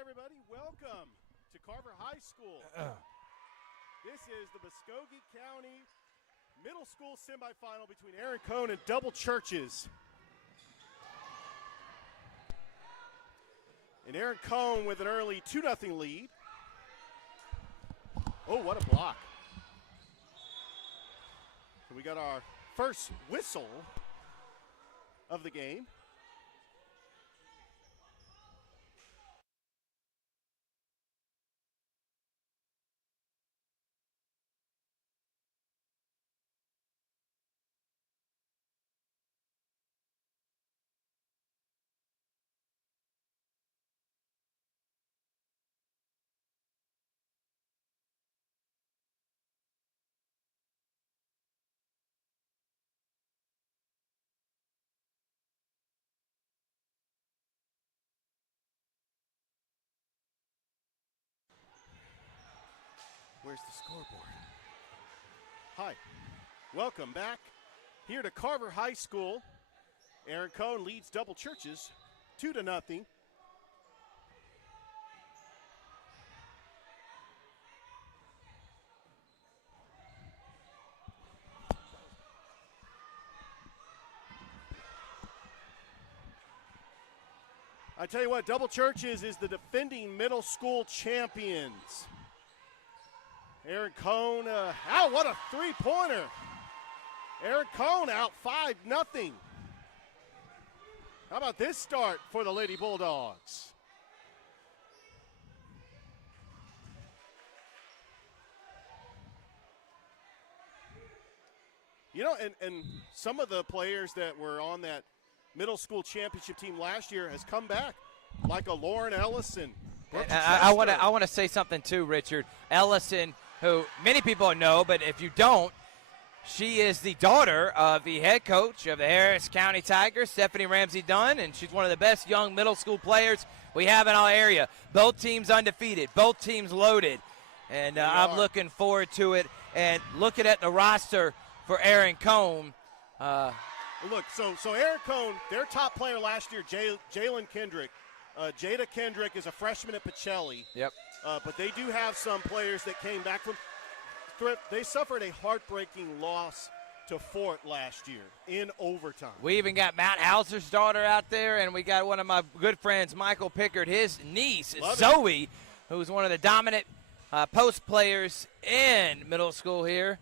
everybody. Welcome to Carver High School. This is the Muskogee County Middle School semifinal between Aaron Cohn and Double Churches. And Aaron Cohn with an early 2-0 lead. Oh, what a block. So we got our first whistle of the game. Where's the scoreboard? Hi, welcome back here to Carver High School. Aaron Cohn leads Double Churches 2-0. I tell you what, Double Churches is the defending middle school champions. Aaron Cohn out. What a three-pointer. Aaron Cohn out 5-0. How about this start for the Lady Bulldogs? You know, and some of the players that were on that middle school championship team last year has come back, like a Lauren Ellison. I want to say something too, Richard. Ellison, who many people know, but if you don't, she is the daughter of the head coach of the Harris County Tigers, Stephanie Ramsey Dunn, and she's one of the best young middle school players we have in our area. Both teams undefeated, both teams loaded, and I'm looking forward to it. And looking at the roster for Aaron Cohn. Look, so Aaron Cohn, their top player last year, Jalen Kendrick. Jada Kendrick is a freshman at Pacelli. Yep. But they do have some players that came back from – they suffered a heartbreaking loss to Fort last year in overtime. We even got Matt Hauser's daughter out there, and we got one of my good friends, Michael Pickard, his niece, Zoe, who's one of the dominant post players in middle school here.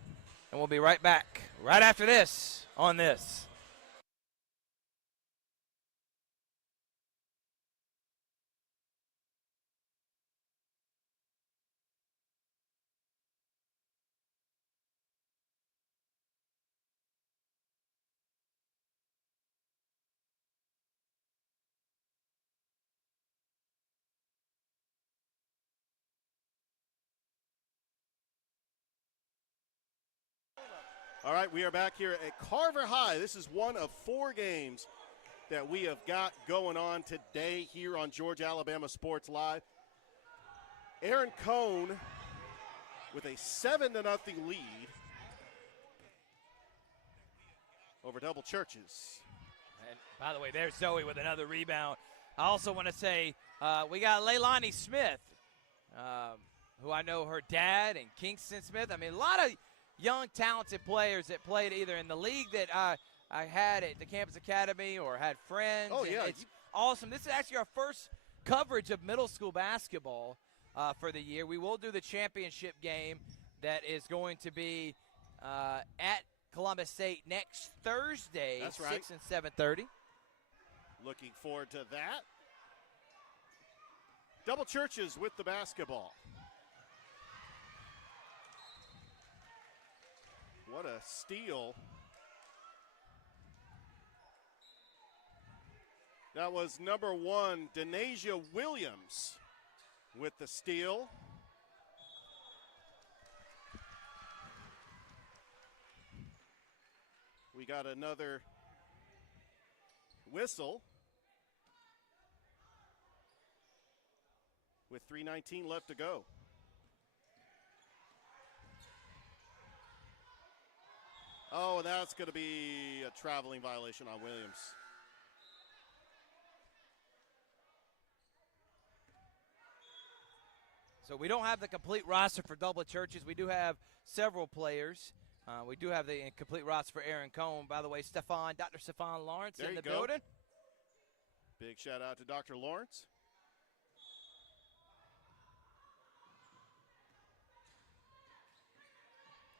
And we'll be right back right after this on this. All right, we are back here at Carver High. This is one of 4 games that we have got going on today here on Georgia Alabama Sports Live. Aaron Cohn with a 7-0 lead over Double Churches. And by the way, there's Zoe with another rebound. I also want to say we got Leilani Smith, who I know her dad and Kingston Smith. I mean, a lot of young, talented players that played either in the league that I had at the Campus Academy or had friends. Oh, yeah. It's awesome. This is actually our first coverage of middle school basketball for the year. We will do the championship game that is going to be at Columbus State next Thursday, That's right. 6 and 7:30. Looking forward to that. Double Churches with the basketball. What a steal. That was number 1, Denasia Williams with the steal. We got another whistle with 3:19 left to go. Oh, that's going to be a traveling violation on Williams. So we don't have the complete roster for Double Churches. We do have several players. We do have the complete roster for Aaron Cohn. By the way, Dr. Stefan Lawrence in the building. Big shout out to Dr. Lawrence.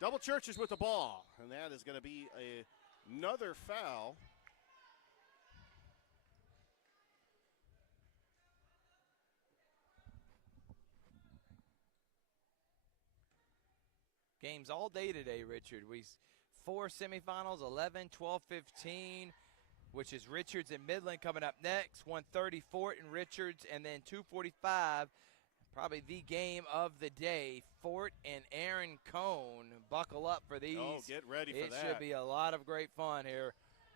Double Churches with the ball, and that is going to be another foul. Games all day today, Richard. 4 semifinals, 11, 12, 15, which is Richards and Midland coming up next. 1:30 Fort and Richards, and then 2:45, probably the game of the day, Fort and Aaron Cohn. Buckle up for these. Oh, get ready for that. It should be a lot of great fun here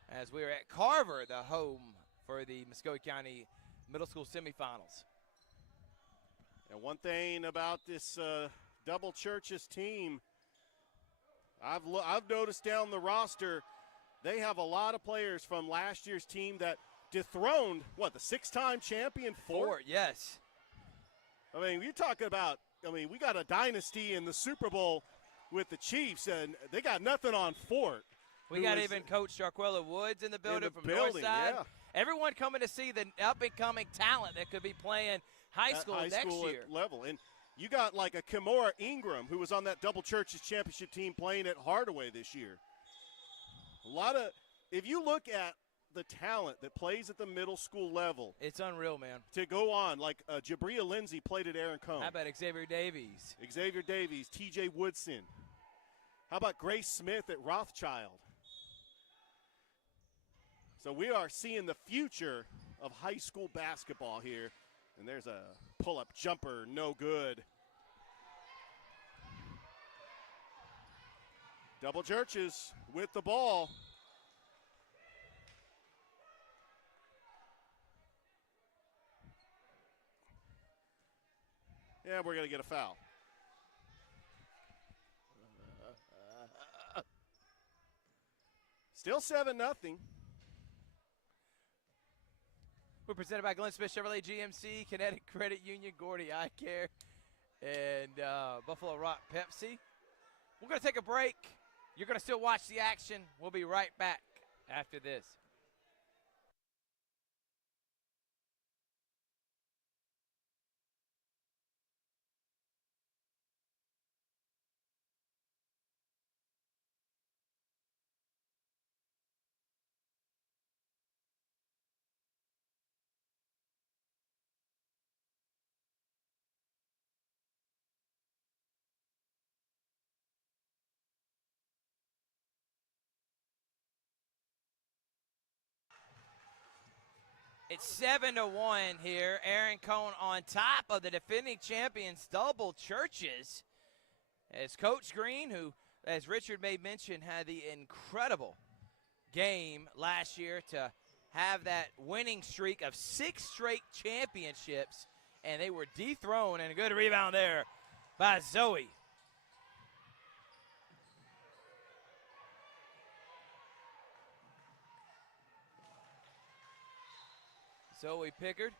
as we are at Carver, the home for the Muskogee County Middle School semifinals. And one thing about this Double Churches team, I've noticed down the roster, they have a lot of players from last year's team that dethroned, the 6-time champion Fort? Yes. I mean, you're talking about, we got a dynasty in the Super Bowl with the Chiefs, and they got nothing on Fort. We got even Coach Sharquella Woods in the building from Northside. Yeah. Everyone coming to see the up-and-coming talent that could be playing high school next year. Level. And you got like a Kimora Ingram who was on that Double Churches championship team playing at Hardaway this year. If you look at the talent that plays at the middle school level. It's unreal, man. To go on, like Jabria Lindsay played at Aaron Cohn. How about Xavier Davies? Xavier Davies, TJ Woodson. How about Grace Smith at Rothschild? So we are seeing the future of high school basketball here. And there's a pull-up jumper, no good. Double Churches with the ball. Yeah, we're going to get a foul. Still 7-0. We're presented by Glenn Smith Chevrolet GMC, Kinetic Credit Union, Gordy Eye Care, and Buffalo Rock Pepsi. We're going to take a break. You're going to still watch the action. We'll be right back after this. It's 7-1 here. Aaron Cohn on top of the defending champions, Double Churches. As Coach Green, who, as Richard made mention, had the incredible game last year to have that winning streak of 6 straight championships, and they were dethroned, and a good rebound there by Zoe. Zoe Pickard.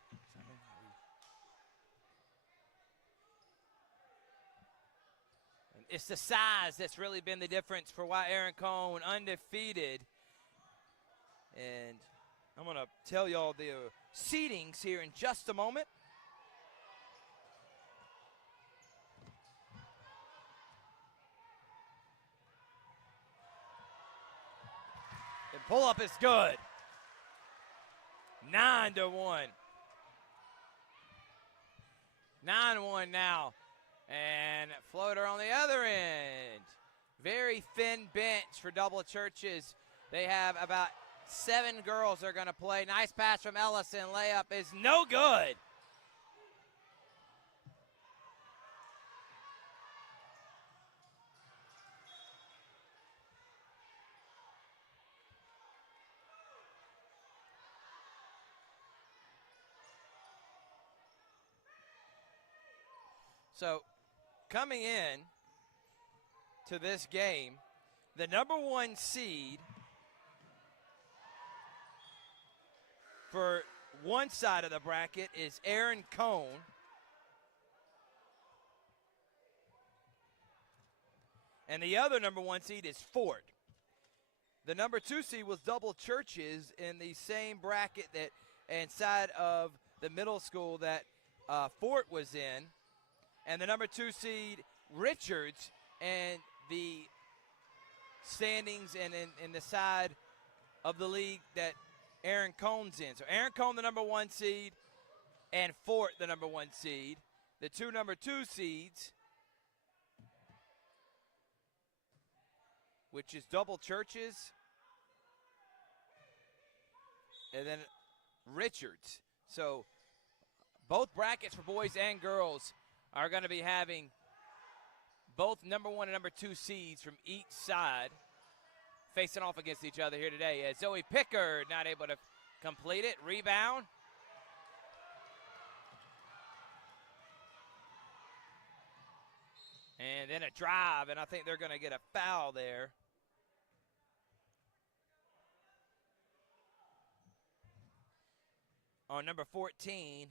And it's the size that's really been the difference for why Aaron Cohn undefeated. And I'm going to tell y'all the seedings here in just a moment. And pull-up is good. 9-1. 9-1 now. And floater on the other end. Very thin bench for Double Churches. They have about 7 girls they're going to play. Nice pass from Ellison. Layup is no good. So, coming in to this game, the number 1 seed for one side of the bracket is Aaron Cohn. And the other number 1 seed is Fort. The number 2 seed was Double Churches in the same bracket that inside of the middle school that Fort was in. And the number 2 seed, Richards, and the standings and in the side of the league that Aaron Cohn's in. So Aaron Cohn, the number 1 seed, and Fort, the number 1 seed. The 2 number 2 seeds, which is Double Churches, and then Richards. So both brackets for boys and girls are going to be having both number 1 and number 2 seeds from each side facing off against each other here today. As Zoe Pickard not able to complete it. Rebound. And then a drive, and I think they're going to get a foul there. On number 14,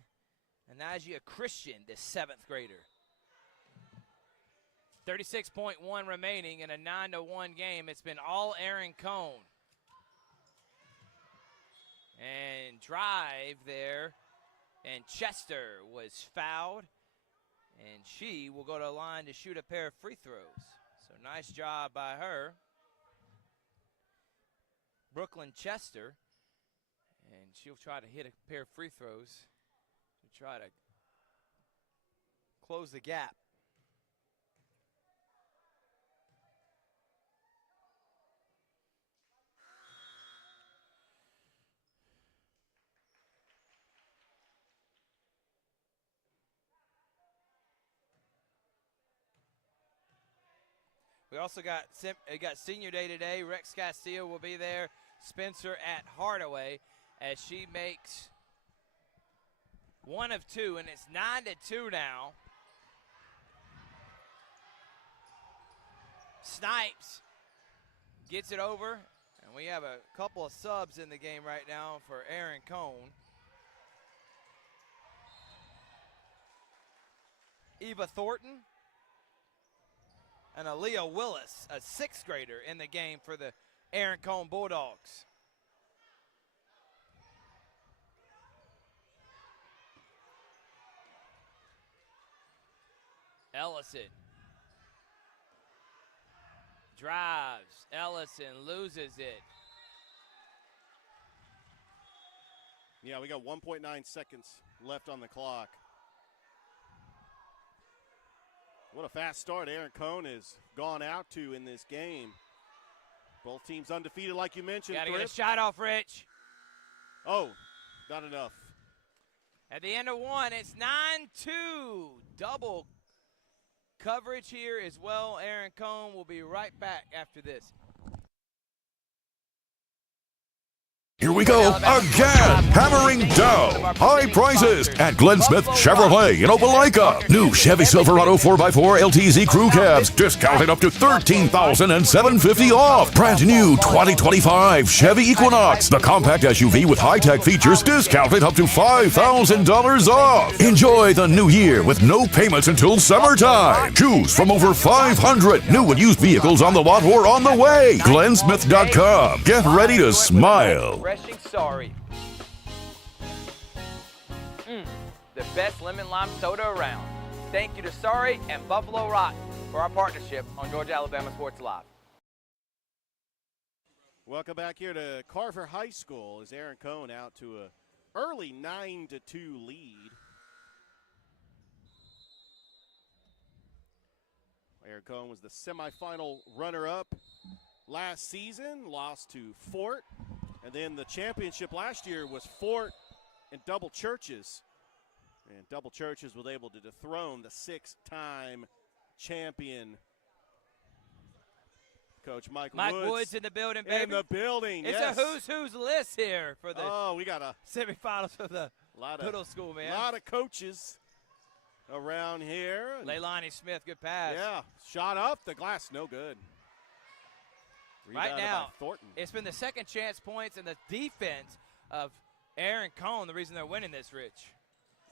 Anasia Christian, the 7th grader. 36.1 remaining in a 9-1 game. It's been all Aaron Cohn. And drive there, and Chester was fouled. And she will go to the line to shoot a pair of free throws. So nice job by her. Brooklyn Chester. And she'll try to hit a pair of free throws to try to close the gap. We also got senior day today. Rex Castillo will be there. Spencer at Hardaway as she makes 1 of 2, and it's 9-2 now. Snipes gets it over, and we have a couple of subs in the game right now for Aaron Cohn. Eva Thornton and Aaliyah Willis, a 6th grader, in the game for the Aaron Cohn Bulldogs. Ellison drives. Ellison loses it. Yeah, we got 1.9 seconds left on the clock. What a fast start Aaron Cohn has gone out to in this game. Both teams undefeated, like you mentioned. Got to get a shot off, Rich. Oh, not enough. At the end of 1, it's 9-2. Double coverage here as well. Aaron Cohn will be right back after this. Here we go again, hammering down high prices at Glenn Smith Chevrolet in Opelika. New Chevy Silverado 4x4 LTZ crew cabs discounted up to $13,750 off. Brand new 2025 Chevy Equinox, the compact SUV with high-tech features, discounted up to $5,000 off. Enjoy the new year with no payments until summertime. Choose from over 500 new and used vehicles on the lot or on the way. GlennSmith.com. Get ready to smile. Sorry. The best lemon lime soda around. Thank you to Sorry and Buffalo Rock for our partnership on Georgia Alabama Sports Live. Welcome back here to Carver High School as Aaron Cohn out to an early 9-2 lead. Aaron Cohn was the semifinal runner-up last season, lost to Fort. And then the championship last year was Fort and Double Churches. And Double Churches was able to dethrone the 6-time champion. Coach Mike Woods in the building, baby. In the building, it's yes. It's a who's list here for the we got a semifinals of the middle school, man. A lot of coaches around here. Leilani Smith, good pass. Yeah, shot up the glass, no good. Right now, it's been the second chance points and the defense of Aaron Cohn, the reason they're winning this, Rich.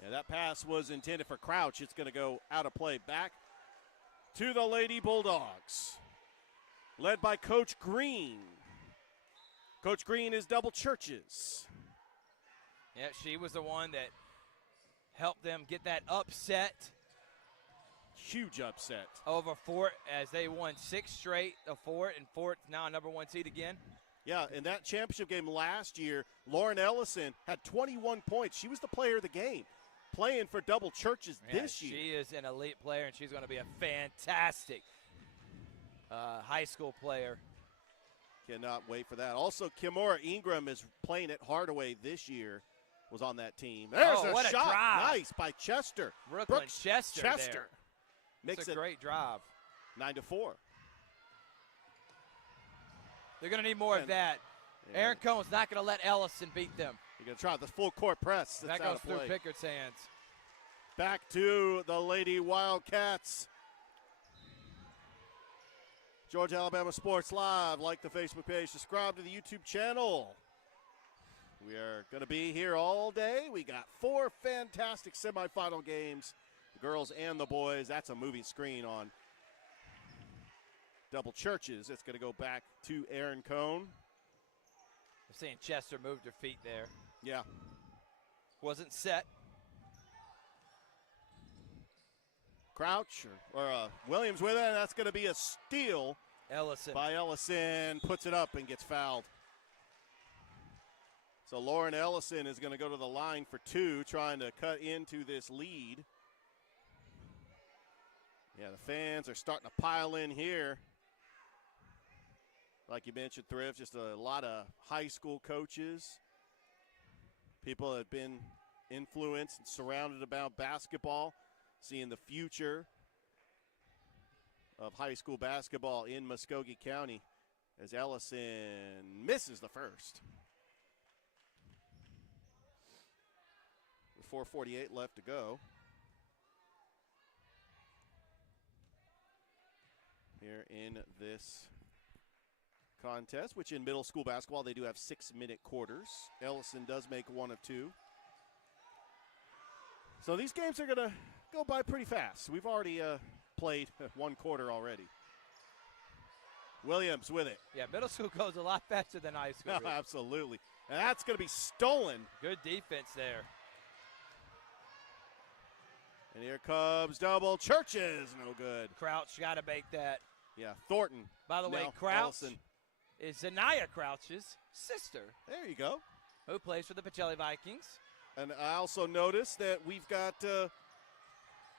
Yeah, that pass was intended for Crouch. It's going to go out of play. Back to the Lady Bulldogs. led by Coach Green. Coach Green is Double Churches. Yeah, she was the one that helped them get that upset Huge upset. over Fort as they won 6 straight of Fort, and Fort's now a number 1 seed again. Yeah, in that championship game last year, Lauren Ellison had 21 points. She was the player of the game, playing for Double Churches this year. She is an elite player, and she's going to be a fantastic high school player. Cannot wait for that. Also, Kimora Ingram is playing at Hardaway this year, was on that team. There's what a shot. drive. Nice by Chester. Brooklyn Chester there. Makes It's a it great drive. 9-4. They're going to need more of that. Yeah. Aaron Cohn's not going to let Ellison beat them. You're going to try the full court press. That goes through Pickard's hands. Back to the Lady Wildcats. Georgia Alabama Sports Live. Like the Facebook page. Subscribe to the YouTube channel. We are going to be here all day. We got 4 fantastic semifinal games, the girls and the boys. That's a moving screen on Double Churches. It's going to go back to Aaron Cohn. I'm seeing Chester moved her feet there. Yeah. Wasn't set. Crouch or Williams with it, and that's going to be a steal Ellison. by Ellison. Puts it up and gets fouled. So Lauren Ellison is going to go to the line for 2, trying to cut into this lead. Yeah, the fans are starting to pile in here. Like you mentioned, Thrift, just a lot of high school coaches. People that have been influenced and surrounded about basketball, seeing the future of high school basketball in Muskogee County as Ellison misses the first. With 4:48 left to go. Here in this contest, which in middle school basketball, they do have 6-minute quarters. Ellison does make 1 of 2. So these games are going to go by pretty fast. We've already played 1 quarter already. Williams with it. Yeah, middle school goes a lot faster than high school. Absolutely. And that's going to be stolen. Good defense there. And here comes Double Churches. No good. Crouch got to make that. Yeah, Thornton. By the way, Now Crouch Ellison. is Zanaya Crouch's sister, There you go. who plays for the Pacelli Vikings. And I also noticed that we've got,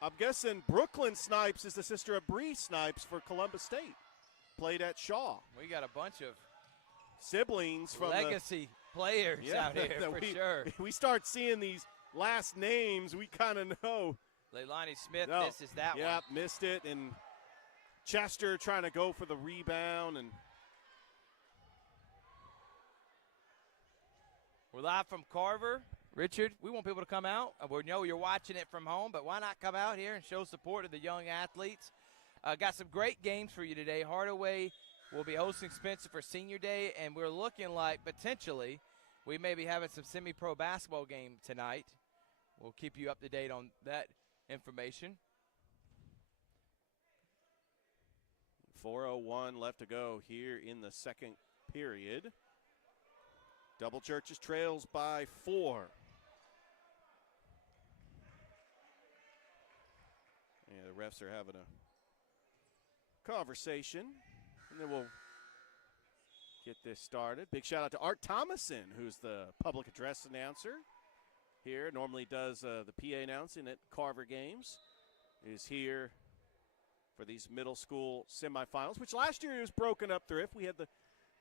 I'm guessing Brooklyn Snipes is the sister of Bree Snipes for Columbus State. Played at Shaw. We got a bunch of Siblings from legacy players out here that for we, sure. We start seeing these last names, we kind of know. Leilani Smith No. misses that one. Yeah, missed it. And Chester trying to go for the rebound. And We're live from Carver. Richard, we want people to come out. We know you're watching it from home, but why not come out here and show support to the young athletes? Got some great games for you today. Hardaway will be hosting Spencer for Senior Day, and we're looking like potentially we may be having some semi-pro basketball game tonight. We'll keep you up to date on that information. 4:01 left to go here in the second period. Double Churches trails by 4. Yeah, the refs are having a conversation, and then we'll get this started. Big shout out to Art Thomason, who's the public address announcer here. Normally does the PA announcing at Carver games. Is here for these middle school semifinals, which last year was broken up thrift. We had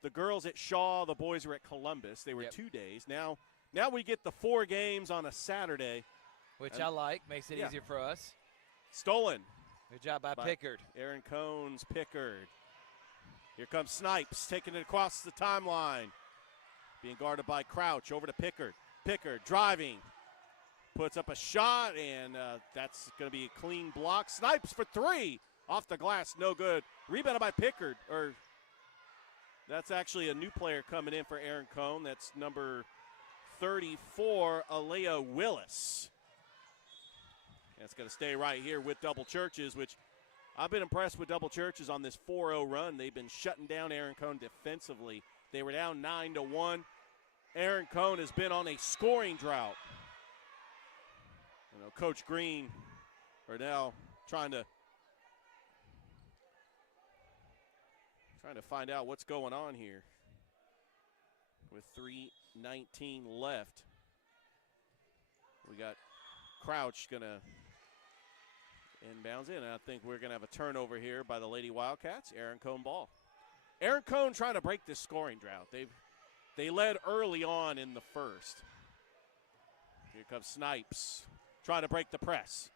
the girls at Shaw, the boys were at Columbus. They were 2 days. Now we get the 4 games on a Saturday. Which I like. Makes it easier for us. Stolen. Good job by Pickard. Aaron Cohn's Pickard. Here comes Snipes, taking it across the timeline. Being guarded by Crouch, over to Pickard. Pickard driving. Puts up a shot, and that's going to be a clean block. Snipes for 3. Off the glass, no good. Rebounded by Pickard. That's actually a new player coming in for Aaron Cohn. That's number 34, Alea Willis. That's going to stay right here with Double Churches, which I've been impressed with Double Churches on this 4-0 run. They've been shutting down Aaron Cohn defensively. They were down 9-1. Aaron Cohn has been on a scoring drought. You know, Coach Green are now trying to find out what's going on here with 3:19 left. We got Crouch going to inbounds in, and I think we're going to have a turnover here by the Lady Wildcats. Aaron Cohn ball. Aaron Cohn trying to break this scoring drought. They led early on in the first. Here comes Snipes trying to break the press.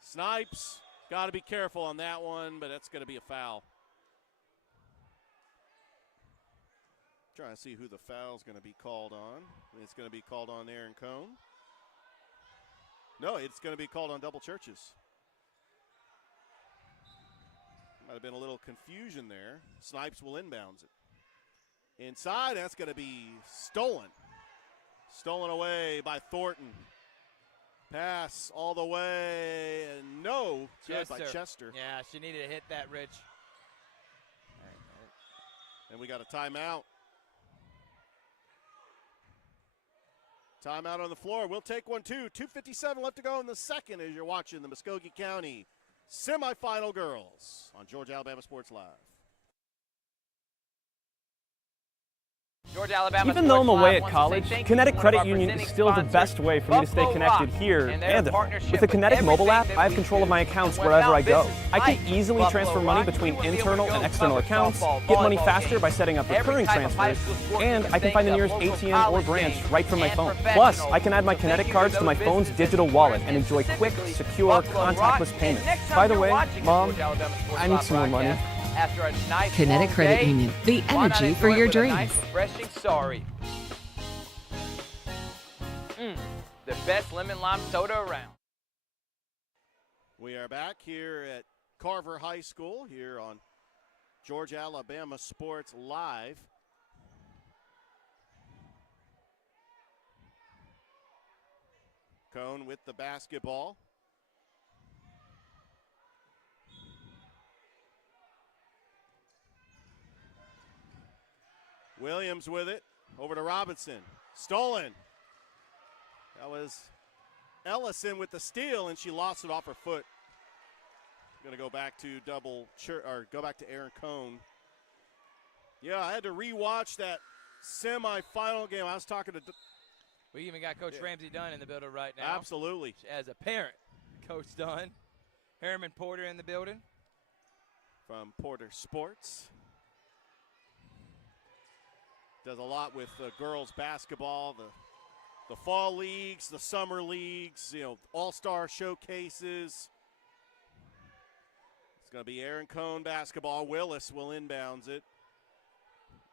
Snipes got to be careful on that one, but that's going to be a foul. Trying to see who the foul's going to be called on. It's going to be called on Aaron Cohn. No, it's going to be called on Double Churches. Might have been a little confusion there. Snipes will inbounds it. Inside, that's going to be stolen. Stolen away by Thornton. Pass all the way, and no, good by Chester. Yeah, she needed to hit that, Rich. And we got a timeout. Timeout on the floor. We'll take one, too. 2:57 left to go in the second as you're watching the Muskogee County semifinal girls on Georgia Alabama Sports Live. Georgia, Alabama Even though I'm away at college, Kinetic Credit Union is still the best way for me to stay connected here and at home. With the Kinetic mobile app, I have control of my accounts wherever I go. I can easily transfer money between internal and external accounts, get money faster by setting up recurring transfers, and I can find the nearest ATM or branch right from my phone. Plus, I can add my Kinetic cards to my phone's digital wallet and enjoy quick, secure, contactless payments. By the way, Mom, I need some more money. After a nice Kinetic Credit Union, the energy for your dreams. Nice, refreshing sorry. The best lemon lime soda around. We are back here at Carver High School here on Georgia Alabama Sports Live. Cohn with the basketball. Williams with it, over to Robinson. Stolen. That was Ellison with the steal, and she lost it off her foot. Going to go back to go back to Aaron Cohn. Yeah, I had to rewatch that semifinal game. I was talking to. We even got Coach Ramsey Dunn in the building right now. Absolutely. As a parent, Coach Dunn. Harriman Porter in the building. From Porter Sports. Does a lot with girls basketball, the fall leagues, the summer leagues, all-star showcases. It's going to be Aaron Cohn basketball. Willis will inbounds it.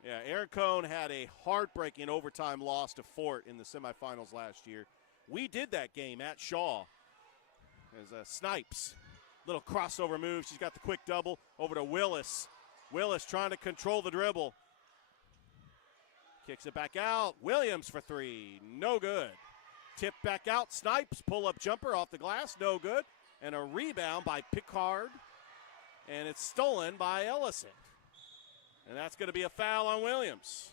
Yeah, Aaron Cohn had a heartbreaking overtime loss to Fort in the semifinals last year. We did that game at Shaw. As Snipes, little crossover move. She's got the quick double over to Willis. Willis trying to control the dribble. Kicks it back out. Williams for three. No good. Tip back out. Snipes, pull-up jumper off the glass. No good. And a rebound by Pickard. And it's stolen by Ellison. And that's going to be a foul on Williams.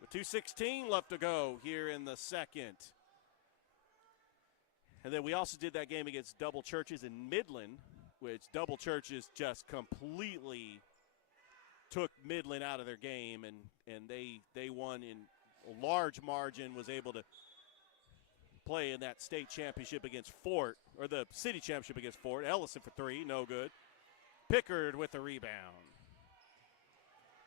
With 2:16 left to go here in the second. And then we also did that game against Double Churches in Midland, which Double Churches just completely took Midland out of their game, and they won in a large margin, was able to play in that state championship against Fort, or the city championship against Fort. Ellison for three, no good. Pickard with the rebound.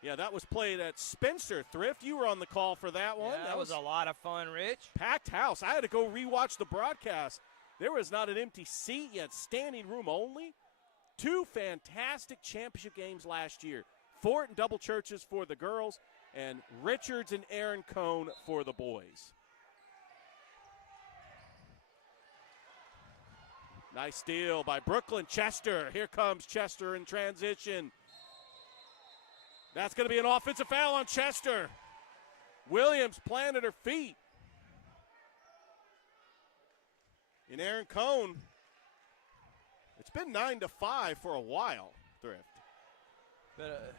Yeah, that was played at Spencer Thrift. You were on the call for that one. Yeah, that was a lot of fun, Rich. Packed house. I had to go rewatch the broadcast. There was not an empty seat yet, standing room only. Two fantastic championship games last year. Fort and Double Churches for the girls, and Richards and Aaron Cohn for the boys. Nice steal by Brooklyn. Chester. Here comes Chester in transition. That's going to be an offensive foul on Chester. Williams planted her feet. And Aaron Cohn, It's been 9-5 for a while, Thrift. But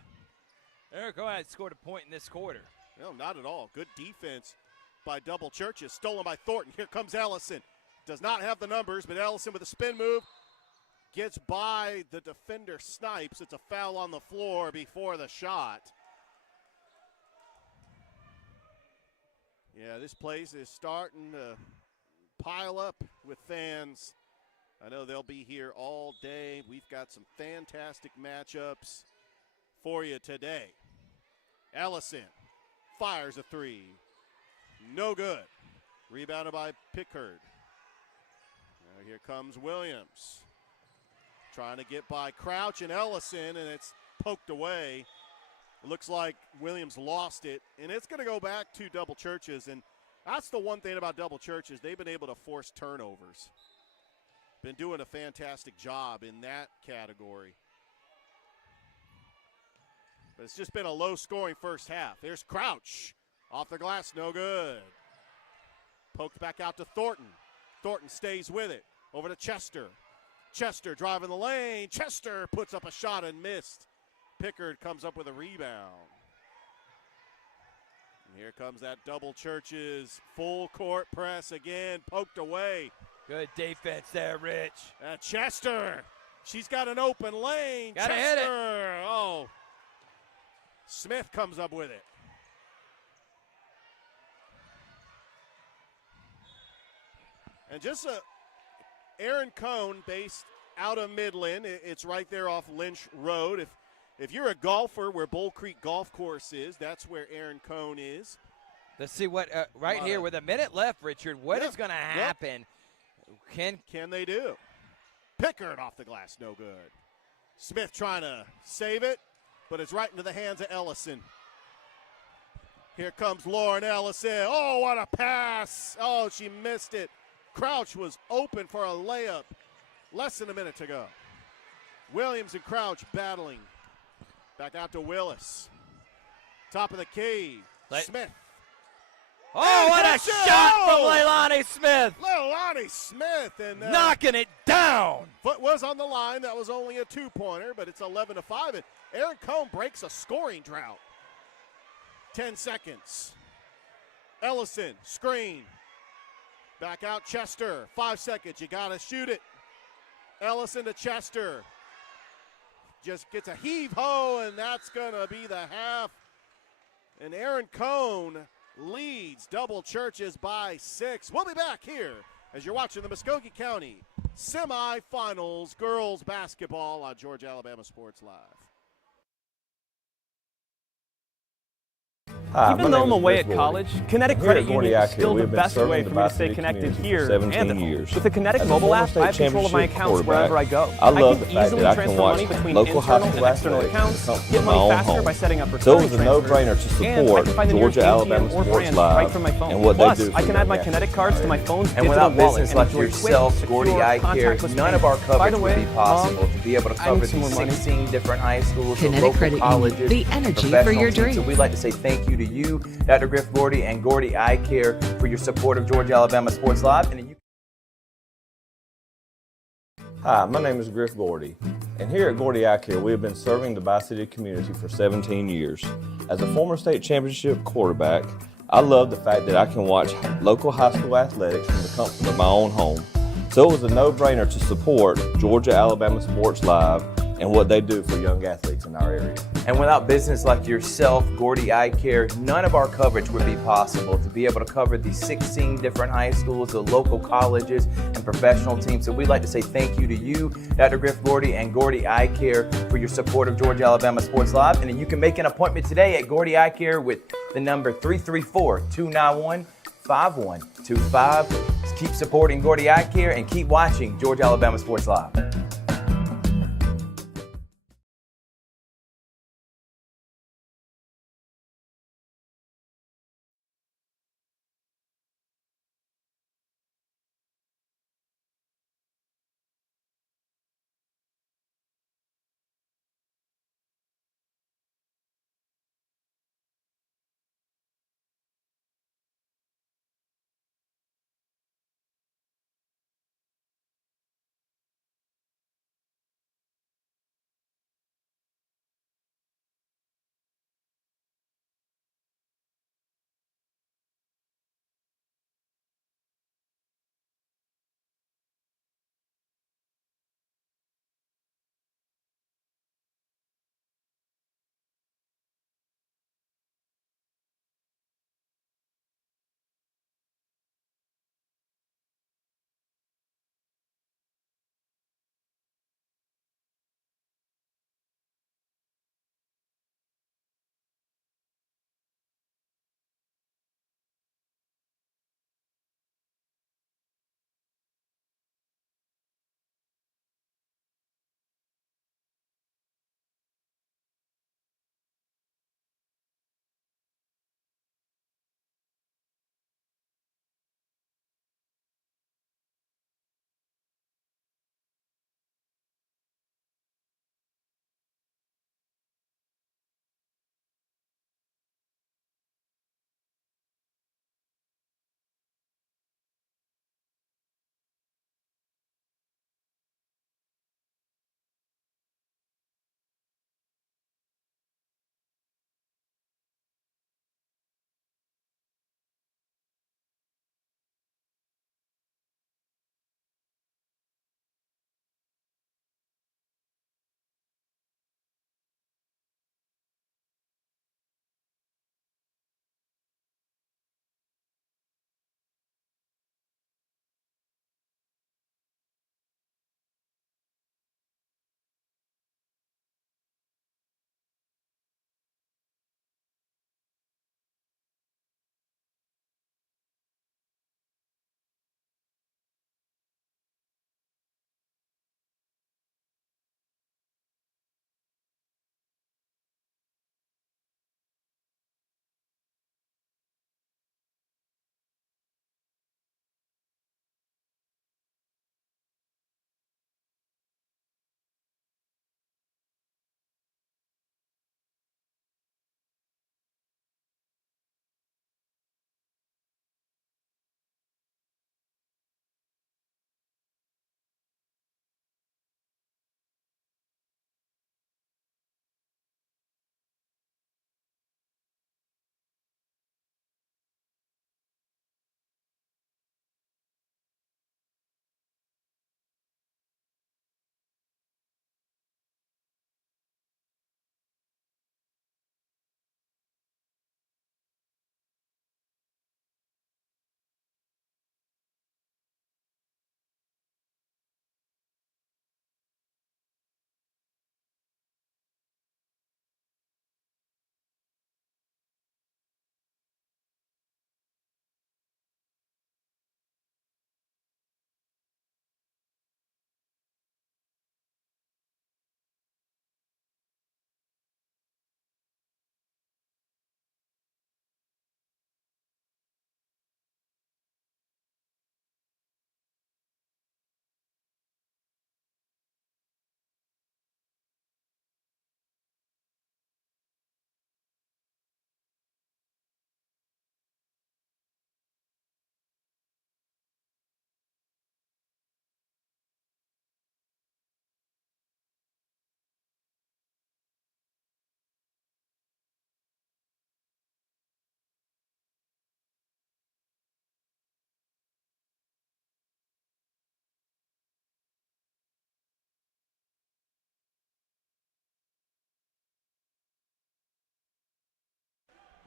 Aaron Cohn had scored a point in this quarter. No, not at all. Good defense by Double Churches. Stolen by Thornton. Here comes Ellison. Does not have the numbers, but Ellison with a spin move. Gets by the defender Snipes. It's a foul on the floor before the shot. Yeah, this place is starting to pile up with fans. I know they'll be here all day. We've got some fantastic matchups for you today. Ellison fires a three. No good. Rebounded by Pickard. Now here comes Williams. Trying to get by Crouch and Ellison, and it's poked away. It looks like Williams lost it, and it's going to go back to Double Churches. And that's the one thing about Double Churches. They've been able to force turnovers. Been doing a fantastic job in that category. But it's just been a low-scoring first half. There's Crouch. Off the glass, no good. Poked back out to Thornton. Thornton stays with it. Over to Chester. Chester driving the lane. Chester puts up a shot and missed. Pickard comes up with a rebound. And here comes that Double Churches full court press again. Poked away. Good defense there, Rich. Chester. She's got an open lane. Gotta Chester. hit it. Oh. Smith comes up with it. And just Aaron Cohn, based out of Midland. It's right there off Lynch Road. If you're a golfer where Bull Creek Golf Course is, that's where Aaron Cohn is. Let's see what right here with a minute left, Richard. What is going to happen? Can they do? Pickard off the glass, no good. Smith trying to save it, but it's right into the hands of Ellison. Here comes Lauren Ellison. Oh, what a pass. Oh, she missed it. Crouch was open for a layup. Less than a minute to go. Williams and Crouch battling. Back out to Willis. Top of the key. Smith. Oh, what a shot from Leilani Smith. Leilani Smith. And knocking it down. Foot was on the line. That was only a two-pointer, but it's 11-5. And Aaron Cohn breaks a scoring drought. 10 seconds. Ellison, screen. Back out Chester. 5 seconds. You got to shoot it. Ellison to Chester. Just gets a heave-ho, and that's going to be the half. And Aaron Cohn leads Double Churches by 6. We'll be back here as you're watching the Muskogee County semifinals girls basketball on Georgia Alabama Sports Live. Hi, even though I'm away at college, Kinetic Credit Union is still the best way for me to stay connected here and at home. With the Kinetic mobile app, I have control of my accounts wherever I go. I love the fact that I can watch local high school athletics get money faster by setting up recurring transfers. So it was a no-brainer to support Georgia Alabama Sports Live and what they do. I can add my Kinetic cards to my phone's digital wallet. And without business like yourself, Gordy Eye Care, none of our coverage would be possible to be able to cover these 16 different high schools, Kinetic local colleges, the energy for your dreams. So we'd like to say thank you to you, Dr. Griff Gordy and Gordy Eye Care, for your support of Georgia Alabama Sports Live. Hi, my name is Griff Gordy, and here at Gordy Eye Care, we have been serving the Bi-City community for 17 years. As a former state championship quarterback, I love the fact that I can watch local high school athletics from the comfort of my own home. So it was a no-brainer to support Georgia Alabama Sports Live and what they do for young athletes in our area. And without business like yourself, Gordy Eye Care, none of our coverage would be possible to be able to cover these 16 different high schools, the local colleges, and professional teams. So we'd like to say thank you to you, Dr. Griff Gordy and Gordy Eye Care, for your support of Georgia Alabama Sports Live. And you can make an appointment today at Gordy Eye Care with the number 334-291-5125. Keep supporting Gordy Eye Care and keep watching Georgia Alabama Sports Live.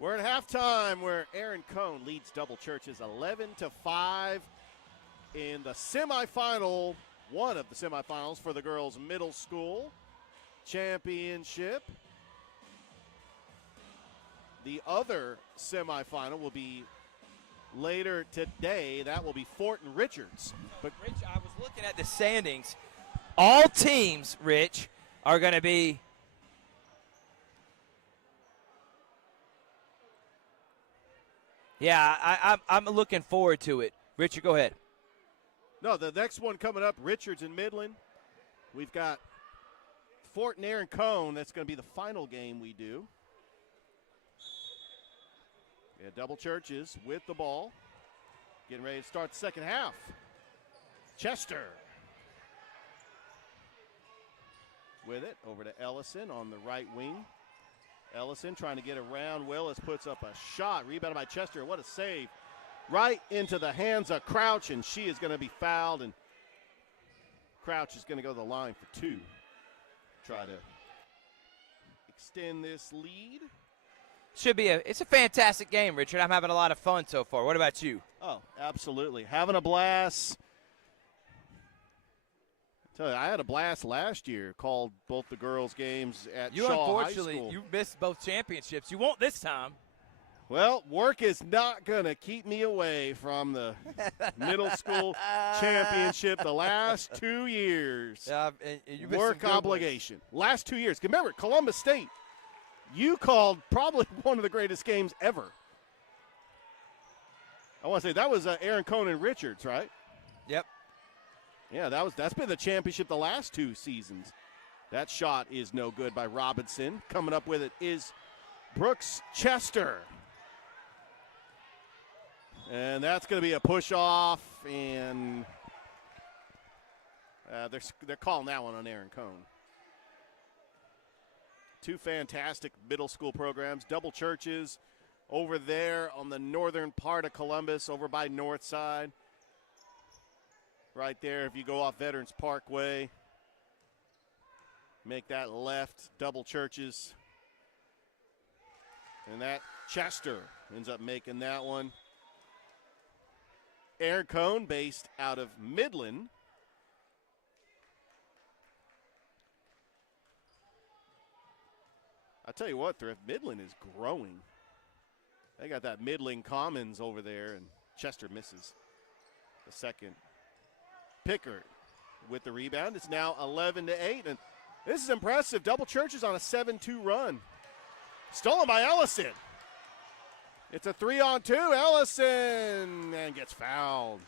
We're at halftime where Aaron Cohn leads Double Churches 11-5 in the semifinal, one of the semifinals for the girls' middle school championship. The other semifinal will be later today. That will be Fort and Richards. But Rich, I was looking at the standings. All teams, Rich, are going to be I'm looking forward to it. Richard, go ahead. No, the next one coming up, Richards and Midland. We've got Fort and Aaron Cohn. That's going to be the final game we do. Yeah, Double Churches with the ball. Getting ready to start the second half. Chester with it over to Ellison on the right wing. Ellison trying to get around. Willis puts up a shot. Rebounded by Chester. What a save. Right into the hands of Crouch, and she is going to be fouled, and Crouch is going to go to the line for two. Try to extend this lead. It's a fantastic game, Richard. I'm having a lot of fun so far. What about you? Oh, absolutely. Having a blast. Tell you, I had a blast last year. Called both the girls' games at Shaw High School. Unfortunately, you missed both championships. You won't this time. Well, work is not going to keep me away from the middle school championship the last 2 years. And work obligation. Last 2 years. Remember, Columbus State, you called probably one of the greatest games ever. I want to say that was Aaron Cohn and Richards, right? Yep. Yeah, that's been the championship the last 2 seasons. That shot is no good by Robinson. Coming up with it is Brooks Chester. And that's going to be a push-off, and they're calling that one on Aaron Cohn. 2 fantastic middle school programs. Double Churches over there on the northern part of Columbus, over by Northside. Right there, if you go off Veterans Parkway, make that left, Double Churches. And that Chester ends up making that one. Aaron Cohn, based out of Midland. I tell you what, Thrift, Midland is growing. They got that Midland Commons over there, and Chester misses the second. Pickard with the rebound. It's now 11-8, and this is impressive. Double Churches on a 7-2 run. Stolen by Ellison. It's a 3-on-2. Ellison and gets fouled.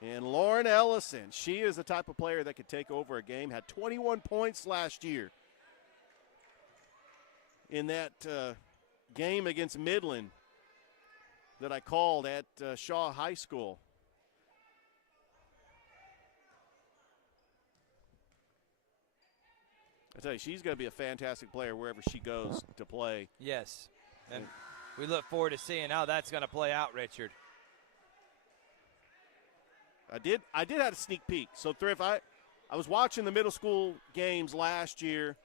And Lauren Ellison, she is the type of player that could take over a game. Had 21 points last year in that game against Midland that I called at Shaw High School. I tell you, she's going to be a fantastic player wherever she goes to play. Yes, and we look forward to seeing how that's going to play out, Richard. I did have a sneak peek. So, Thrift, I was watching the middle school games last year,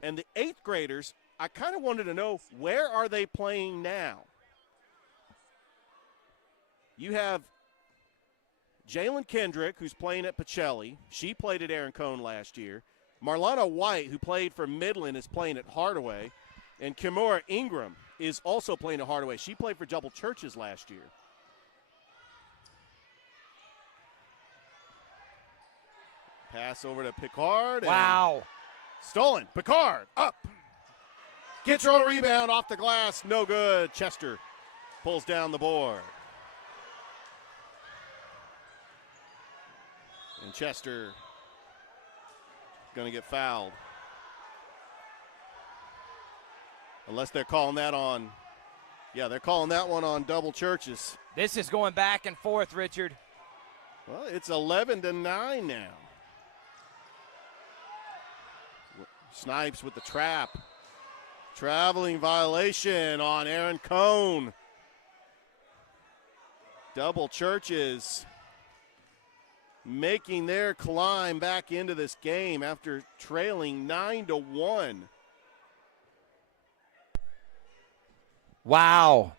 and the 8th graders, I kind of wanted to know, where are they playing now? You have Jalen Kendrick, who's playing at Pacelli. She played at Aaron Cohn last year. Marlana White, who played for Midland, is playing at Hardaway. And Kimura Ingram is also playing at Hardaway. She played for Double Churches last year. Pass over to Picard. Wow. Stolen. Picard up. Gets her own rebound off the glass. No good. Chester pulls down the board. And Chester going to get fouled. Unless they're calling that on. Yeah, they're calling that one on Double Churches. This is going back and forth, Richard. Well, it's 11-9 now. Snipes with the trap. Traveling violation on Aaron Cohn. Double Churches making their climb back into this game after trailing 9-1. Wow.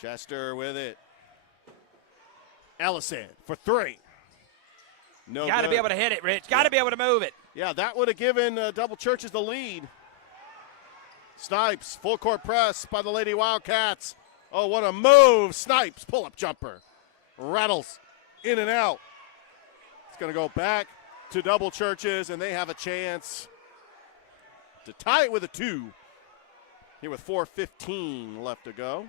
Chester with it. Ellison for three. No, got to be able to hit it, Rich. Got to be able to move it. Yeah, that would have given Double Churches the lead. Snipes, full court press by the Lady Wildcats. Oh, what a move. Snipes, pull-up jumper. Rattles in and out. It's going to go back to Double Churches, and they have a chance to tie it with a 2 here with 4:15 left to go.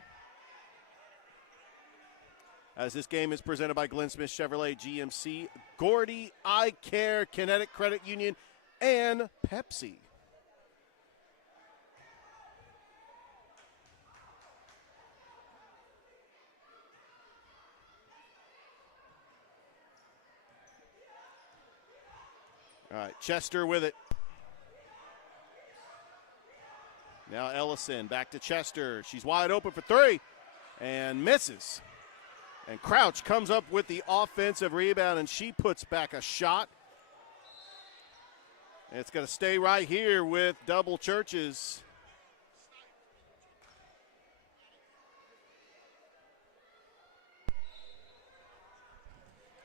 As this game is presented by Glenn Smith Chevrolet GMC, Gordy Eye Care, Kinetic Credit Union, and Pepsi. All right, Chester with it. Now Ellison back to Chester. She's wide open for 3 and misses. And Crouch comes up with the offensive rebound, and she puts back a shot. And it's going to stay right here with Double Churches.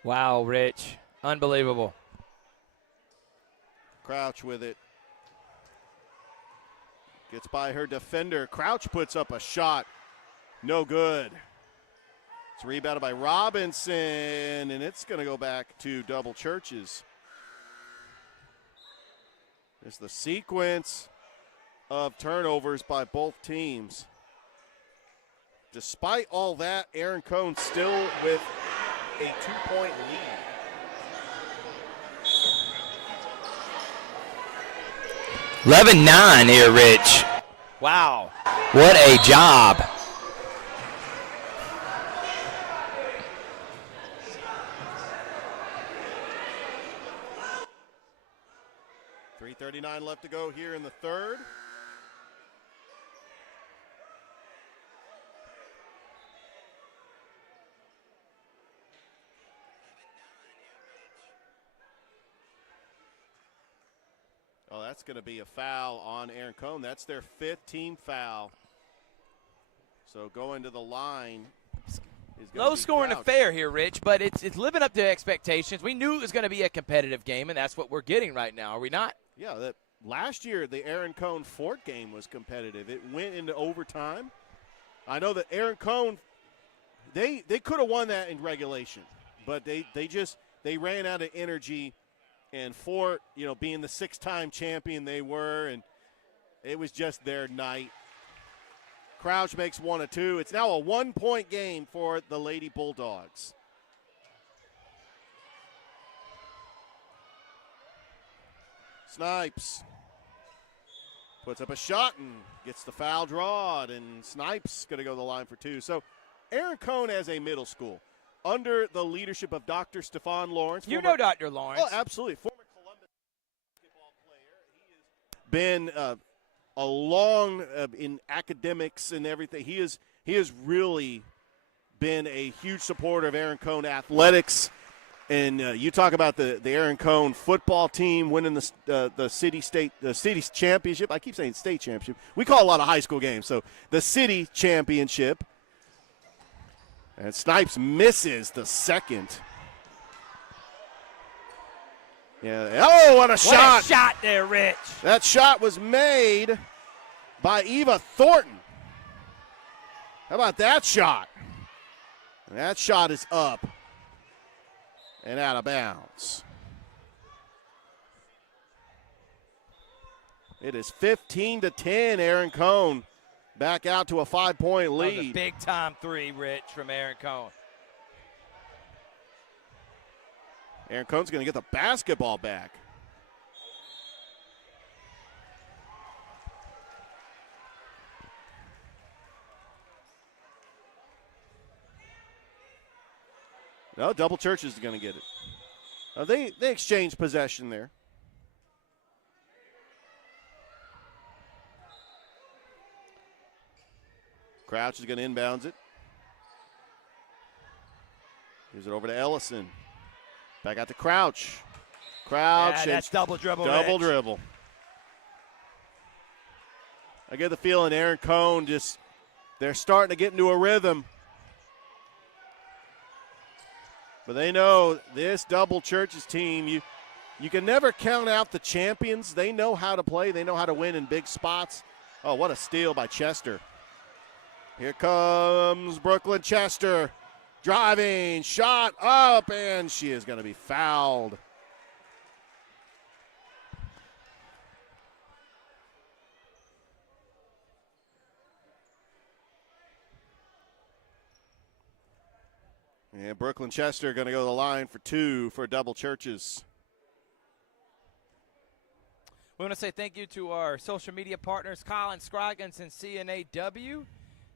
Wow, Rich. Unbelievable. Crouch with it. Gets by her defender. Crouch puts up a shot. No good. It's rebounded by Robinson, and it's going to go back to Double Churches. There's the sequence of turnovers by both teams. Despite all that, Aaron Cohn still with a 2-point lead. 11-9 here, Rich. Wow. What a job. .39 left to go here in the third. Oh, that's going to be a foul on Aaron Cohn. That's their 5th team foul. So going to the line. Low scoring affair here, Rich, but it's living up to expectations. We knew it was going to be a competitive game, and that's what we're getting right now, are we not? Yeah, last year the Aaron Cohn Fort game was competitive. It went into overtime. I know that Aaron Cohn, they could have won that in regulation, but they ran out of energy. And Fort, being the 6-time champion they were, and it was just their night. Crouch makes 1 of 2. It's now a 1-point game for the Lady Bulldogs. Snipes puts up a shot and gets the foul drawed, and Snipes going to go to the line for 2. So Aaron Cohn as a middle school, under the leadership of Dr. Stefan Lawrence. You know Dr. Lawrence. Oh, absolutely. Former Columbus basketball player. He has been along in academics and everything. He has really been a huge supporter of Aaron Cohn athletics. And you talk about the Aaron Cohn football team winning the city championship. I keep saying state championship. We call a lot of high school games. So the city championship. And Snipes misses the second. Yeah. Oh, what a shot. What a shot there, Rich. That shot was made by Eva Thornton. How about that shot? And that shot is up and out of bounds. It is 15-10, Aaron Cohn. Back out to a 5-point lead. That was a big-time 3, Rich, from Aaron Cohn. Aaron Cohn's going to get the basketball back. No, Double Churches is going to get it. They exchange possession there. Crouch is going to inbounds it. Gives it over to Ellison. Back out to Crouch. Crouch. Yeah, that's double dribble. Double dribble. I get the feeling Aaron Cohn they're starting to get into a rhythm. But they know this Double Churches team, you can never count out the champions. They know how to play. They know how to win in big spots. Oh, what a steal by Chester. Here comes Brooklyn Chester. Driving, shot up, and she is going to be fouled. And Brooklyn Chester going to go to the line for 2 for Double Churches. We want to say thank you to our social media partners, Colin Scroggins and CNAW.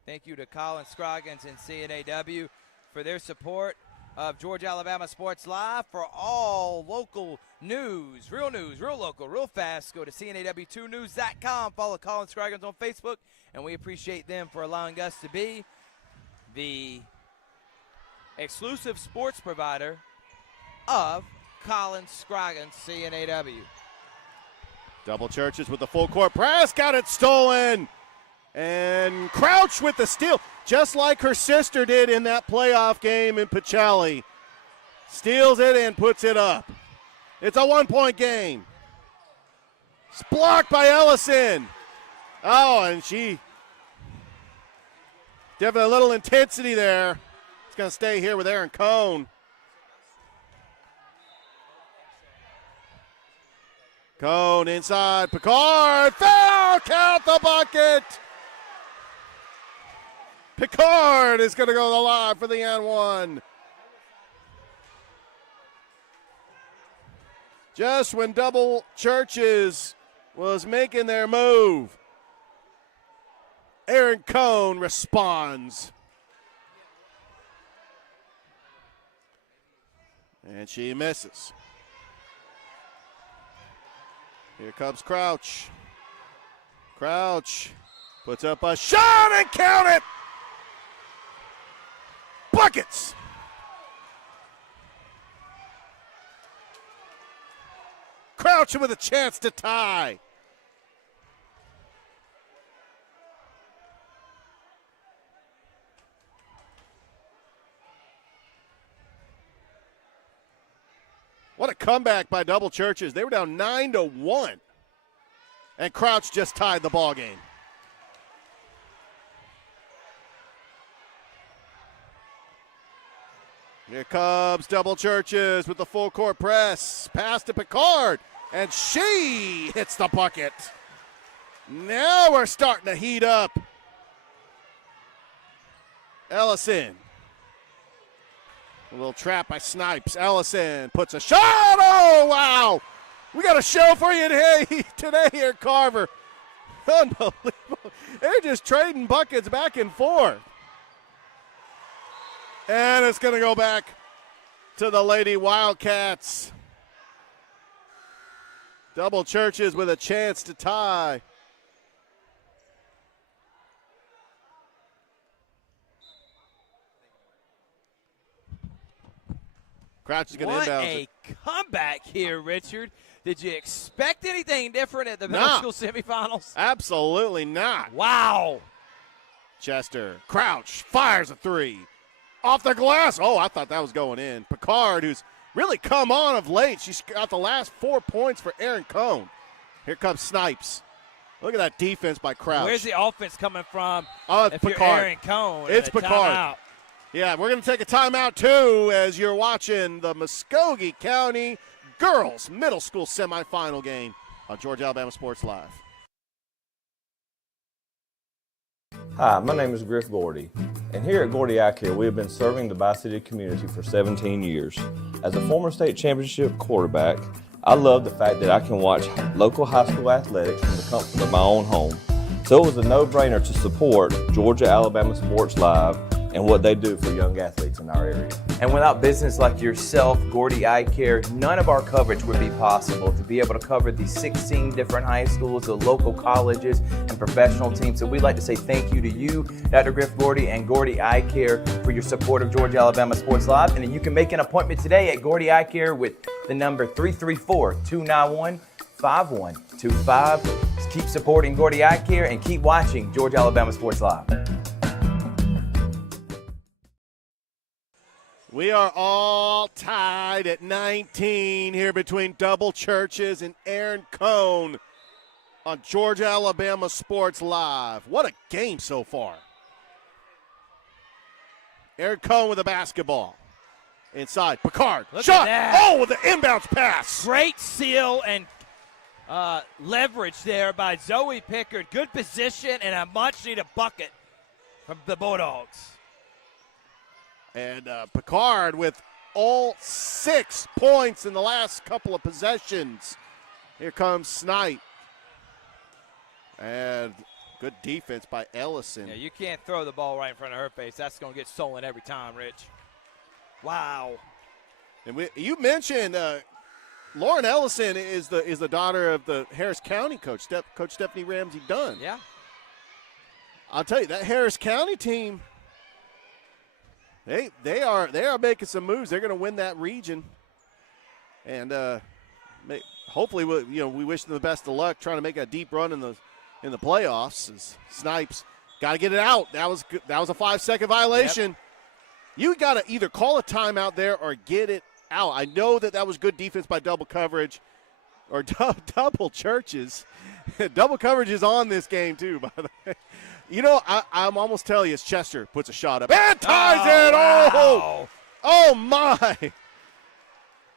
Thank you to Colin Scroggins and CNAW for their support of Georgia Alabama Sports Live. For all local news, real local, real fast, go to CNAW2news.com. Follow Colin Scroggins on Facebook, and we appreciate them for allowing us to be the exclusive sports provider of Colin Scroggins CNAW. Double Churches with the full court press, got it stolen. And Crouch with the steal, just like her sister did in that playoff game in Pacelli. Steals it and puts it up. It's a 1-point game. It's blocked by Ellison. Oh, and she definitely a little intensity there. It's going to stay here with Aaron Cohn. Cohn inside, Picard, foul, count the bucket. Picard is going to go to the line for the N1. Just when Double Churches was making their move, Aaron Cohn responds. And she misses. Here comes Crouch. Crouch puts up a shot and count it. Buckets. Crouch with a chance to tie. What a comeback by Double Churches. They were down 9-1. And Crouch just tied the ball game. Here comes Double Churches with the full court press. Pass to Picard. And she hits the bucket. Now we're starting to heat up. Ellison. A little trap by Snipes. Ellison puts a shot. Oh, wow. We got a show for you today here, Carver. Unbelievable. They're just trading buckets back and forth. And it's going to go back to the Lady Wildcats. Double Churches with a chance to tie. Crouch is going to inbound. What a comeback here, Richard. Did you expect anything different at the middle school semifinals? Absolutely not. Wow. Chester. Crouch fires a three. Off the glass. Oh, I thought that was going in. Picard, who's really come on of late. She's got the last 4 points for Aaron Cohn. Here comes Snipes. Look at that defense by Crouch. Where's the offense coming from? Oh, it's if Picard. You're Aaron Cohn. It's Picard. Timeout. Yeah, we're going to take a timeout, too, as you're watching the Muskogee County Girls Middle School semifinal game on Georgia Alabama Sports Live. Hi, my name is Griff Gordy, and here at Gordy Eye Care, we have been serving the Bi-City community for 17 years. As a former state championship quarterback, I love the fact that I can watch local high school athletics from the comfort of my own home. So it was a no-brainer to support Georgia Alabama Sports Live and what they do for young athletes in our area. And without business like yourself, Gordy Eye Care, none of our coverage would be possible. To be able to cover the 16 different high schools, the local colleges, and professional teams. So we'd like to say thank you to you, Dr. Griff Gordy, and Gordy Eye Care for your support of Georgia Alabama Sports Live. And you can make an appointment today at Gordy Eye Care with the number 334-291-5125. keep supporting Gordy Eye Care and keep watching Georgia Alabama Sports Live. We are all tied at 19 here between Double Churches and Aaron Cohn on Georgia Alabama Sports Live. What a game so far. Aaron Cohn with the basketball. Inside, Picard, Look shot! at that. Oh, with the inbounds pass. Great seal and leverage there by Zoe Pickard. Good position and a much-needed bucket from the Bulldogs. And Picard with all 6 points in the last couple of possessions. Here comes Snipe. And good defense by Ellison. Yeah, you can't throw the ball right in front of her face. That's going to get stolen every time, Rich. Wow. And you mentioned Lauren Ellison is the daughter of the Harris County coach, Coach Stephanie Ramsey Dunn. Yeah. I'll tell you, that Harris County team, they are making some moves. They're going to win that region, and hopefully we wish them the best of luck trying to make a deep run in the playoffs. As Snipes got to get it out. That was good. That was a 5-second violation. Yep. You got to either call a timeout there or get it out. I know that was good defense by double coverage or double churches. Double coverage is on this game too, by the way. You know, I'm almost telling you, it's Chester puts a shot up and ties it. Wow. Oh my!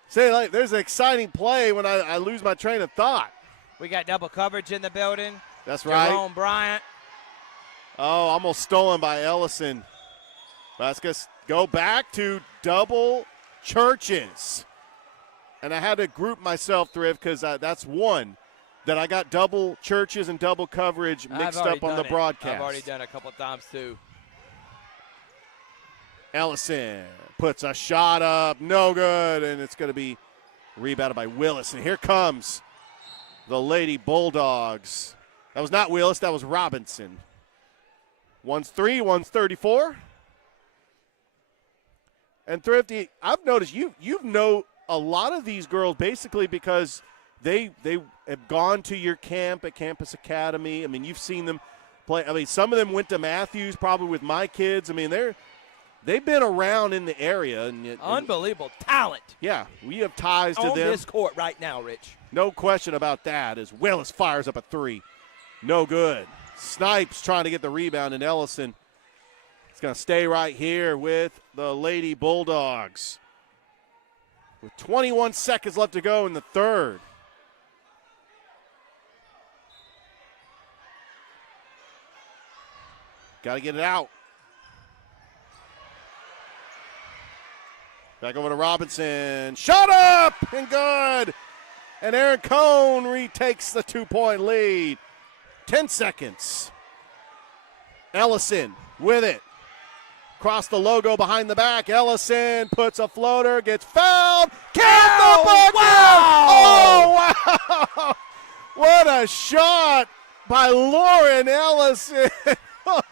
Say, like, there's an exciting play when I lose my train of thought. We got double coverage in the building. That's right. Jerome Bryant. Oh, almost stolen by Ellison. Let's just go back to double churches. And I had to group myself, Thrift, because that's one that I got double churches and double coverage mixed up on the broadcast. I've already done it a couple times, too. Ellison puts a shot up, no good, and it's going to be rebounded by Willis. And here comes the Lady Bulldogs. That was not Willis, that was Robinson. One's 3, one's 34. And Thrifty, I've noticed you know a lot of these girls basically because they have gone to your camp at Campus Academy. I mean, you've seen them play. I mean, some of them went to Matthews probably with my kids. I mean, they've been around in the area. Unbelievable talent. Yeah, we have ties to them. On this court right now, Rich. No question about that as Willis fires up a 3. No good. Snipes trying to get the rebound, and Ellison is going to stay right here with the Lady Bulldogs. With 21 seconds left to go in the third. Got to get it out. Back over to Robinson. Shot up and good. And Aaron Cohn retakes the 2-point lead. 10 seconds. Ellison with it. Across the logo behind the back. Ellison puts a floater, gets fouled. Can't the bucket! Wow! Oh, wow! What a shot by Lauren Ellison.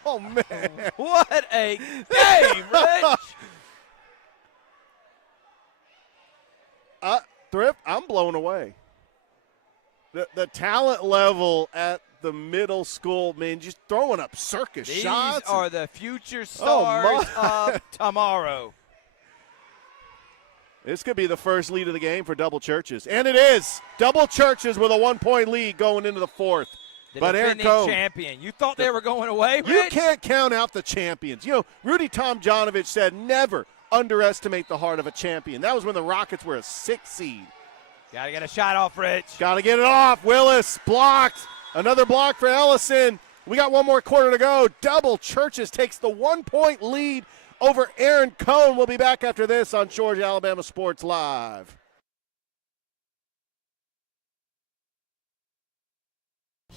Oh, man. What a game, Rich. Thrift, I'm blown away. The talent level at the middle school, man, just throwing up circus shots. These are the future stars of tomorrow. This could be the first lead of the game for Double Churches. And it is. Double Churches with a 1-point lead going into the fourth. But Aaron Cohn, champion. You thought they were going away, Rich? You can't count out the champions. You know, Rudy Tomjanovich said never underestimate the heart of a champion. That was when the Rockets were a 6 seed. Got to get a shot off, Rich. Got to get it off. Willis blocked. Another block for Ellison. We got one more quarter to go. Double Churches takes the 1-point lead over Aaron Cohn. We'll be back after this on Georgia Alabama Sports Live.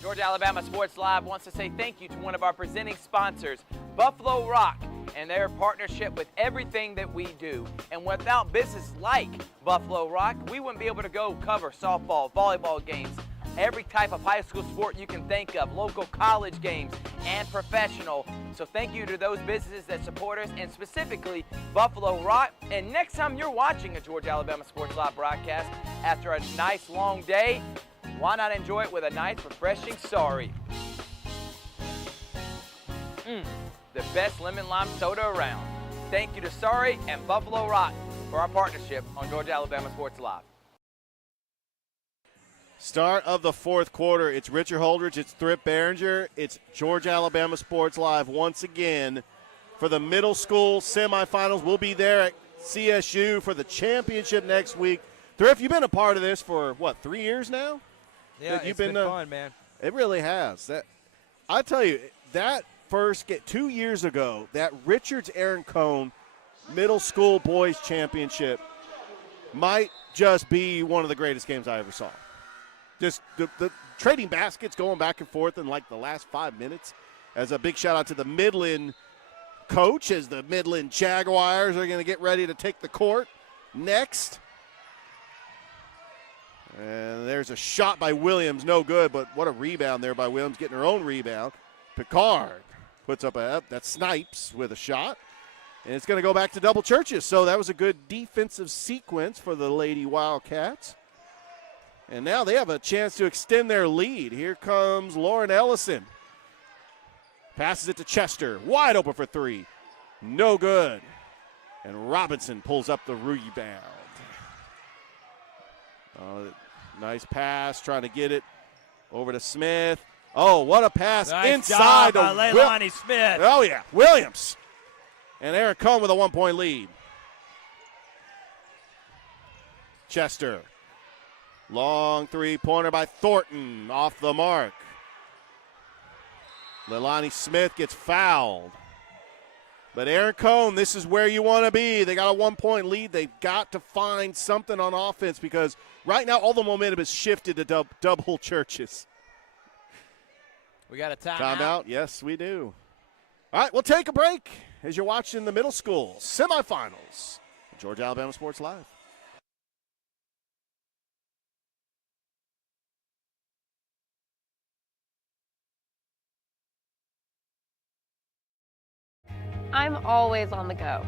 Georgia Alabama Sports Live wants to say thank you to one of our presenting sponsors, Buffalo Rock, and their partnership with everything that we do. And without business like Buffalo Rock, we wouldn't be able to go cover softball, volleyball games, every type of high school sport you can think of, local college games, and professional. So thank you to those businesses that support us, and specifically Buffalo Rock. And next time you're watching a Georgia Alabama Sports Live broadcast, after a nice long day, Why not enjoy it with a nice, refreshing sorry? The best lemon lime soda around. Thank you to Sorry and Buffalo Rotten for our partnership on Georgia Alabama Sports Live. Start of the fourth quarter. It's Richard Holdridge. It's Thrift Behringer. It's Georgia Alabama Sports Live once again for the middle school semifinals. We'll be there at CSU for the championship next week. Thrift, you've been a part of this for, 3 years now? Yeah, it's been fun, man. It really has. I tell you, that first 2 years ago, that Richards Aaron Cohn middle school boys championship might just be one of the greatest games I ever saw. Just the trading baskets going back and forth in like the last 5 minutes. As a big shout out to the Midland coach, as the Midland Jaguars are going to get ready to take the court next. And there's a shot by Williams, no good, but what a rebound there by Williams, getting her own rebound. Picard puts up that's Snipes with a shot. And it's going to go back to double churches. So that was a good defensive sequence for the Lady Wildcats. And now they have a chance to extend their lead. Here comes Lauren Ellison. Passes it to Chester. Wide open for three. No good. And Robinson pulls up the rebound. Nice pass, trying to get it over to Smith. Oh, what a pass inside to Leilani Smith. Oh, yeah, Williams. And Aaron Cohn with a 1-point lead. Chester. Long three-pointer by Thornton, off the mark. Leilani Smith gets fouled. But Aaron Cohn, this is where you want to be. They got a 1-point lead. They've got to find something on offense because right now all the momentum is shifted to double churches. We got a timeout. Yes, we do. All right, we'll take a break as you're watching the middle school semifinals. Georgia Alabama Sports Live. I'm always on the go.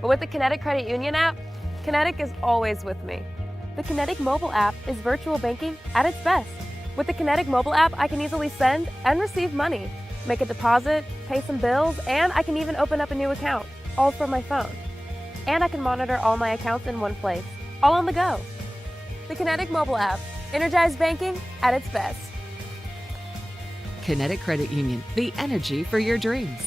But with the Kinetic Credit Union app, Kinetic is always with me. The Kinetic mobile app is virtual banking at its best. With the Kinetic mobile app, I can easily send and receive money, make a deposit, pay some bills, and I can even open up a new account, all from my phone. And I can monitor all my accounts in one place, all on the go. The Kinetic mobile app, energized banking at its best. Kinetic Credit Union, the energy for your dreams.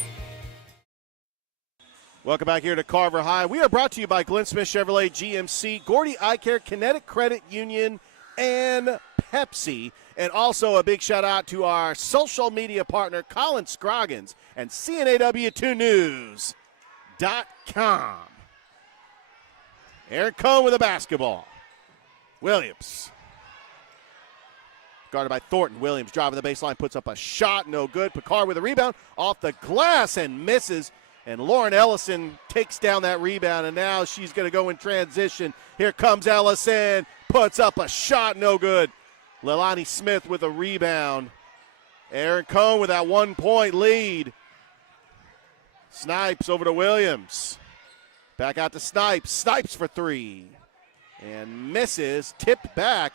Welcome back here to Carver High. We are brought to you by Glenn Smith Chevrolet GMC, Gordy Eye Care, Kinetic Credit Union, and Pepsi. And also a big shout out to our social media partner, Colin Scroggins, and CNAW2News.com. Aaron Cohn with a basketball. Williams. Guarded by Thornton. Williams driving the baseline, puts up a shot, no good. Picard with a rebound off the glass and misses. And Lauren Ellison takes down that rebound, and now she's going to go in transition. Here comes Ellison, puts up a shot, no good. Leilani Smith with a rebound. Aaron Cohn with that 1-point lead. Snipes over to Williams. Back out to Snipes. Snipes for three. And misses. Tipped back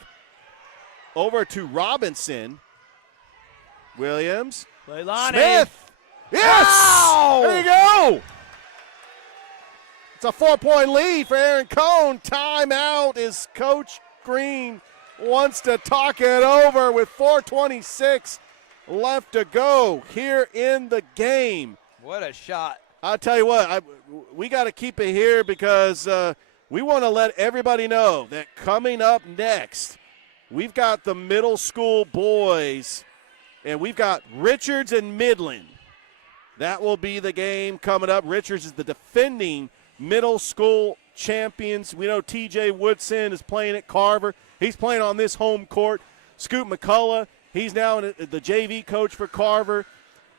over to Robinson. Williams. Leilani. Smith. Yes! Wow! There you go. It's a 4-point lead for Aaron Cohn. Timeout as Coach Green wants to talk it over with 4:26 left to go here in the game. What a shot. I'll tell you what, we got to keep it here because we want to let everybody know that coming up next, we've got the middle school boys, and we've got Richards and Midland. That will be the game coming up. Richards is the defending middle school champions. We know TJ Woodson is playing at Carver. He's playing on this home court. Scoot McCullough, he's now the JV coach for Carver.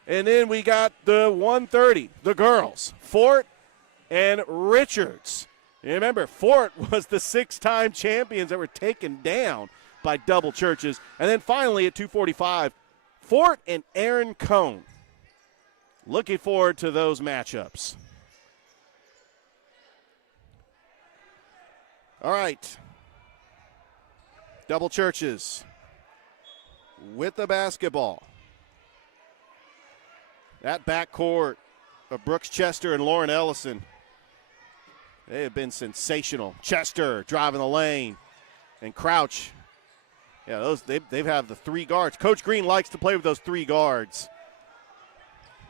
And then we got the 130, the girls, Fort and Richards. You remember, Fort was the 6-time champions that were taken down by double churches. And then finally at 245, Fort and Aaron Cohn. Looking forward to those matchups. All right. Double churches with the basketball. That backcourt of Brooks Chester and Lauren Ellison, they have been sensational. Chester driving the lane, and Crouch. Yeah, they've had the 3 guards. Coach Green likes to play with those 3 guards.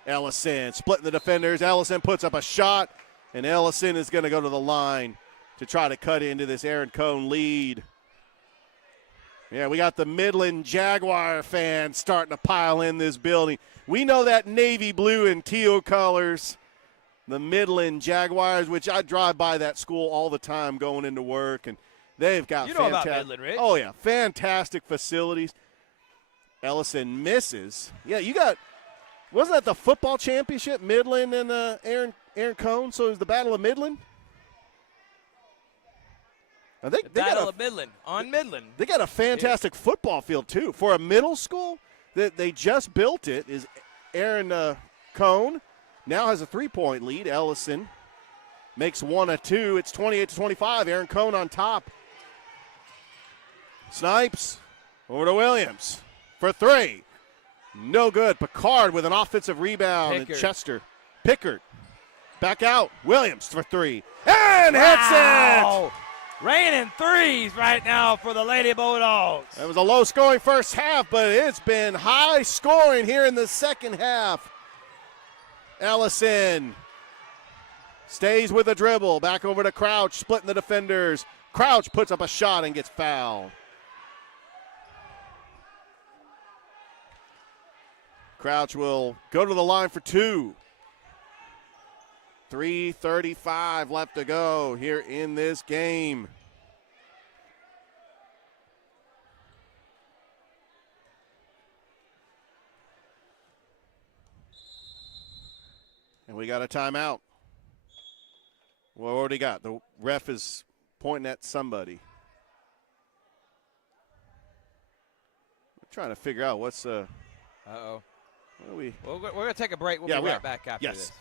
Ellison splitting the defenders. Ellison puts up a shot, and Ellison is going to go to the line to try to cut into this Aaron Cohn lead. Yeah, we got the Midland Jaguar fans starting to pile in this building. We know that navy blue and teal colors, the Midland Jaguars, which I drive by that school all the time going into work, and they've got about Midland, Rich. Oh, yeah, fantastic facilities. Ellison misses. Yeah, you got – wasn't that the football championship, Midland and Aaron Cohn? So it was the Battle of Midland? I think the Battle of Midland, on Midland. They got a fantastic football field, too. For a middle school, that they just built it, is Aaron Cohn now has a 3-point lead. Ellison makes 1 of 2. It's 28-25. Aaron Cohn on top. Snipes over to Williams for 3. No good. Picard with an offensive rebound. Pickard. And Chester. Pickard back out. Williams for 3. And hits it! Raining threes right now for the Lady Bulldogs. It was a low-scoring first half, but it's been high-scoring here in the second half. Ellison stays with a dribble. Back over to Crouch, splitting the defenders. Crouch puts up a shot and gets fouled. Crouch will go to the line for 2. 3:35 left to go here in this game. And we got a timeout. What already got? The ref is pointing at somebody. We're trying to figure out what's Uh-oh. What are we? Well, we're going to take a break. We'll be right back after this.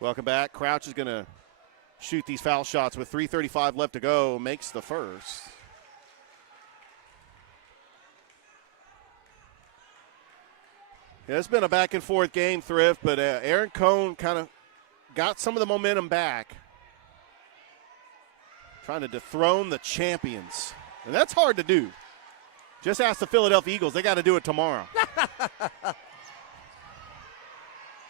Welcome back. Crouch is going to shoot these foul shots with 3:35 left to go. Makes the first. Yeah, it's been a back-and-forth game, Thrift, but Aaron Cohn kind of got some of the momentum back. Trying to dethrone the champions. And that's hard to do. Just ask the Philadelphia Eagles. They got to do it tomorrow.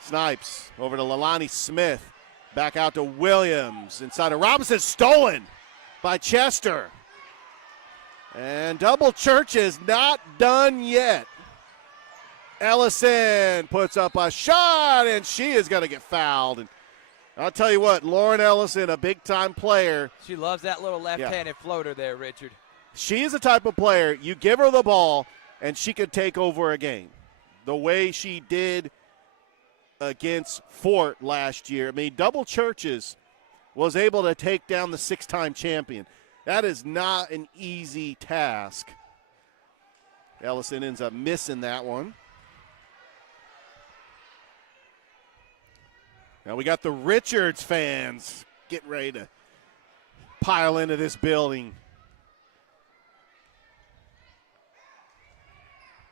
Snipes over to Lalani Smith. Back out to Williams. Inside of Robinson. Stolen by Chester. And Double Church is not done yet. Ellison puts up a shot, and she is going to get fouled. And I'll tell you what, Lauren Ellison, a big-time player. She loves that little left-handed floater there, Richard. She is the type of player, you give her the ball, and she could take over a game. The way she did against Fort last year. I mean, Double Churches was able to take down the 6-time champion. That is not an easy task. Ellison ends up missing that one. Now we got the Richards fans getting ready to pile into this building.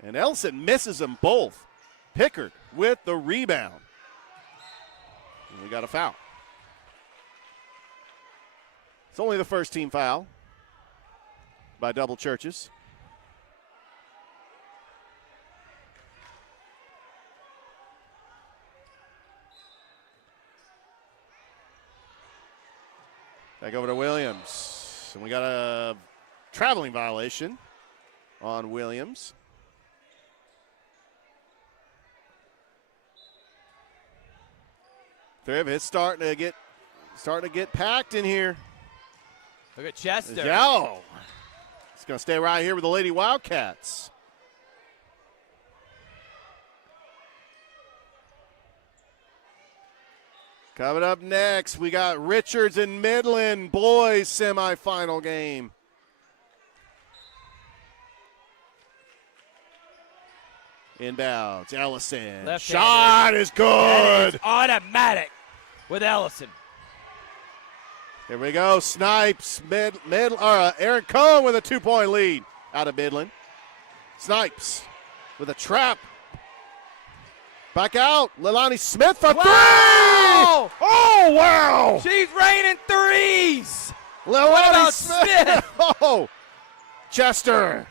And Ellison misses them both. Pickard with the rebound. And we got a foul. It's only the first team foul by Double Churches. Back over to Williams. And we got a traveling violation on Williams. It's starting to get starting to get packed in here. Look at Chester. Yo. It's going to stay right here with the Lady Wildcats. Coming up next, we got Richards and Midland boys semifinal game. Inbounds, Ellison. Left-handed. Shot is That good. is automatic with Ellison. Here we go. Snipes, Aaron Cohn with a 2-point lead out of Midland. Snipes with a trap. Back out. Leilani Smith for three. Oh, wow. She's raining threes. Leilani What about Smith? Oh, Chester.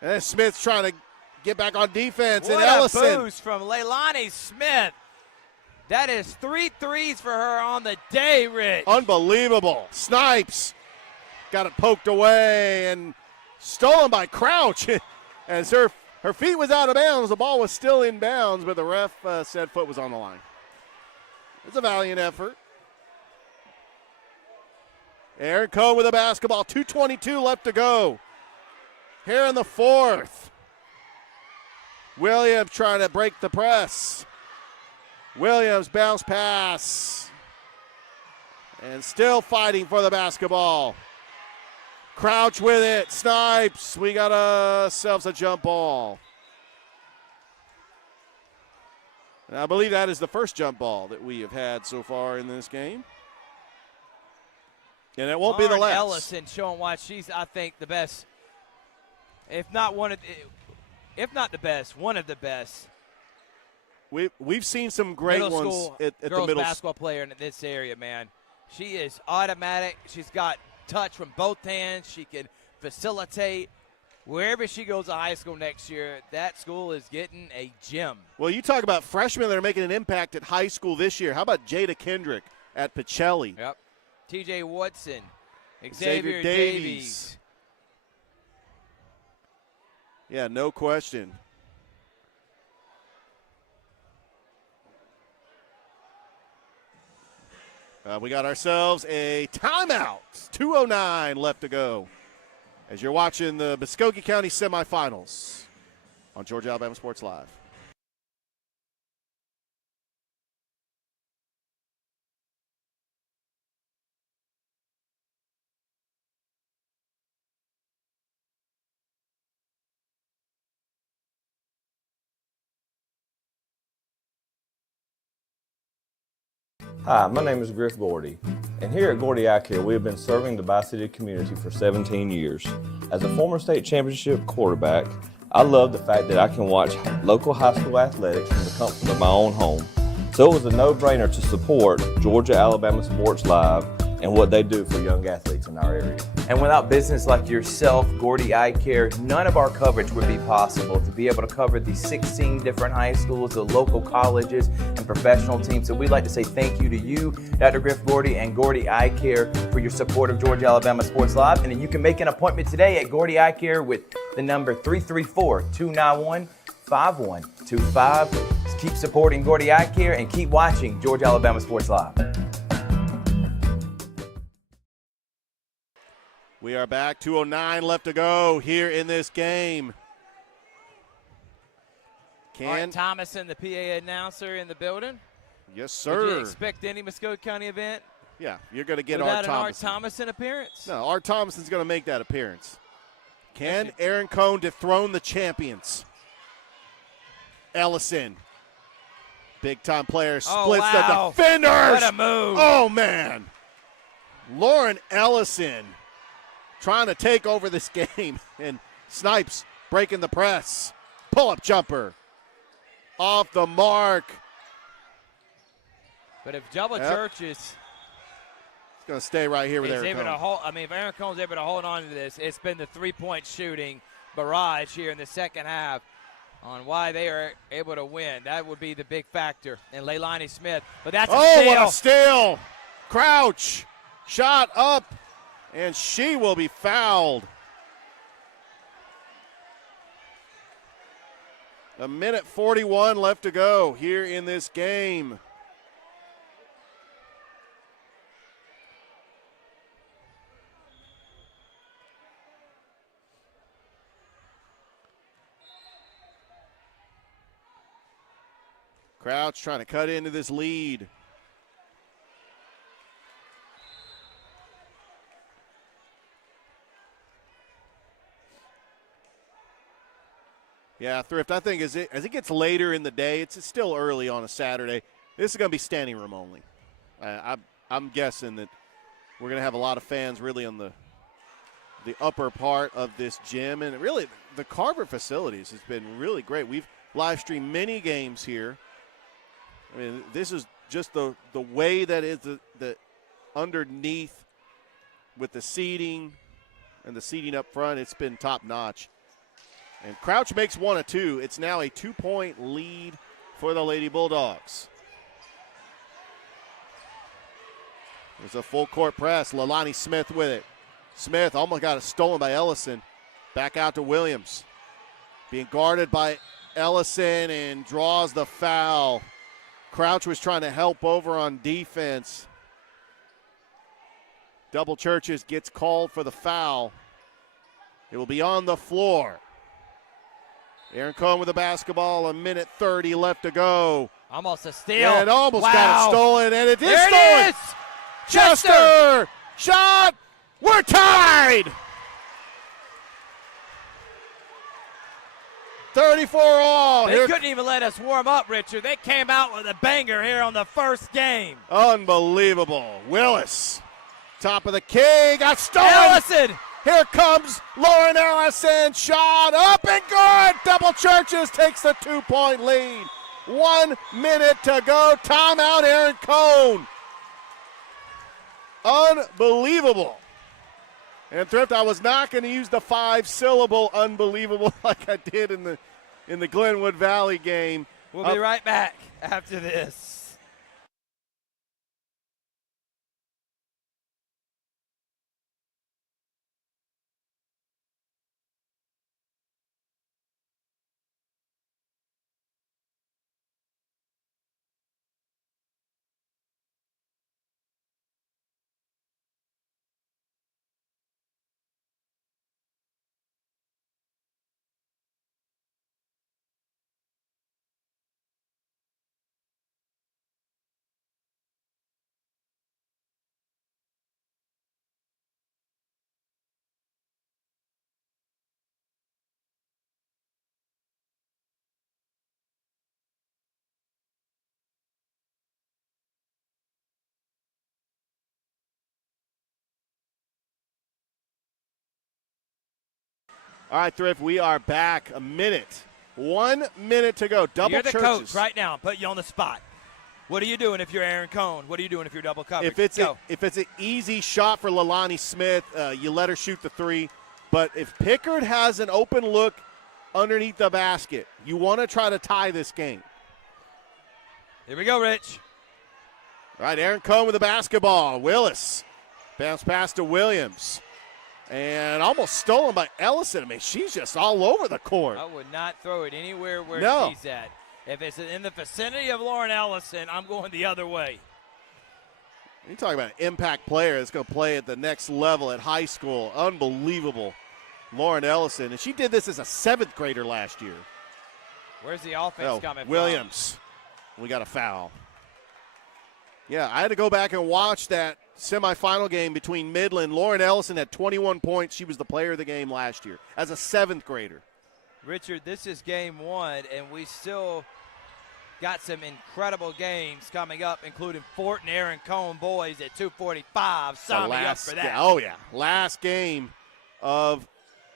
And Smith's trying to get back on defense. What and Ellison. a boost from Leilani Smith. That is 3 threes for her on the day, Rich. Unbelievable. Snipes got it poked away and stolen by Crouch. As her feet was out of bounds, the ball was still in bounds, but the ref said foot was on the line. It's a valiant effort. Aaron Cohn with a basketball. 2:22 left to go. Here in the fourth. Williams trying to break the press. Williams bounce pass. And still fighting for the basketball. Crouch with it. Snipes. We got ourselves a jump ball. And I believe that is the first jump ball that we have had so far in this game. And it won't be the last. Ellison showing why she's, I think, the best. If not the best, one of the best. We've seen some great ones at the girls middle basketball player in this area, man. She is automatic. She's got touch from both hands. She can facilitate. Wherever she goes to high school next year, that school is getting a gym. Well, you talk about freshmen that are making an impact at high school this year. How about Jada Kendrick at Pacelli? Yep. T.J. Woodson, Xavier Davies. Yeah, no question. We got ourselves a timeout. 2:09 left to go. As you're watching the Muskogee County semifinals on Georgia Alabama Sports Live. Hi, my name is Griff Gordy, and here at Gordy Eye Care, we have been serving the Bi-City community for 17 years. As a former state championship quarterback, I love the fact that I can watch local high school athletics from the comfort of my own home. So it was a no-brainer to support Georgia Alabama Sports Live and what they do for young athletes in our area. And without business like yourself, Gordy Eye Care, none of our coverage would be possible to be able to cover the 16 different high schools, the local colleges, and professional teams. So we'd like to say thank you to you, Dr. Griff Gordy, and Gordy Eye Care for your support of Georgia Alabama Sports Live. And you can make an appointment today at Gordy Eye Care with the number 334-291-5125. Keep supporting Gordy Eye Care and keep watching Georgia Alabama Sports Live. We are back. 2:09 left to go here in this game. Art Thomason, the PA announcer, in the building. Yes, sir. Would you expect any Muskogee County event Yeah, you're going to get without Art an Art Thomason. Thomason appearance? No, Art Thomason's going to make that appearance. Can Aaron Cohn dethrone the champions? Ellison. Big-time player, splits the defenders. What a move. Oh, man. Lauren Ellison trying to take over this game. And Snipes breaking the press. Pull-up jumper. Off the mark. But if Double Church is going to stay right here with Aaron able Cohn. to hold, if Aaron Cohn's able to hold on to this, it's been the three-point shooting barrage here in the second half on why they are able to win. That would be the big factor. And Leilani Smith. But that's a steal. What a steal. Crouch. Shot up. And she will be fouled. A minute 41 left to go here in this game. Crouch trying to cut into this lead. Yeah, Thrift, I think as it gets later in the day, it's still early on a Saturday, this is going to be standing room only. I'm guessing that we're going to have a lot of fans really on the upper part of this gym. And really, the Carver facilities has been really great. We've live streamed many games here. I mean, this is just the way that is the underneath with the seating and the seating up front, it's been top-notch. And Crouch makes one of two. It's now a 2-point lead for the Lady Bulldogs. There's a full court press. Leilani Smith with it. Smith almost got it stolen by Ellison. Back out to Williams. Being guarded by Ellison and draws the foul. Crouch was trying to help over on defense. Double Churches gets called for the foul. It will be on the floor. Aaron Cohn with the basketball, 1:30 left to go. Almost a steal. And almost got it stolen, and it is stolen. There it is! Chester! Shot! We're tied! 34 all. They couldn't even let us warm up, Richard. They came out with a banger here on the first game. Unbelievable. Willis, top of the key, got stolen. Ellison! Here comes Lauren Ellison. Shot up and good. Double Churches takes the 2-point lead. 1 minute to go. Timeout, Aaron Cohn. Unbelievable. And Thrift, I was not going to use the 5-syllable unbelievable like I did in the Glenwood Valley game. We'll be right back after this. All right, Thrift, we are back. 1 minute to go. Double You're the Churches. coach right now. Put you on the spot. What are you doing if you're Aaron Cohn? What are you doing if you're double coverage? If it's an easy shot for Leilani Smith, you let her shoot the three. But if Pickard has an open look underneath the basket, you want to try to tie this game. Here we go, Rich. All right, Aaron Cohn with the basketball. Willis. Bounce pass to Williams. And almost stolen by Ellison. I mean, she's just all over the court. I would not throw it anywhere where she's at. If it's in the vicinity of Lauren Ellison, I'm going the other way. You're talking about an impact player that's going to play at the next level at high school. Unbelievable. Lauren Ellison. And she did this as a 7th grader last year. Where's the offense coming Williams. We got a foul. Yeah, I had to go back and watch that semifinal game between Midland. Lauren Ellison had 21 points. She was the player of the game last year as a 7th grader. Richard, this is game 1, and we still got some incredible games coming up, including Fort and Aaron Cohn boys at 2:45. Sign me up for that. Yeah, oh, yeah. Last game of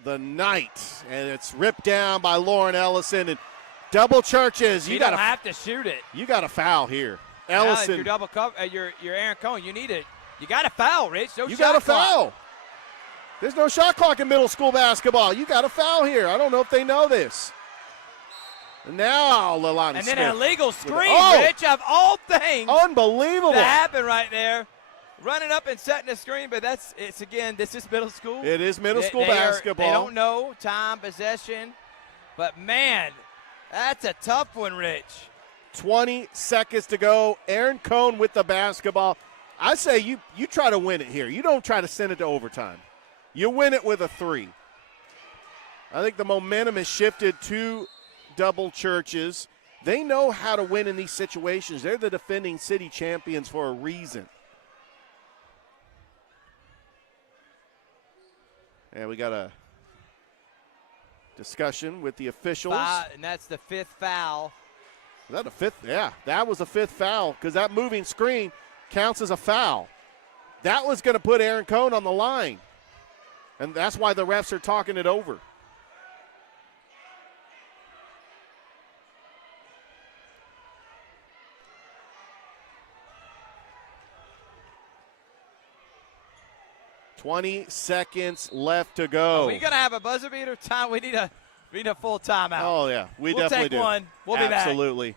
the night, and it's ripped down by Lauren Ellison. And Double Churches. You don't have to shoot it. You got a foul here. Ellison. If you're double cover, you're Aaron Cohn. You need it. You got a foul, Rich. You got a foul. There's no shot clock in middle school basketball. You got a foul here. I don't know if they know this. Now Leilani Smith. And then an illegal screen, Rich, of all things. Unbelievable. That happened right there. Running up and setting the screen, but this is middle school. It is middle school basketball. They don't know time, possession. But, man, that's a tough one, Rich. 20 seconds to go. Aaron Cohn with the basketball. I say you try to win it here. You don't try to send it to overtime. You win it with a 3. I think the momentum has shifted to Double Churches. They know how to win in these situations. They're the defending city champions for a reason. And we got a discussion with the officials. And that's the 5th foul. Is that a 5th? Yeah, that was a 5th foul because that moving screen counts as a foul. That was going to put Aaron Cohn on the line. And that's why the refs are talking it over. "20 seconds left to go." Are we going to have a buzzer beater time? We need a full timeout. Oh, yeah. We'll take definitely do. one. We'll be back. Absolutely.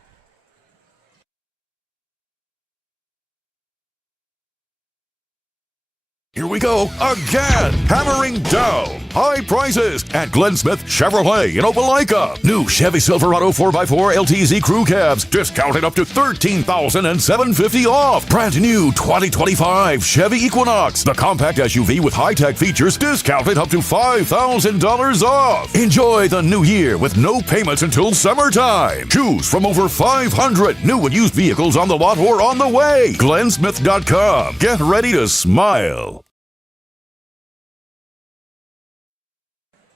Here we go again. Hammering down high prices at Glenn Smith Chevrolet in Opelika. New Chevy Silverado 4x4 LTZ crew cabs discounted up to $13,750 off. Brand new 2025 Chevy Equinox, the compact SUV with high-tech features, discounted up to $5,000 off. Enjoy the new year with no payments until summertime. Choose from over 500 new and used vehicles on the lot or on the way. GlennSmith.com. Get ready to smile.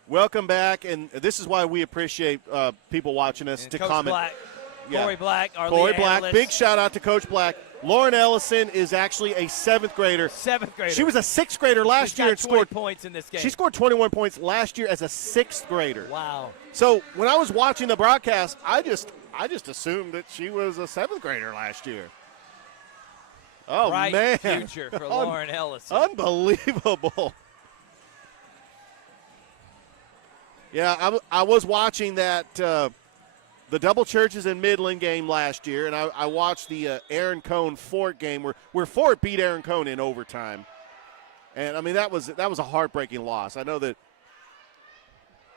Welcome back, and this is why we appreciate people watching us And to Coach comment. Black, Yeah. Corey Black, our Corey lead Black, analyst. big shout out to Coach Black. Lauren Ellison is actually a 7th grader. 7th grader. She was a 6th grader last She's year got and 20 scored points in this game. She scored 21 points last year as a 6th grader. Wow. So when I was watching the broadcast, I just assumed that she was a 7th grader last year. Oh, Bright man. future for Lauren Ellison. Unbelievable. Yeah, I was watching that the Double Churches in Midland game last year, and I watched the Aaron Cohn Fort game where Fort beat Aaron Cohn in overtime. And, I mean, that was a heartbreaking loss. I know that.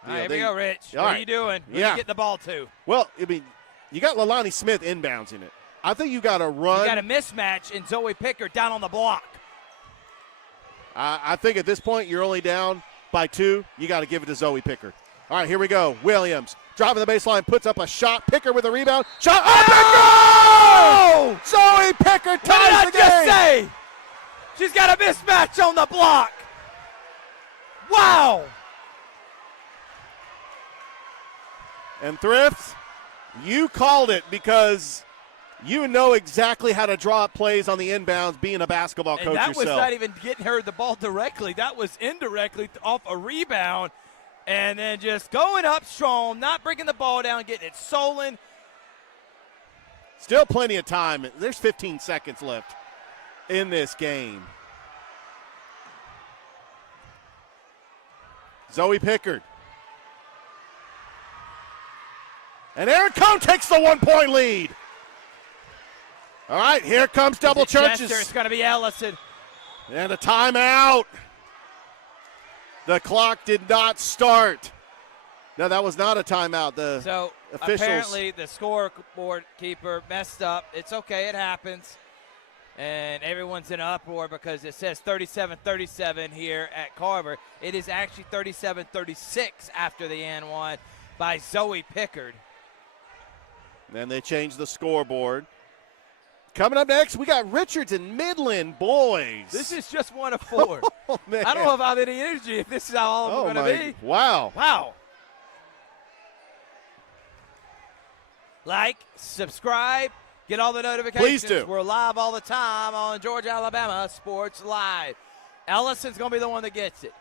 All right, here we go, Rich. What are you doing? Where you get the ball to? Well, I mean, you got Leilani Smith inbounds in it. I think you got to run. You got a mismatch in Zoe Pickard down on the block. I think at this point you're only down by 2. You got to give it to Zoe Pickard. All right, here we go. Williams driving the baseline, puts up a shot. Pickard with a rebound. Shot up and goal! Zoe Pickard ties the game. What did I just say? She's got a mismatch on the block. Wow. And Thrift, you called it because you know exactly how to draw up plays on the inbounds, being a basketball coach that yourself. was not even getting her the ball directly. That was indirectly off a rebound. And then just going up strong, not bringing the ball down, getting it stolen. Still plenty of time. There's 15 seconds left in this game. Zoe Pickard. And Aaron Cohn takes the 1-point lead. All right, here comes Double Churches. It's going to be Ellison. And a timeout. The clock did not start. No, that was not a timeout. The officials. Apparently the scoreboard keeper messed up. It's okay, it happens. And everyone's in an uproar because it says 37-37 here at Carver. It is actually 37-36 after the and one by Zoe Pickard. Then they changed the scoreboard. Coming up next, we got Richards and Midland boys. This is just one of 4. Oh, man. I don't know if I have any energy if this is how all of them are going to be. Wow. Wow. Like, subscribe, get all the notifications. Please do. We're live all the time on Georgia, Alabama Sports Live. Ellison's going to be the one that gets it.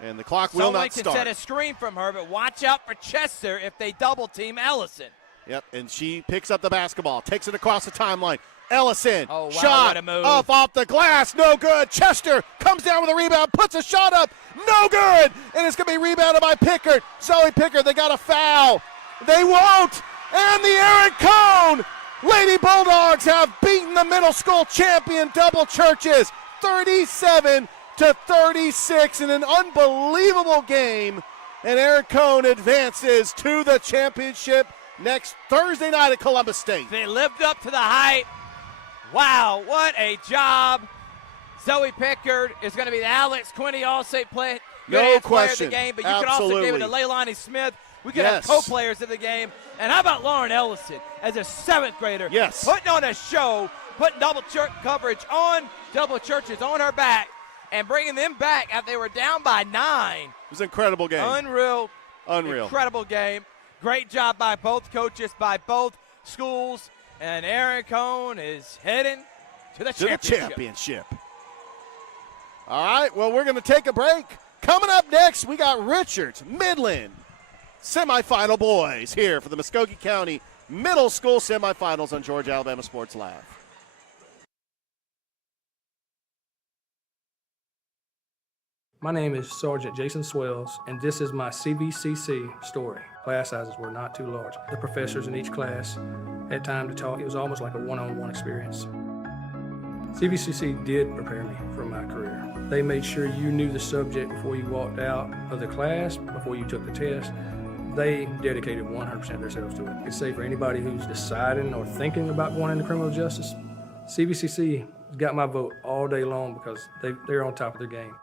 And the clock will not can start. set a screen from her, but watch out for Chester if they double team Ellison. Yep, and she picks up the basketball, takes it across the timeline. Ellison, Oh, wow, shot what a move. up off the glass, no good. Chester comes down with a rebound, puts a shot up, no good. And it's going to be rebounded by Pickard. Zoe Pickard, they got a foul. They won't. And the Aaron Cohn Lady Bulldogs have beaten the middle school champion Double Churches 37-36 in an unbelievable game. And Aaron Cohn advances to the championship next Thursday night at Columbus State. They lived up to the hype. Wow, what a job. Zoe Pickard is going to be the Alex Quinney All-State player. No Player of question. the game, but you Absolutely. can also give it to Leilani Smith We could have co-players of the game. And how about Lauren Ellison as a 7th grader? Yes. Putting on a show, putting double church coverage on double churches on her back and bringing them back after they were down by 9. It was an incredible game. Unreal. Incredible game. Great job by both coaches, by both schools. And Erin Cohn is heading to the championship. All right, well, we're going to take a break. Coming up next, we got Richards, Midland, semifinal boys here for the Muskogee County Middle School semifinals on Georgia Alabama Sports Live. My name is Sergeant Jason Swells, and this is my CVCC story. Class sizes were not too large. The professors in each class had time to talk. It was almost like a one-on-one experience. CVCC did prepare me for my career. They made sure you knew the subject before you walked out of the class, before you took the test. They dedicated 100% of themselves to it. It's safe for anybody who's deciding or thinking about going into criminal justice. CVCC got my vote all day long because they're on top of their game.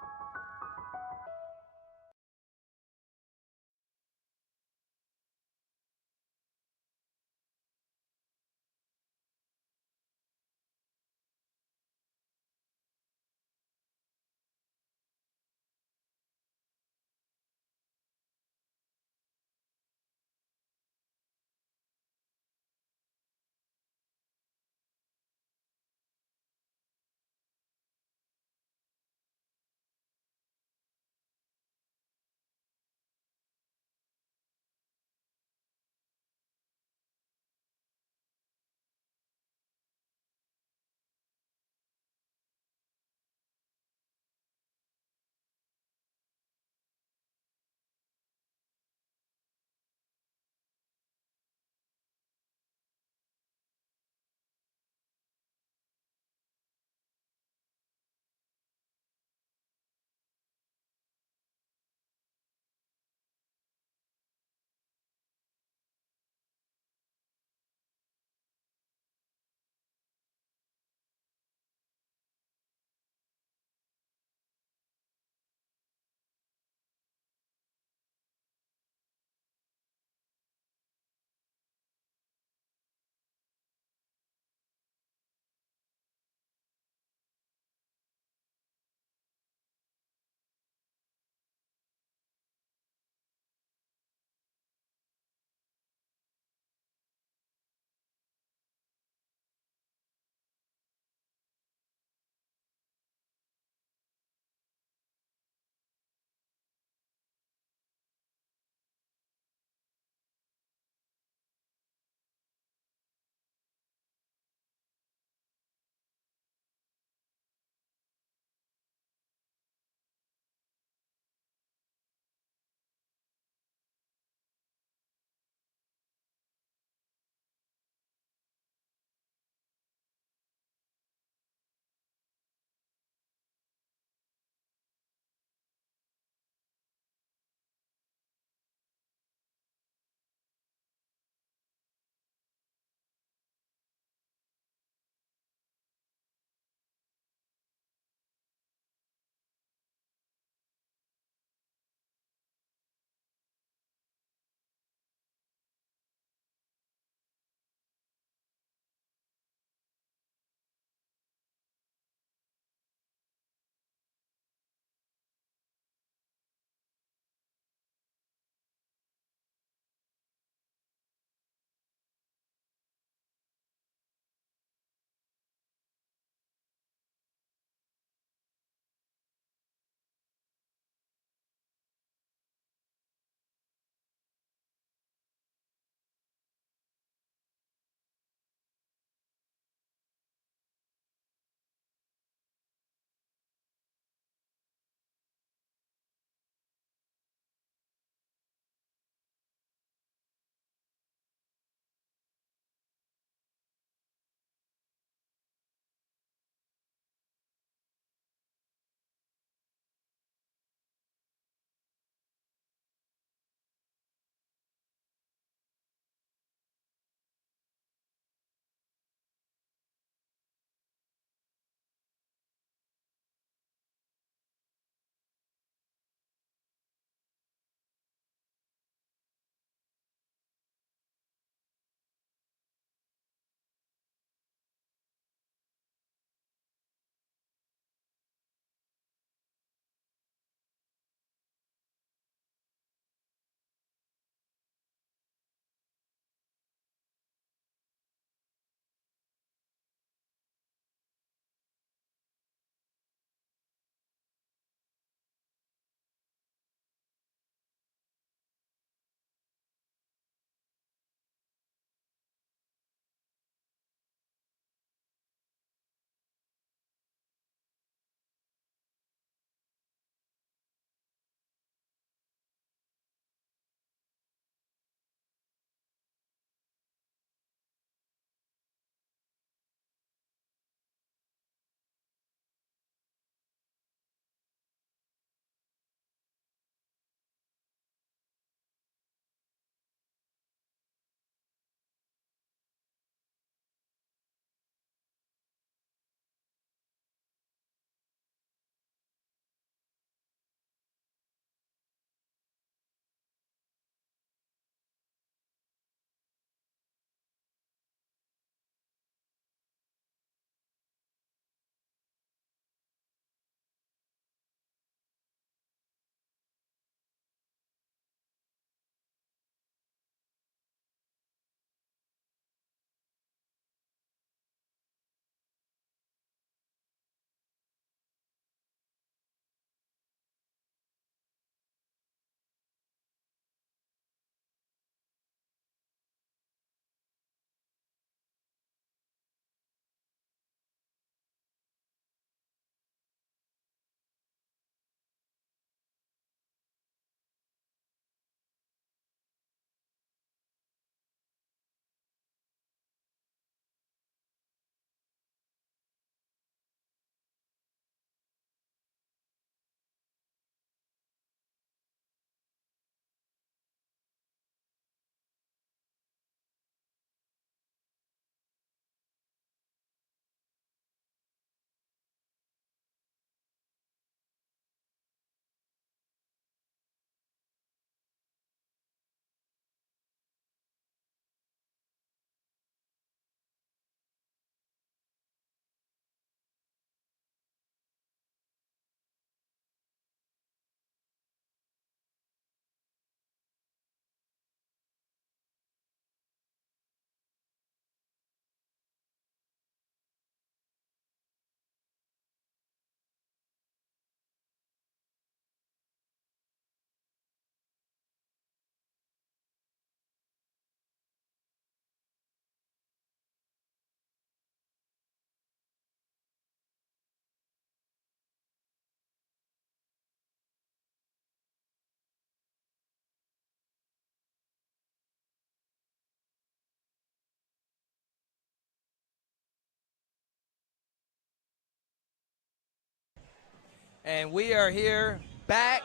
And we are here back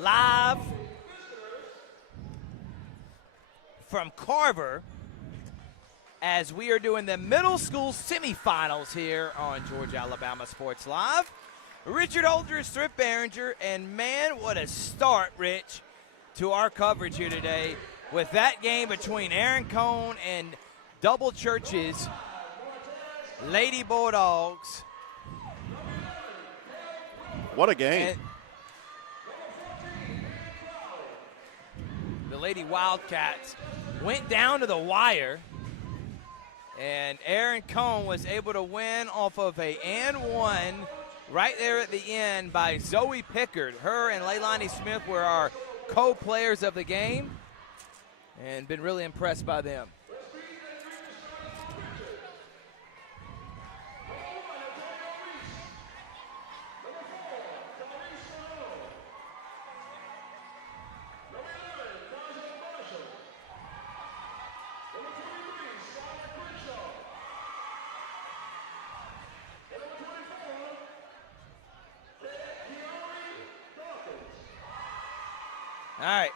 live from Carver as we are doing the middle school semifinals here on Georgia Alabama Sports Live. Richard Holdridge, Thrift Behringer, and man, what a start, Rich, to our coverage here today with that game between Aaron Cohn and Double Church's Lady Bulldogs. What a game. And the Lady Wildcats went down to the wire, and Aaron Cohn was able to win off of a and one right there at the end by Zoe Pickard. Her and Leilani Smith were our co-players of the game, and been really impressed by them. All right.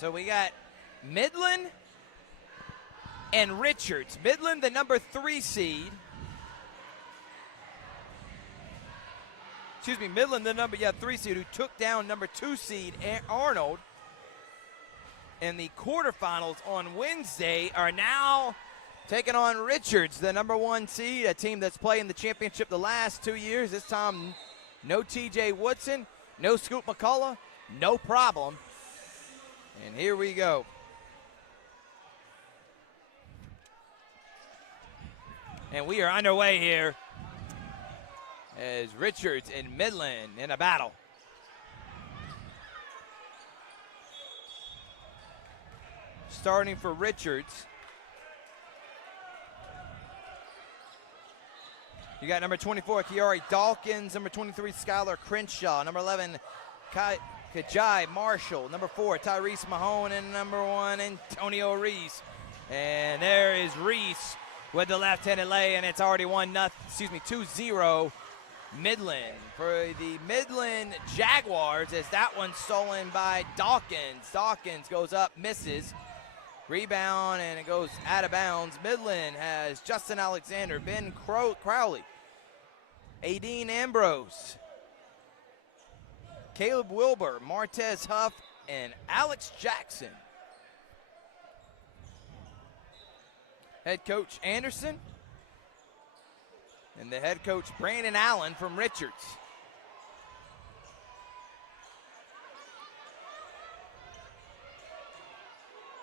So we got Midland and Richards. Midland, the number 3 seed. Excuse me, Midland, the number 3 seed, who took down number 2 seed Arnold in the quarterfinals on Wednesday, are now taking on Richards, the number 1 seed, a team that's playing the championship the last 2 years. This time, no TJ Woodson, no Scoop McCullough, no problem. And here we go. And we are underway here as Richards and Midland in a battle. Starting for Richards, you got number 24, Kiari Dawkins, number 23, Skylar Crenshaw, number 11, Kajai Marshall, number 4, Tyrese Mahone, and number 1, Antonio Reese. And there is Reese with the left-handed lay, and it's already 2-0 Midland for the Midland Jaguars, as that one's stolen by Dawkins. Dawkins goes up, misses. Rebound, and it goes out of bounds. Midland has Justin Alexander, Ben Crowley, Aideen Ambrose, Caleb Wilbur, Martez Huff, and Alex Jackson. Head coach Anderson, and the head coach Brandon Allen from Richards.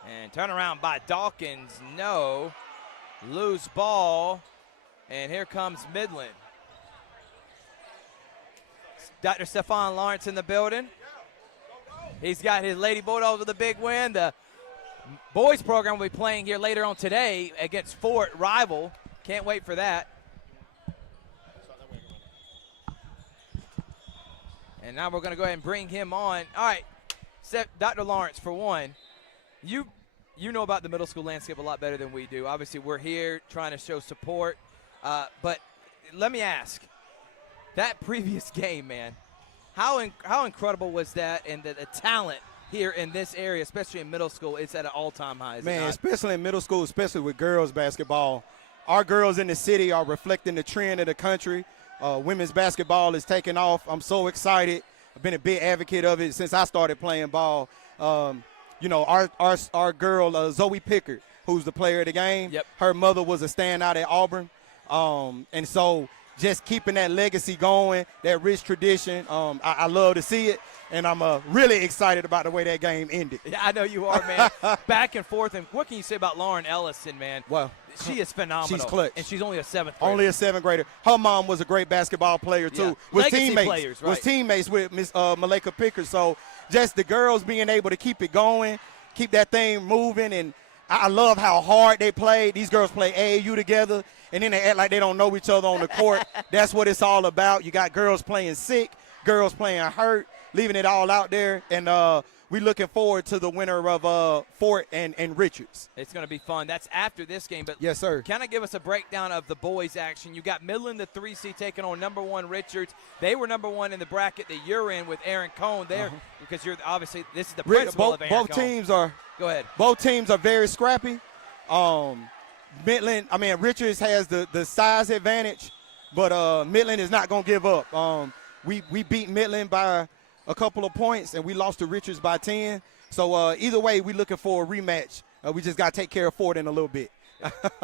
And turnaround by Dawkins, no. Loose ball, and here comes Midland. Dr. Stephon Lawrence in the building. He's got his Lady Bulldogs with a big win. The boys program will be playing here later on today against Fort rival. Can't wait for that. And now we're going to go ahead and bring him on. All right, Dr. Lawrence, for one, you know about the middle school landscape a lot better than we do. Obviously, we're here trying to show support. But let me ask, that previous game, man, how incredible was that? And the talent here in this area, especially in middle school, it's at an all-time high. Man, especially in middle school, especially with girls basketball. Our girls in the city are reflecting the trend of the country. Women's basketball is taking off. I'm so excited. I've been a big advocate of it since I started playing ball. You know, our girl, Zoe Pickard, who's the player of the game, her mother was a standout at Auburn. And so just keeping that legacy going, that rich tradition, I love to see it. And I'm really excited about the way that game ended. Yeah, I know you are, man. Back and forth. And what can you say about Lauren Ellison, man? Well, she is phenomenal. She's clutch. And she's only a 7th grader. Only a 7th grader. Her mom was a great basketball player, too. Yeah. Was Legacy teammates. Players, right. Was teammates with Miss Malika Pickard. So just the girls being able to keep it going, keep that thing moving. And I love how hard they played. These girls play AAU together, and then they act like they don't know each other on the court. That's what it's all about. You got girls playing sick, girls playing hurt, leaving it all out there. And we looking forward to the winner of Fort and Richards. It's going to be fun. That's after this game. But yes, sir. Kind of give us a breakdown of the boys' action. You got Midland, the 3 seed, taking on number 1 Richards. They were number 1 in the bracket that you're in with Aaron Cohn there, because you're obviously this is the principal of Aaron both Cohn. teams are. Go ahead. Both teams are very scrappy. Richards has the size advantage, but Midland is not going to give up. We beat Midland by a couple of points, and we lost to Richards by 10. So either way, we're looking for a rematch. We just got to take care of Fort in a little bit.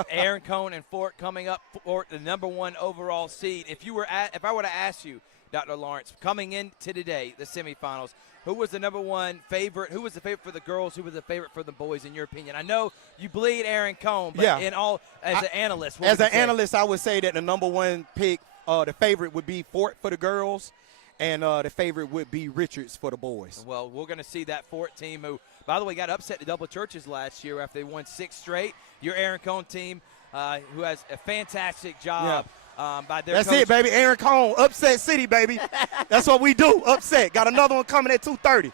Aaron Cohn and Fort coming up for the number 1 overall seed. If I were to ask you, Dr. Lawrence, coming into today, the semifinals, who was the number 1 favorite? Who was the favorite for the girls? Who was the favorite for the boys, in your opinion? I know you bleed Aaron Cohn, but as an analyst, I would say that the number 1 pick, the favorite would be Fort for the girls, and the favorite would be Richards for the boys. Well, we're going to see that Fort team who, by the way, got upset to Double Churches last year after they won 6 straight. Your Aaron Cohn team, who has a fantastic job. By their That's coach. it, baby. Aaron Cohn, upset city, baby. That's what we do, upset. Got another one coming at 2:30.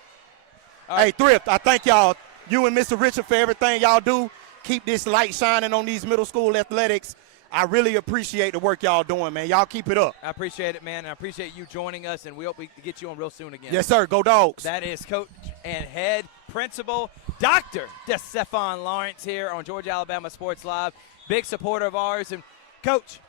Hey, Thrift, I thank y'all, you and Mr. Richard, for everything y'all do. Keep this light shining on these middle school athletics. I really appreciate the work y'all doing, man. Y'all keep it up. I appreciate it, man, and I appreciate you joining us, and we hope we get you on real soon again. Yes, sir. Go Dogs. That is Coach and Head Principal Dr. DeStefan Lawrence here on Georgia Alabama Sports Live. Big supporter of ours. And, Coach,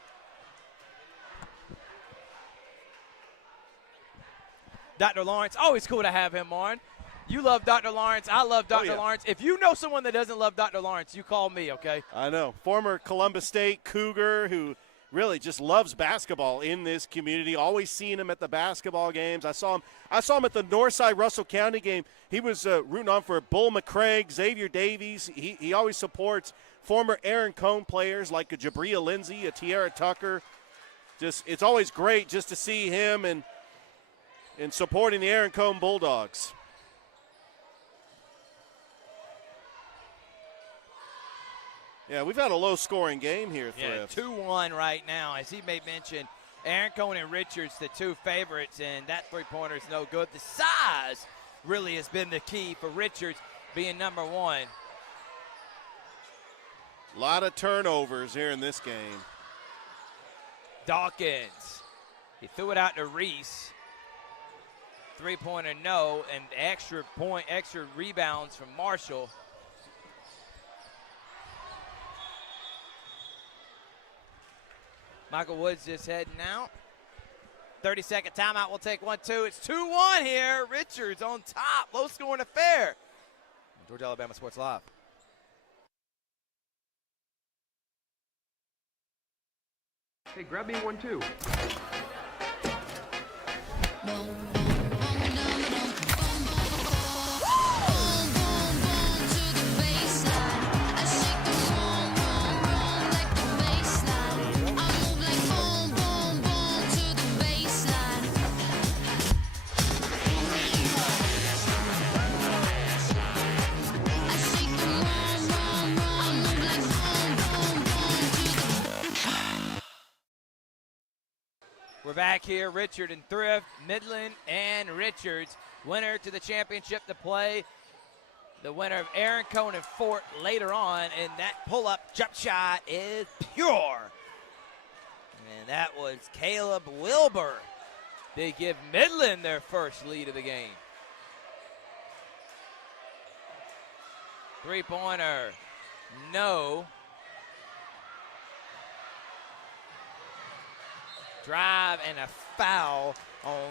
Dr. Lawrence, always cool to have him on. You love Dr. Lawrence. I love Dr. Lawrence. If you know someone that doesn't love Dr. Lawrence, you call me, okay? I know. Former Columbus State Cougar who really just loves basketball in this community. Always seeing him at the basketball games. I saw him at the Northside Russell County game. He was rooting on for Bull McCraig, Xavier Davies. He always supports former Aaron Cohn players like a Jabria Lindsay, a Tiara Tucker. It's always great just to see him and supporting the Aaron Cohn Bulldogs. Yeah, we've had a low-scoring game here, Thrift. Yeah, 2-1 right now. As he may mention, Aaron Cohn and Richards, the 2 favorites, and that three-pointer is no good. The size really has been the key for Richards being number 1. A lot of turnovers here in this game. Dawkins, he threw it out to Reese. Three-pointer no, and extra rebounds from Marshall. Michael Woods just heading out. 30-second timeout. We'll take 1-2. It's 2-1 here. Richards on top. Low-scoring affair. Georgia Alabama Sports Live. Hey, grab me 1-2. We're back here, Richard and Thrift, Midland and Richards. Winner to the championship to play the winner of Aaron Cohn and Fort later on, and that pull-up jump shot is pure. And that was Caleb Wilbur. They give Midland their first lead of the game. Three-pointer, no. Drive and a foul on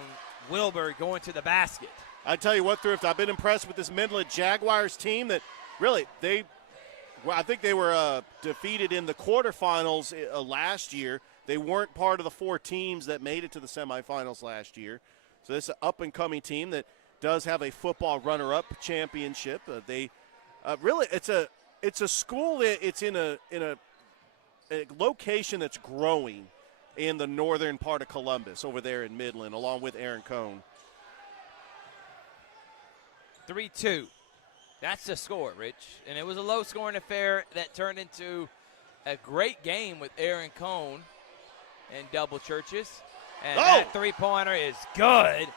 Wilbur going to the basket. I tell you what, Thrift, I've been impressed with this Midland Jaguars team that really, I think they were defeated in the quarterfinals last year. They weren't part of the 4 teams that made it to the semifinals last year. So this is an up-and-coming team that does have a football runner-up championship. Really, it's a school that it's in a location that's growing in the northern part of Columbus over there in Midland, along with Aaron Cohn. 3-2. That's the score, Rich. And it was a low-scoring affair that turned into a great game with Aaron Cohn and Double Churches. And that three-pointer is good.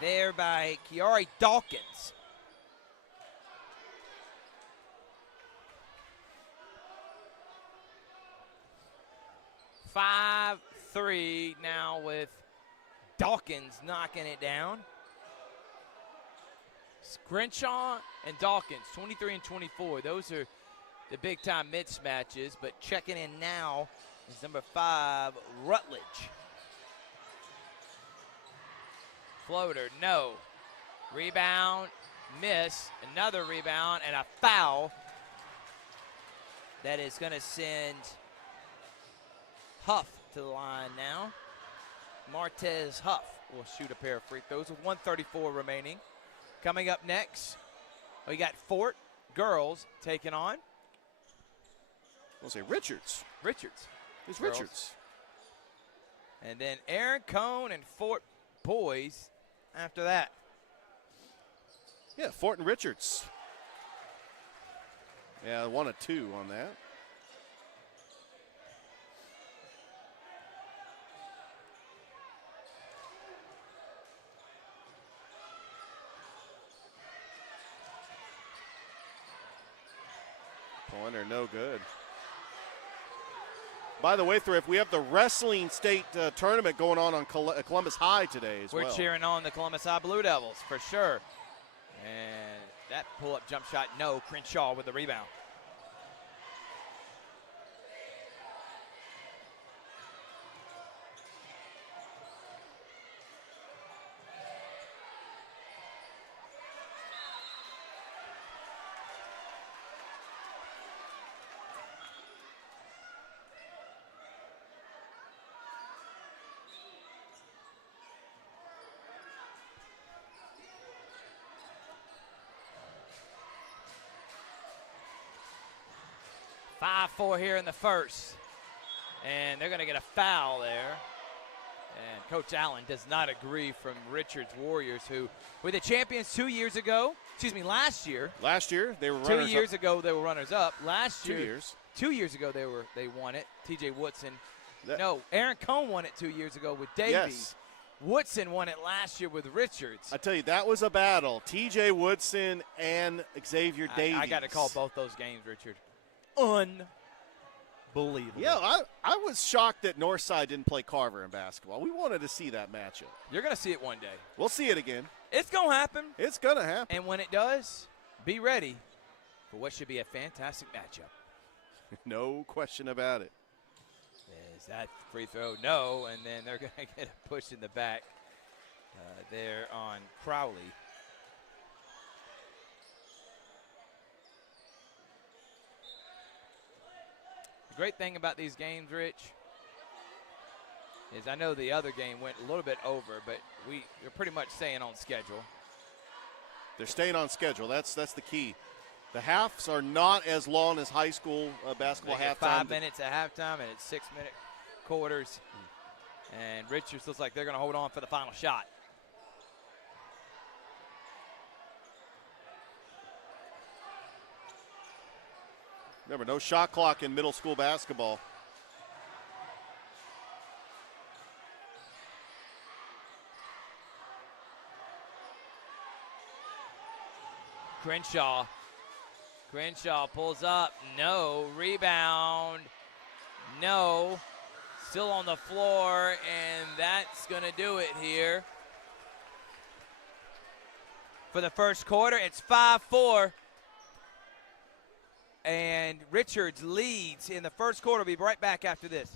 There by Kiari Dawkins. Five, 3 now with Dawkins knocking it down. Crenshaw and Dawkins, 23 and 24. Those are the big-time mismatches, but checking in now is number 5, Rutledge. Floater, no. Rebound, miss. Another rebound and a foul. That is going to send Huff to the line now. Martez Huff will shoot a pair of free throws with 1:34 remaining. Coming up next, we got Fort girls taking on. We'll say Richards. It's Girls. Richards. And then Aaron Cohn and Fort boys after that. Yeah, Fort and Richards. Yeah, 1 of 2 on that. Pointer, no good. By the way, Thrift, we have the wrestling state tournament going on Columbus High today as well. We're cheering on the Columbus High Blue Devils for sure. And that pull-up jump shot, no. Crenshaw with the rebound. Five, 4 here in the first. And they're going to get a foul there. And Coach Allen does not agree from Richards Warriors, who were the champions last year. Last year, they were runners-up. 2 years ago, they were runners-up. Last 2 year, years. 2 years ago, they won it. T.J. Woodson. Aaron Cohn won it 2 years ago with Davies. Yes. Woodson won it last year with Richards. I tell you, that was a battle. T.J. Woodson and Xavier Davies. I got to call both those games, Richard. Unbelievable. Yeah, I was shocked that Northside didn't play Carver in basketball. We wanted to see that matchup. You're going to see it one day. We'll see it again. It's going to happen. It's going to happen. And when it does, be ready for what should be a fantastic matchup. No question about it. Is that free throw? No, and then they're going to get a push in the back there on Crowley. The great thing about these games, Rich, is I know the other game went a little bit over, but we're pretty much staying on schedule. They're staying on schedule. That's the key. The halves are not as long as high school basketball They get halftime. 5 minutes at halftime, and it's 6-minute quarters. And Richards looks like they're going to hold on for the final shot. Remember, no shot clock in middle school basketball. Crenshaw pulls up. No. Rebound. No. Still on the floor, and that's going to do it here. For the first quarter, it's 5-4. And Richards leads in the first quarter. We'll be right back after this.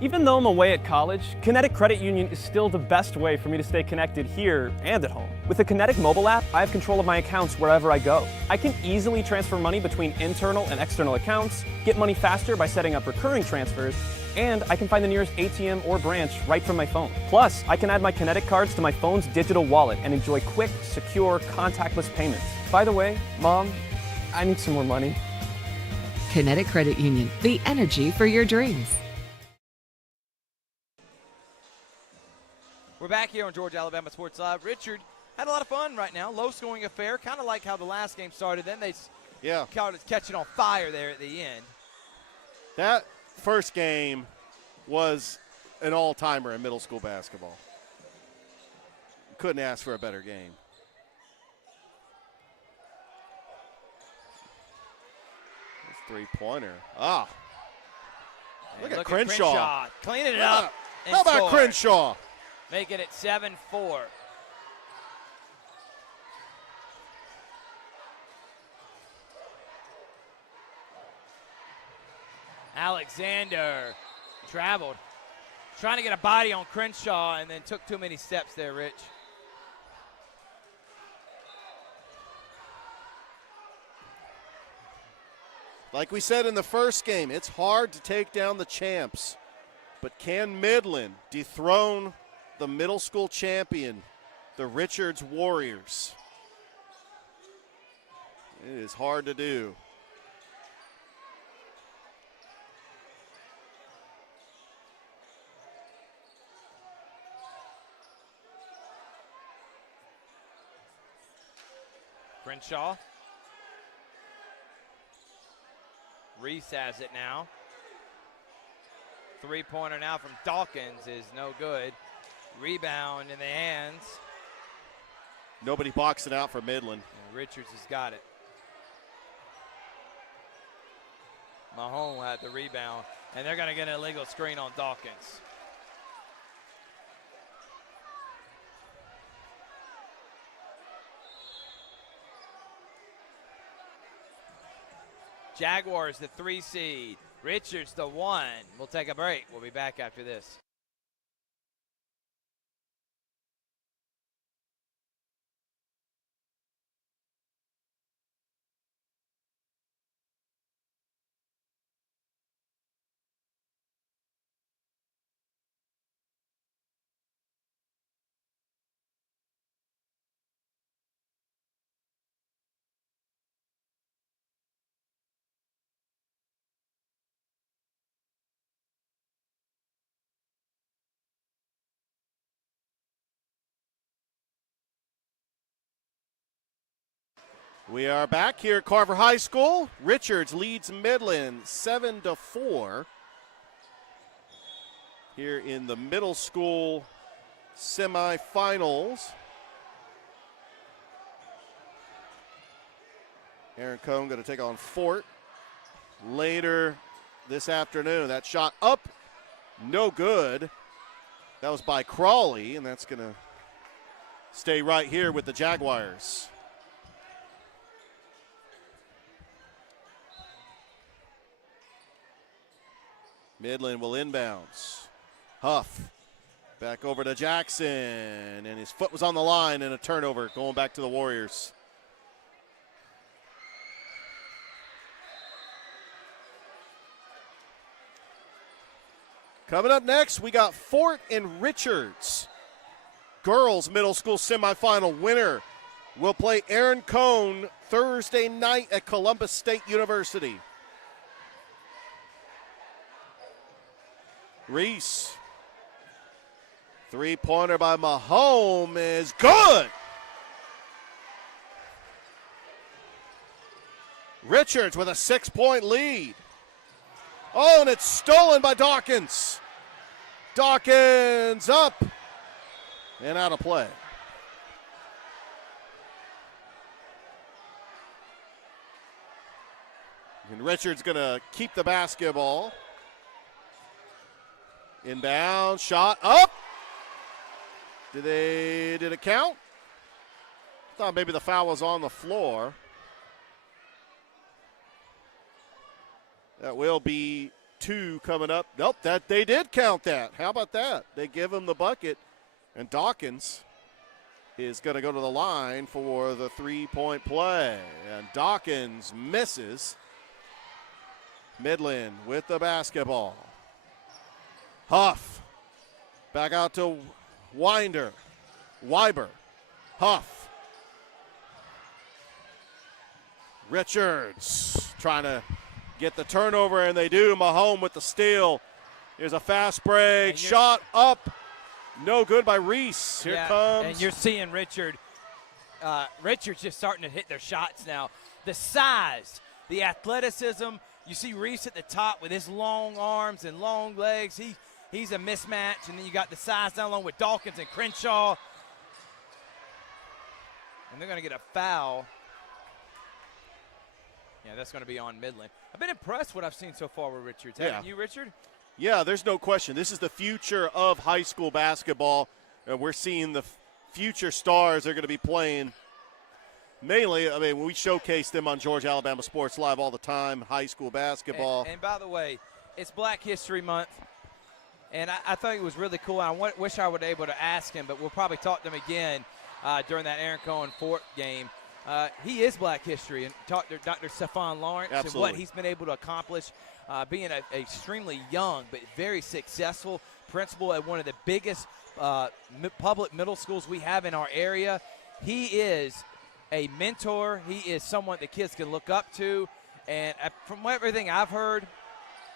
Even though I'm away at college, Kinetic Credit Union is still the best way for me to stay connected here and at home. With the Kinetic mobile app, I have control of my accounts wherever I go. I can easily transfer money between internal and external accounts, get money faster by setting up recurring transfers, and I can find the nearest ATM or branch right from my phone. Plus, I can add my Kinetic cards to my phone's digital wallet and enjoy quick, secure, contactless payments. By the way, Mom, I need some more money. Kinetic Credit Union, the energy for your dreams. We're back here on Georgia Alabama Sports Live. Richard, had a lot of fun right now. Low-scoring affair, kind of like how the last game started. Then they catching on fire there at the end. That first game was an all-timer in middle school basketball. Couldn't ask for a better game. Three-pointer. Ah. Look at Crenshaw. Cleaning it up. How about Crenshaw? Making it 7-4. Alexander traveled. Trying to get a body on Crenshaw and then took too many steps there, Rich. Like we said in the first game, it's hard to take down the champs. But can Midland dethrone the middle school champion, the Richards Warriors? It is hard to do. Crenshaw. Reese has it now. Three-pointer now from Dawkins is no good. Rebound in the hands. Nobody boxing out for Midland. And Richards has got it. Mahone had the rebound, and they're going to get an illegal screen on Dawkins. Jaguars, the 3 seed. Richards, the 1. We'll take a break. We'll be back after this. We are back here at Carver High School. Richards leads Midland 7-4 here in the middle school semifinals. Aaron Cohn going to take on Fort later this afternoon. That shot up, no good. That was by Crawley, and that's going to stay right here with the Jaguars. Midland will inbounds. Huff back over to Jackson, and his foot was on the line, and a turnover going back to the Warriors. Coming up next, we got Fort and Richards. Girls middle school semifinal winner will play Aaron Cohn Thursday night at Columbus State University. Reese. Three-pointer by Mahone is good. Richards with a 6-point lead. Oh, and it's stolen by Dawkins. Dawkins up and out of play. And Richards going to keep the basketball. Inbound, shot up. Did it count? Thought maybe the foul was on the floor. That will be 2 coming up. Nope, that they did count that. How about that? They give him the bucket, and Dawkins is going to go to the line for the 3-point play. And Dawkins misses. Midland with the basketball. Huff. Back out to Weiber. Huff. Richards trying to get the turnover, and they do. Mahone with the steal. Here's a fast break. Shot up. No good by Reese. Here comes. And you're seeing Richard Richard's just starting to hit their shots now. The size, the athleticism. You see Reese at the top with his long arms and long legs. He's a mismatch. And then you got the size down along with Dawkins and Crenshaw. And they're going to get a foul. Yeah, that's going to be on Midland. I've been impressed what I've seen so far with Richards. Haven't you, Richard? Yeah, there's no question. This is the future of high school basketball. We're seeing the future stars are going to be playing. Mainly, I mean, we showcase them on Georgia Alabama Sports Live all the time, high school basketball. And by the way, it's Black History Month, and I thought it was really cool. I wish I would be able to ask him, but we'll probably talk to him again during that Aaron Cohn Fort game. He is Black History, and talk to Dr. Stephon Lawrence and what he's been able to accomplish, being an extremely young but very successful principal at one of the biggest public middle schools we have in our area. He is a mentor. He is someone the kids can look up to, and from everything I've heard,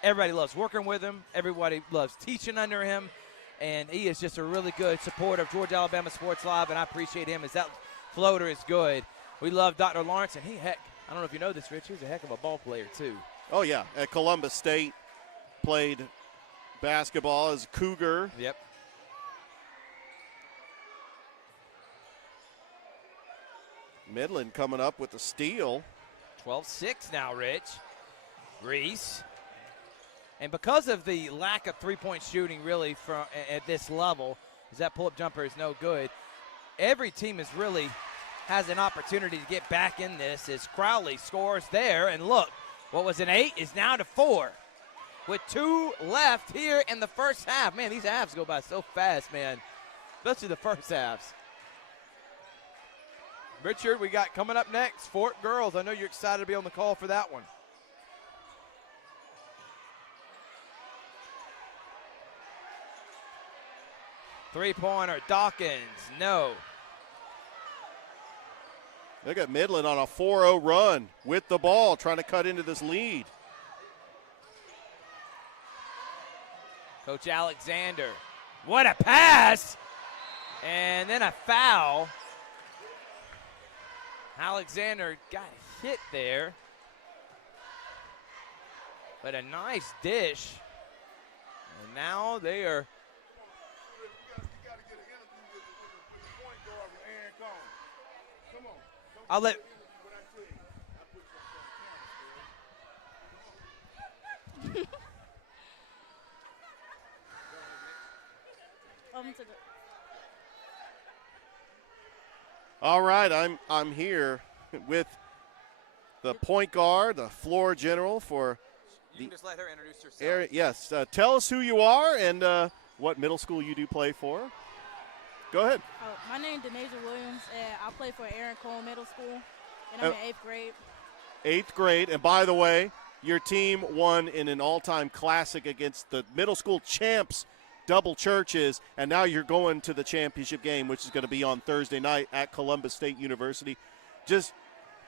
everybody loves working with him. Everybody loves teaching under him, and he is just a really good supporter of Georgia Alabama Sports Live, and I appreciate him as that floater is good. We love Dr. Lawrence, and I don't know if you know this, Rich, he's a heck of a ball player too. Oh, yeah. At Columbus State, played basketball as a Cougar. Yep. Midland coming up with a steal. 12-6 now, Rich. Reese. And because of the lack of three-point shooting really at this level, as that pull-up jumper is no good, every team has an opportunity to get back in this as Crowley scores there. And look, what was an 8 is now to 4 with 2 left here in the first half. Man, these halves go by so fast, man, especially the first halves. Richard, we got coming up next, Fort Girls. I know you're excited to be on the call for that one. Three-pointer, Dawkins, no. Look at Midland on a 4-0 run with the ball, trying to cut into this lead. Coach Alexander, what a pass! And then a foul. Alexander got hit there. But a nice dish. And now they are. I'll let. All right, I'm here with the point guard, the floor general for You can just let her introduce herself. area. Yes, tell us who you are and what middle school you do play for. Go ahead. My name is Denasia Williams, and I play for Aaron Cohn Middle School, and I'm in 8th grade. 8th grade, and by the way, your team won in an all-time classic against the middle school champs, Double Churches, and now you're going to the championship game, which is going to be on Thursday night at Columbus State University. Just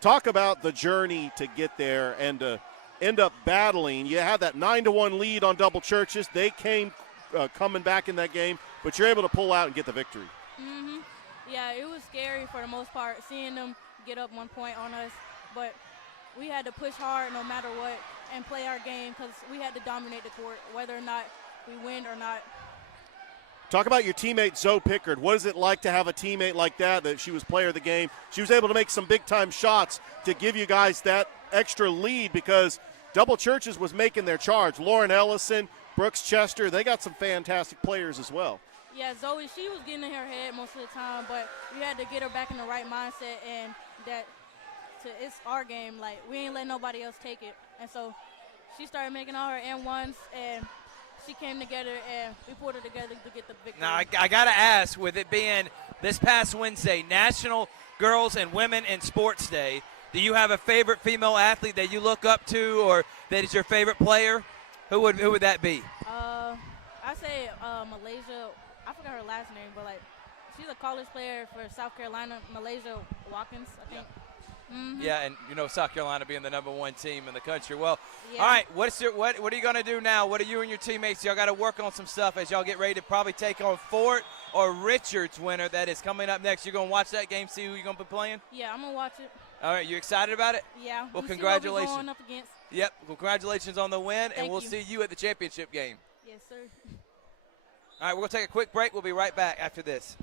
talk about the journey to get there and to end up battling. You had that 9-1 lead on Double Churches. They came coming back in that game, but you're able to pull out and get the victory. Mm-hmm. Yeah, it was scary for the most part, seeing them get up 1 point on us, but we had to push hard no matter what and play our game because we had to dominate the court, whether or not we win or not. Talk about your teammate, Zoe Pickard. What is it like to have a teammate like that she was player of the game? She was able to make some big-time shots to give you guys that extra lead because Double Churches was making their charge. Lauren Ellison, Brooks Chester, they got some fantastic players as well. Yeah, Zoe, she was getting in her head most of the time, but we had to get her back in the right mindset and that it's our game. Like, we ain't let nobody else take it. And so she started making all her N1s, and she came together, and we pulled it together to get the victory. Now, I got to ask, with it being this past Wednesday, National Girls and Women in Sports Day, do you have a favorite female athlete that you look up to or that is your favorite player? Who would that be? I say Malaysia. I forgot her last name, but, like, she's a college player for South Carolina, Malaysia Watkins, I think. Yeah, and South Carolina being the #1 team in the country. Well, Yeah. all right, what are you going to do now? What are you and your teammates? Y'all got to work on some stuff as y'all get ready to probably take on Fort or Richards winner that is coming up next. You're going to watch that game, see who you're going to be playing? Yeah, I'm going to watch it. All right, you excited about it? Yeah. Well, see congratulations. what we're going up against. Yep, well, congratulations on the win, and Thank we'll you. see you at the championship game. Yes, sir. All right, we're going to take a quick break. We'll be right back after this.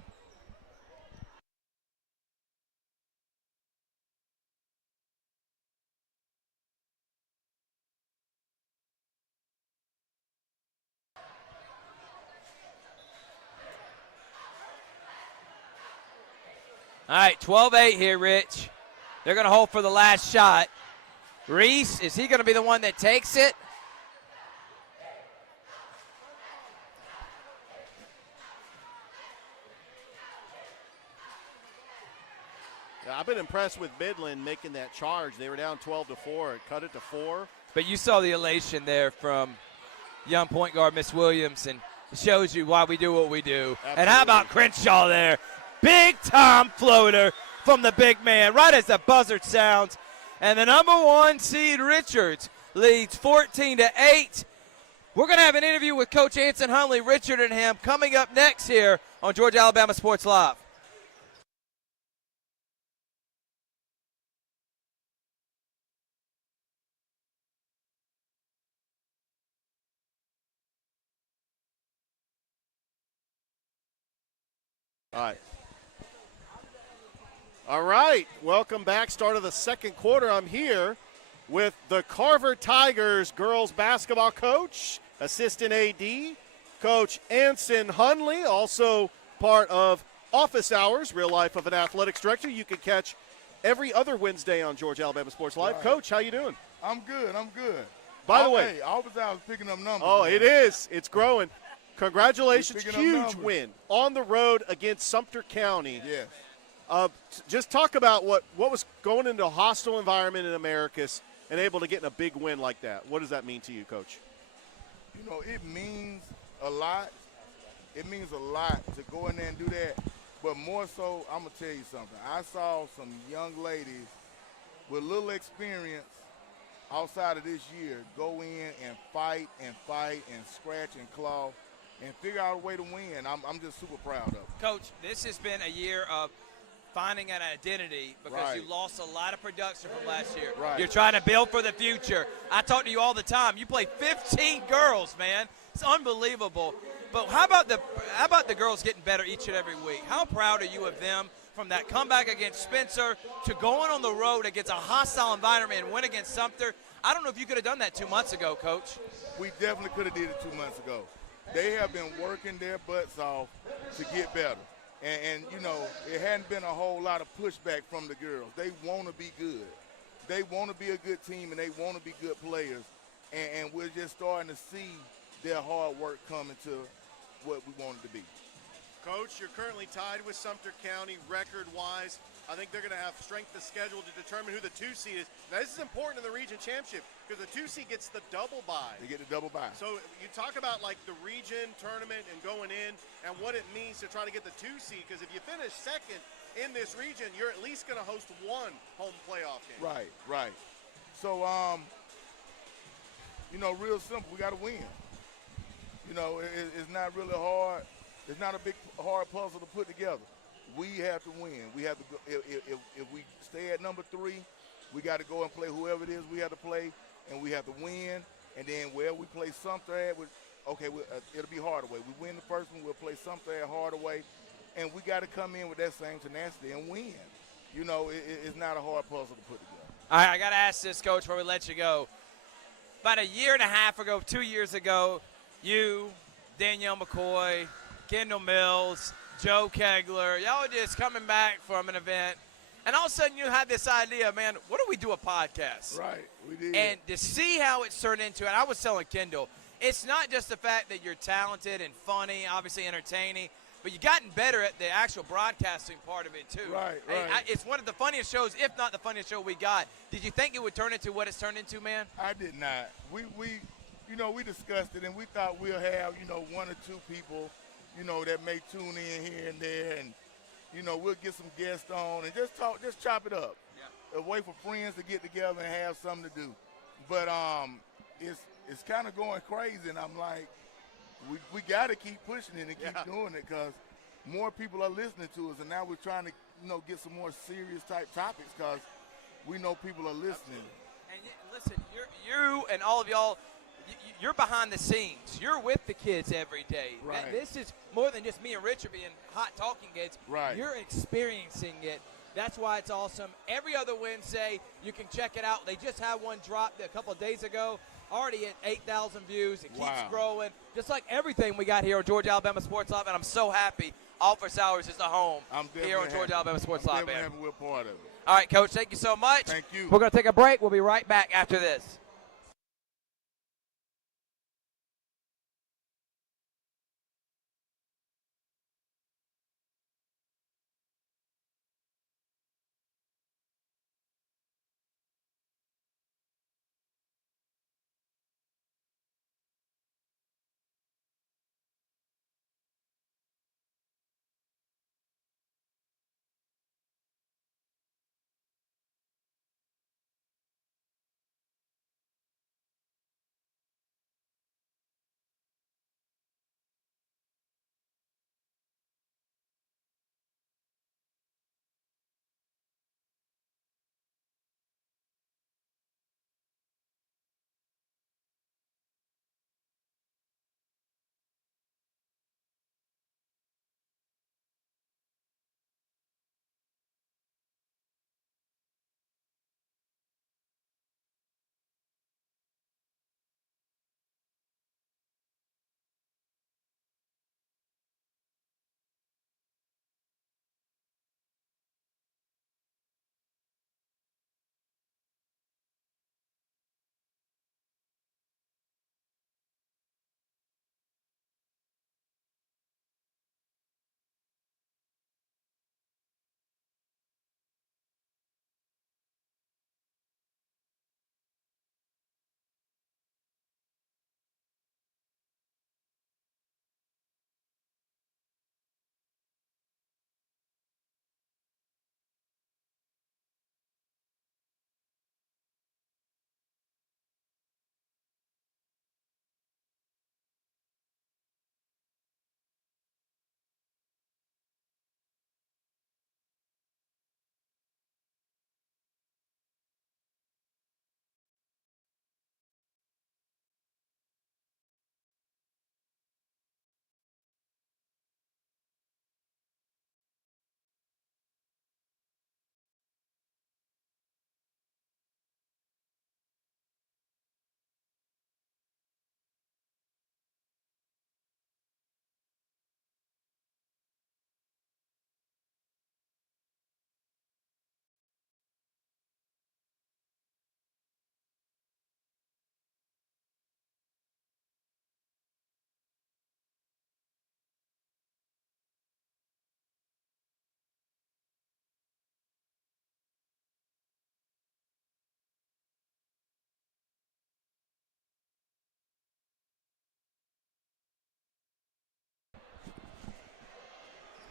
All right, 12-8 here, Rich. They're going to hold for the last shot. Reese, is he going to be the one that takes it? Yeah, I've been impressed with Midland making that charge. They were down 12-4. It cut it to 4. But you saw the elation there from young point guard Miss Williams, and it shows you why we do what we do. Absolutely. And how about Crenshaw there? Big-time floater from the big man, right as the buzzer sounds. And the #1 seed Richards leads 14-8. We're going to have an interview with Coach Anson Hunley, Richard and him, coming up next here on Georgia Alabama Sports Live. All right, welcome back. Start of the second quarter. I'm here with the Carver Tigers girls basketball coach, assistant AD, Coach Anson Hunley, also part of Office Hours, Real Life of an Athletics Director. You can catch every other Wednesday on Georgia Alabama Sports Live. Right. Coach, how you doing? I'm good. By the way, hey, Office Hours picking up numbers. Oh, man. it is. It's growing. Congratulations. We're picking up Huge numbers. win on the road against Sumter County. Yes. Just talk about what was going into a hostile environment in Americus and able to get in a big win like that. What does that mean to you, Coach? You know, it means a lot. It means a lot to go in there and do that. But more so, I'm going to tell you something. I saw some young ladies with little experience outside of this year go in and fight and scratch and claw and figure out a way to win. I'm just super proud of them. Coach, this has been a year of finding an identity because Right. you lost a lot of production from last year. Right. You're trying to build for the future. I talk to you all the time. You play 15 girls, man. It's unbelievable. But how about the girls getting better each and every week? How proud are you of them from that comeback against Spencer to going on the road against a hostile environment and win against Sumter? I don't know if you could have done that 2 months ago, Coach. We definitely could have did it 2 months ago. They have been working their butts off to get better. And you know, it hadn't been a whole lot of pushback from the girls. They want to be good. They want to be a good team, and they want to be good players. And we're just starting to see their hard work come into what we wanted to be. Coach, you're currently tied with Sumter County record-wise. I think they're going to have strength of schedule to determine who the 2 seed is. Now, this is important in the region championship because the 2 seed gets the double bye. They get the double bye. So you talk about like the region tournament and going in and what it means to try to get the 2 seed, because if you finish second in this region, you're at least going to host 1 home playoff game. Right. So, you know, real simple. We got to win. You know, it's not really hard. It's not a big, hard puzzle to put together. We have to win. We have to go. If we stay at number 3, we got to go and play whoever it is we have to play, and we have to win. And then where we play Sumter at, it'll be Hardaway. We win the first one, we'll play Sumter at Hardaway, and we got to come in with that same tenacity and win. You know, it's not a hard puzzle to put together. All right, I got to ask this, Coach, before we let you go. About a year and a half ago, 2 years ago, you, Danielle McCoy, Kendall Mills, Joe Kegler, y'all were just coming back from an event, and all of a sudden you had this idea, man, what if we do a podcast? Right, we did. And to see how it's turned into, and I was telling Kendall, it's not just the fact that you're talented and funny, obviously entertaining, but you've gotten better at the actual broadcasting part of it too. Right. It's one of the funniest shows, if not the funniest show we got. Did you think it would turn into what it's turned into, man? I did not. We discussed it, and we thought we'll have, 1 or 2 people, that may tune in here and there, and, we'll get some guests on and just chop it up. a way for friends to get together and have something to do. But it's kind of going crazy, and I'm like, we got to keep pushing it and keep doing it because more people are listening to us, and now we're trying to get some more serious type topics because we know people are listening. And listen, you and all of y'all, you're behind the scenes. You're with the kids every day. Right. This is more than just me and Richard being hot talking kids. Right. You're experiencing it. That's why it's awesome. Every other Wednesday, you can check it out. They just had one dropped a couple of days ago, already at 8,000 views. It keeps growing, just like everything we got here on Georgia Alabama Sports Live, and I'm so happy Office Hours is the home here on Georgia Alabama Sports Live. I'm happy we're part of it. All right, Coach, thank you so much. Thank you. We're going to take a break. We'll be right back after this.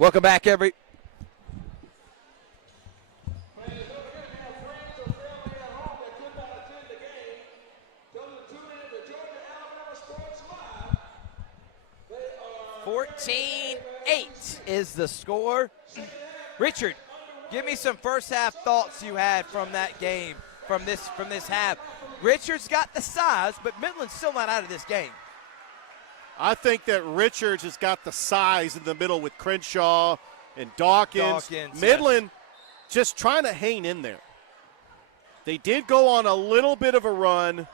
Welcome back, $14-8 is the score. Richard, give me some first half thoughts you had from that game, from this half. Richard's got the size, but Midland's still not out of this game. I think that Richards has got the size in the middle with Crenshaw and Dawkins. Midland just trying to hang in there. They did go on a little bit of a run,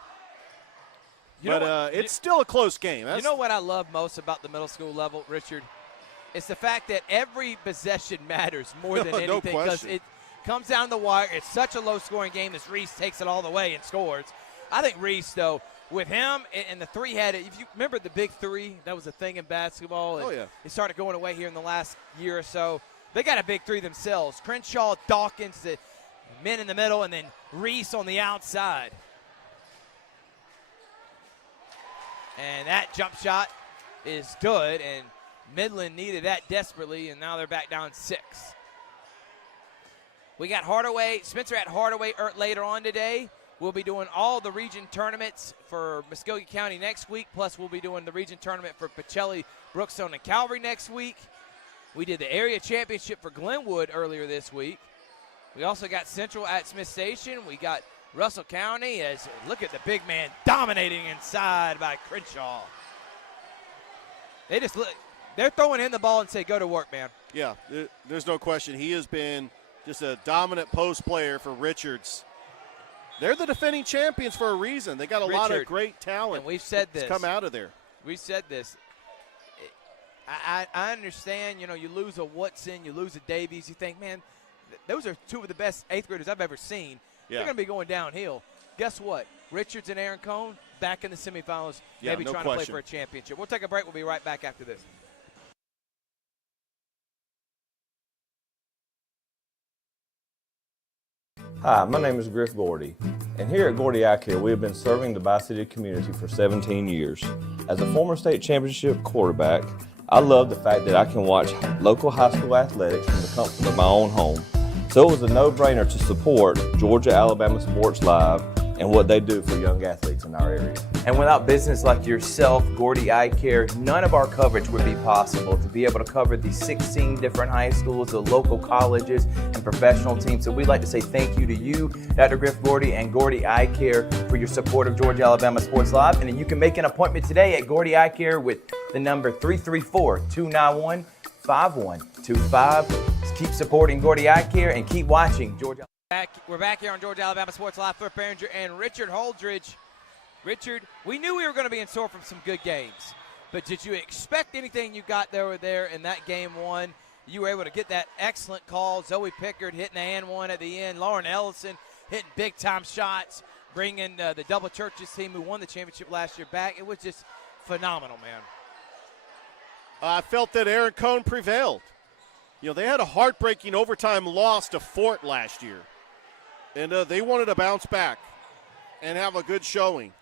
but it's still a close game. You know what I love most about the middle school level, Richard? It's the fact that every possession matters more than anything because it comes down the wire. It's such a low-scoring game as Reese takes it all the way and scores. I think Reese, though, with him and the three-headed, if you remember the big three, that was a thing in basketball. And it started going away here in the last year or so. They got a big three themselves. Crenshaw, Dawkins, the men in the middle, and then Reese on the outside. And that jump shot is good, and Midland needed that desperately, and now they're back down 6. We got Hardaway, Spencer at Hardaway later on today. We'll be doing all the region tournaments for Muskogee County next week, plus we'll be doing the region tournament for Pacelli, Brookstone, and Calvary next week. We did the area championship for Glenwood earlier this week. We also got Central at Smith Station. We got Russell County as, look at the big man dominating inside by Crenshaw. They're throwing in the ball and say, go to work, man. Yeah, there's no question. He has been just a dominant post player for Richards. They're the defending champions for a reason. They got a lot of great talent. And we've said this. Come out of there. We've said this. I understand, you lose a Woodson, you lose a Davies. You think, man, those are two of the best 8th graders I've ever seen. Yeah. They're going to be going downhill. Guess what? Richards and Aaron Cohn back in the semifinals, maybe no trying question. to play for a championship. We'll take a break. We'll be right back after this. Hi, my name is Griff Gordy, and here at Gordy Eye Care, we have been serving the Bi-City community for 17 years. As a former state championship quarterback, I love the fact that I can watch local high school athletics from the comfort of my own home. So it was a no-brainer to support Georgia-Alabama Sports Live and what they do for young athletes in our area. And without business like yourself, Gordy Eye Care, none of our coverage would be possible to be able to cover the 16 different high schools, the local colleges, and professional teams. So we'd like to say thank you to you, Dr. Griff Gordy and Gordy Eye Care, for your support of Georgia-Alabama Sports Live. And then you can make an appointment today at Gordy Eye Care with the number 334-291-5125. Keep supporting Gordy Eye Care and keep watching Georgia. We're back here on Georgia-Alabama Sports Live. Flip Behringer and Richard Holdridge. Richard, we knew we were going to be in store from some good games, but did you expect anything you got there in that game one? You were able to get that excellent call. Zoe Pickard hitting the and one at the end. Lauren Ellison hitting big-time shots, bringing the Double Churches team who won the championship last year back. It was just phenomenal, man. I felt that Aaron Cohn prevailed. They had a heartbreaking overtime loss to Fort last year, and they wanted to bounce back and have a good showing.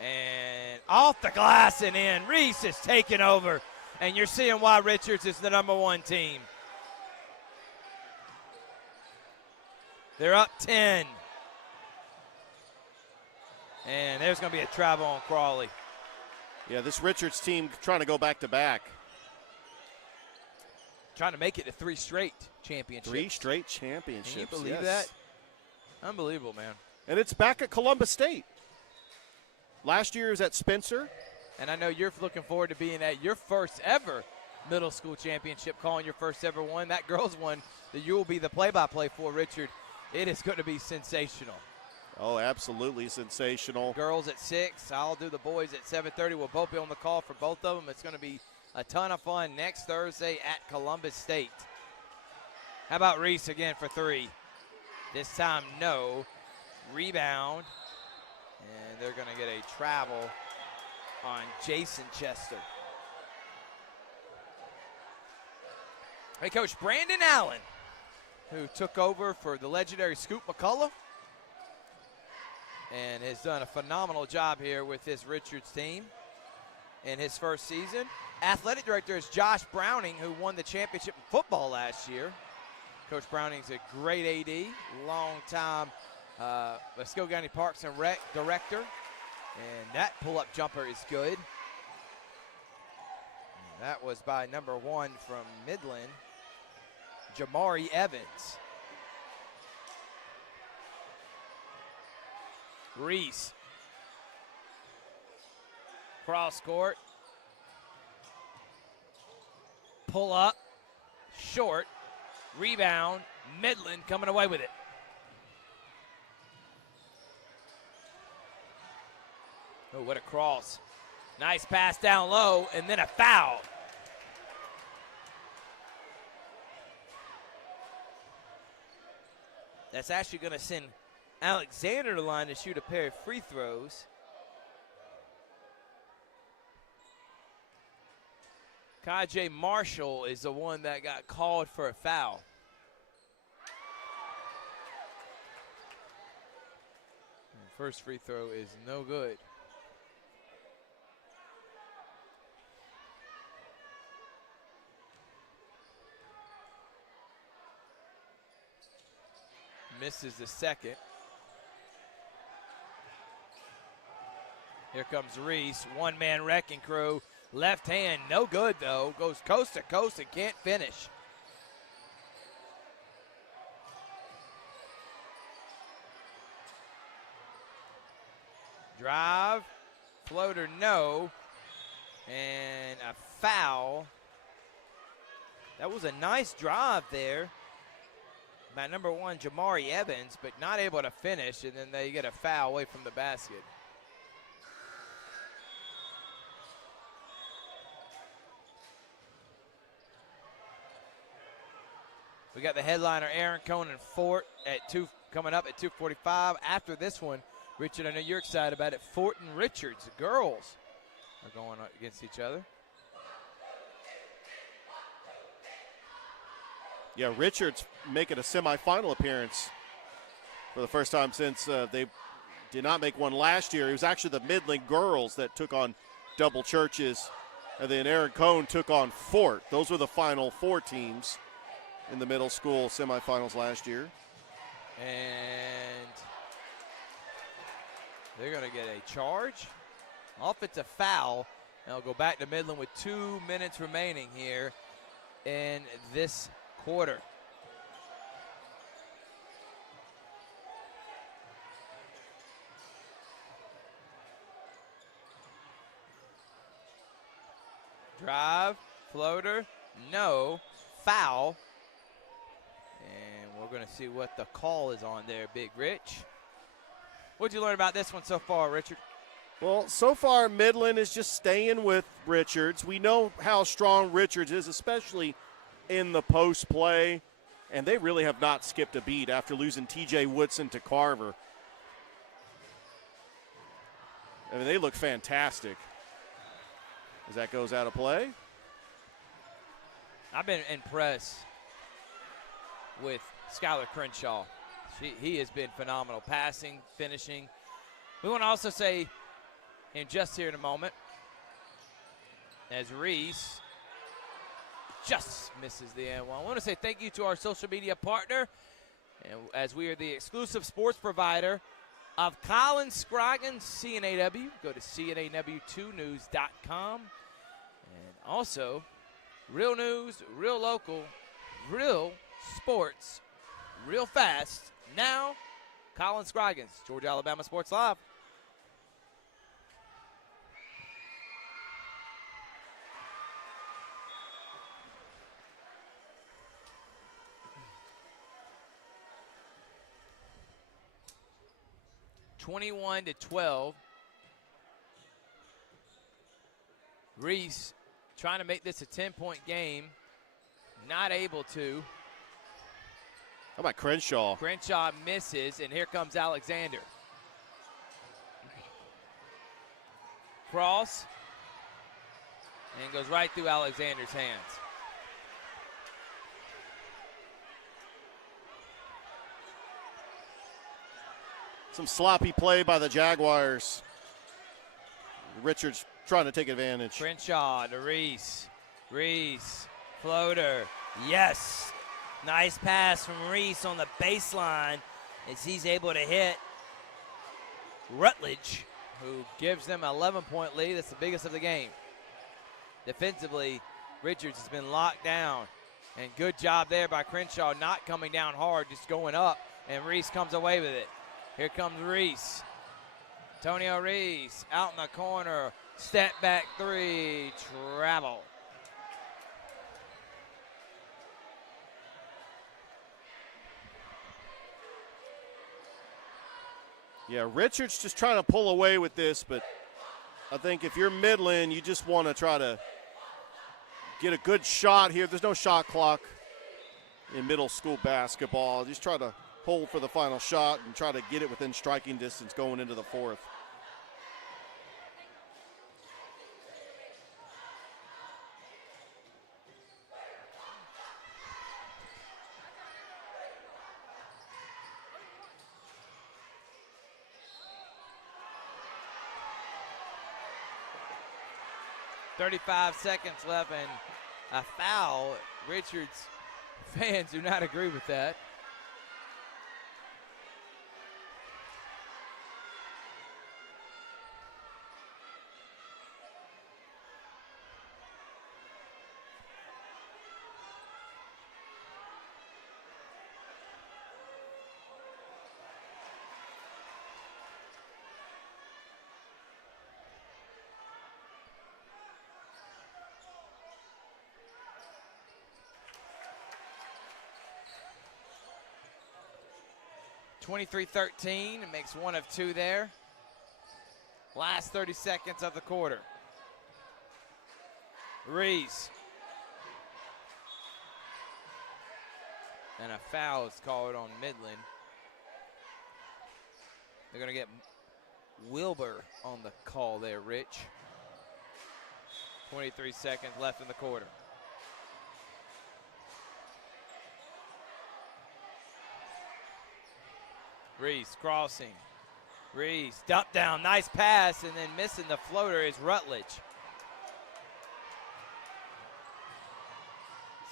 And off the glass and in. Reese is taking over, and you're seeing why Richards is the number one team. They're up 10. And there's going to be a travel on Crawley. Yeah, this Richards team trying to go back-to-back. Trying to make it to 3 straight championships. 3 straight championships. Can you believe that? Unbelievable, man. And it's back at Columbus State. Last year was at Spencer. And I know you're looking forward to being at your first ever middle school championship, calling your first ever one. That girls one that you will be the play-by-play for, Richard. It is going to be sensational. Oh, absolutely sensational. Girls at 6. I'll do the boys at 7:30. We'll both be on the call for both of them. It's going to be a ton of fun next Thursday at Columbus State. How about Reese again for 3? This time, no. Rebound. And they're going to get a travel on Jason Chester. Hey, Coach Brandon Allen, who took over for the legendary Scoop McCullough and has done a phenomenal job here with this Richards team in his first season. Athletic director is Josh Browning, who won the championship in football last year. Coach Browning's a great AD, long-time Muskogee County Parks and Rec director. And that pull-up jumper is good. And that was by number 1 from Midland, Jamari Evans. Reese. Cross court. Pull up. Short. Rebound. Midland coming away with it. Oh, what a cross. Nice pass down low, and then a foul. That's actually going to send Alexander to the line to shoot a pair of free throws. Kajay Marshall is the one that got called for a foul. And first free throw is no good. misses the second. Here comes Reese, one-man wrecking crew. Left hand, no good though. Goes coast to coast and can't finish. Drive, floater, no. And a foul. That was a nice drive there by number 1, Jamari Evans, but not able to finish, and then they get a foul away from the basket. We got the headliner, Aaron Cohn and Fort at coming up at 2:45. After this one, Richard, I know you're excited about it. Fort and Richards, the girls, are going against each other. Yeah, Richards making a semifinal appearance for the first time since they did not make one last year. It was actually the Midland girls that took on Double Churches, and then Aaron Cohn took on Fort. Those were the final 4 teams in the middle school semifinals last year. And they're going to get a charge. Offensive foul. They'll go back to Midland with 2 minutes remaining here in this quarter. Drive, floater, no, foul. And we're going to see what the call is on there, Big Rich. What'd you learn about this one so far, Richard? Well, so far Midland is just staying with Richards. We know how strong Richards is, especially in the post play, and they really have not skipped a beat after losing TJ Woodson to Carver. I mean, they look fantastic as that goes out of play. I've been impressed with Skylar Crenshaw. He has been phenomenal, passing, finishing. We want to also say, and just here in a moment, as Reese just misses the end one. I want to say thank you to our social media partner, and as we are the exclusive sports provider of Colin Scroggins CNAW. Go to cnaw2news.com. And also, real news, real local, real sports, real fast. Now, Colin Scroggins, Georgia Alabama Sports Live. (21-12). Reese trying to make this a 10-point game. Not able to. How about Crenshaw? Crenshaw misses, and here comes Alexander. Cross, and goes right through Alexander's hands. Some sloppy play by the Jaguars. Richards trying to take advantage. Crenshaw to Reese. Reese, floater, yes. Nice pass from Reese on the baseline as he's able to hit Rutledge, who gives them an 11-point lead. That's the biggest of the game. Defensively, Richards has been locked down, and good job there by Crenshaw, not coming down hard, just going up, and Reese comes away with it. Here comes Reese. Antonio Reese out in the corner. Step back three. Travel. Yeah, Richards just trying to pull away with this, but I think if you're Midland, you just want to try to get a good shot here. There's no shot clock in middle school basketball. Just try to hold for the final shot and try to get it within striking distance going into the fourth. .35 seconds left and a foul. Richards fans do not agree with that. 23-13, it makes 1 of 2 there. Last 30 seconds of the quarter. Reese. And a foul is called on Midland. They're going to get Wilbur on the call there, Rich. 23 seconds left in the quarter. Reese crossing. Reese, dump down, nice pass, and then missing the floater is Rutledge.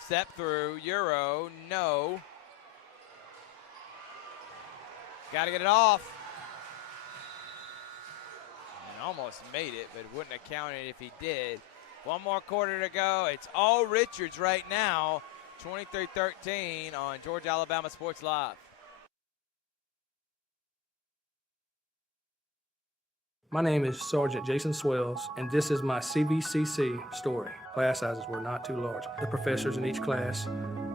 Step through, Euro, no. Got to get it off. And almost made it, but wouldn't have counted if he did. 1 more quarter to go. It's all Richards right now. 23-13 on Georgia Alabama Sports Live. My name is Sergeant Jason Swells, and this is my CVCC story. Class sizes were not too large. The professors in each class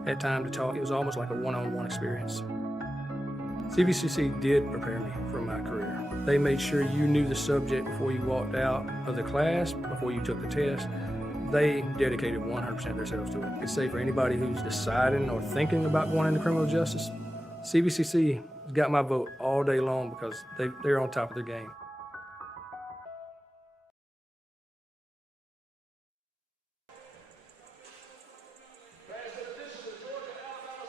had time to talk. It was almost like a one-on-one experience. CVCC did prepare me for my career. They made sure you knew the subject before you walked out of the class, before you took the test. They dedicated 100% of themselves to it. I could say for anybody who's deciding or thinking about going into criminal justice, CVCC got my vote all day long because they're on top of their game.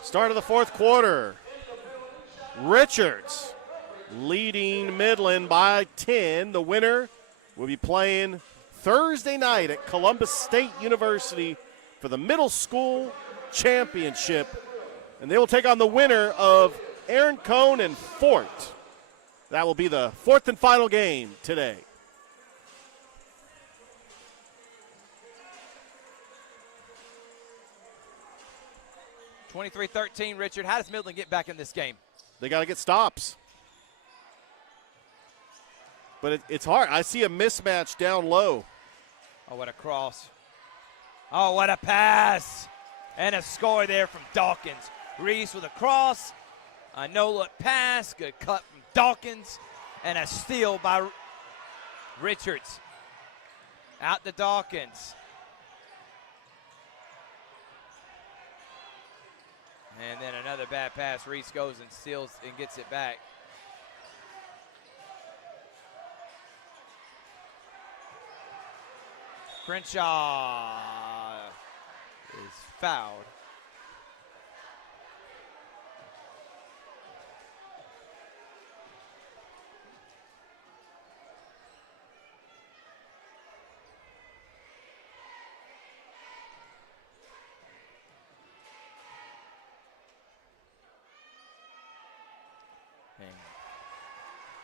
Start of the 4th quarter. Richards leading Midland by 10. The winner will be playing Thursday night at Columbus State University for the middle school championship. And they will take on the winner of Aaron Cohn and Fort. That will be the 4th and final game today. 23-13, Richard. How does Midland get back in this game? They got to get stops. But it's hard. I see a mismatch down low. Oh, what a cross. Oh, what a pass. And a score there from Dawkins. Reese with a cross. A no-look pass. Good cut from Dawkins. And a steal by Richards. Out to Dawkins. And then another bad pass. Reese goes and steals and gets it back. Crenshaw is fouled.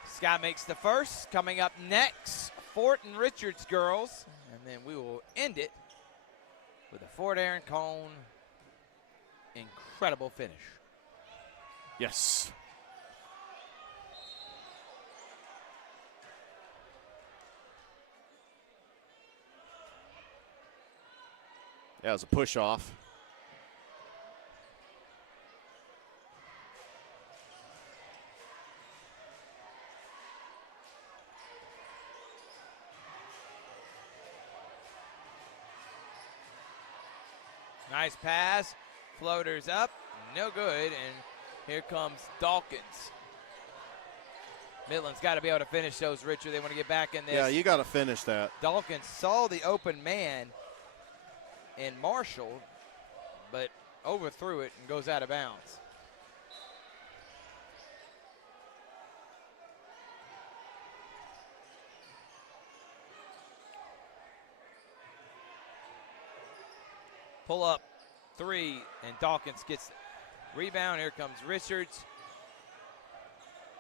Sky makes the first. Coming up next, Fort and Richards girls. And then we will end it with a Fort Aaron Cohn incredible finish. Yes. That was a push off. Nice pass, floaters up, no good, and here comes Dawkins. Midland's got to be able to finish those, Richard. They want to get back in this. Yeah, you got to finish that. Dawkins saw the open man in Marshall, but overthrew it and goes out of bounds. Pull up three, and Dawkins gets the rebound. Here comes Richards.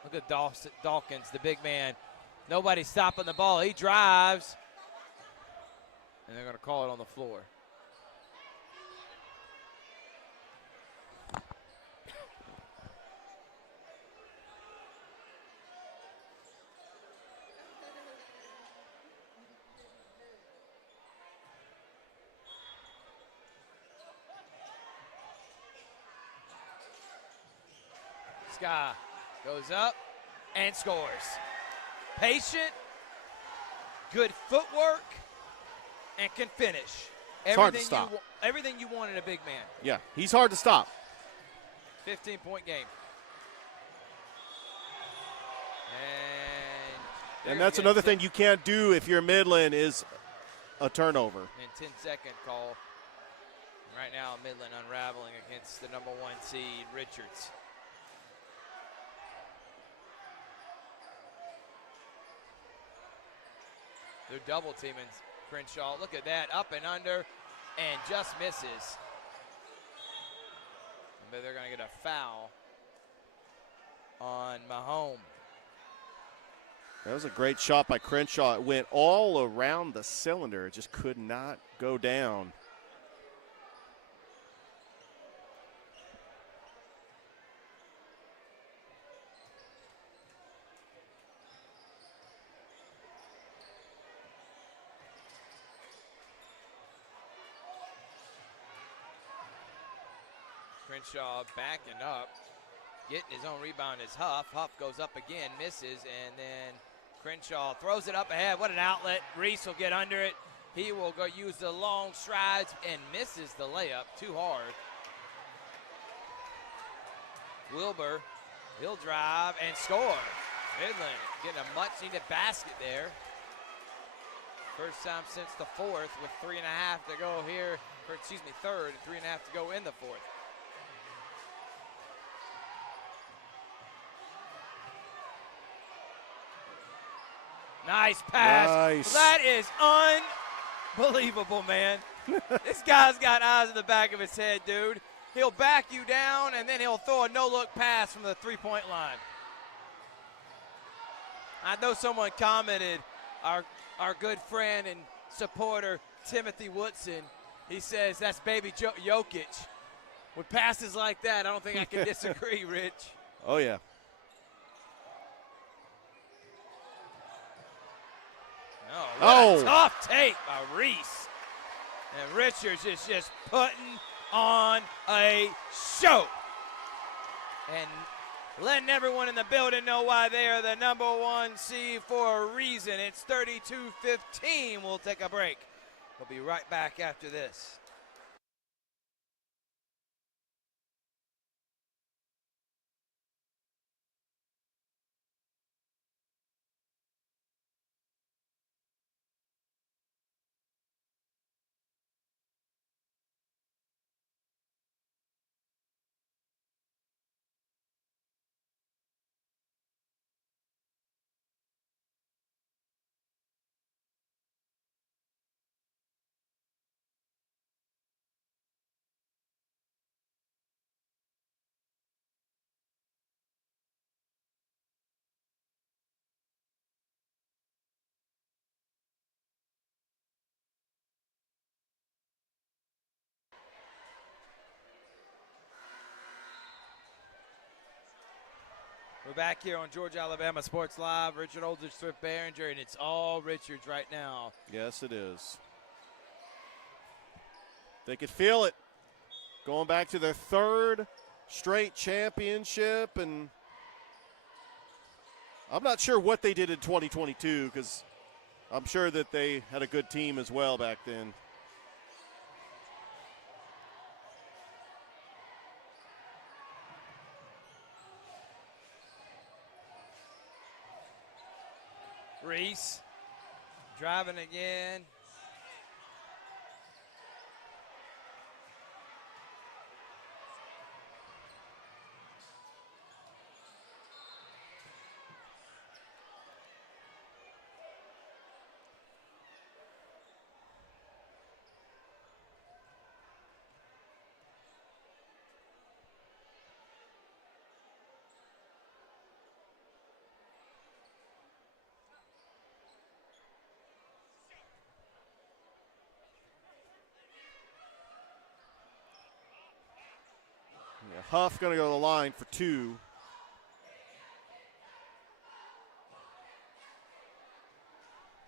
Look at Dawkins, the big man. Nobody's stopping the ball. He drives, and they're going to call it on the floor. Sky Goes up and scores. Patient, good footwork, and can finish. It's hard to stop. Everything you want in a big man. Yeah, he's hard to stop. 15-point game. And that's another thing you can't do if you're Midland is a turnover. And 10-second call. Right now, Midland unraveling against the number 1 seed, Richards. They're double teaming Crenshaw. Look at that, up and under, and just misses. But they're going to get a foul on Mahone. That was a great shot by Crenshaw. It went all around the cylinder. It just could not go down. Crenshaw backing up, getting his own rebound is Huff. Huff goes up again, misses, and then Crenshaw throws it up ahead. What an outlet. Reese will get under it. He will go use the long strides and misses the layup too hard. Wilbur, he'll drive and score. Midland getting a much-needed basket there. First time since the fourth with 3.5 to go here, or excuse me, third, and 3.5 to go in the fourth. Nice pass. Nice. That is unbelievable, man. This guy's got eyes in the back of his head, dude. He'll back you down, and then he'll throw a no-look pass from the three-point line. I know someone commented, our good friend and supporter, Timothy Woodson, he says that's baby Jokic. With passes like that, I don't think I can disagree, Rich. Oh, yeah. Oh, tough tape by Reese. And Richards is just putting on a show. And letting everyone in the building know why they are the number 1 seed for a reason. It's 32-15. We'll take a break. We'll be right back after this. We're back here on Georgia Alabama Sports Live. Richard Oldridge, Swift Behringer, and it's all Richards right now. Yes, it is. They could feel it. Going back to their 3rd straight championship, and I'm not sure what they did in 2022 because I'm sure that they had a good team as well back then. Reese driving again. Yeah, Huff going to go to the line for 2.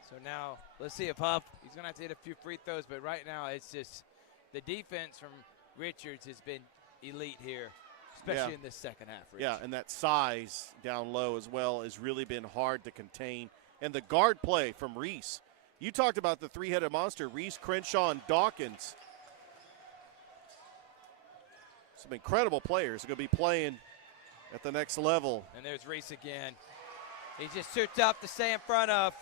So now let's see if Huff, he's going to have to hit a few free throws, but right now it's just the defense from Richards has been elite here. especially in this second half, Rich. Yeah, and that size down low as well has really been hard to contain. And the guard play from Reese. You talked about the three-headed monster, Reese, Crenshaw, and Dawkins. Some incredible players are going to be playing at the next level. And there's Reese again. He just suits up to stay in front of.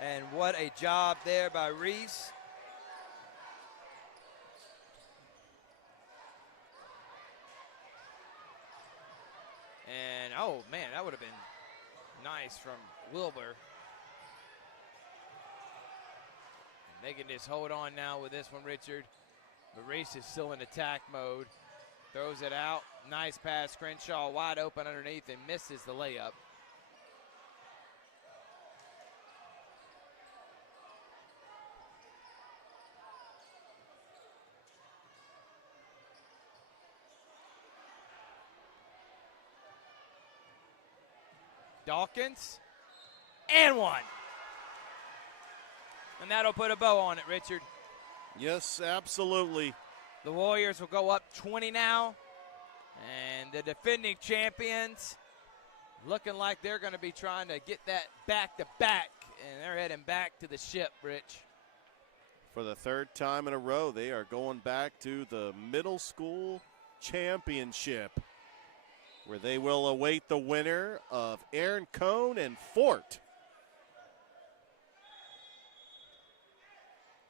And what a job there by Reese. And, oh, man, that would have been nice from Wilbur. And they can just hold on now with this one, Richard. But Reese is still in attack mode. Throws it out. Nice pass. Crenshaw wide open underneath and misses the layup. Dawkins, and one. And that'll put a bow on it, Richard. Yes, absolutely. The Warriors will go up 20 now. And the defending champions looking like they're going to be trying to get that back-to-back. And they're heading back to the ship, Rich. For the third time in a row, they are going back to the middle school championship, where they will await the winner of Aaron Cohn and Fort.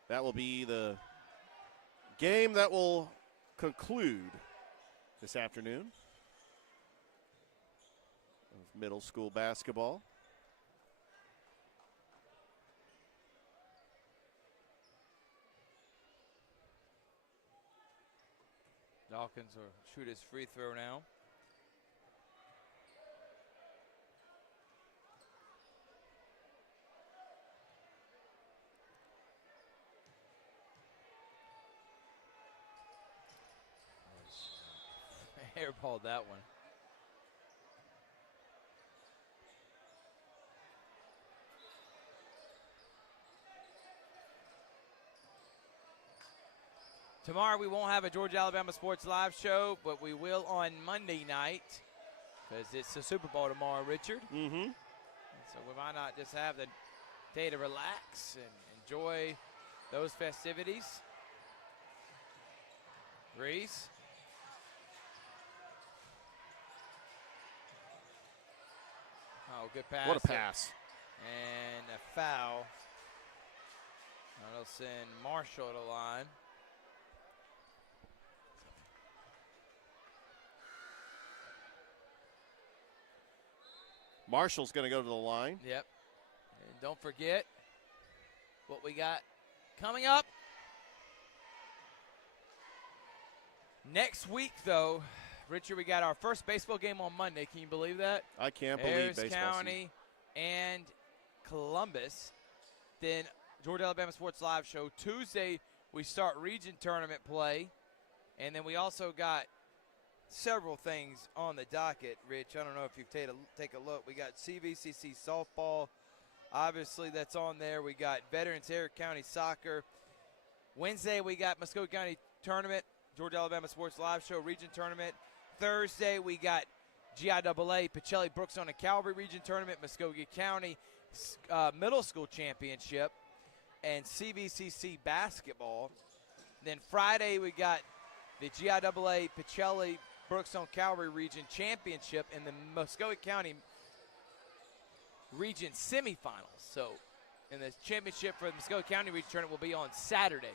That will be the game that will conclude this afternoon of middle school basketball. Dawkins will shoot his free throw now. Airballed that one. Tomorrow we won't have a Georgia-Alabama Sports Live show, but we will on Monday night because it's the Super Bowl tomorrow, Richard. Mm-hmm. So we might not just have the day to relax and enjoy those festivities. Reese. Oh, good pass. What a pass. And a foul. That'll send Marshall to the line. Marshall's going to go to the line. Yep. And don't forget what we got coming up. Next week, though, Richard, we got our first baseball game on Monday. Can you believe that? I can't believe Harris baseball County and Columbus. Then Georgia-Alabama Sports Live show. Tuesday, we start region tournament play. And then we also got several things on the docket, Rich. I don't know if you've take a look. We got CVCC softball. Obviously, that's on there. We got Veterans Harris County soccer. Wednesday, we got Muskogee County tournament. Georgia-Alabama Sports Live show region tournament. Thursday, we got GIAA Pacelli Brookstone and Calvary region tournament, Muskogee County middle school championship, and CVCC basketball. Then Friday, we got the GIAA Pacelli Brookstone Calvary region championship and the Muskogee County region semifinals. So, in the championship for the Muskogee County region tournament will be on Saturday.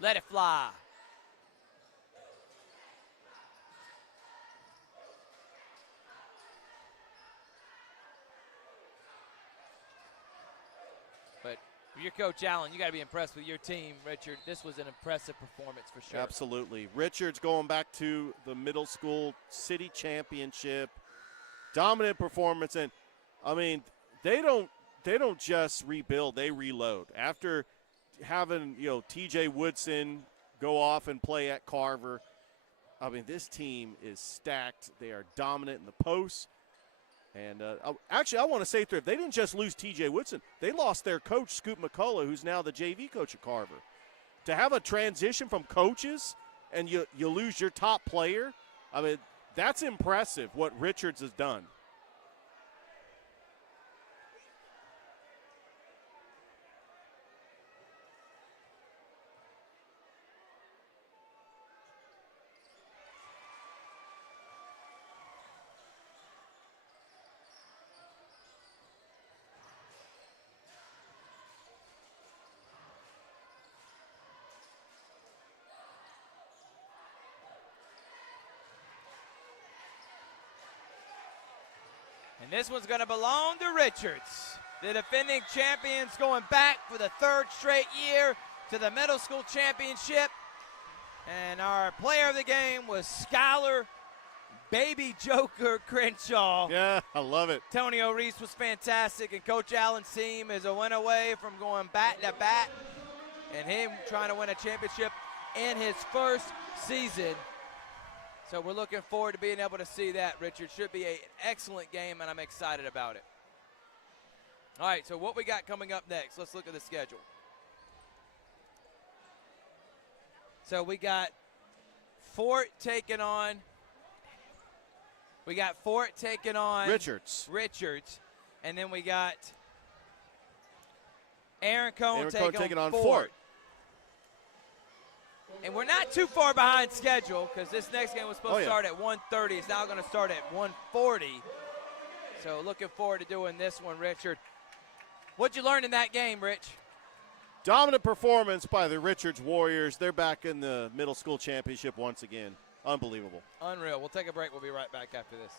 Let it fly. But your coach, Allen, you got to be impressed with your team, Richard. This was an impressive performance for sure. Absolutely. Richard's going back to the middle school city championship. Dominant performance. And, I mean, they don't just rebuild, they reload. After having, T.J. Woodson go off and play at Carver, I mean, this team is stacked. They are dominant in the post. And actually, I want to say they didn't just lose T.J. Woodson. They lost their coach, Scoot McCullough, who's now the JV coach at Carver. to have a transition from coaches and you lose your top player, I mean, that's impressive what Richards has done. And this one's going to belong to Richards. The defending champions going back for the third straight year to the middle school championship. And our player of the game was Skylar Baby Joker Crenshaw. Yeah, I love it. Antonio Reese was fantastic, and Coach Allen's team is a win away from going bat to bat and him trying to win a championship in his first season. So we're looking forward to being able to see that, Richard. Should be an excellent game, and I'm excited about it. All right, so what we got coming up next? Let's look at the schedule. So we got Fort taking on Richards. And then we got Aaron Cohn taking on Fort. Fort. And we're not too far behind schedule because this next game was supposed to start at 1:30. It's now going to start at 1:40. So looking forward to doing this one, Richard. What'd you learn in that game, Rich? Dominant performance by the Richards Warriors. They're back in the middle school championship once again. Unbelievable. Unreal. We'll take a break. We'll be right back after this.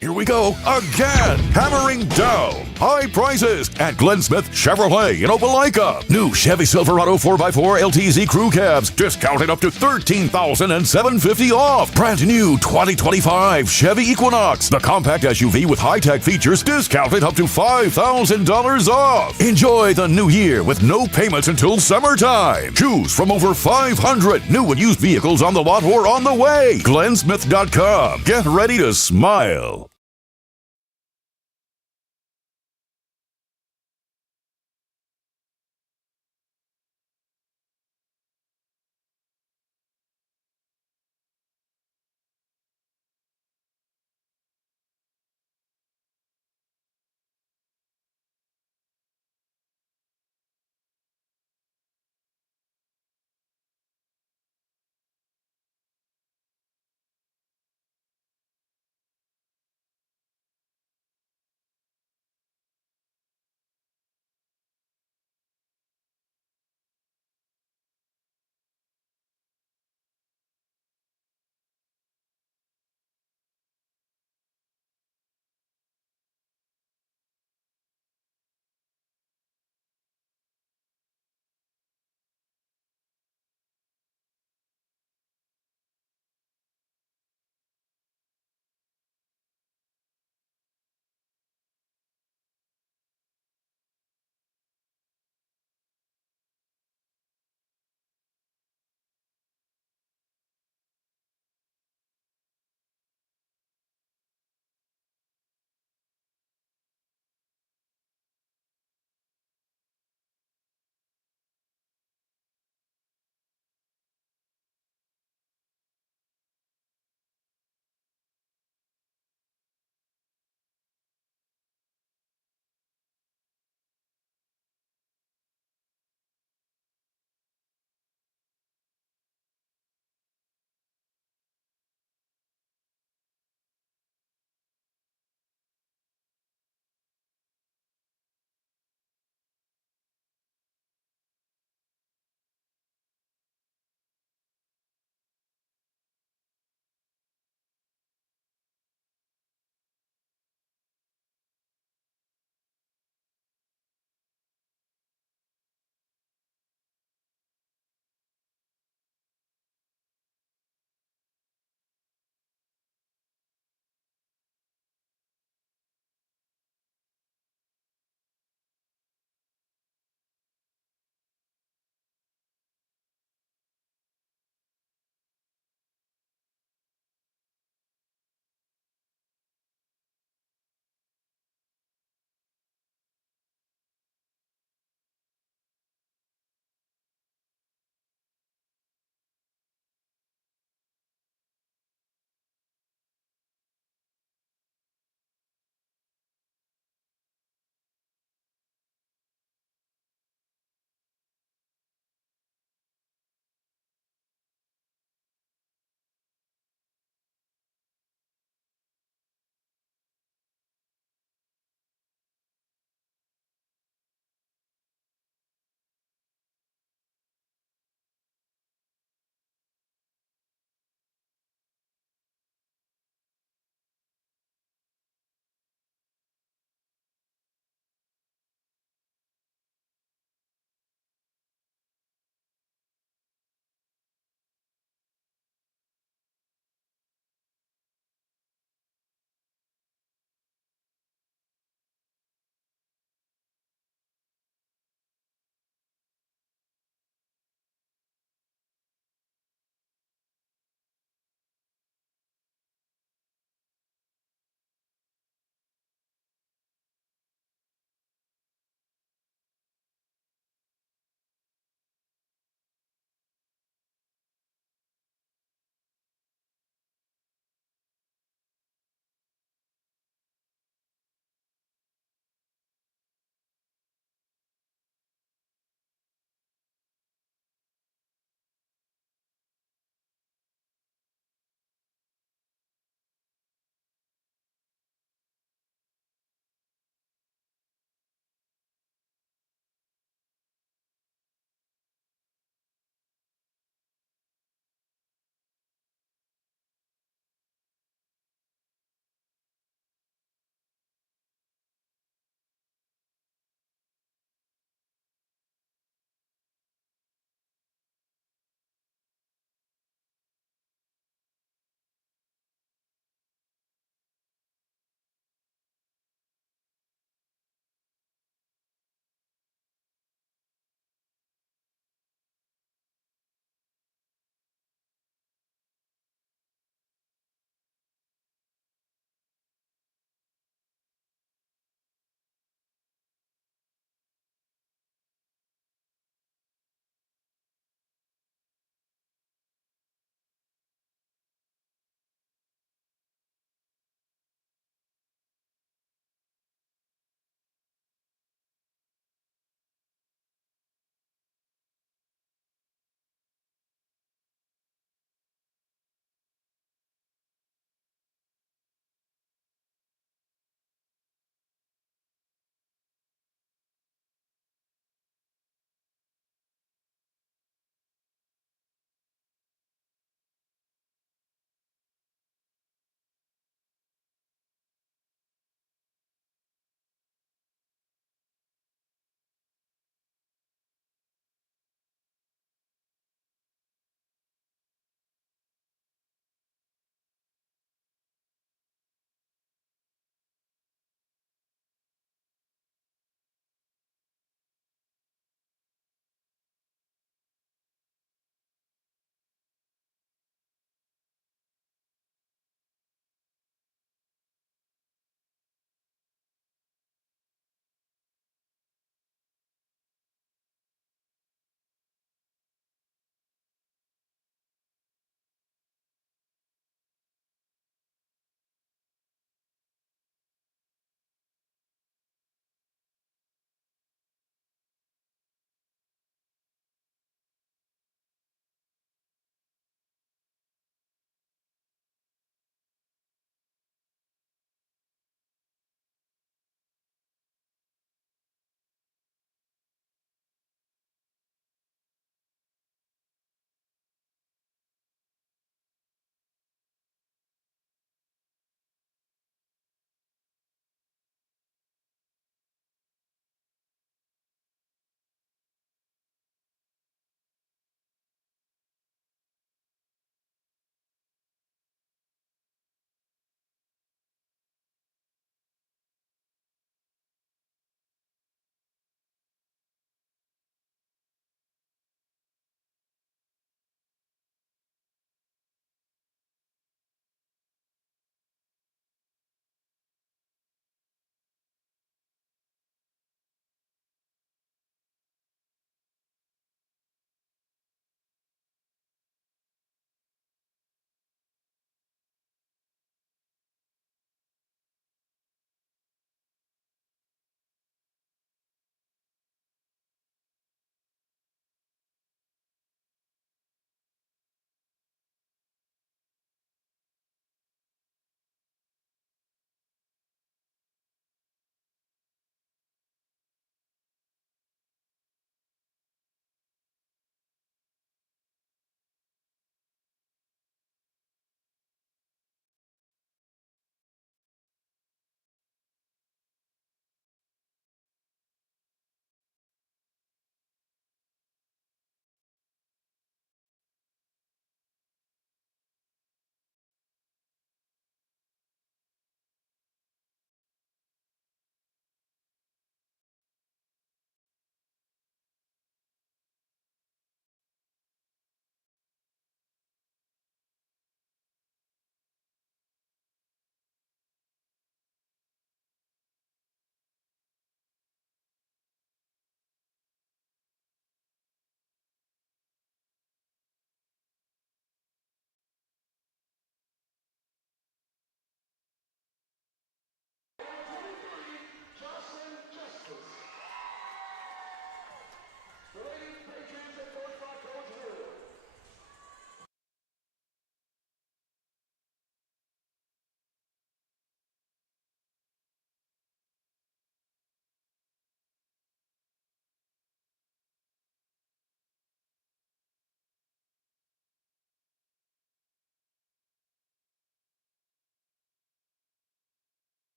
Here we go again. Hammering down high prices at Glenn Smith Chevrolet in Opelika. New Chevy Silverado 4x4 LTZ crew cabs discounted up to $13,750 off. Brand new 2025 Chevy Equinox, the compact SUV with high-tech features, discounted up to $5,000 off. Enjoy the new year with no payments until summertime. Choose from over 500 new and used vehicles on the lot or on the way. GlennSmith.com. Get ready to smile.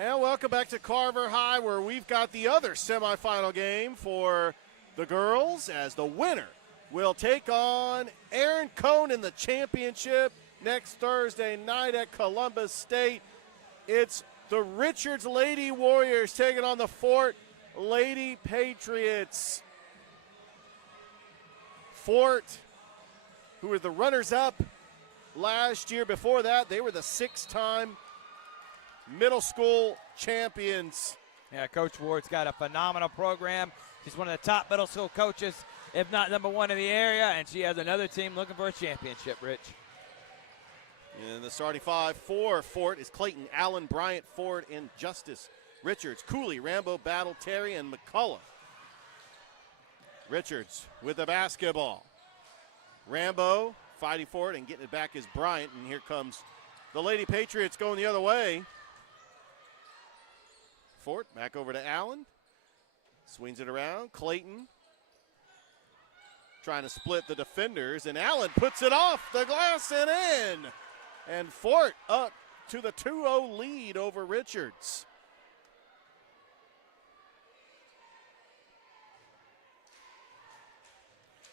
And welcome back to Carver High, where we've got the other semifinal game for the girls, as the winner will take on Aaron Cohn in the championship next Thursday night at Columbus State. It's the Richards Lady Warriors taking on the Fort Lady Patriots. Fort, who were the runners-up last year. Before that, they were the 6-time middle school champions. Yeah, Coach Ward's got a phenomenal program. She's one of the top middle school coaches, if not number one in the area, and she has another team looking for a championship, Rich. And the starting five for Fort is Clayton, Allen, Bryant, Ford, and Justice. Richards, Cooley, Rambo, Battle, Terry, and McCullough. Richards with the basketball. Rambo fighting for it and getting it back is Bryant, and here comes the Lady Patriots going the other way. Fort back over to Allen. Swings it around. Clayton trying to split the defenders, and Allen puts it off the glass and in. And Fort up to the 2-0 lead over Richards.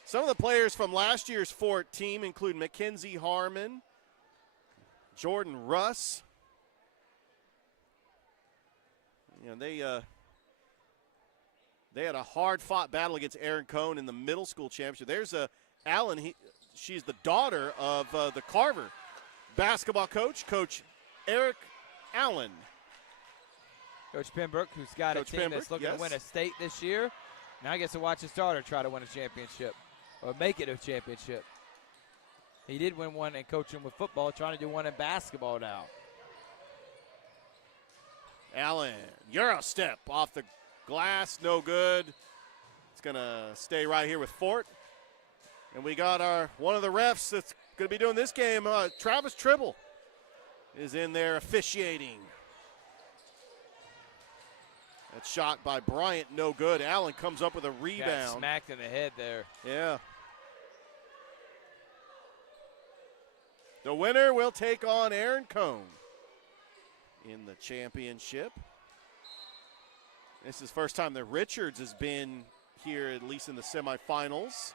Some of the players from last year's Fort team include Mackenzie Harmon, Jordan Russ. You know, they had a hard-fought battle against Aaron Cohn in the middle school championship. There's Allen. She's the daughter of the Carver basketball coach, Coach Eric Allen. Coach Pembroke, who's got a team that's looking to win a state this year. Now he gets to watch his daughter try to win a championship or make it a championship. He did win one in coaching with football, trying to do one in basketball now. Allen, Euro step off the glass, no good. It's going to stay right here with Fort. And we got one of the refs that's going to be doing this game, Travis Tribble, is in there officiating. That shot by Bryant, no good. Allen comes up with a rebound. Got smacked in the head there. Yeah. The winner will take on Aaron Cohn in the championship. This is the first time that Richards has been here, at least in the semifinals.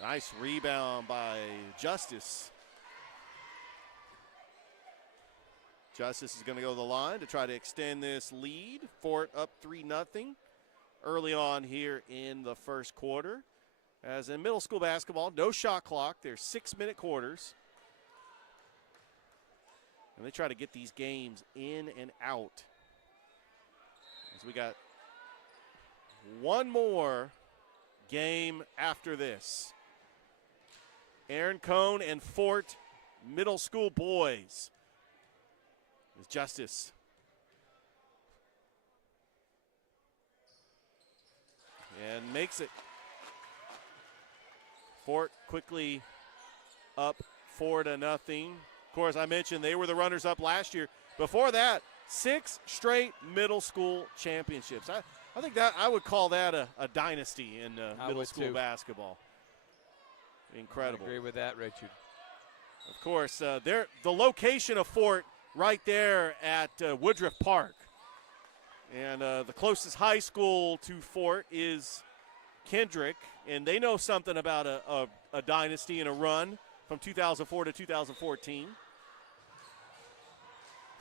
Nice rebound by Justice. Justice is going to go to the line to try to extend this lead. Fort up 3-0 early on here in the first quarter. As in middle school basketball, no shot clock. There's 6-minute quarters. And they try to get these games in and out. As we got one more game after this. Aaron Cohn and Fort middle school boys. As Justice and makes it. Fort quickly up 4-0. Of course, I mentioned they were the runners-up last year. Before that, 6 straight middle school championships. I think that I would call that a dynasty in middle school basketball. Incredible. I agree with that, Richard. Of course, the location of Fort right there at Woodruff Park. And the closest high school to Fort is Kendrick, and they know something about a dynasty and a run from 2004 to 2014.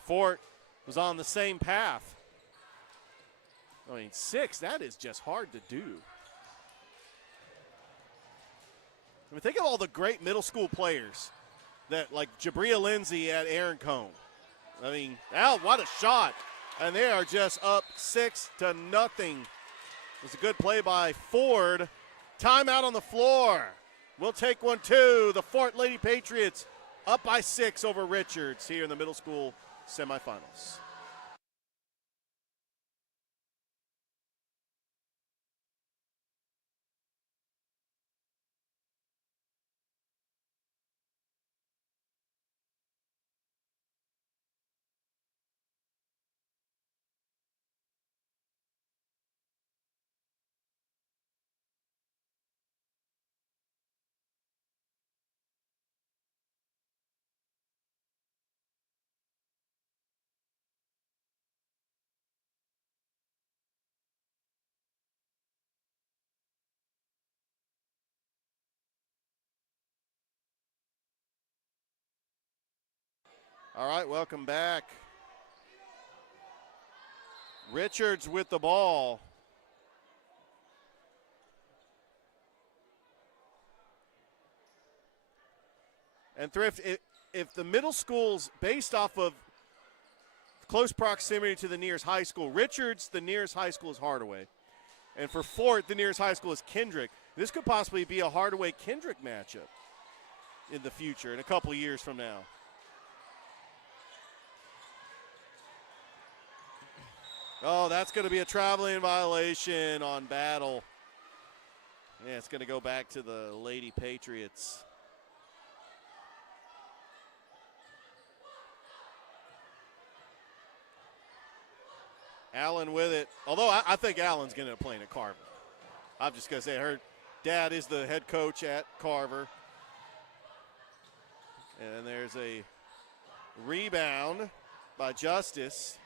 Fort was on the same path. I mean, 6, that is just hard to do. I mean, think of all the great middle school players that, like Jabria Lindsay at Aaron Cohn. I mean, what a shot. And they are just up 6-0. It was a good play by Ford. Timeout on the floor. We'll take one, too. The Fort Lady Patriots up by 6 over Richards here in the middle school semifinals. All right, welcome back. Richards with the ball. And Thrift, if the middle school's based off of close proximity to the nearest high school, Richards, the nearest high school is Hardaway. And for Fort, the nearest high school is Kendrick. This could possibly be a Hardaway-Kendrick matchup in the future, in a couple of years from now. Oh, that's going to be a traveling violation on Battle. Yeah, it's going to go back to the Lady Patriots. Allen with it. Although I think Allen's going to end up playing at Carver. I'm just going to say her dad is the head coach at Carver. And there's a rebound by Justice.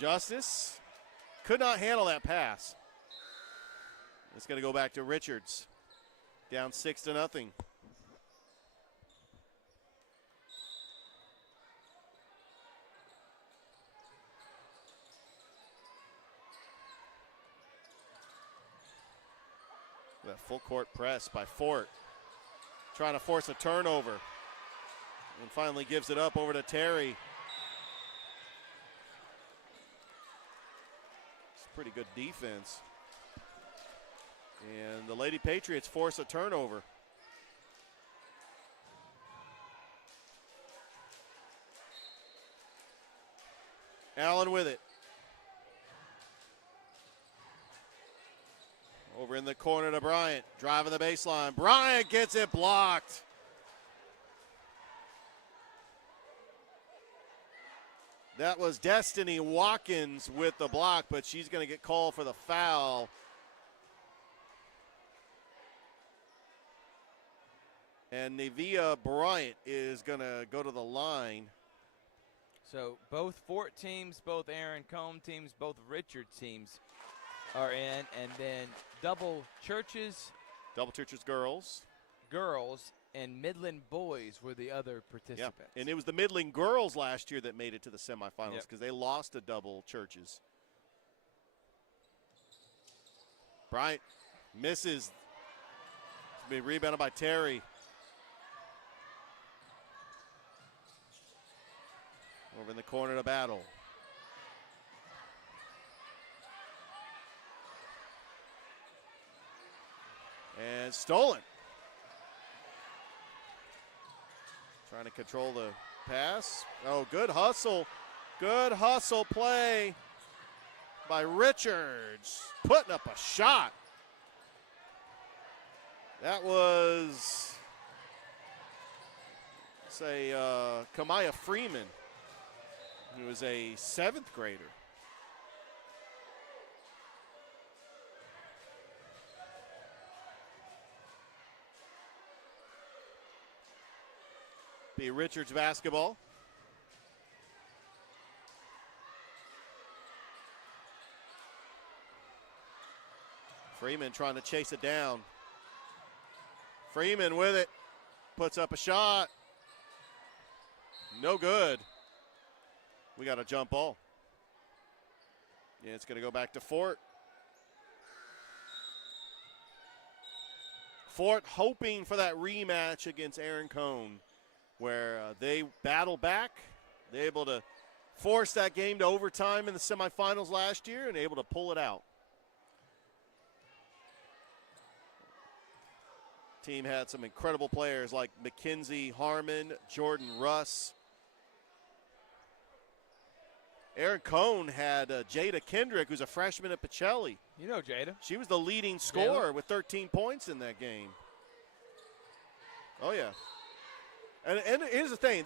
Justice could not handle that pass. It's going to go back to Richards. Down 6-0. That full court press by Fort. Trying to force a turnover. And finally gives it up over to Terry. It's pretty good defense. And the Lady Patriots force a turnover. Allen with it. Over in the corner to Bryant, driving the baseline. Bryant gets it blocked. That was Destiny Watkins with the block, but she's going to get called for the foul. And Nevia Bryant is going to go to the line. So both Fort teams, both Aaron Cohn teams, both Richard teams are in, and then Double Churches girls, and Midland boys were the other participants. Yeah. And it was the Midland girls last year that made it to the semifinals because they lost to Double Churches. Bryant misses. It's been rebounded by Terry. Over in the corner to Battle. And stolen. Trying to control the pass. Oh, good hustle. Good hustle play by Richards. Putting up a shot. That was, say, Kamaya Freeman, who was a 7th grader. Be Richards basketball. Freeman trying to chase it down. Freeman with it. Puts up a shot. No good. We got a jump ball. Yeah, it's going to go back to Fort. Fort hoping for that rematch against Aaron Cohn, where they battle back. They're able to force that game to overtime in the semifinals last year and able to pull it out. Team had some incredible players like Mackenzie Harmon, Jordan Russ. Aaron Cohn had Jada Kendrick, who's a freshman at Pacelli. You know Jada. She was the leading scorer with 13 points in that game. Oh, yeah. And here's the thing.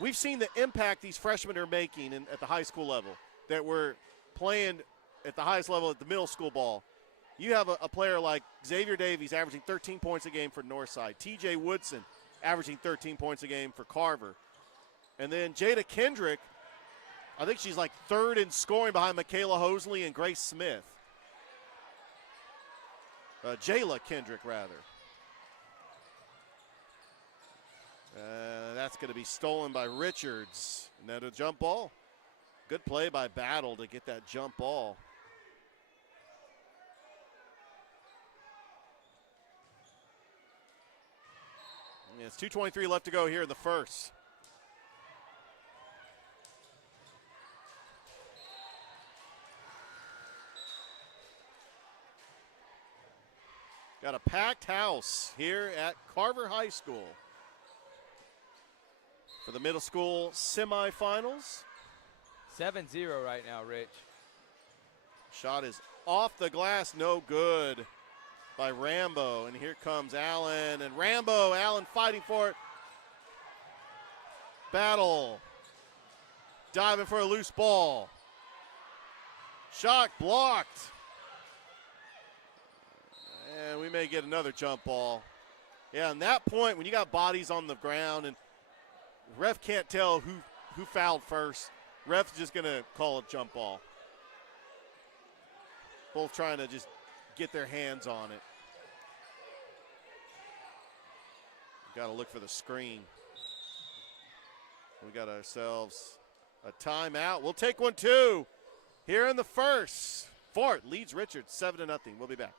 We've seen the impact these freshmen are making at the high school level, that we're playing at the highest level at the middle school ball. You have a player like Xavier Davies averaging 13 points a game for Northside. TJ Woodson averaging 13 points a game for Carver. And then Jada Kendrick, I think she's like 3rd in scoring behind Michaela Hosley and Grace Smith. Jayla Kendrick, rather. That's going to be stolen by Richards. And then a jump ball. Good play by Battle to get that jump ball. And it's 2:23 left to go here in the first. Got a packed house here at Carver High School for the middle school semifinals. 7-0 right now, Rich. Shot is off the glass, no good by Rambo. And here comes Allen. And Rambo, Allen fighting for it. Battle. Diving for a loose ball. Shot blocked. And we may get another jump ball. Yeah, on that point, when you got bodies on the ground and ref can't tell who fouled first, ref's just going to call a jump ball. Both trying to just get their hands on it. Got to look for the screen. We got ourselves a timeout. We'll take one, too, here in the first. Fort leads Richards 7-0. We'll be back.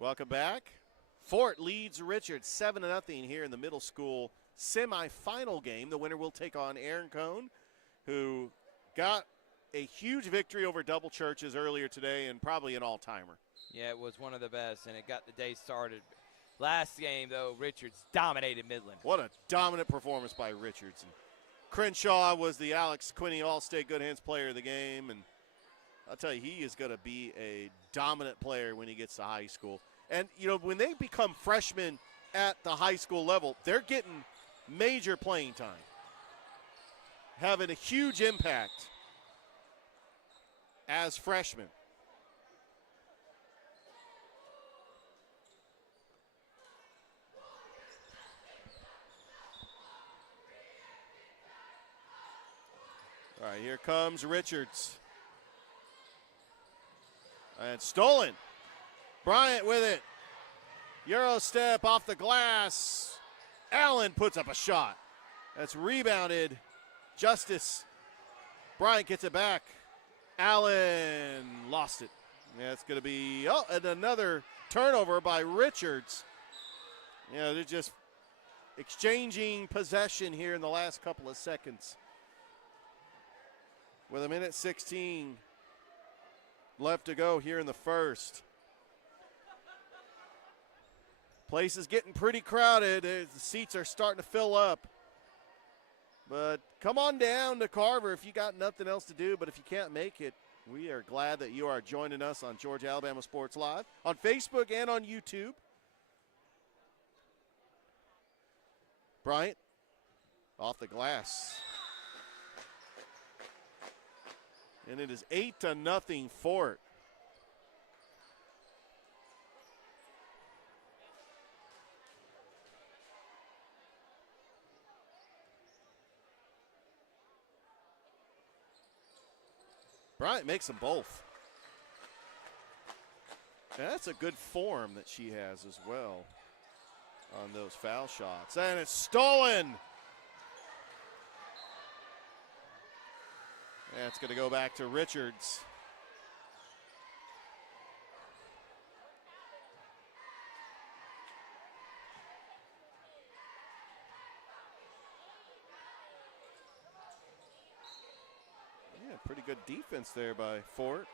Welcome back. Fort leads Richards 7-0 here in the middle school semifinal game. The winner will take on Aaron Cohn, who got a huge victory over Double Churches earlier today and probably an all-timer. Yeah, it was one of the best, and it got the day started. Last game, though, Richards dominated Midland. What a dominant performance by Richards. And Crenshaw was the Alex Quinney All-State Good Hands Player of the game, and I'll tell you, he is going to be a dominant player when he gets to high school. And, you know, when they become freshmen at the high school level, they're getting major playing time, having a huge impact as freshmen. All right, here comes Richards. And stolen. Bryant with it. Euro step off the glass. Allen puts up a shot. That's rebounded. Justice. Bryant gets it back. Allen lost it. Yeah, it's going to be, and another turnover by Richards. Yeah, they're just exchanging possession here in the last couple of seconds. With a minute 16 left to go here in the first. Place is getting pretty crowded. The seats are starting to fill up. But come on down to Carver if you got nothing else to do. But if you can't make it, we are glad that you are joining us on Georgia Alabama Sports Live on Facebook and on YouTube. Bryant off the glass. And it is 8-0 Fort. Bryant makes them both. And that's a good form that she has as well on those foul shots. And it's stolen. And it's going to go back to Richards. Pretty good defense there by Fort.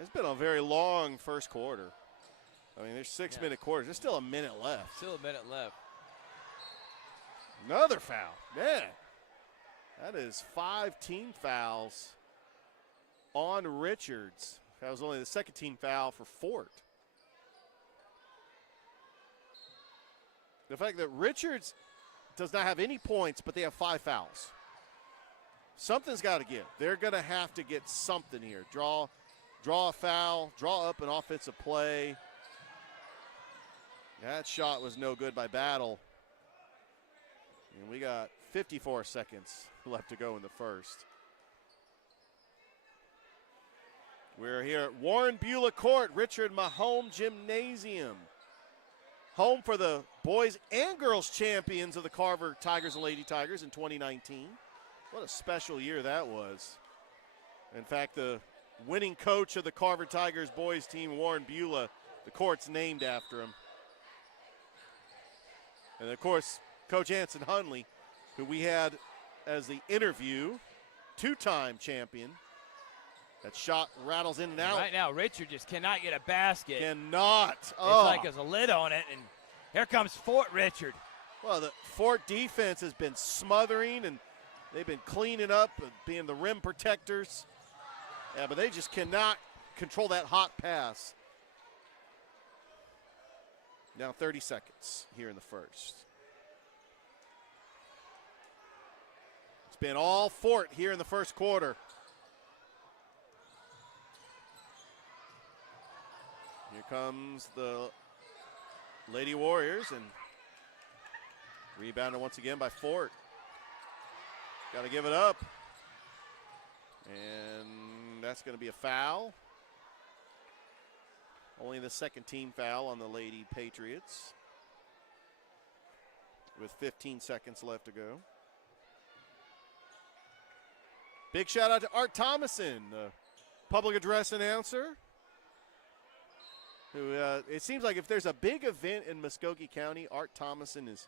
It's been a very long first quarter. I mean, there's 6-minute quarters. There's still a minute left. Still a minute left. Another foul. Man, that is 5 team fouls on Richards. That was only the second team foul for Fort. The fact that Richards does not have any points, but they have 5 fouls. Something's got to give. They're going to have to get something here. Draw a foul, draw up an offensive play. That shot was no good by Battle. And we got 54 seconds left to go in the first. We're here at Warren Beulah Court, Richard Mahome Gymnasium. Home for the boys and girls champions of the Carver Tigers and Lady Tigers in 2019. What a special year that was. In fact, the winning coach of the Carver Tigers boys team, Warren Beulah, the court's named after him. And, of course, Coach Anson Hunley, who we had as the interview, 2-time champion. That shot rattles in and out. Right now, Richard just cannot get a basket. Cannot. It's like there's a lid on it, and here comes Fort Richard. Well, the Fort defense has been smothering, and they've been cleaning up and being the rim protectors. Yeah, but they just cannot control that hot pass. Now 30 seconds here in the first. It's been all Fort here in the first quarter. Here comes the Lady Warriors, and rebounded once again by Fort. Got to give it up. And that's going to be a foul. Only the second team foul on the Lady Patriots. With 15 seconds left to go. Big shout out to Art Thomason, the public address announcer. Who it seems like if there's a big event in Muskogee County, Art Thomason is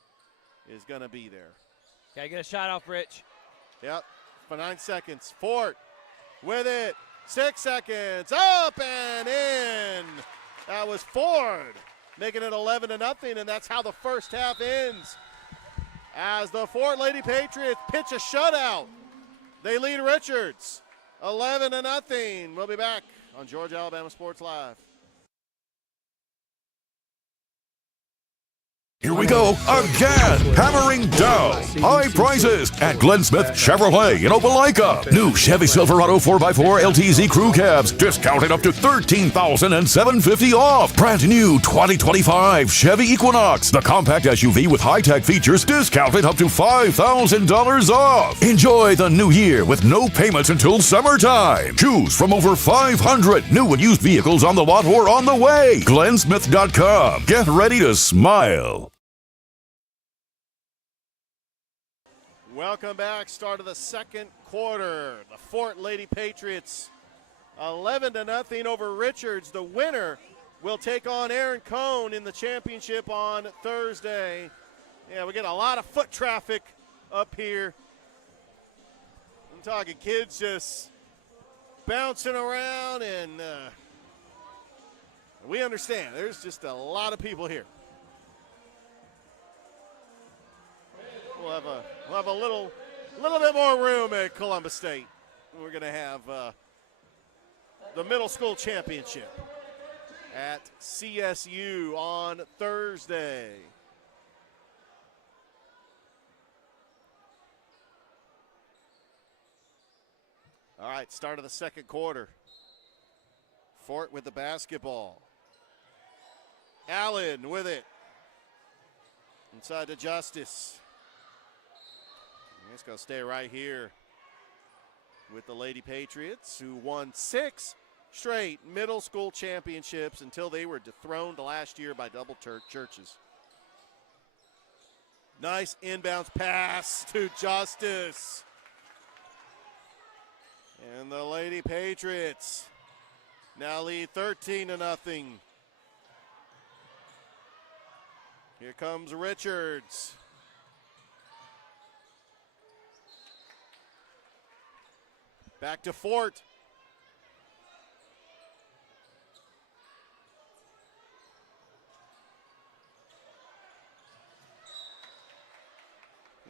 going to be there. Got to get a shot off, Rich. Yep, for 9 seconds. Fort with it. 6 seconds. Up and in. That was Ford making it 11-0, and that's how the first half ends. As the Fort Lady Patriots pitch a shutout. They lead Richards 11-0. We'll be back on Georgia Alabama Sports Live. Here we go again, hammering down high prices at Glenn Smith Chevrolet in Opelika. New Chevy Silverado 4x4 LTZ crew cabs discounted up to $13,750 off. Brand new 2025 Chevy Equinox, the compact SUV with high-tech features, discounted up to $5,000 off. Enjoy the new year with no payments until summertime. Choose from over 500 new and used vehicles on the lot or on the way. GlennSmith.com. Get ready to smile. Welcome back. Start of the second quarter. The Fort Lady Patriots 11-0 over Richards. The winner will take on Aaron Cohn in the championship on Thursday. Yeah, we get a lot of foot traffic up here. I'm talking kids just bouncing around, and we understand. There's just a lot of people here. We'll have a little bit more room at Columbus State. We're going to have the middle school championship at CSU on Thursday. All right, start of the second quarter. Fort with the basketball. Allen with it. Inside to Justice. He's going to stay right here with the Lady Patriots, who won 6 straight middle school championships until they were dethroned last year by Double Churches. Nice inbounds pass to Justice. And the Lady Patriots now lead 13-0. Here comes Richards. Back to Fort.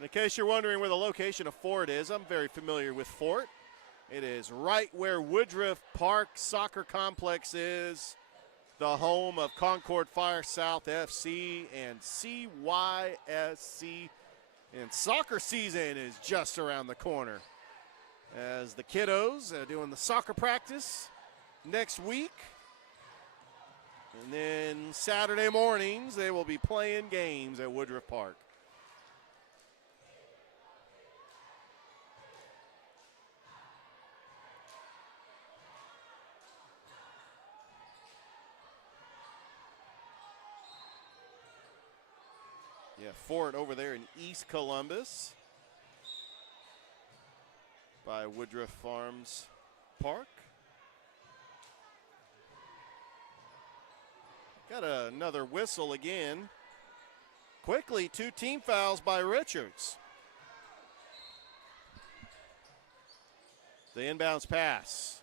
In case you're wondering where the location of Fort is, I'm very familiar with Fort. It is right where Woodruff Park Soccer Complex is, the home of Concord Fire South FC and CYSC. And soccer season is just around the corner as the kiddos are doing the soccer practice next week. And then Saturday mornings, they will be playing games at Woodruff Park. Yeah, Fort over there in East Columbus by Woodruff Farms Park. Got another whistle again. Quickly, 2 team fouls by Richards. The inbounds pass.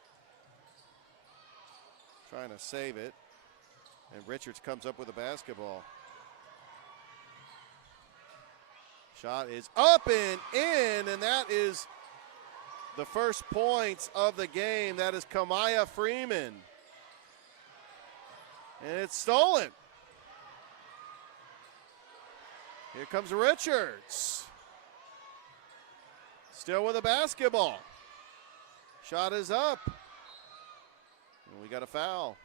Trying to save it. And Richards comes up with a basketball. Shot is up and in, and that is the first points of the game. That is Kamaya Freeman. And it's stolen. Here comes Richards. Still with a basketball. Shot is up. And we got a foul.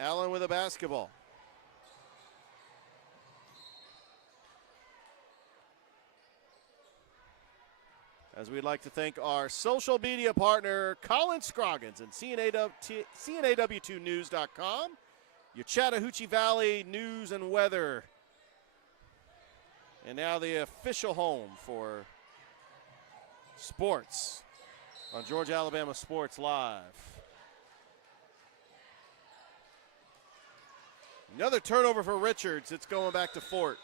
Allen with a basketball. As we'd like to thank our social media partner, Colin Scroggins and CNAW2News.com, your Chattahoochee Valley news and weather. And now the official home for sports on Georgia Alabama Sports Live. Another turnover for Richards. It's going back to Fort.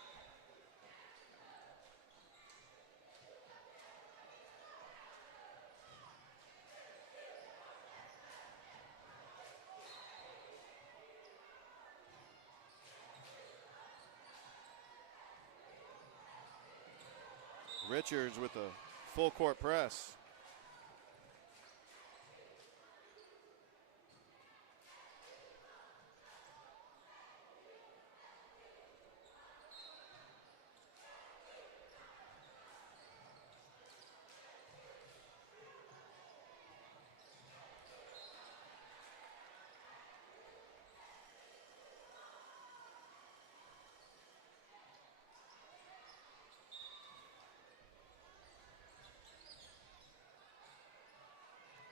Richards with a full court press.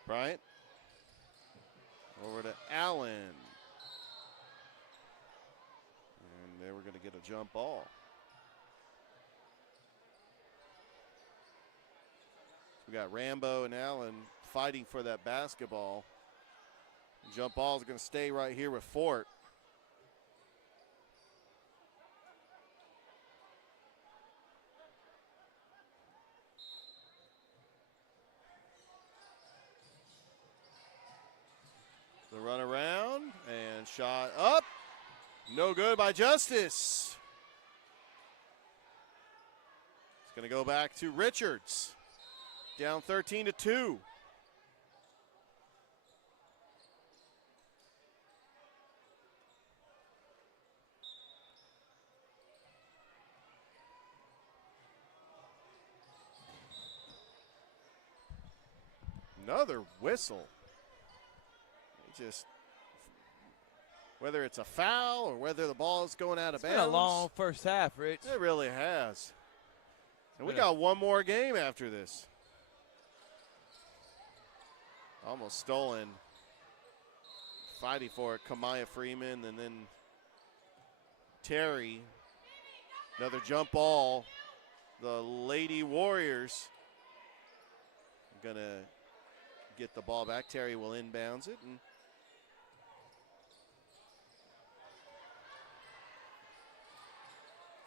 Bryant over to Allen. And they were going to get a jump ball. We got Rambo and Allen fighting for that basketball. Jump ball is going to stay right here with Fort. The run around and shot up. No good by Justice. It's going to go back to Richards. Down 13-2. Another whistle. Just whether it's a foul or whether the ball is going out of bounds. It's been a long first half, Rich. It really has. And we got one more game after this. Almost stolen. Fighting for it, Kamaya Freeman, and then Terry. Another jump ball. The Lady Warriors going to get the ball back. Terry will inbounds it. And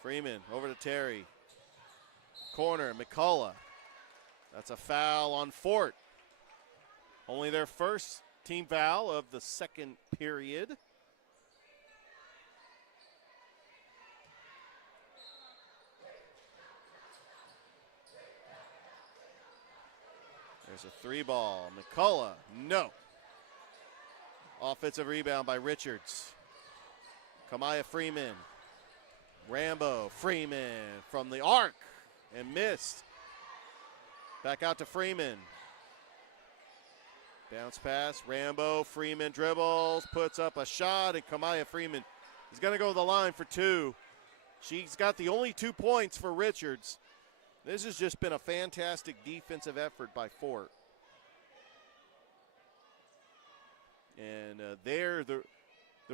Freeman over to Terry. Corner, McCullough. That's a foul on Fort. Only their first team foul of the second period. There's a 3 ball. McCullough, no. Offensive rebound by Richards. Kamaya Freeman. Rambo, Freeman from the arc and missed. Back out to Freeman. Bounce pass, Rambo, Freeman dribbles, puts up a shot, and Kamaya Freeman is going to go to the line for 2. She's got the only 2 points for Richards. This has just been a fantastic defensive effort by Fort. And they're the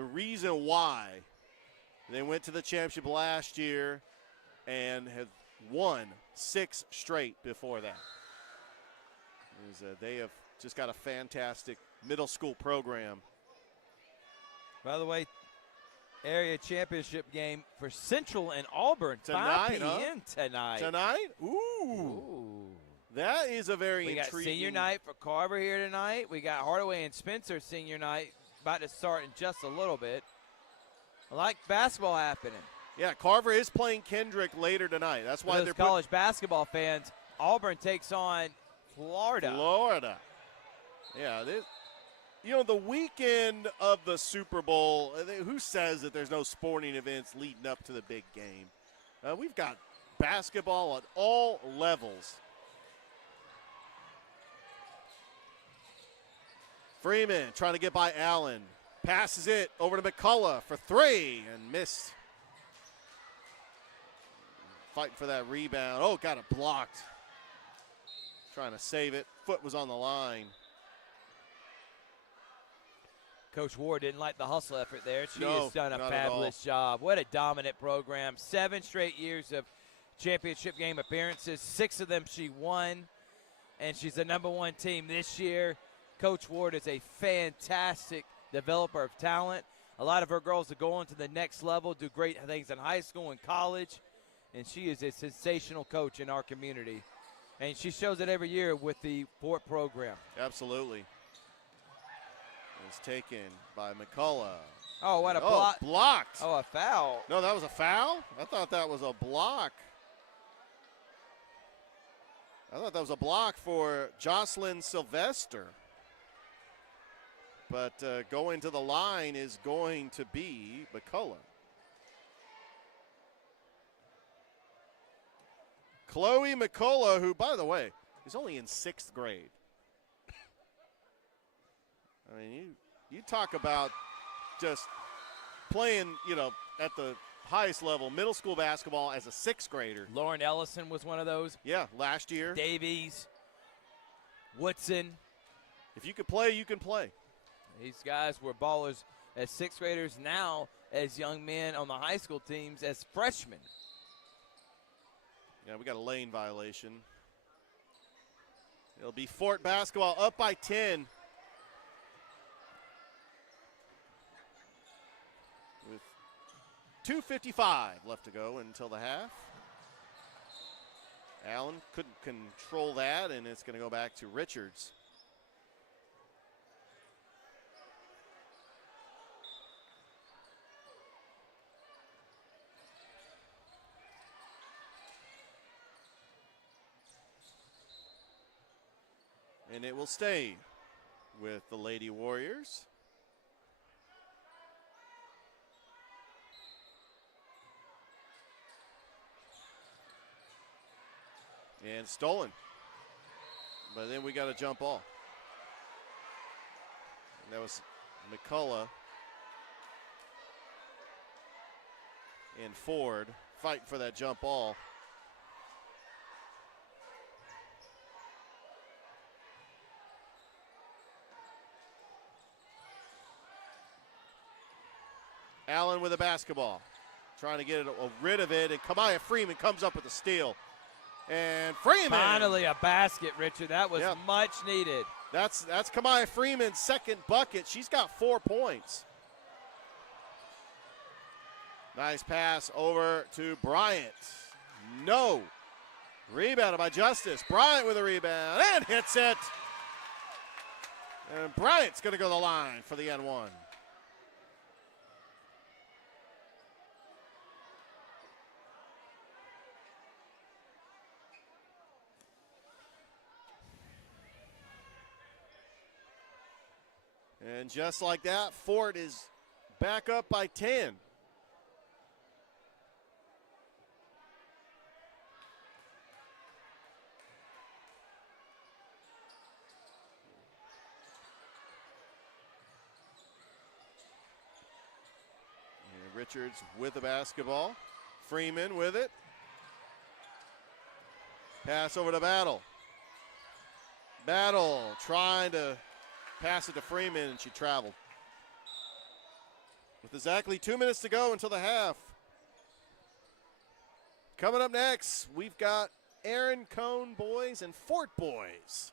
reason why they went to the championship last year and have won 6 straight before that. They have just got a fantastic middle school program. By the way, area championship game for Central and Auburn tonight, 5 p.m. tonight. Tonight? Ooh. That is a very intriguing. We got senior night for Carver here tonight. We got Hardaway and Spencer senior night about to start in just a little bit. I like basketball happening. Yeah, Carver is playing Kendrick later tonight. That's why they're college basketball fans. Auburn takes on Florida. Yeah, the weekend of the Super Bowl, who says that there's no sporting events leading up to the big game? We've got basketball at all levels. Freeman trying to get by Allen. Passes it over to McCullough for 3 and missed. Fighting for that rebound. Oh, got it blocked. Trying to save it. Foot was on the line. Coach Ward didn't like the hustle effort there. She No, has done a not fabulous job. What a dominant program. 7 straight years of championship game appearances. 6 of them she won, and she's the number 1 team this year. Coach Ward is a fantastic developer of talent. A lot of her girls are going to the next level, do great things in high school and college, and she is a sensational coach in our community. And she shows it every year with the Fort program. Absolutely. It's taken by McCullough. Oh, what a block. Blocked. Oh, a foul. No, that was a foul? I thought that was a block. I thought that was a block for Jocelyn Sylvester. But going to the line is going to be McCullough. Chloe McCullough, who, by the way, is only in 6th grade. I mean, you talk about just playing, at the highest level, middle school basketball as a 6th grader. Lauren Ellison was one of those. Yeah, last year. Davies, Woodson. If you could play, you can play. These guys were ballers as 6th graders, now as young men on the high school teams as freshmen. Yeah, we got a lane violation. It'll be Fort basketball up by 10. With 2:55 left to go until the half. Allen couldn't control that, and it's going to go back to Richards. And it will stay with the Lady Warriors. And stolen. But then we got a jump ball. And that was McCullough and Ford fighting for that jump ball. Allen with a basketball, trying to get rid of it, and Kamaya Freeman comes up with a steal. And Freeman. Finally a basket, Richard. That was much needed. That's Kamaya Freeman's second bucket. She's got 4 points. Nice pass over to Bryant. No. Rebounded by Justice. Bryant with a rebound and hits it. And Bryant's going to go to the line for the N1. And just like that, Fort is back up by 10. And Richards with the basketball. Freeman with it. Pass over to Battle. Battle trying to pass it to Freeman, and she traveled. With exactly 2 minutes to go until the half. Coming up next, we've got Aaron Cohn boys and Fort boys.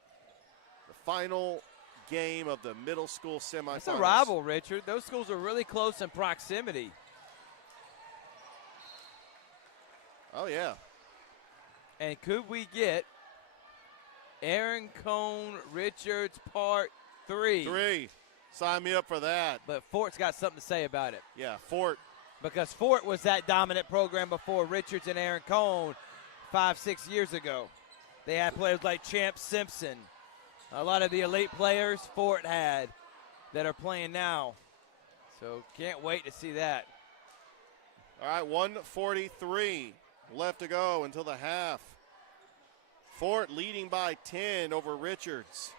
The final game of the middle school semifinals. It's a rival, Richard. Those schools are really close in proximity. Oh, yeah. And could we get Aaron Cohn Richards Part 3? Sign me up for that. But Fort's got something to say about it. Yeah, Fort. Because Fort was that dominant program before Richards and Aaron Cohn 5-6 years ago. They had players like Champ Simpson. A lot of the elite players Fort had that are playing now. So can't wait to see that. All right, 1:43 left to go until the half. Fort leading by 10 over Richards.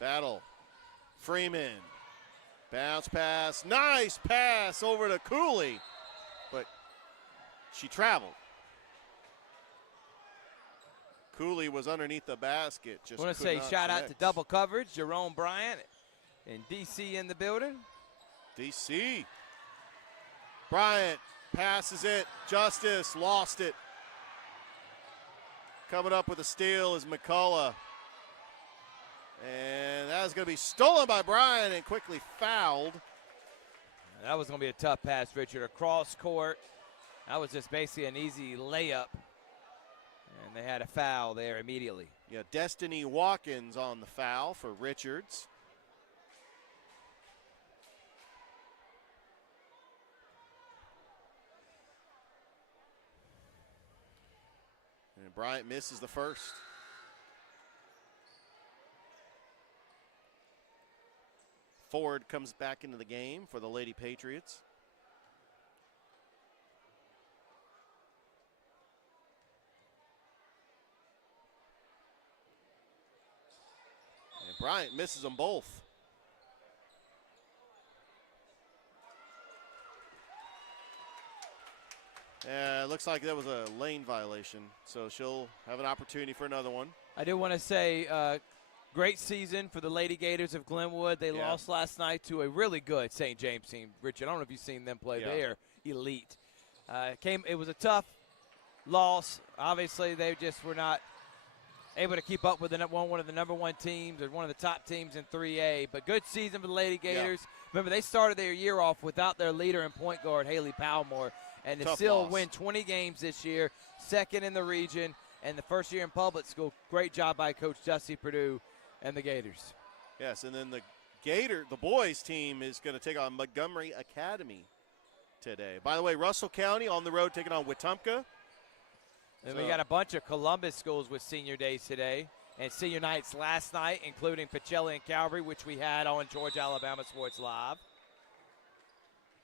Battle. Freeman. Bounce pass. Nice pass over to Cooley. But she traveled. Cooley was underneath the basket. I want to say shout out to double coverage. Jerome Bryant and DC in the building. DC. Bryant passes it. Justice lost it. Coming up with a steal is McCullough. And that is going to be stolen by Bryant and quickly fouled. That was going to be a tough pass, Richard. Across court. That was just basically an easy layup. And they had a foul there immediately. Yeah, Destiny Watkins on the foul for Richards. And Bryant misses the first. Ford comes back into the game for the Lady Patriots. And Bryant misses them both. It looks like that was a lane violation, so she'll have an opportunity for another one. I do want to say great season for the Lady Gators of Glenwood. They lost last night to a really good St. James team. Richard, I don't know if you've seen them play. Yeah. They are elite. It was a tough loss. Obviously, they just were not able to keep up with one of the number one teams or one of the top teams in 3A. But good season for the Lady Gators. Yeah. Remember, they started their year off without their leader and point guard, Haley Palmore. And to still win 20 games this year, second in the region, and the first year in public school. Great job by Coach Dusty Perdue and the Gators. Yes, and then the boys team is going to take on Montgomery Academy today. By the way, Russell County on the road taking on Wetumpka. And we got a bunch of Columbus schools with senior days today and senior nights last night, including Pacelli and Calvary, which we had on Georgia Alabama Sports Live.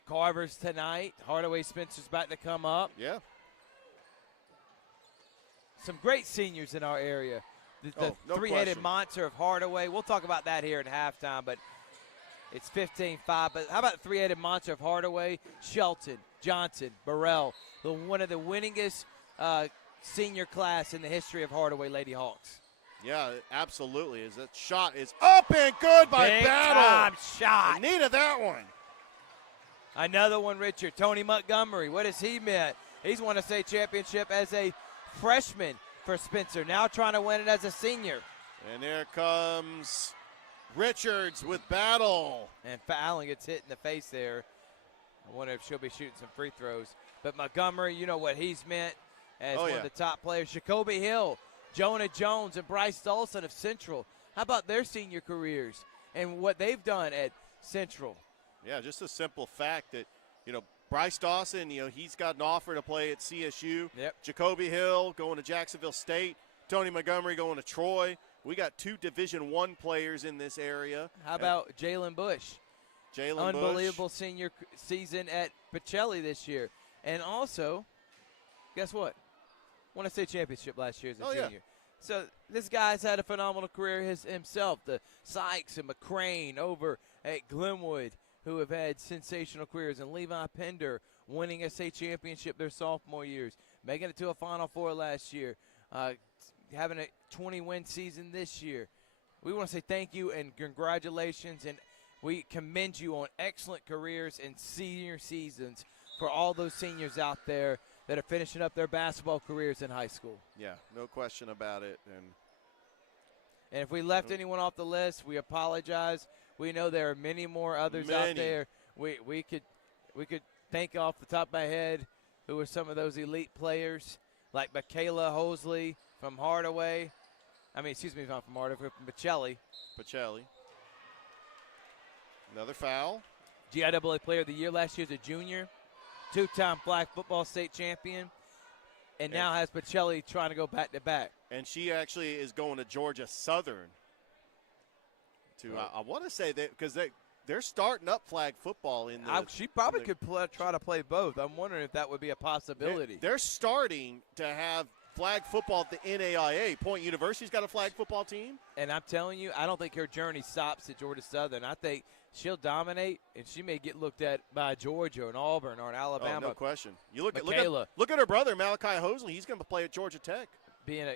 Carver's tonight. Hardaway Spencer's about to come up. Yeah. Some great seniors in our area. The no three-headed question. monster of Hardaway. We'll talk about that here at halftime, but it's 15-5. But how about the three-headed monster of Hardaway? Shelton, Johnson, Burrell, one of the winningest senior class in the history of Hardaway Lady Hawks. Yeah, absolutely. As that shot is up and good by Big Battle. time shot. Needed that one. Another one, Richard. Tony Montgomery. What has he meant? He's won a state championship as a freshman for Spencer. Now trying to win it as a senior. And there comes Richards with Battle. And Fallon gets hit in the face there. I wonder if she'll be shooting some free throws. But Montgomery, you know what he's meant as one of the top players. Jacoby Hill, Jonah Jones, and Bryce Dawson of Central. How about their senior careers and what they've done at Central? Yeah, just a simple fact that, Bryce Dawson, he's got an offer to play at CSU. Yep. Jacoby Hill going to Jacksonville State. Tony Montgomery going to Troy. We got 2 Division I players in this area. How about Jalen Bush? Unbelievable senior season at Pacelli this year. And also, guess what? Won a state championship last year as a junior. Yeah. So this guy's had a phenomenal career himself. The Sykes and McCrane over at Glenwood, who have had sensational careers, and Levi Pender winning a state championship their sophomore years, making it to a Final Four last year, having a 20-win season this year. We want to say thank you and congratulations, and we commend you on excellent careers and senior seasons for all those seniors out there that are finishing up their basketball careers in high school. Yeah, no question about it. And if we left anyone off the list, we apologize. We know there are many more others out there. We could think off the top of my head who are some of those elite players, like Michaela Hosley from Hardaway. Not from Hardaway, from Pacelli. Another foul. GIAA Player of the Year last year as a junior. 2-time flag football state champion. And now has Pacelli trying to go back-to-back. And she actually is going to Georgia Southern. I want to say that because they're starting up flag football in the. She probably could try to play both. I'm wondering if that would be a possibility. They're starting to have flag football at the NAIA. Point University's got a flag football team. And I'm telling you, I don't think her journey stops at Georgia Southern. I think she'll dominate, and she may get looked at by Georgia and Auburn or Alabama. Oh, no question. You look at her brother, Malachi Hosley. He's going to play at Georgia Tech.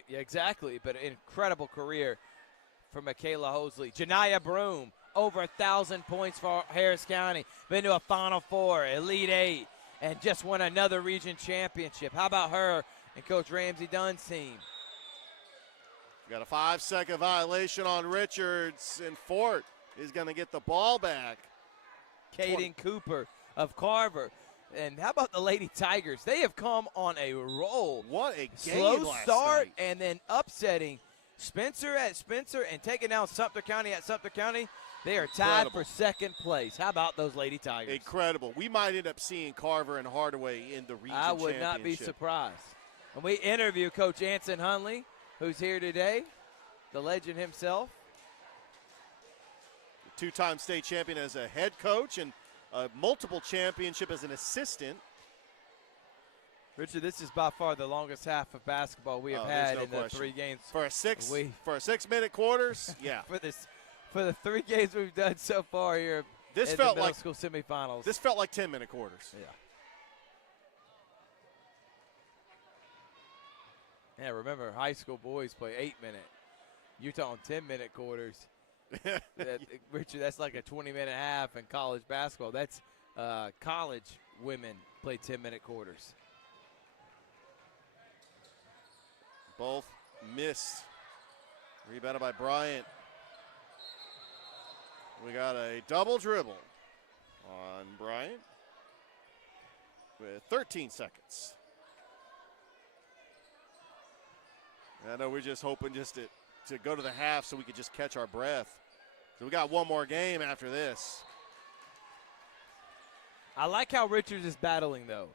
Exactly, but an incredible career for Michaela Hosley. Janiyah Broom, over 1,000 points for Harris County. Been to a Final Four, Elite Eight, and just won another region championship. How about her and Coach Ramsey Dunn's team? Got a 5-second violation on Richards, and Fort is going to get the ball back. Caden Cooper of Carver. And how about the Lady Tigers? They have come on a roll. What a game Slow last start night. And then upsetting Spencer at Spencer and taking down Sumter County at Sumter County. They are tied for second place. How about those Lady Tigers? Incredible. We might end up seeing Carver and Hardaway in the region I would not be surprised. And we interview Coach Anson Hunley, who's here today, the legend himself. Two-time state champion as a head coach and a multiple championship as an assistant. Richard, this is by far the longest half of basketball we have had in the 3 games. For a 6-minute quarters, yeah. For the 3 games we've done so far here in the middle school semifinals. This felt like 10-minute quarters. Yeah, remember, high school boys play 8-minute. You're talking 10-minute quarters. Richard, that's like a 20-minute half in college basketball. That's college women play 10-minute quarters. Both missed. Rebounded by Bryant. We got a double dribble on Bryant with 13 seconds. I know we're just hoping to go to the half so we could just catch our breath. So we got one more game after this. I like how Richards is battling, though.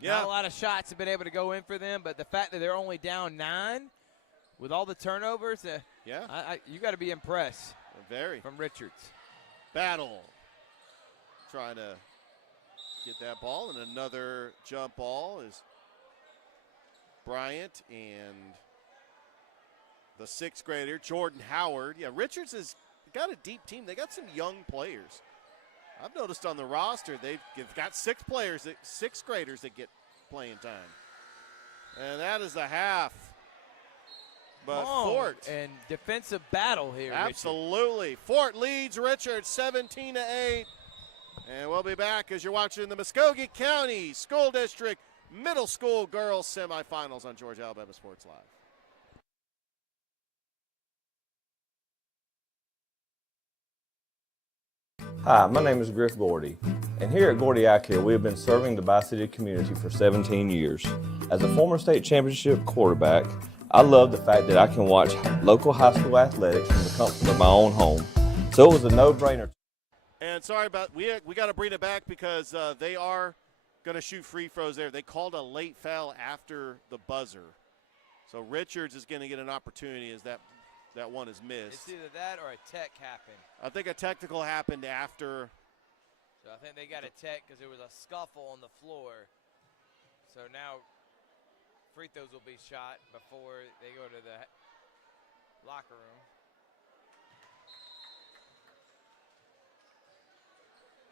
Yeah. Not a lot of shots have been able to go in for them, but the fact that they're only down 9 with all the turnovers, you got to be impressed. Very. From Richards. Battle. Trying to get that ball, and another jump ball is Bryant and the 6th grader, Jordan Howard. Yeah, Richards has got a deep team. They got some young players. I've noticed on the roster they've got 6 players, 6th graders that get playing time. And that is the half. But Cohn Fort and defensive battle here. Absolutely. Fort leads Richard 17-8. And we'll be back as you're watching the Muskogee County School District Middle School Girls Semifinals on Georgia Alabama Sports Live. Hi, my name is Griff Gordy, and here at Gordy Eye Care, we have been serving the Bi-City community for 17 years. As a former state championship quarterback, I love the fact that I can watch local high school athletics from the comfort of my own home. So it was a no-brainer. And sorry about, we got to bring it back because they are going to shoot free throws there. They called a late foul after the buzzer. So Richards is going to get an opportunity as that one is missed. It's either that or a tech happened. I think a technical happened after. So I think they got a tech because there was a scuffle on the floor. So now free throws will be shot before they go to the locker room.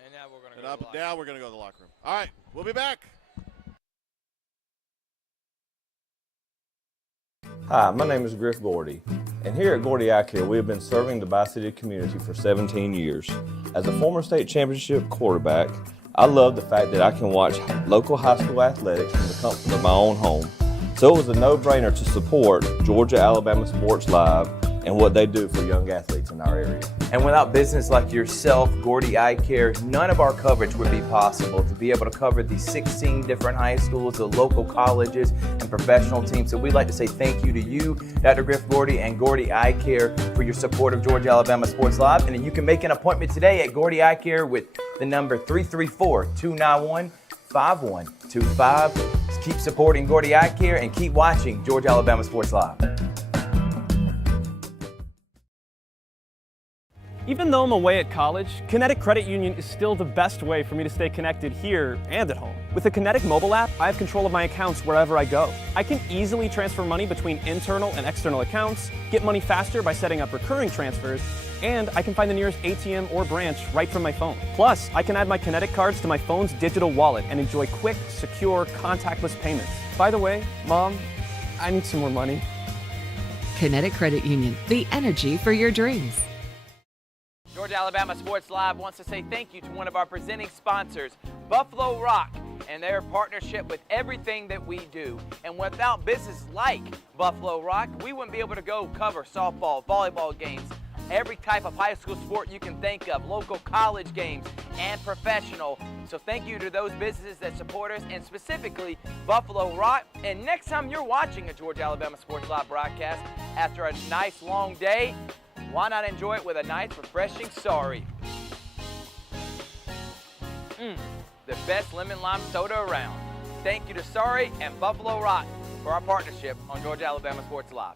And now we're going to go to the locker room. Now we're going to go to the locker room. All right, we'll be back. Hi, my name is Griff Gordy, and here at Gordy Eye Care, we have been serving the Bi-City community for 17 years. As a former state championship quarterback, I love the fact that I can watch local high school athletics from the comfort of my own home. So it was a no-brainer to support Georgia Alabama Sports Live and what they do for young athletes in our area. And without business like yourself, Gordy Eye Care, none of our coverage would be possible to be able to cover the 16 different high schools, the local colleges, and professional teams. So we'd like to say thank you to you, Dr. Griff Gordy and Gordy Eye Care, for your support of Georgia Alabama Sports Live. And you can make an appointment today at Gordy Eye Care with the number 334-291-5125. Keep supporting Gordy Eye Care and keep watching Georgia Alabama Sports Live. Even though I'm away at college, Kinetic Credit Union is still the best way for me to stay connected here and at home. With the Kinetic mobile app, I have control of my accounts wherever I go. I can easily transfer money between internal and external accounts, get money faster by setting up recurring transfers, and I can find the nearest ATM or branch right from my phone. Plus, I can add my Kinetic cards to my phone's digital wallet and enjoy quick, secure, contactless payments. By the way, Mom, I need some more money. Kinetic Credit Union, the energy for your dreams. Georgia Alabama Sports Live wants to say thank you to one of our presenting sponsors, Buffalo Rock, and their partnership with everything that we do. And without business like Buffalo Rock, we wouldn't be able to go cover softball, volleyball games, every type of high school sport you can think of, local college games, and professional. So thank you to those businesses that support us, and specifically Buffalo Rock. And next time you're watching a Georgia Alabama Sports Live broadcast after a nice long day, why not enjoy it with a nice, refreshing Sorry? The best lemon lime soda around. Thank you to Sorry and Buffalo Rock for our partnership on Georgia Alabama Sports Live.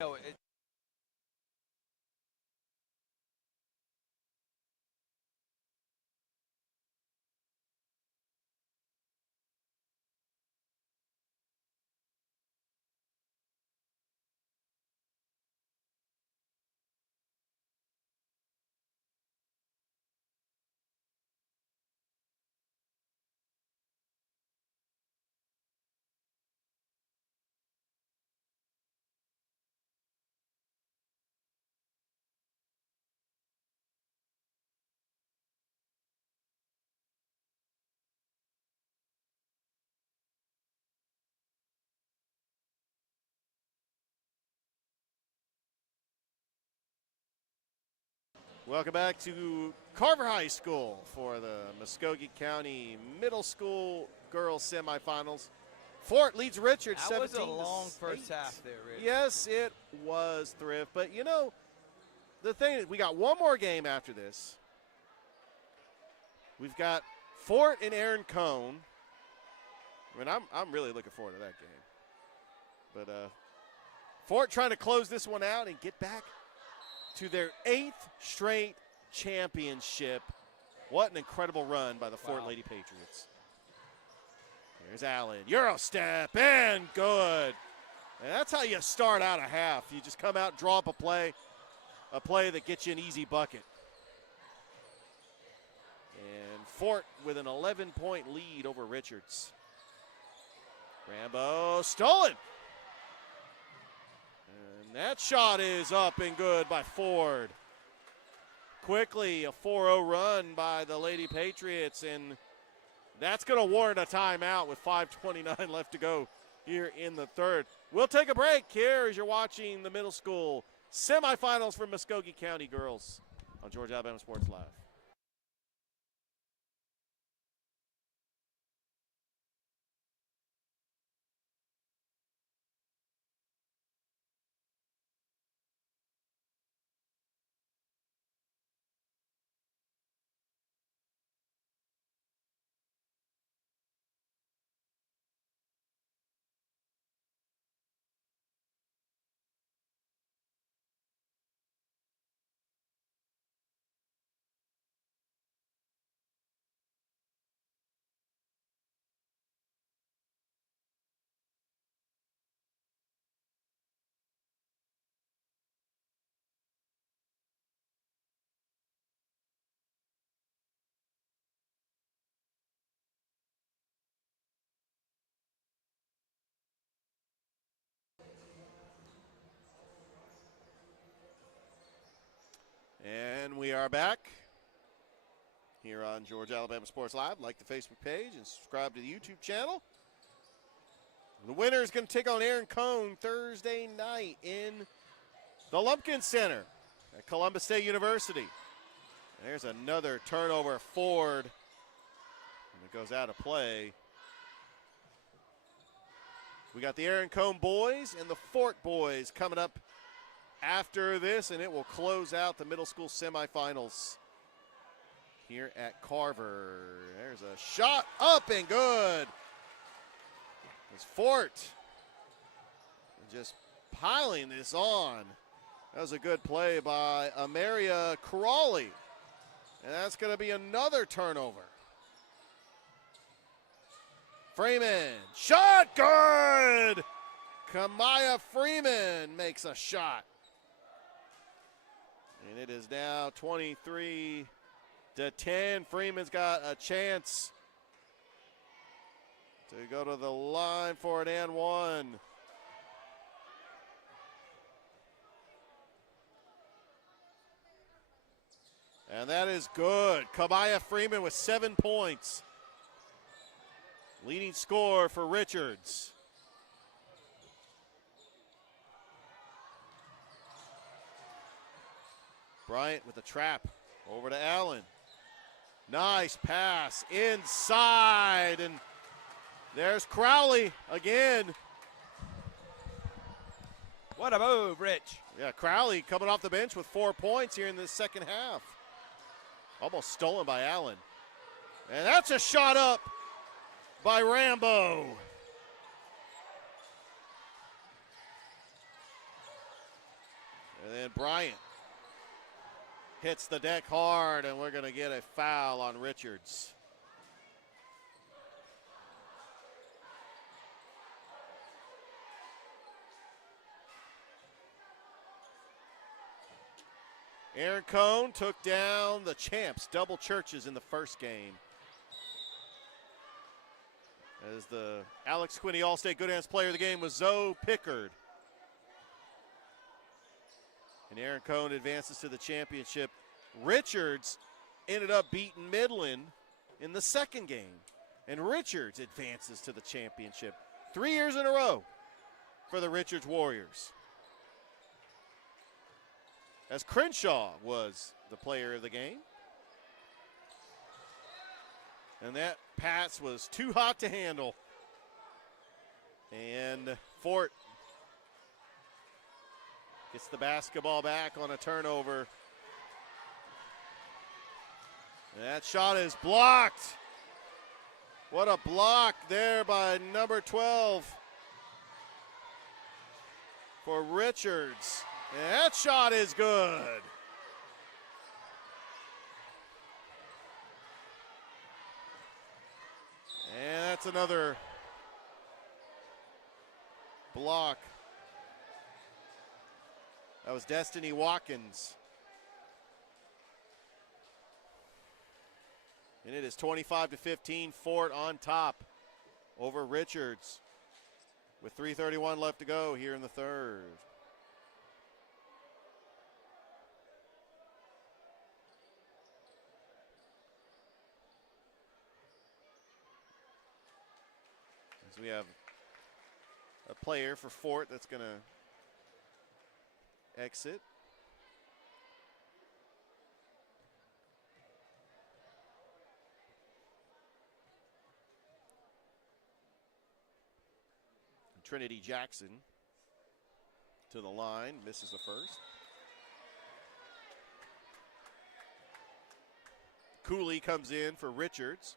know, Welcome back to Carver High School for the Muskogee County Middle School girls semifinals. Fort leads Richards 17-8. That was a long first half there, Rich. Yes, it was, Thrift. But, you know, the thing is, we got one more game after this. We've got Fort and Aaron Cohn. I mean, I'm really looking forward to that game. But Fort trying to close this one out and get back to their 8th straight championship. What an incredible run by the Fort Lady Patriots. Here's Allen. Euro step and good. And that's how you start out a half. You just come out, draw up a play that gets you an easy bucket. And Fort with an 11-point lead over Richards. Rambo stolen. And that shot is up and good by Ford. Quickly, a 4-0 run by the Lady Patriots, and that's going to warrant a timeout with 5:29 left to go here in the third. We'll take a break here as you're watching the middle school semifinals for Muskogee County girls on Georgia Alabama Sports Live. And we are back here on Georgia Alabama Sports Live. Like the Facebook page and subscribe to the YouTube channel. The winner is going to take on Aaron Cohn Thursday night in the Lumpkin Center at Columbus State University. There's another turnover, Ford. And it goes out of play. We got the Aaron Cohn boys and the Fort boys coming up after this, and it will close out the middle school semifinals here at Carver. There's a shot up and good. It's Fort just piling this on. That was a good play by Amaria Crawley. And that's going to be another turnover. Freeman, shot good! Kamaya Freeman makes a shot. And it is now 23-10. Freeman's got a chance to go to the line for an and one. And that is good. Kamaya Freeman with 7 points. Leading scorer for Richards. Bryant with the trap. Over to Allen. Nice pass inside. And there's Crowley again. What a move, Rich. Yeah, Crowley coming off the bench with 4 points here in the second half. Almost stolen by Allen. And that's a shot up by Rambo. And then Bryant hits the deck hard, and we're going to get a foul on Richards. Aaron Cohn took down the champs, Double Churches, in the first game. As the Alex Quinney All-State Good Hands Player of the game was Zoe Pickard. And Aaron Cohn advances to the championship. Richards ended up beating Midland in the second game. And Richards advances to the championship 3 years in a row for the Richards Warriors. As Crenshaw was the player of the game. And that pass was too hot to handle. And Fort gets the basketball back on a turnover. And that shot is blocked. What a block there by number 12 for Richards. And that shot is good. And that's another block. That was Destiny Watkins. And it is 25-15, Fort on top over Richards with 3:31 left to go here in the third. As we have a player for Fort that's going to exit. Trinity Jackson to the line, misses the first. Cooley comes in for Richards.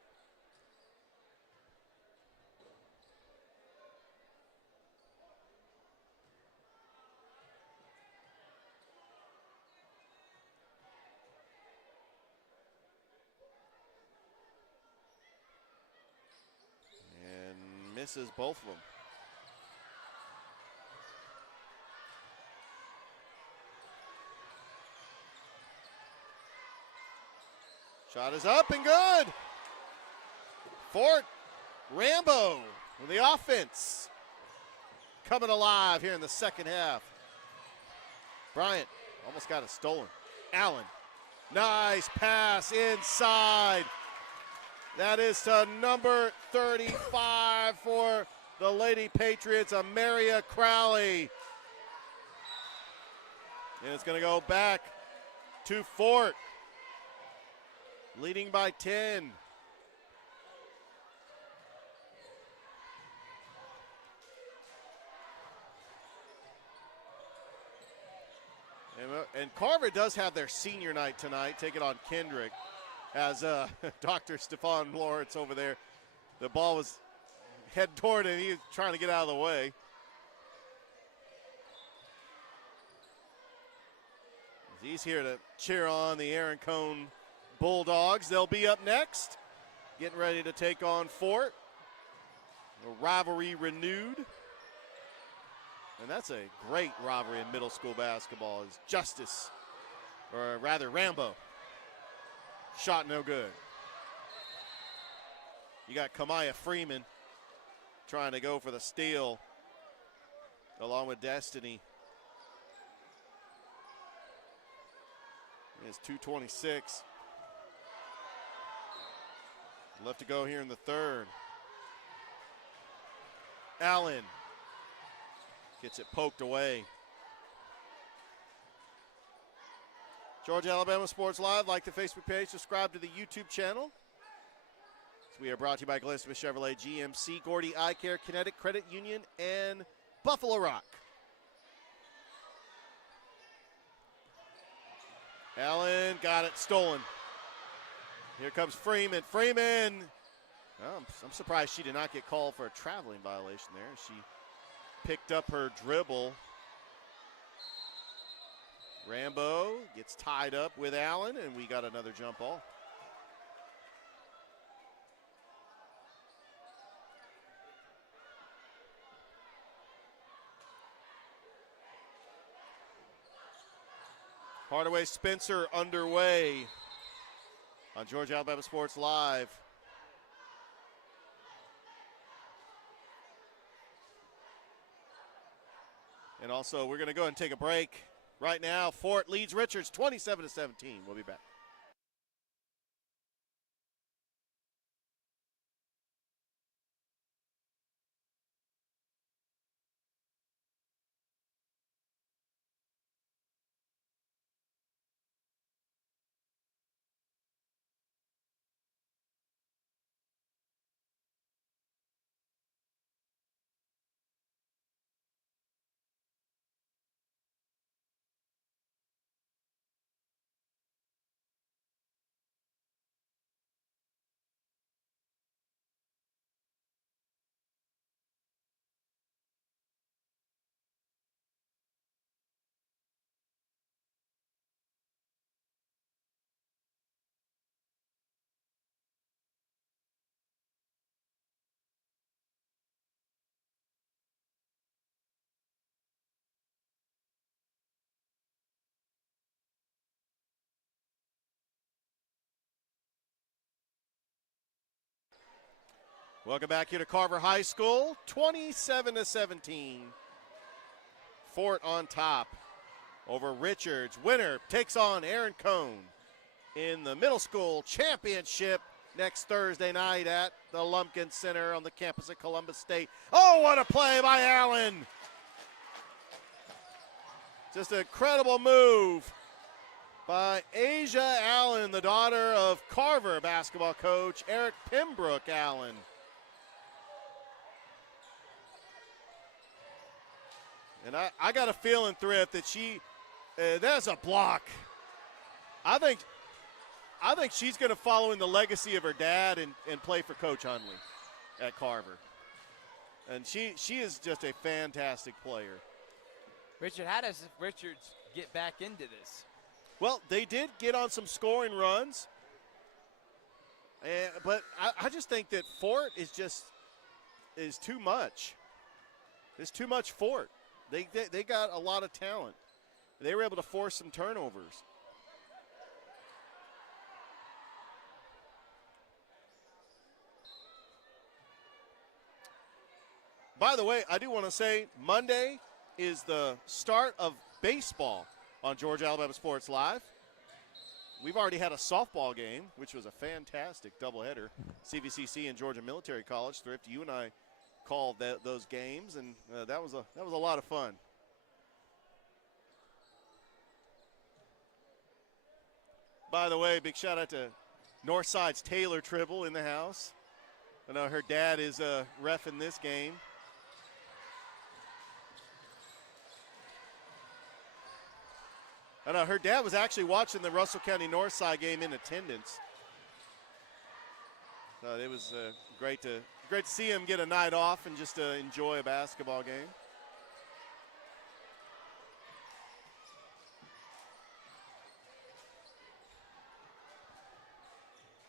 And misses both of them. Shot is up and good. Fort Rambo with the offense coming alive here in the second half. Bryant almost got it stolen. Allen, nice pass inside. That is to number 35 for the Lady Patriots, Amaria Crowley. And it's going to go back to Fort. Leading by 10. And Carver does have their senior night tonight. Take it on Kendrick. As Dr. Stefan Lawrence over there. The ball was head toward it. He was trying to get out of the way. He's here to cheer on the Aaron Cohn Bulldogs. They'll be up next, getting ready to take on Fort. A rivalry renewed. And that's a great rivalry in middle school basketball. Is Justice, or rather Rambo. Shot no good. You got Kamaya Freeman trying to go for the steal along with Destiny. It's 2:26. Left to go here in the third. Allen gets it poked away. Georgia Alabama Sports Live. Like the Facebook page, subscribe to the YouTube channel. So we are brought to you by Glenn Smith Chevrolet, GMC, Gordy Eye Care, Kinetic Credit Union, and Buffalo Rock. Allen got it stolen. Here comes Freeman. Freeman. Oh, I'm surprised she did not get called for a traveling violation there. She picked up her dribble. Rambo gets tied up with Allen, and we got another jump ball. Hardaway Spencer underway on Georgia Alabama Sports Live. And also, we're going to go ahead and take a break. Right now, Fort leads Richards 27-17. We'll be back. Welcome back here to Carver High School, 27-17. Fort on top over Richards. Winner takes on Aaron Cohn in the middle school championship next Thursday night at the Lumpkin Center on the campus of Columbus State. Oh, what a play by Allen. Just an incredible move by Asia Allen, the daughter of Carver basketball coach Eric Pembroke Allen. And I got a feeling, Thrift, that that's a block. I think she's going to follow in the legacy of her dad and play for Coach Hundley at Carver. And she is just a fantastic player. Richard, how does Richards get back into this? Well, they did get on some scoring runs. But I just think that Fort is too much. It's too much Fort. They got a lot of talent. They were able to force some turnovers. By the way, I do want to say Monday is the start of baseball on Georgia Alabama Sports Live. We've already had a softball game, which was a fantastic doubleheader. CVCC and Georgia Military College. Thrift, you and I called those games, and that was a lot of fun. By the way, big shout out to Northside's Taylor Tribble in the house. I know her dad is reffing this game. I know her dad was actually watching the Russell County Northside game in attendance. So it was great to see him get a night off and just enjoy a basketball game.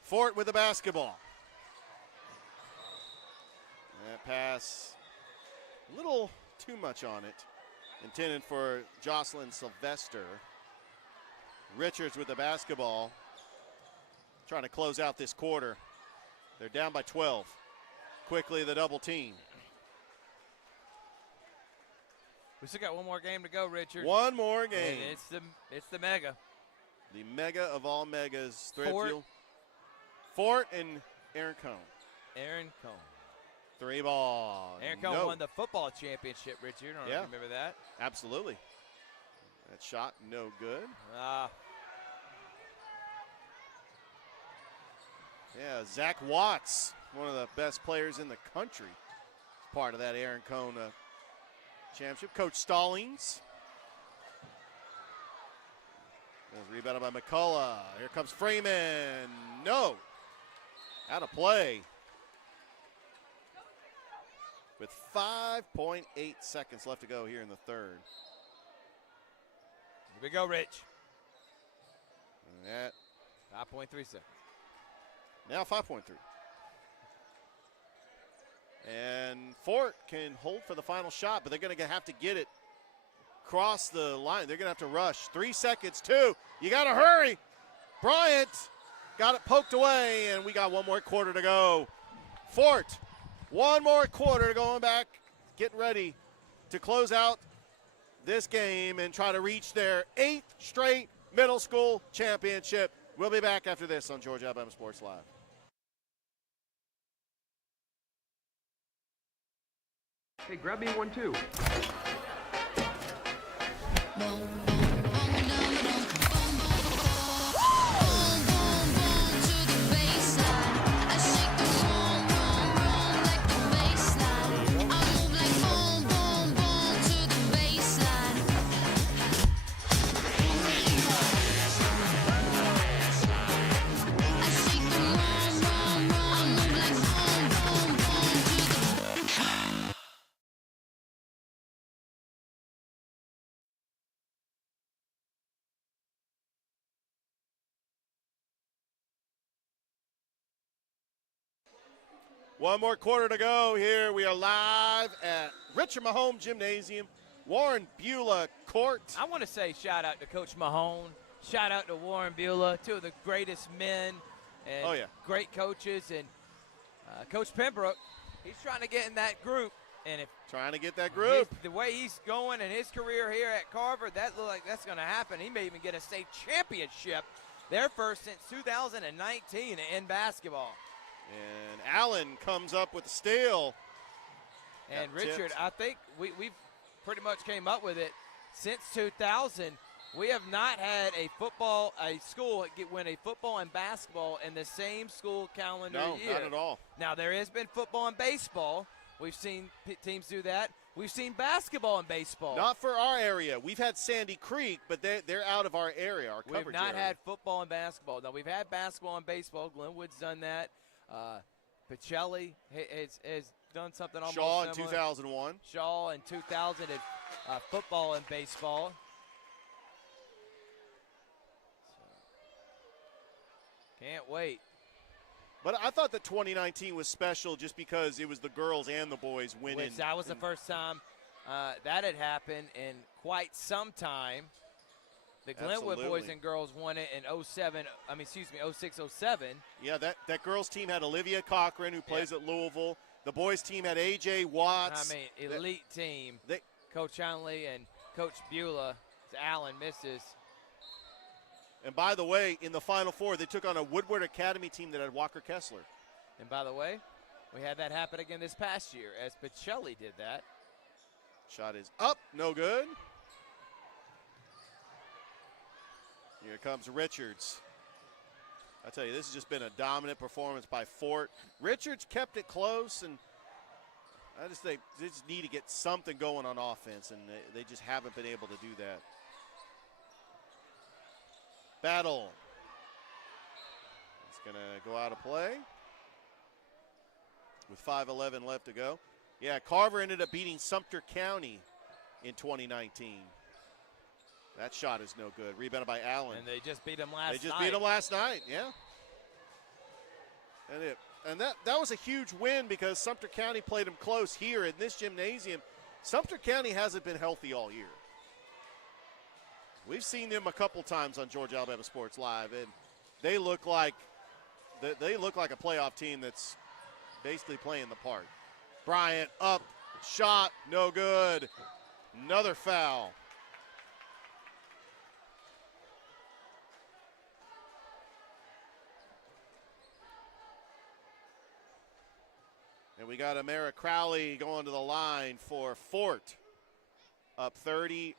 Fort with the basketball. That pass, a little too much on it. Intended for Jocelyn Sylvester. Richards with the basketball. Trying to close out this quarter. They're down by 12. Quickly the double team. We still got one more game to go, Richard. One more game. And it's the mega. The mega of all megas. Fort and Aaron Cohn. Aaron Cohn. 3 ball. Aaron Cohn won the football championship, Richard. I don't know if you remember that. Absolutely. That shot, no good. Yeah, Zach Watts, one of the best players in the country, part of that Aaron Cohn championship. Coach Stallings. Rebounded by McCullough. Here comes Freeman. No. Out of play. With 5.8 seconds left to go here in the third. Here we go, Rich. That 5.3 seconds. Now 5.3. And Fort can hold for the final shot, but they're going to have to get it across the line. They're going to have to rush. 3 seconds, 2. You got to hurry. Bryant got it poked away, and we got one more quarter to go. Fort, one more quarter going back, getting ready to close out this game and try to reach their 8th straight middle school championship. We'll be back after this on Georgia Alabama Sports Live. Hey, grab me one too. One more quarter to go here. We are live at Richard Mahone Gymnasium, Warren Beulah Court. I want to say shout out to Coach Mahone, shout out to Warren Beulah, two of the greatest men and great coaches. And Coach Pembroke, he's trying to get in that group. And if trying to get that group. The way he's going in his career here at Carver, that looks like that's going to happen. He may even get a state championship, their first since 2019 in basketball. And Allen comes up with a steal. And Richard, I think we've pretty much came up with it. Since 2000, we have not had a school win a football and basketball in the same school calendar year. No, not at all. Now, there has been football and baseball. We've seen teams do that. We've seen basketball and baseball. Not for our area. We've had Sandy Creek, but they're out of our area, our coverage We've not area. had football and basketball. Now, we've had basketball and baseball. Glenwood's done that. Pacelli has done something almost Shaw in similar. 2001. Shaw in 2000 at football and baseball. So, can't wait. But I thought that 2019 was special just because it was the girls and the boys winning. Which that was the first time that had happened in quite some time. The Glenwood boys and girls won it in 06, 07. Yeah, that girls team had Olivia Cochran, who plays at Louisville. The boys team had A.J. Watts. I mean, elite team. Coach Hunley and Coach Beulah. Allen misses. And by the way, in the Final Four, they took on a Woodward Academy team that had Walker Kessler. And by the way, we had that happen again this past year as Pacelli did that. Shot is up, no good. Here comes Richards. I tell you, this has just been a dominant performance by Fort. Richards kept it close, and I just think they just need to get something going on offense, and they just haven't been able to do that. Battle. It's going to go out of play with 5:11 left to go. Yeah, Carver ended up beating Sumter County in 2019. That shot is no good. Rebounded by Allen. And they just beat them last night. They just beat them last night, yeah. And that was a huge win because Sumter County played them close here in this gymnasium. Sumter County hasn't been healthy all year. We've seen them a couple times on Georgia Alabama Sports Live, and they look like a playoff team that's basically playing the part. Bryant up, shot, no good. Another foul. And we got Amara Crowley going to the line for Fort, up 30-17,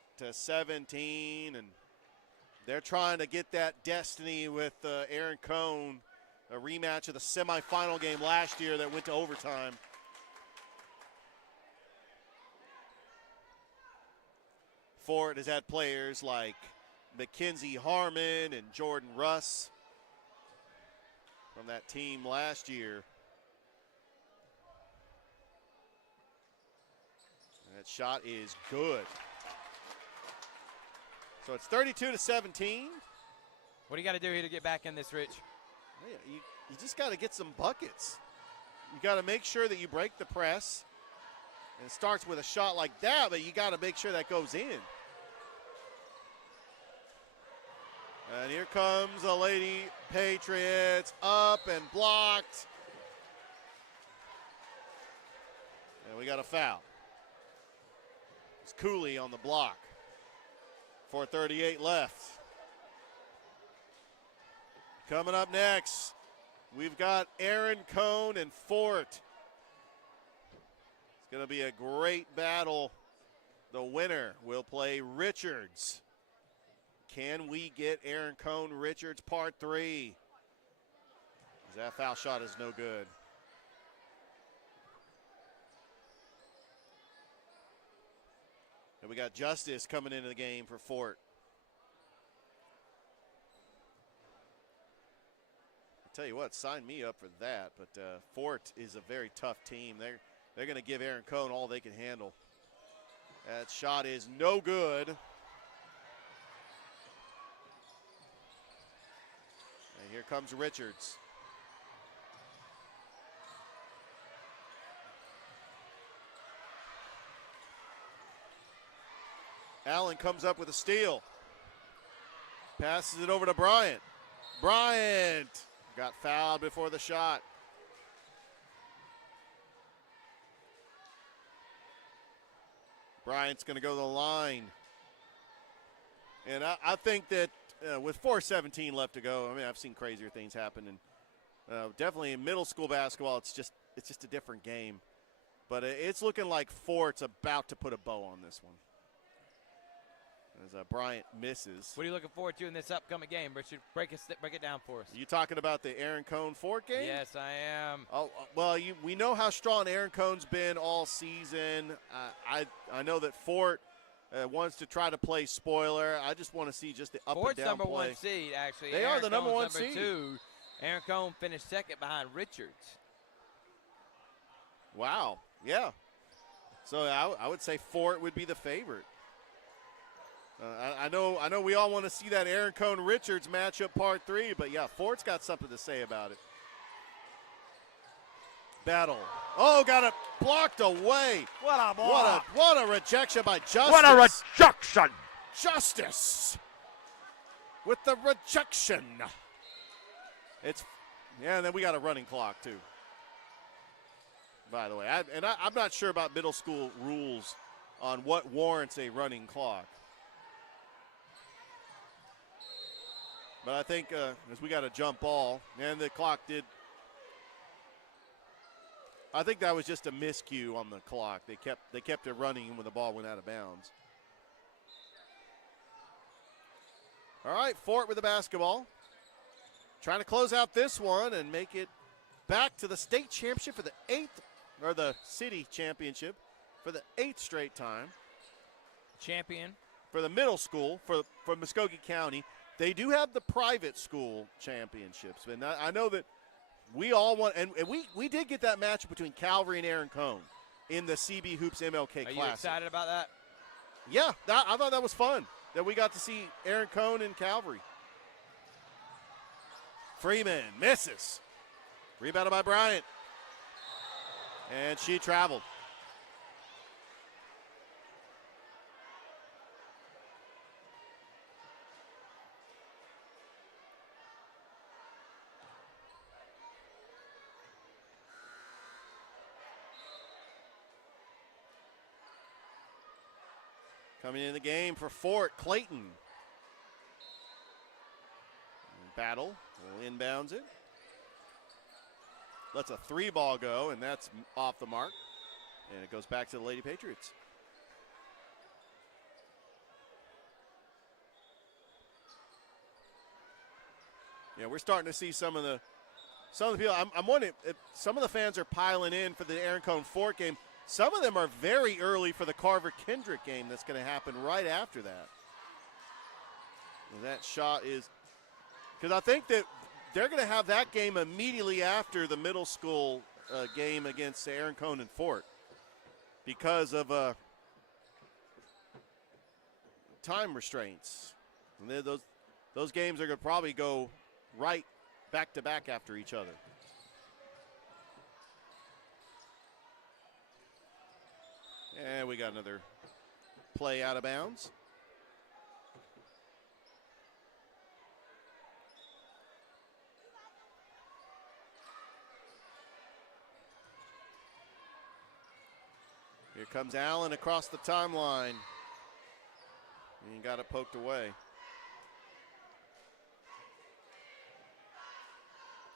and they're trying to get that destiny with Aaron Cohn, a rematch of the semifinal game last year that went to overtime. Fort has had players like Mackenzie Harmon and Jordan Russ from that team last year. That shot is good. So it's 32-17. What do you got to do here to get back in this, Rich? You just got to get some buckets. You got to make sure that you break the press. And it starts with a shot like that, but you got to make sure that goes in. And here comes the Lady Patriots, up and blocked. And we got a foul. It's Cooley on the block. 4:38 left. Coming up next, we've got Aaron Cohn and Fort. It's going to be a great battle. The winner will play Richards. Can we get Aaron Cohn Richards part 3? That foul shot is no good. And we got Justice coming into the game for Fort. I'll tell you what, sign me up for that. But Fort is a very tough team. They're going to give Aaron Cohn all they can handle. That shot is no good. And here comes Richards. Allen comes up with a steal. Passes it over to Bryant. Bryant got fouled before the shot. Bryant's going to go to the line. And I think that with 4:17 left to go, I mean, I've seen crazier things happen. And definitely in middle school basketball, it's just a different game. But it's looking like Fort's about to put a bow on this one. As Bryant misses. What are you looking forward to in this upcoming game, Richard? Break it down for us. Are you talking about the Aaron Cohn Fort game? Yes, I am. Oh well, we know how strong Aaron Cohn's been all season. I know that Fort wants to try to play spoiler. I just want to see just the up Fort's and down number play. 1 seed, actually. They Aaron are the number Cohn's 1 seed. 2. Aaron Cohn finished second behind Richards. Wow. Yeah. So I would say Fort would be the favorite. I know we all want to see that Aaron Cohn Richards matchup part 3, but yeah, Fort's got something to say about it. Battle. Oh, got it blocked away. What a block. What a rejection by Justice. What a rejection. Justice with the rejection. And then we got a running clock too. By the way, I'm not sure about middle school rules on what warrants a running clock. But I think as we got a jump ball, and the clock did. I think that was just a miscue on the clock. They kept it running when the ball went out of bounds. All right, Fort with the basketball. Trying to close out this one and make it back to the state championship for the 8th, or the city championship for the 8th straight time. Champion. For the middle school, for Muskogee County. They do have the private school championships. And I know that we all want, and we did get that match between Calvary and Aaron Cohn in the CB Hoops MLK Classic. Are you excited about that? Yeah, I thought that was fun, that we got to see Aaron Cohn and Calvary. Freeman misses. Rebounded by Bryant. And she traveled. Coming in the game for Fort, Clayton. Battle, will inbounds it. Lets a 3-ball go, and that's off the mark. And it goes back to the Lady Patriots. Yeah, we're starting to see some of the people. I'm wondering if some of the fans are piling in for the Aaron Cohn Fort game. Some of them are very early for the Carver Kendrick game that's going to happen right after that. And that shot is, because I think that they're going to have that game immediately after the middle school game against Aaron Cohn and Fort because of time restraints. And then those games are going to probably go right back-to-back after each other. And we got another play out of bounds. Here comes Allen across the timeline. And he got it poked away.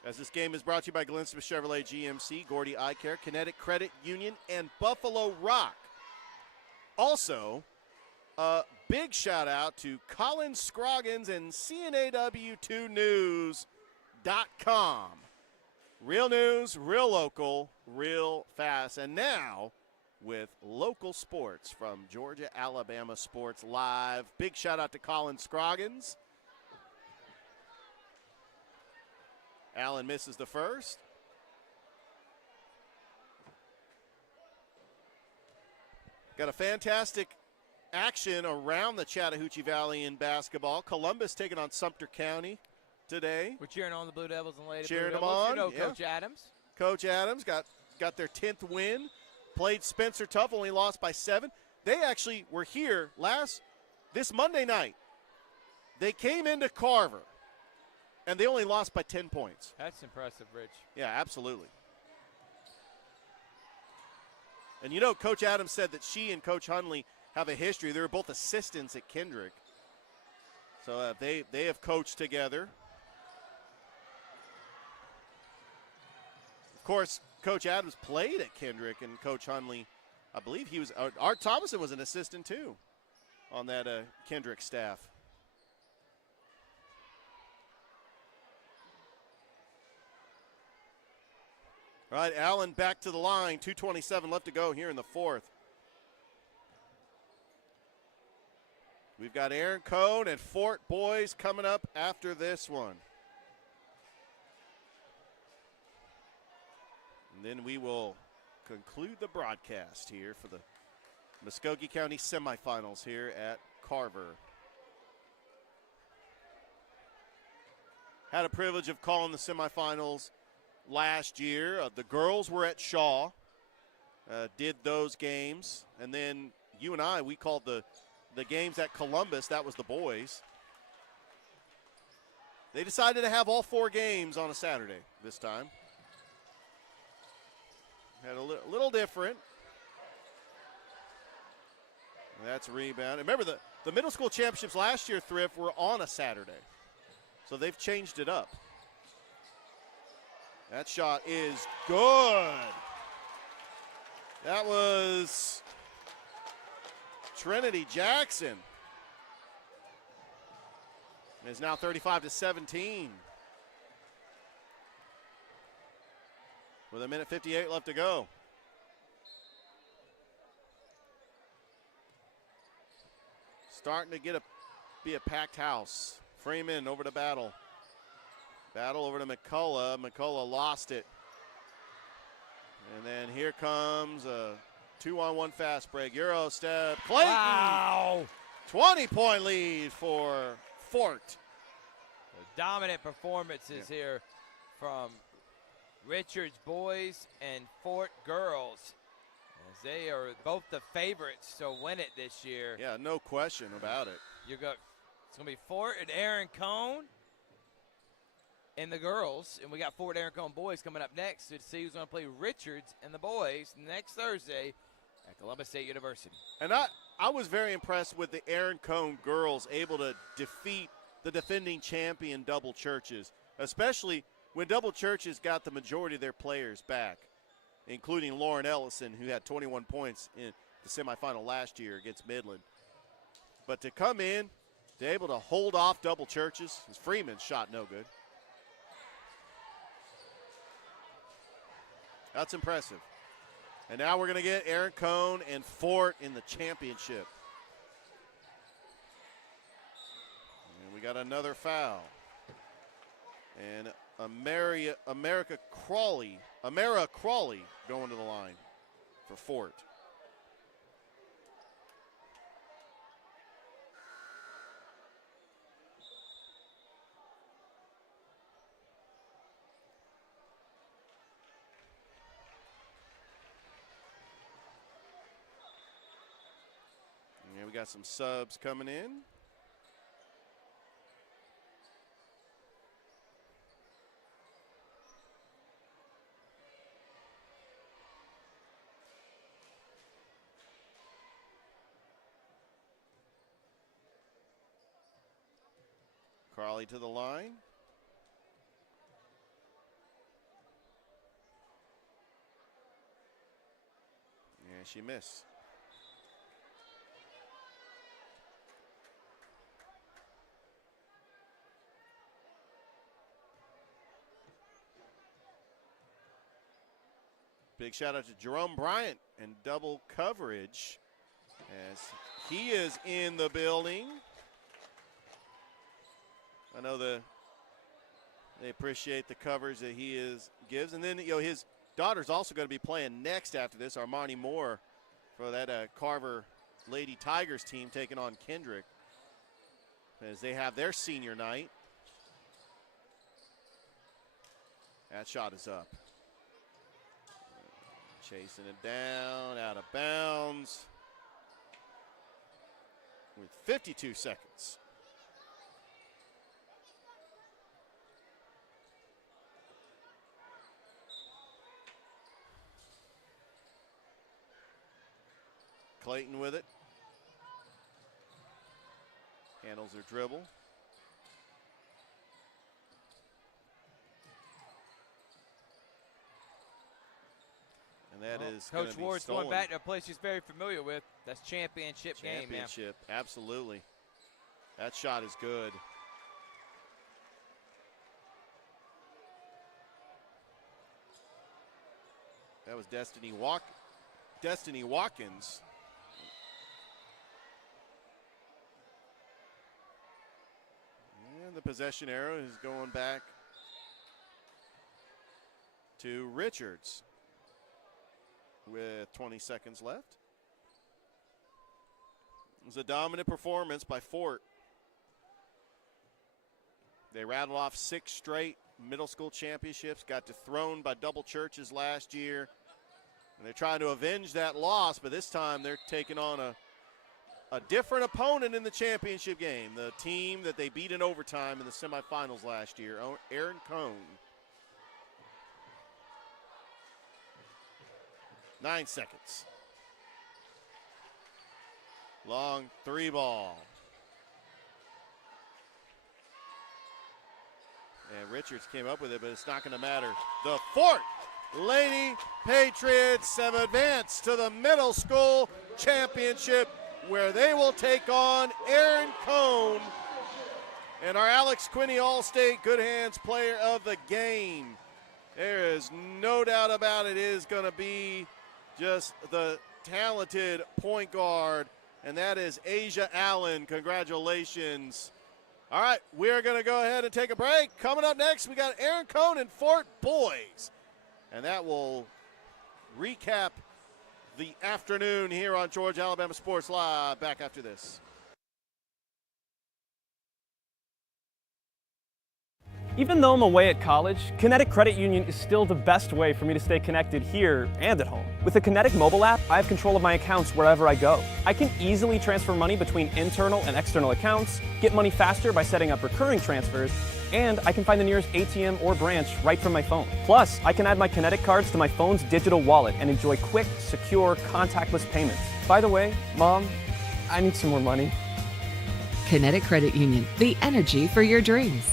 As this game is brought to you by Glenn-Smith Chevrolet GMC, Gordy Eye Care, Kinetic Credit Union, and Buffalo Rock. Also, a big shout out to Colin Scroggins and CNAW2News.com. Real news, real local, real fast. And now, with local sports from Georgia, Alabama Sports Live. Big shout out to Colin Scroggins. Allen misses the first. Got a fantastic action around the Chattahoochee Valley in basketball. Columbus taking on Sumter County today. We're cheering on the Blue Devils and Lady Cheering Blue them Devils. on. You know Yeah. Coach Adams. Coach Adams got their 10th win. Played Spencer tough, only lost by 7. They actually were here this Monday night. They came into Carver, and they only lost by 10 points. That's impressive, Rich. Yeah, absolutely. And you know, Coach Adams said that she and Coach Hunley have a history. They were both assistants at Kendrick. So they have coached together. Of course, Coach Adams played at Kendrick, and Coach Hunley, I believe he was, Art Thomason was an assistant too on that Kendrick staff. All right, Allen back to the line, 2:27 left to go here in the fourth. We've got Aaron Cohn and Fort boys coming up after this one. And then we will conclude the broadcast here for the Muskogee County semifinals here at Carver. Had a privilege of calling the semifinals last year. The girls were at Shaw, did those games. And then you and I, we called the games at Columbus. That was the boys. They decided to have all 4 games on a Saturday this time. Had a little different. And that's a rebound. And remember, the middle school championships last year, Thrift, were on a Saturday. So they've changed it up. That shot is good. That was Trinity Jackson. It's now 35-17. With 1:58 left to go. Starting to be a packed house. Freeman over to Battle. Battle over to McCullough. McCullough lost it. And then here comes a 2-on-1 fast break. Euro step. Clayton! Wow! 20-point lead for Fort. Dominant performances here from Richards boys and Fort girls, as they are both the favorites to win it this year. Yeah, no question about it. It's going to be Fort and Aaron Cohn and the girls, and we got Fort Aaron Cohn boys coming up next to see who's going to play Richards and the boys next Thursday at Columbus State University. And I was very impressed with the Aaron Cohn girls able to defeat the defending champion Double Churches, especially when Double Churches got the majority of their players back, including Lauren Ellison, who had 21 points in the semifinal last year against Midland. But to come in, to able to hold off Double Churches, because Freeman's shot no good. That's impressive. And now we're going to get Aaron Cohn and Fort in the championship. And we got another foul. And Amara Crawley going to the line for Fort. we got some subs coming in. Crawley to the line. Yeah, she missed. Big shout out to Jerome Bryant and double coverage as he is in the building. I know they appreciate the coverage that he gives. And then, his daughter's also going to be playing next after this, Armani Moore, for that Carver Lady Tigers team taking on Kendrick as they have their senior night. That shot is up. Chasing it down, out of bounds with 52 seconds. Clayton with it. Handles her dribble. And that is Coach Ward's going back to a place he's very familiar with. That's championship game, man. Championship, absolutely. That shot is good. That was Destiny Watkins. And the possession arrow is going back to Richards with 20 seconds left. It was a dominant performance by Fort. They rattled off 6 straight middle school championships, got dethroned by Double Churches last year. And they're trying to avenge that loss, but this time they're taking on a different opponent in the championship game, the team that they beat in overtime in the semifinals last year, Aaron Cohn. 9 seconds. Long 3 ball. And Richards came up with it, but it's not going to matter. The Fort Lady Patriots have advanced to the middle school championship where they will take on Aaron Cohn and our Alex Quinney All-State Good Hands Player of the Game. There is no doubt about it. It is going to be just the talented point guard, and that is Asia Allen. Congratulations. All right, we are going to go ahead and take a break. Coming up next, we got Aaron Cohn and Fort Boys. And that will recap the afternoon here on Georgia Alabama Sports Live. Back after this. Even though I'm away at college, Kinetic Credit Union is still the best way for me to stay connected here and at home. With the Kinetic mobile app, I have control of my accounts wherever I go. I can easily transfer money between internal and external accounts, get money faster by setting up recurring transfers, and I can find the nearest ATM or branch right from my phone. Plus, I can add my Kinetic cards to my phone's digital wallet and enjoy quick, secure, contactless payments. By the way, Mom, I need some more money. Kinetic Credit Union, the energy for your dreams.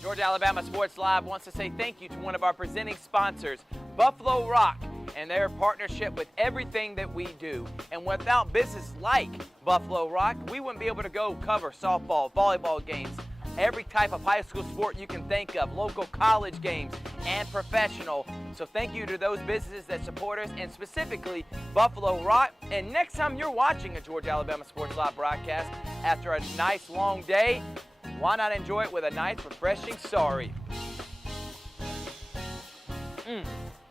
Georgia Alabama Sports Live wants to say thank you to one of our presenting sponsors, Buffalo Rock, and their partnership with everything that we do. And without businesses like Buffalo Rock, we wouldn't be able to go cover softball, volleyball games, every type of high school sport you can think of, local college games, and professional. So thank you to those businesses that support us, and specifically Buffalo Rock. And next time you're watching a Georgia Alabama Sports Live broadcast after a nice long day, why not enjoy it with a nice, refreshing Sorry?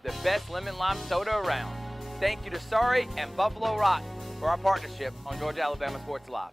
The best lemon lime soda around. Thank you to Sorry and Buffalo Rock for our partnership on Georgia Alabama Sports Live.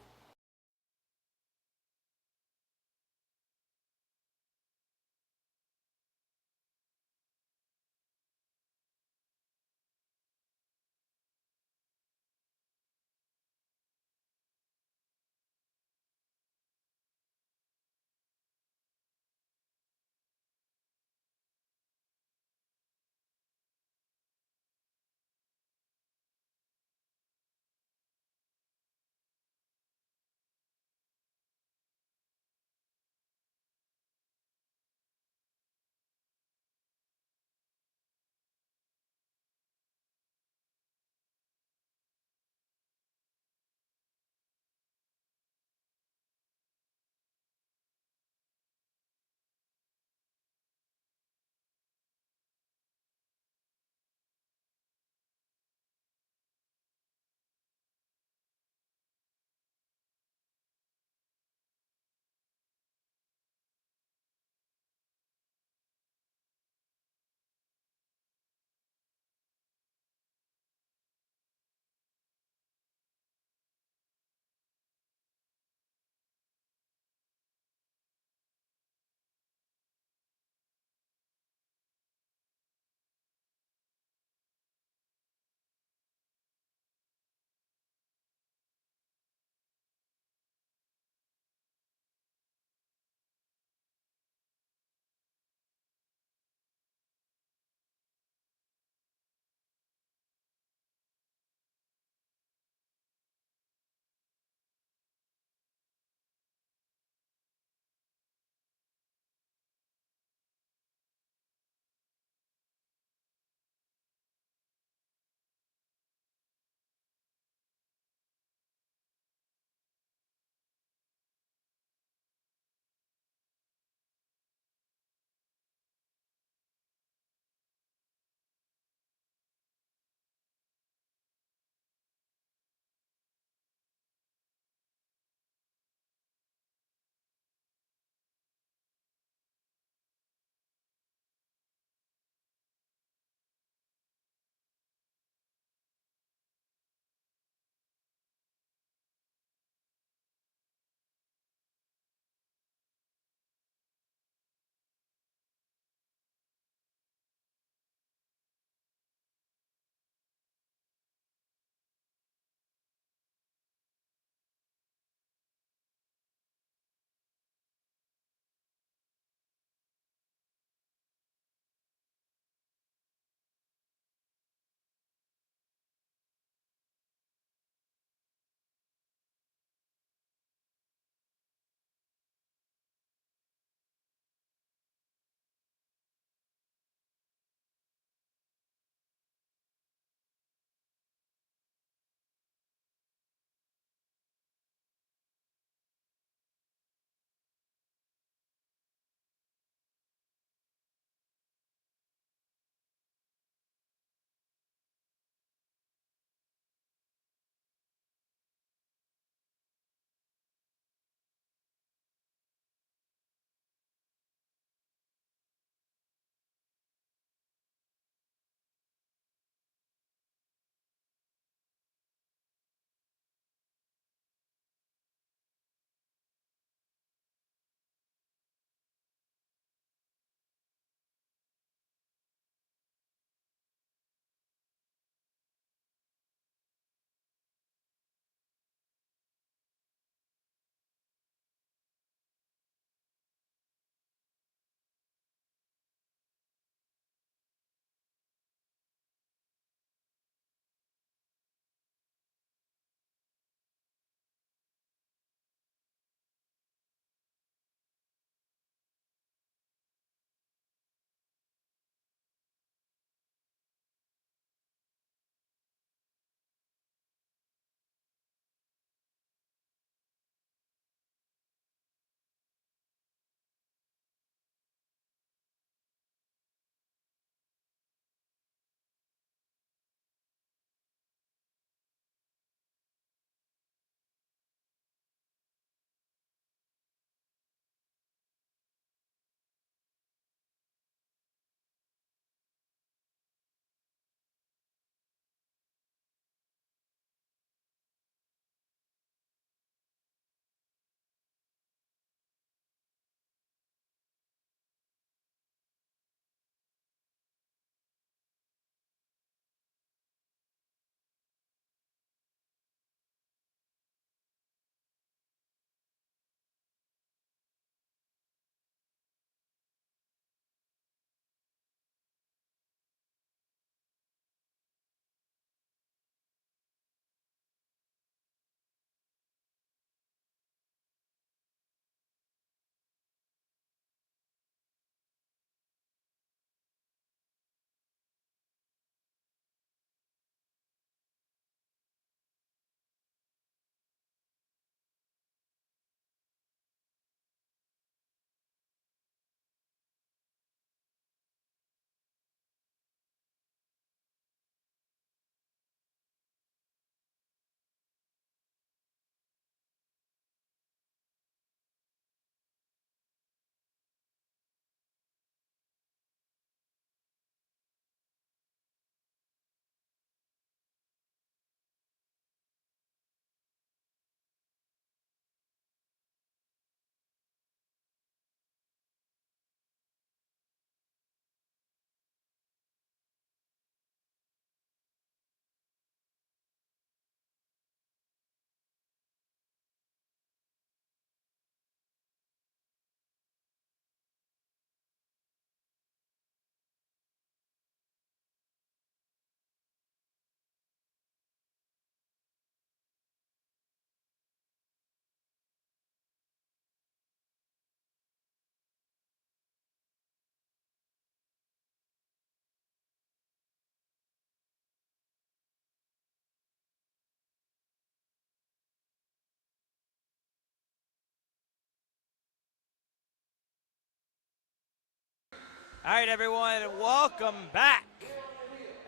All right, everyone, welcome back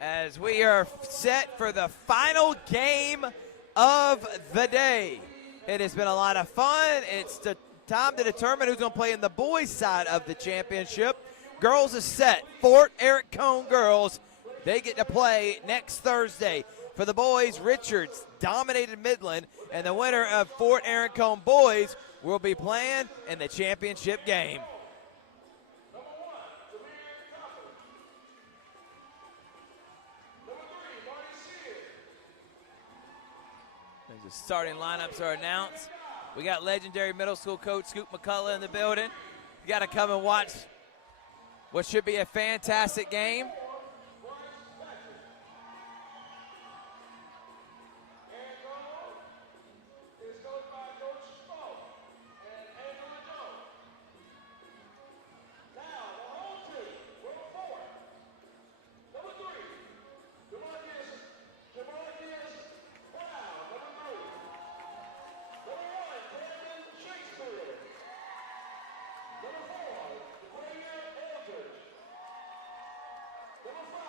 as we are set for the final game of the day. It has been a lot of fun. It's the time to determine who's going to play in the boys' side of the championship. Girls is set. Fort Eric Cohn girls, they get to play next Thursday. For the boys, Richards dominated Midland, and the winner of Fort Eric Cohn boys will be playing in the championship game. As the starting lineups are announced, we got legendary middle school coach Scoop McCullough in the building. You got to come and watch what should be a fantastic game.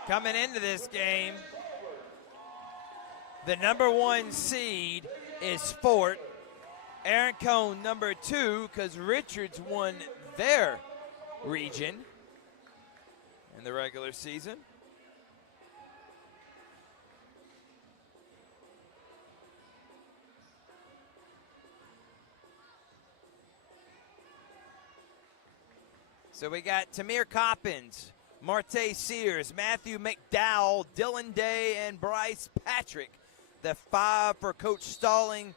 Coming into this game, the number 1 seed is Fort. Aaron Cohn, number 2, because Richards won their region in the regular season. So we got Tamir Coppins, Marte Sears, Matthew McDowell, Dylan Day, and Bryce Patrick. The 5 for Coach Stalling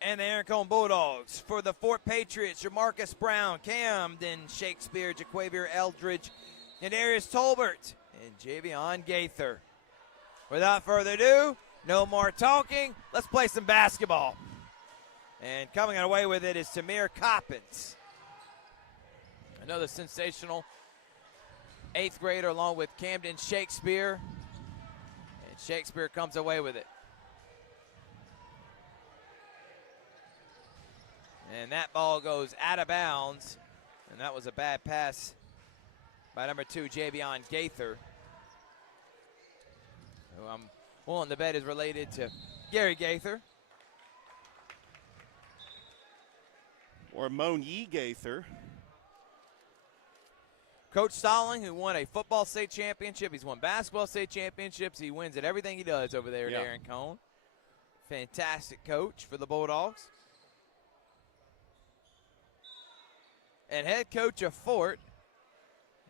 and the Aaron Cohn Bulldogs. For the Fort Patriots, Jamarcus Brown, Camden Shakespeare, Jaquavier Eldridge, and Darius Tolbert, and Javion Gaither. Without further ado, no more talking. Let's play some basketball. And coming away with it is Tamir Coppins. Another sensational 8th grader along with Camden Shakespeare. And Shakespeare comes away with it. And that ball goes out of bounds. And that was a bad pass by number 2, Javion Gaither, who I'm willing to bet is related to Gary Gaither. Or Monier Gaither. Coach Stalling, who won a football state championship. He's won basketball state championships. He wins at everything he does over there at Aaron Cohn. Fantastic coach for the Bulldogs. And head coach of Fort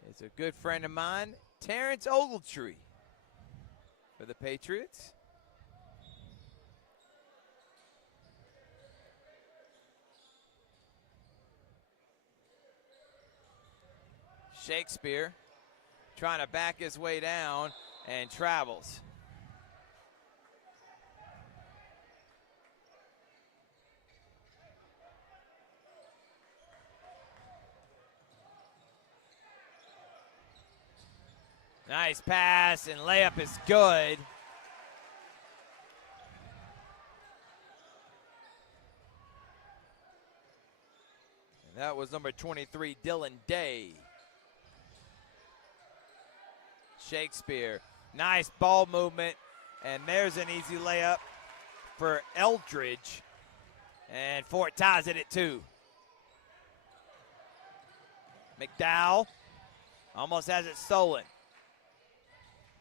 is a good friend of mine, Terrence Ogletree, for the Patriots. Shakespeare trying to back his way down and travels. Nice pass, and layup is good. And that was number 23, Dylan Day. Shakespeare, nice ball movement, and there's an easy layup for Eldridge. And Fort ties it at 2. McDowell almost has it stolen.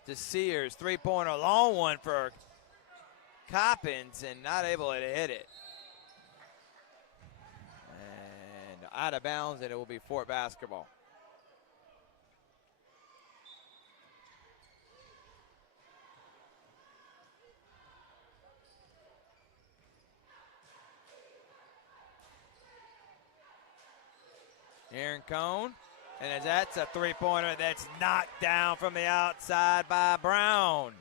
To Sears, 3-pointer, long one for Coppins, and not able to hit it. And out of bounds, and it will be Fort basketball. Aaron Cohn, and that's a 3-pointer that's knocked down from the outside by Brown.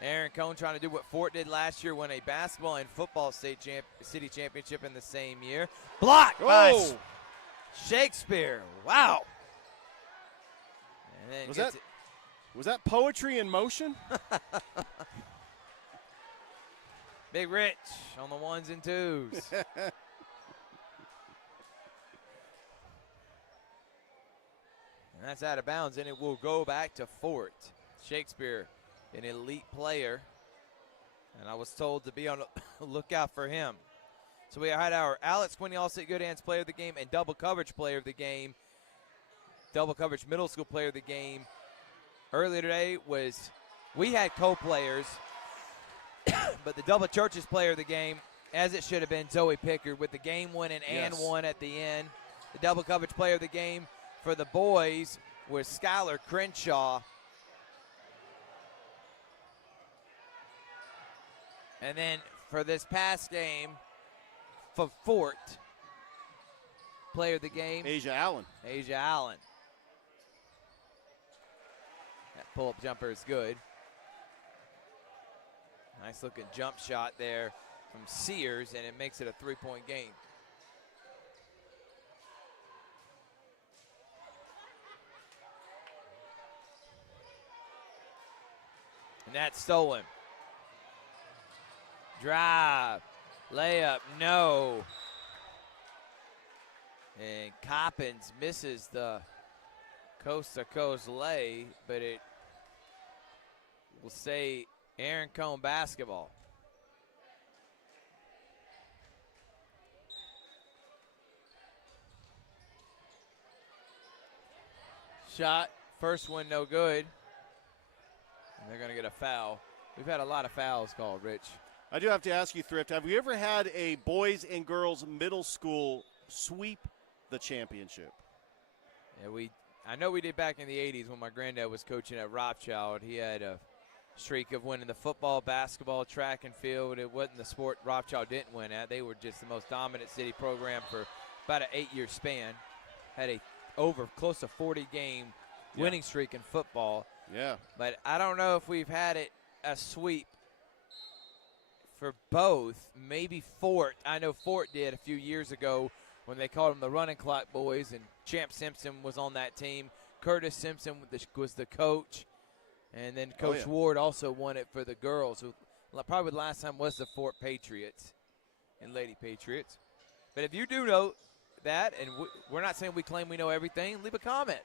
Aaron Cohn trying to do what Fort did last year, win a basketball and football city championship in the same year. Blocked by Shakespeare. Wow. And then was that poetry in motion? Big Rich on the 1s and 2s. And that's out of bounds, and it will go back to Fort. Shakespeare, an elite player, and I was told to be on the lookout for him. So we had our Alex Quinney All-State Good Hands Player of the Game and Double Coverage Player of the Game, Double Coverage Middle School Player of the Game. Earlier today we had co-players, but the Double Churches Player of the Game, as it should have been, Zoe Pickard with the game winning and one at the end. The Double Coverage Player of the Game for the boys was Skylar Crenshaw. And then for this past game, for Fort, Player of the Game, Asia Allen. That pull-up jumper is good. Nice looking jump shot there from Sears, and it makes it a 3-point game. And that's stolen. Drive, layup, no. And Coppins misses the coast-to-coast lay, but it will say Aaron Cohn basketball. Shot, first one no good. And they're going to get a foul. We've had a lot of fouls called, Rich. I do have to ask you, Thrift, have you ever had a boys and girls middle school sweep the championship? Yeah, I know we did back in the 80s when my granddad was coaching at Rothschild. He had a streak of winning the football, basketball, track and field. It wasn't the sport Rothschild didn't win at. They were just the most dominant city program for about an 8-year span. Had a over close to 40-game winning streak in football. Yeah. But I don't know if we've had it a sweep for both. Maybe Fort. I know Fort did a few years ago when they called them the running clock boys, and Champ Simpson was on that team. Curtis Simpson was the coach. And then Coach Ward also won it for the girls. Who probably the last time was the Fort Patriots and Lady Patriots. But if you do know that, and we're not saying we claim we know everything, leave a comment.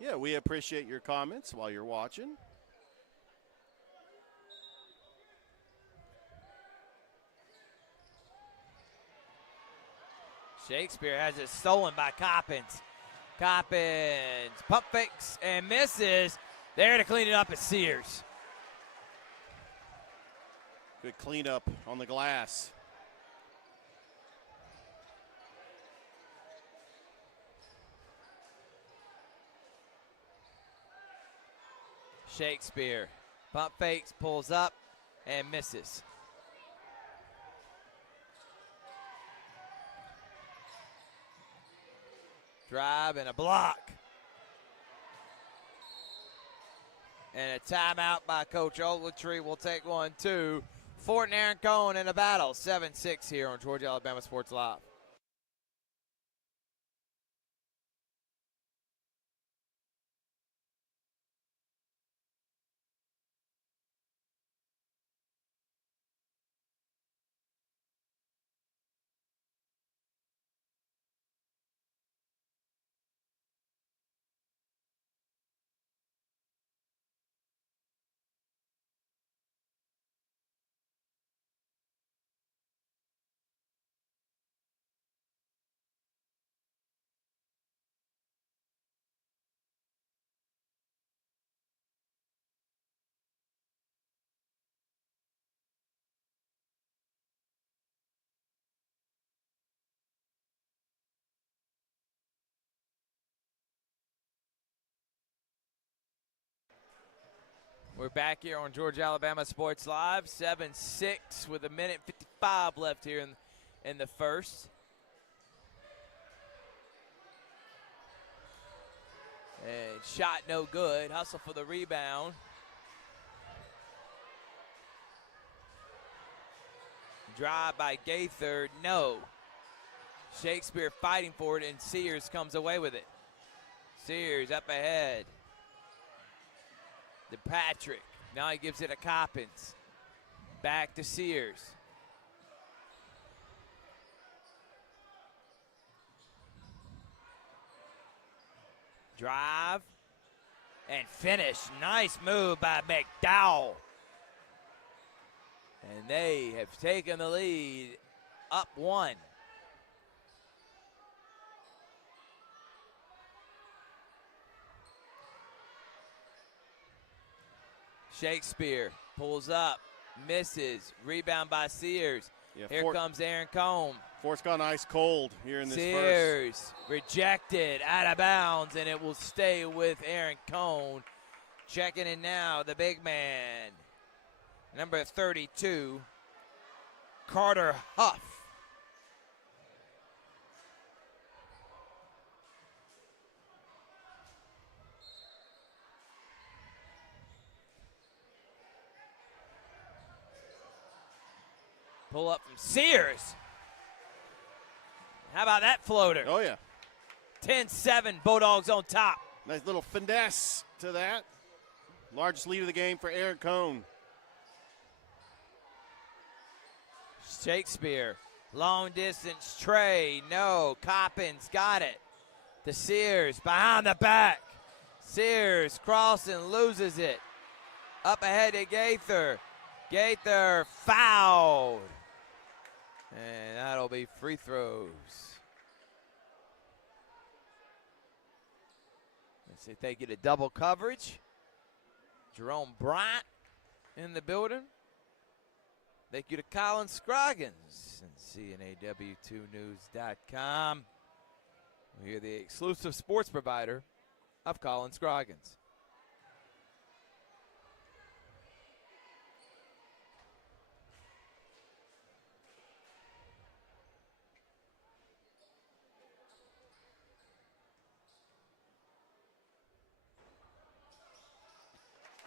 Yeah, we appreciate your comments while you're watching. Shakespeare has it stolen by Coppins. Coppins pump fakes and misses. There to clean it up is Sears. Good cleanup on the glass. Shakespeare pump fakes, pulls up, and misses. Drive and a block. And a timeout by Coach Ogletree. Will take 1-2. Fort and Aaron Cohn in a battle. 7-6 here on Georgia Alabama Sports Live. We're back here on Georgia Alabama Sports Live, 7-6 with 1:55 left here in the first. And shot no good. Hustle for the rebound. Drive by Gaither, no. Shakespeare fighting for it, and Sears comes away with it. Sears up ahead. To Patrick. Now he gives it to Coppins. Back to Sears. Drive and finish. Nice move by McDowell. And they have taken the lead up 1. Shakespeare pulls up, misses, rebound by Sears. Yeah, Here comes Aaron Cohn. Fort's gone ice cold here in this Sears first. rejected, out of bounds, and it will stay with Aaron Cohn. Checking in now, the big man, number 32, Carter Huff. Pull up from Sears. How about that floater? Oh, yeah. 10-7, Bulldogs on top. Nice little finesse to that. Largest lead of the game for Aaron Cohn. Shakespeare, long distance tray, no. Coppins got it. To Sears, behind the back. Sears crossing, loses it. Up ahead to Gaither. Gaither fouled. And that'll be free throws. Let's say thank you to double coverage. Jerome Bryant in the building. Thank you to Colin Scroggins and CNAW2news.com. We're the exclusive sports provider of Colin Scroggins.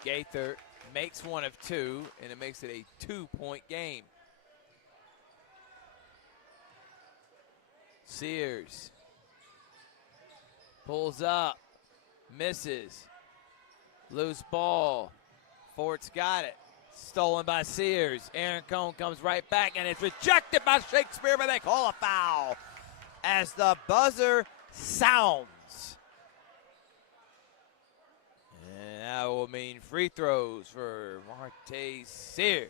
Gaither makes one of 2, and it makes it a 2-point game. Sears pulls up, misses, loose ball. Fort's got it, stolen by Sears. Aaron Cohn comes right back, and it's rejected by Shakespeare, but they call a foul as the buzzer sounds. And that will mean free throws for Marte Sears.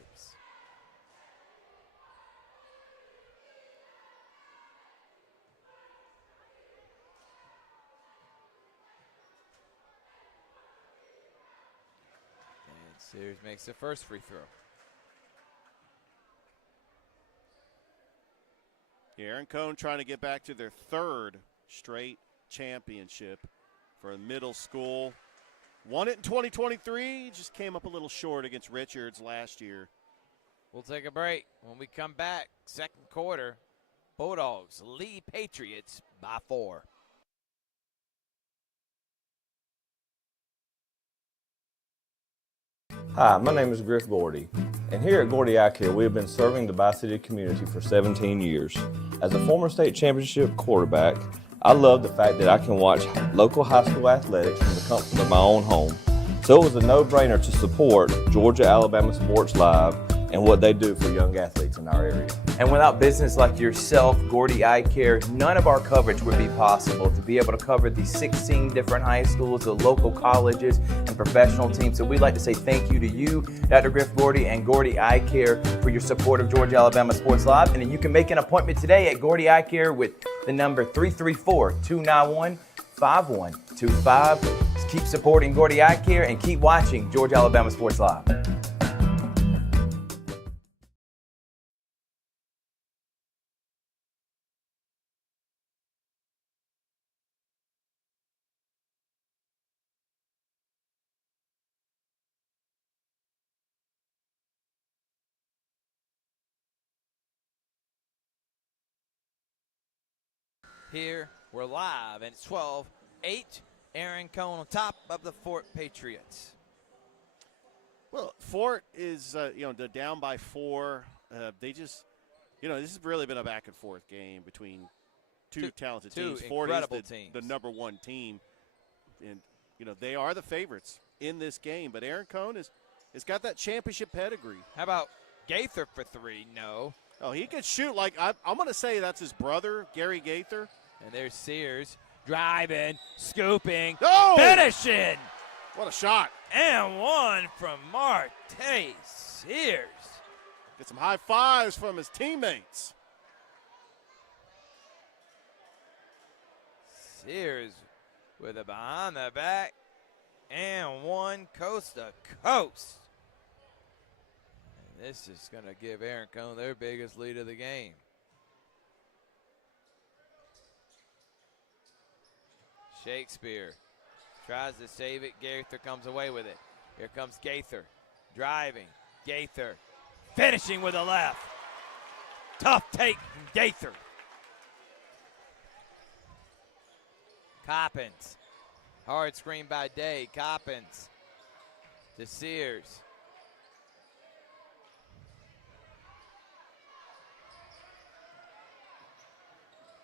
And Sears makes the first free throw. Aaron Cohn trying to get back to their 3rd straight championship for middle school. Won it in 2023, just came up a little short against Richards last year. We'll take a break. When we come back, second quarter, Bulldogs lead Patriots by 4. Hi, my name is Griff Gordy, and here at Gordy Eye Care, we have been serving the Bi-City community for 17 years. As a former state championship quarterback, I love the fact that I can watch local high school athletics from the comfort of my own home. So it was a no-brainer to support Georgia-Alabama Sports Live and what they do for young athletes in our area. And without business like yourself, Gordy Eye Care, none of our coverage would be possible to be able to cover these 16 different high schools, the local colleges, and professional teams. So we'd like to say thank you to you, Dr. Griff Gordy and Gordy Eye Care, for your support of Georgia-Alabama Sports Live. And then you can make an appointment today at Gordy Eye Care with the number 334-291-5125. Keep supporting Gordy Eye Care and keep watching Georgia-Alabama Sports Live. Here, we're live, and it's 12-8. Aaron Cohn on top of the Fort Patriots. Well, Fort is, they're down by 4. They just, this has really been a back-and-forth game between two talented teams. Fort is the number 1 team, and, they are the favorites in this game. But Aaron Cohn has got that championship pedigree. How about Gaither for 3? No. Oh, he could shoot. I'm going to say that's his brother, Gary Gaither. And there's Sears. driving, scooping, Oh! finishing. What a shot. And one from Marte Sears. Get some high fives from his teammates. Sears with a behind the back and one coast to coast. And this is going to give Aaron Cohn their biggest lead of the game. Shakespeare tries to save it. Gaither comes away with it. Here comes Gaither driving. Gaither finishing with a left. Tough take from Gaither. Coppins. Hard screen by Day. Coppins to Sears.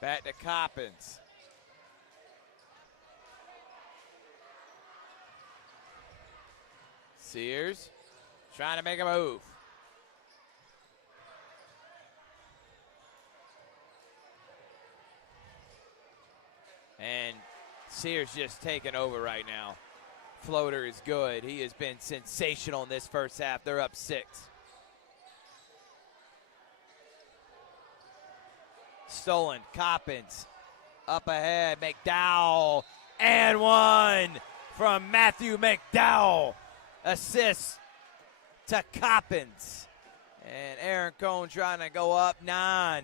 Back to Coppins. Sears trying to make a move. And Sears just taking over right now. Floater is good. He has been sensational in this first half. They're up 6. Stolen. Coppins up ahead. McDowell. And one from Matthew McDowell. Assist to Coppins. And Aaron Cohn trying to go up 9.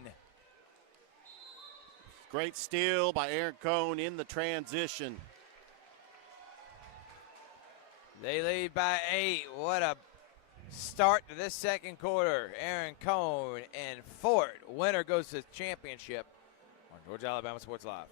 Great steal by Aaron Cohn in the transition. They lead by 8. What a start to this second quarter. Aaron Cohn and Fort. Winner goes to the championship on Georgia Alabama Sports Live.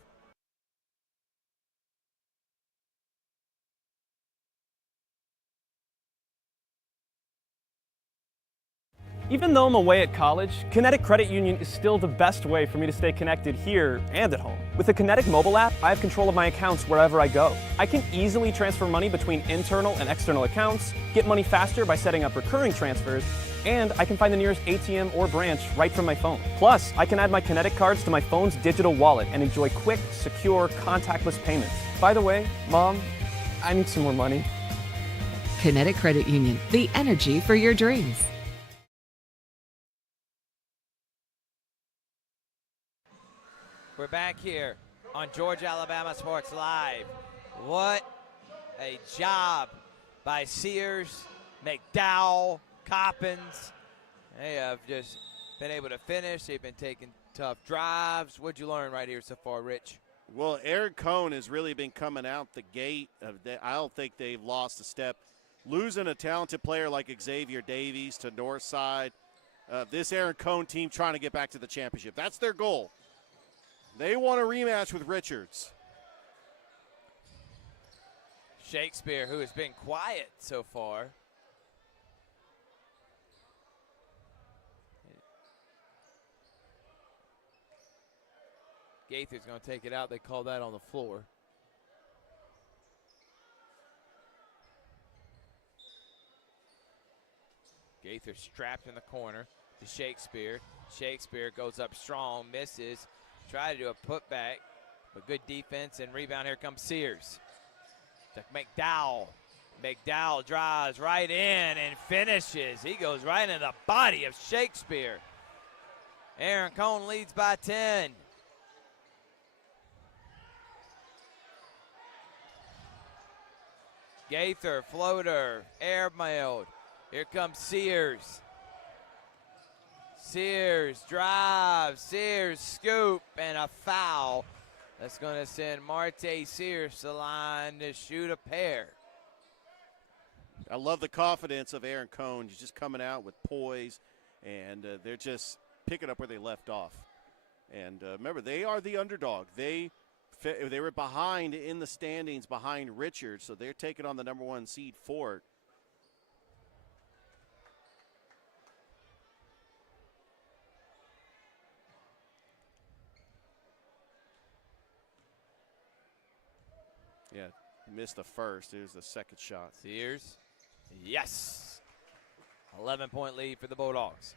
Even though I'm away at college, Kinetic Credit Union is still the best way for me to stay connected here and at home. With the Kinetic mobile app, I have control of my accounts wherever I go. I can easily transfer money between internal and external accounts, get money faster by setting up recurring transfers, and I can find the nearest ATM or branch right from my phone. Plus, I can add my Kinetic cards to my phone's digital wallet and enjoy quick, secure, contactless payments. By the way, Mom, I need some more money. Kinetic Credit Union, the energy for your dreams. We're back here on Georgia Alabama Sports Live. What a job by Sears, McDowell, Coppins. They have just been able to finish. They've been taking tough drives. What'd you learn right here so far, Rich? Well, Aaron Cohn has really been coming out the gate. I don't think they've lost a step. Losing a talented player like Xavier Davies to Northside. This Aaron Cohn team trying to get back to the championship. That's their goal. They want a rematch with Richards. Shakespeare, who has been quiet so far. Gaither's going to take it out. They call that on the floor. Gaither strapped in the corner to Shakespeare. Shakespeare goes up strong, misses. Try to do a putback, but good defense and rebound. Here comes Sears to McDowell. McDowell drives right in and finishes. He goes right in the body of Shakespeare. Aaron Cohn leads by 10. Gaither, floater, airmailed. Here comes Sears. Sears drives, Sears scoop, and a foul. That's going to send Marte Sears to the line to shoot a pair. I love the confidence of Aaron Cohn. He's just coming out with poise, and they're just picking up where they left off. And remember, they are the underdog. They were behind in the standings behind Richards, so they're taking on the number 1 seed Fort. Yeah, missed the first. It was the second shot. Sears, yes. 11-point lead for the Bulldogs.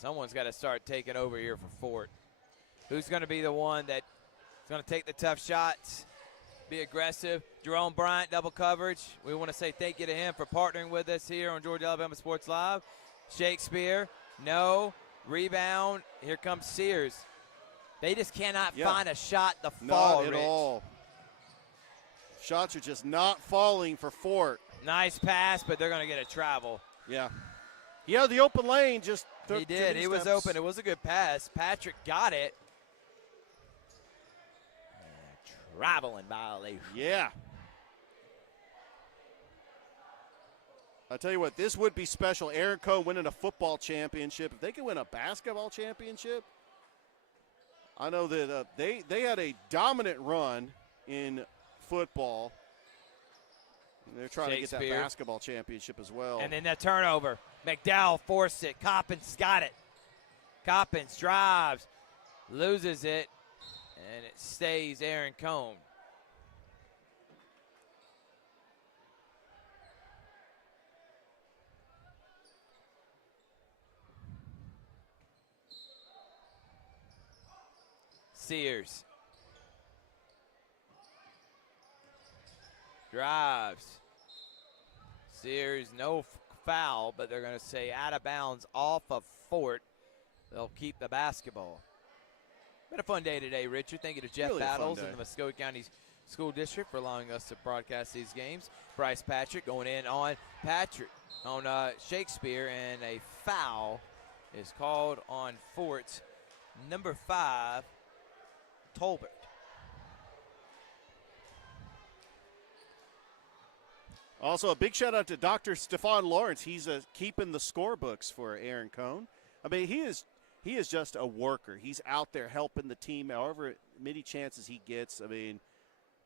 Someone's got to start taking over here for Fort. Who's going to be the one that He's going to take the tough shots, be aggressive. Jerome Bryant, double coverage. We want to say thank you to him for partnering with us here on Georgia Alabama Sports Live. Shakespeare, no. Rebound. Here comes Sears. They just cannot find a shot to fall, Not at Rich. all. Shots are just not falling for Fort. Nice pass, but they're going to get a travel. Yeah. He had the open lane, just took He did. He was steps. open. It was a good pass. Patrick got it. Traveling violation. Yeah. I tell you what, this would be special. Aaron Cohn winning a football championship. If they could win a basketball championship, I know that they had a dominant run in football. And they're trying to get that basketball championship as well. And then that turnover. McDowell forced it. Coppins got it. Coppins drives, loses it, and it stays Aaron Cohn. Sears drives. Sears, no foul, but they're going to say out of bounds off of Fort. They'll keep the basketball. Been a fun day today, Richard. Thank you to Jeff Battles and the Muskogee County School District for allowing us to broadcast these games. Bryce Patrick going in on Shakespeare, and a foul is called on Fort's number 5, Tolbert. Also, a big shout out to Dr. Stefan Lawrence. He's keeping the scorebooks for Aaron Cohn. I mean, he is just a worker. He's out there helping the team however many chances he gets. I mean,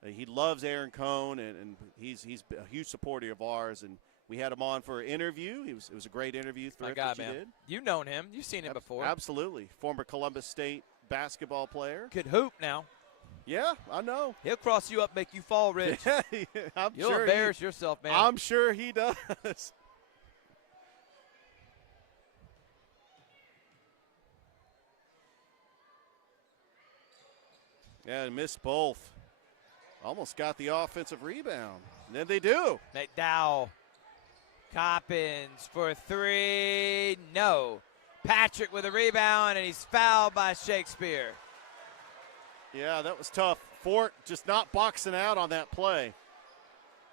he loves Aaron Cohn, and he's a huge supporter of ours. And we had him on for an interview. It was a great interview. My God, man. You've known him. You've seen him before. Absolutely. Former Columbus State basketball player. Could hoop now. Yeah, I know. He'll cross you up, make you fall, Rich. You'll embarrass yourself, man. I'm sure he does. Yeah, and missed both. Almost got the offensive rebound. And then they do. McDowell. Coppins for 3. No. Patrick with a rebound, and he's fouled by Shakespeare. Yeah, that was tough. Fort just not boxing out on that play.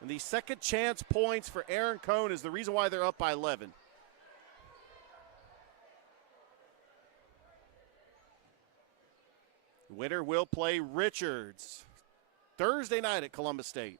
And the second chance points for Aaron Cohn is the reason why they're up by 11. Winner will play Richards Thursday night at Columbus State.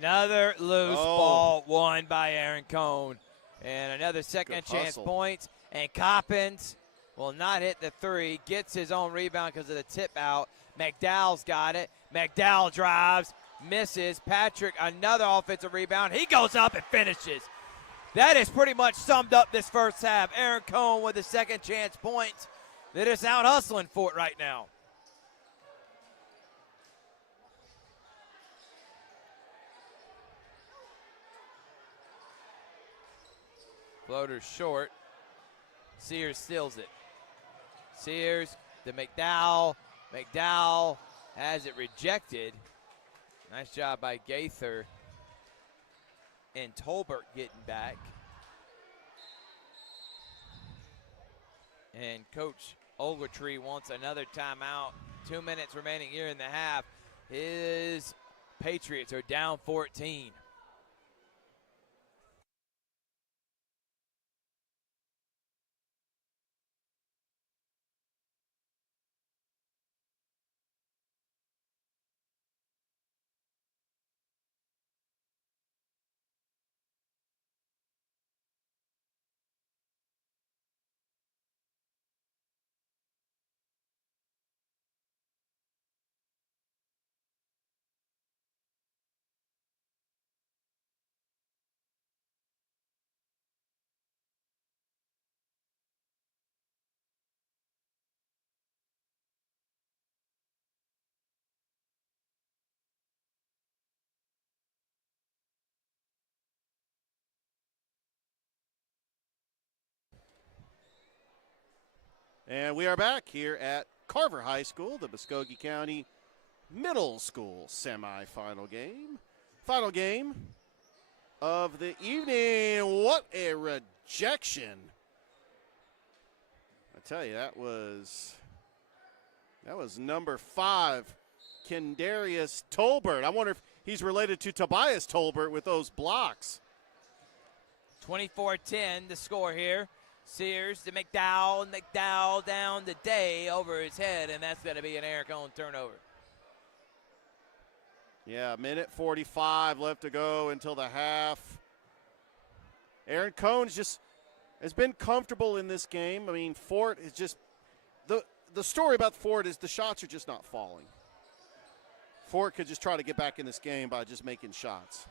Another loose ball won by Aaron Cohn. And another second chance points. And Coppins will not hit the 3. Gets his own rebound because of the tip out. McDowell's got it. McDowell drives. Misses. Patrick, another offensive rebound. He goes up and finishes. That has pretty much summed up this first half. Aaron Cohn with the second chance points. They're just out hustling for it right now. Floater short. Sears steals it. Sears to McDowell. McDowell has it rejected. Nice job by Gaither. And Tolbert getting back. And Coach Ogletree wants another timeout. 2 minutes remaining here in the half. His Patriots are down 14. And we are back here at Carver High School, the Muskogee County Middle School semifinal game. Final game of the evening. What a rejection. I tell you, that was number 5, Kendarius Tolbert. I wonder if he's related to Tobias Tolbert with those blocks. 24-10 the score here. Sears to McDowell. McDowell down the day over his head, and that's going to be an Aaron Cohn turnover. Yeah, minute 45 left to go until the half. Aaron Cohn has been comfortable in this game. I mean, Fort is just the story about Fort is the shots are just not falling. Fort could just try to get back in this game by just making shots.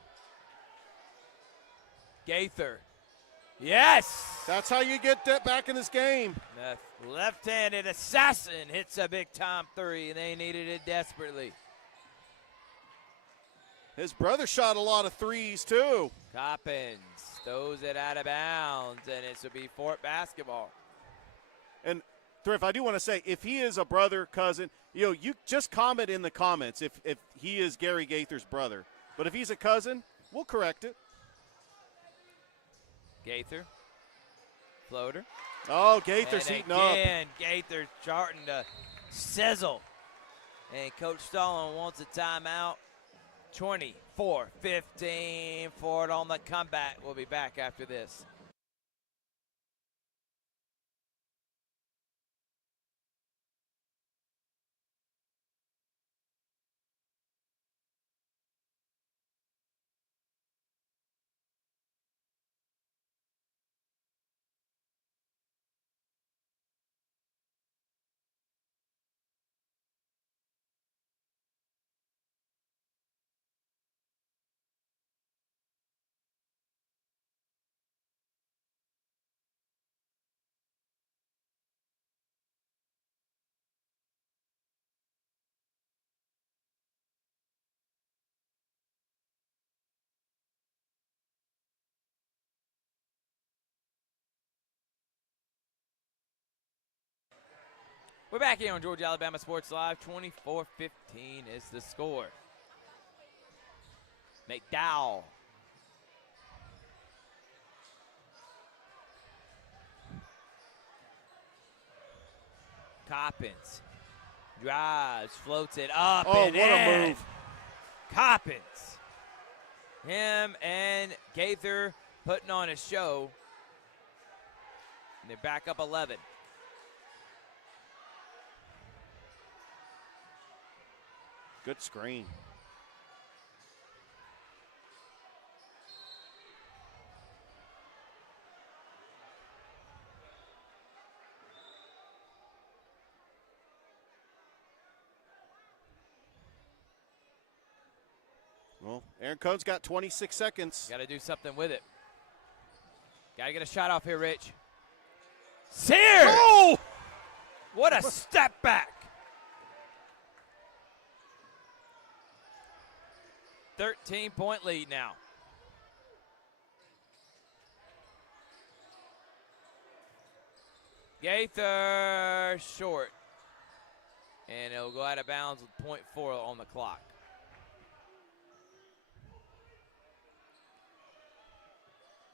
Gaither. Yes! That's how you get back in this game. The left-handed assassin hits a big-time 3, and they needed it desperately. His brother shot a lot of 3s, too. Coppins throws it out of bounds, and it will be Fort basketball. And, Thrift, I do want to say, if he is a brother, cousin, you just comment in the comments if he is Gary Gaither's brother. But if he's a cousin, we'll correct it. Gaither. Floater. Oh, Gaither's heating up. And Gaither starting to sizzle. And Coach Stallone wants a timeout. 24-15. Ford on the comeback. We'll be back after this. We're back here on Georgia Alabama Sports Live. 24-15 is the score. McDowell. Coppins drives, floats it up and what in. a move. Coppins. Him and Gaither putting on a show. And they're back up 11. Good screen. Well, Aaron Cohn's got 26 seconds. Got to do something with it. Got to get a shot off here, Rich. Sears! Oh! What a step back. 13-point lead now. Gaither short. And it'll go out of bounds with .4 on the clock.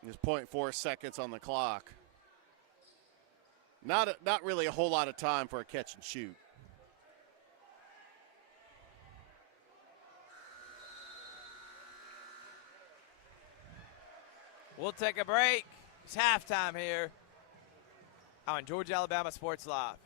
There's 0.4 seconds on the clock. Not really a whole lot of time for a catch and shoot. We'll take a break. It's halftime here on Georgia Alabama Sports Live.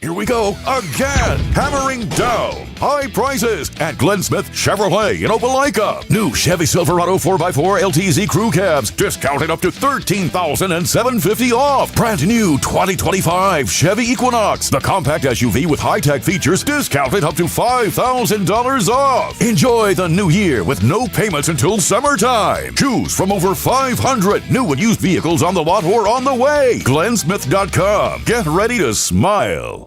Here we go again. Hammering down high prices at Glenn Smith Chevrolet in Opelika. New Chevy Silverado 4x4 LTZ crew cabs discounted up to $13,750 off. Brand new 2025 Chevy Equinox, the compact SUV with high-tech features, discounted up to $5,000 off. Enjoy the new year with no payments until summertime. Choose from over 500 new and used vehicles on the lot or on the way. GlennSmith.com. Get ready to smile.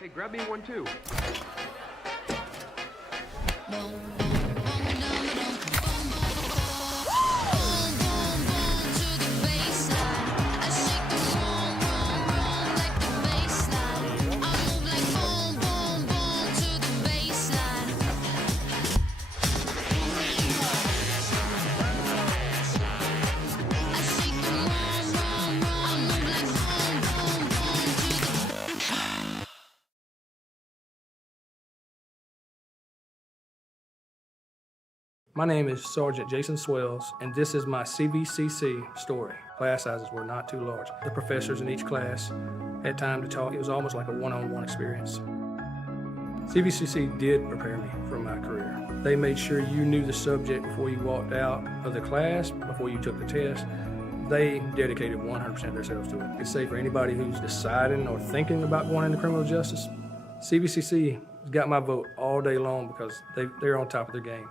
Hey, grab me one too. My name is Sergeant Jason Swells, and this is my CVCC story. Class sizes were not too large. The professors in each class had time to talk. It was almost like a one-on-one experience. CVCC did prepare me for my career. They made sure you knew the subject before you walked out of the class, before you took the test. They dedicated 100% of themselves to it. I could say for anybody who's deciding or thinking about going into criminal justice, CVCC has got my vote all day long because they're on top of their game.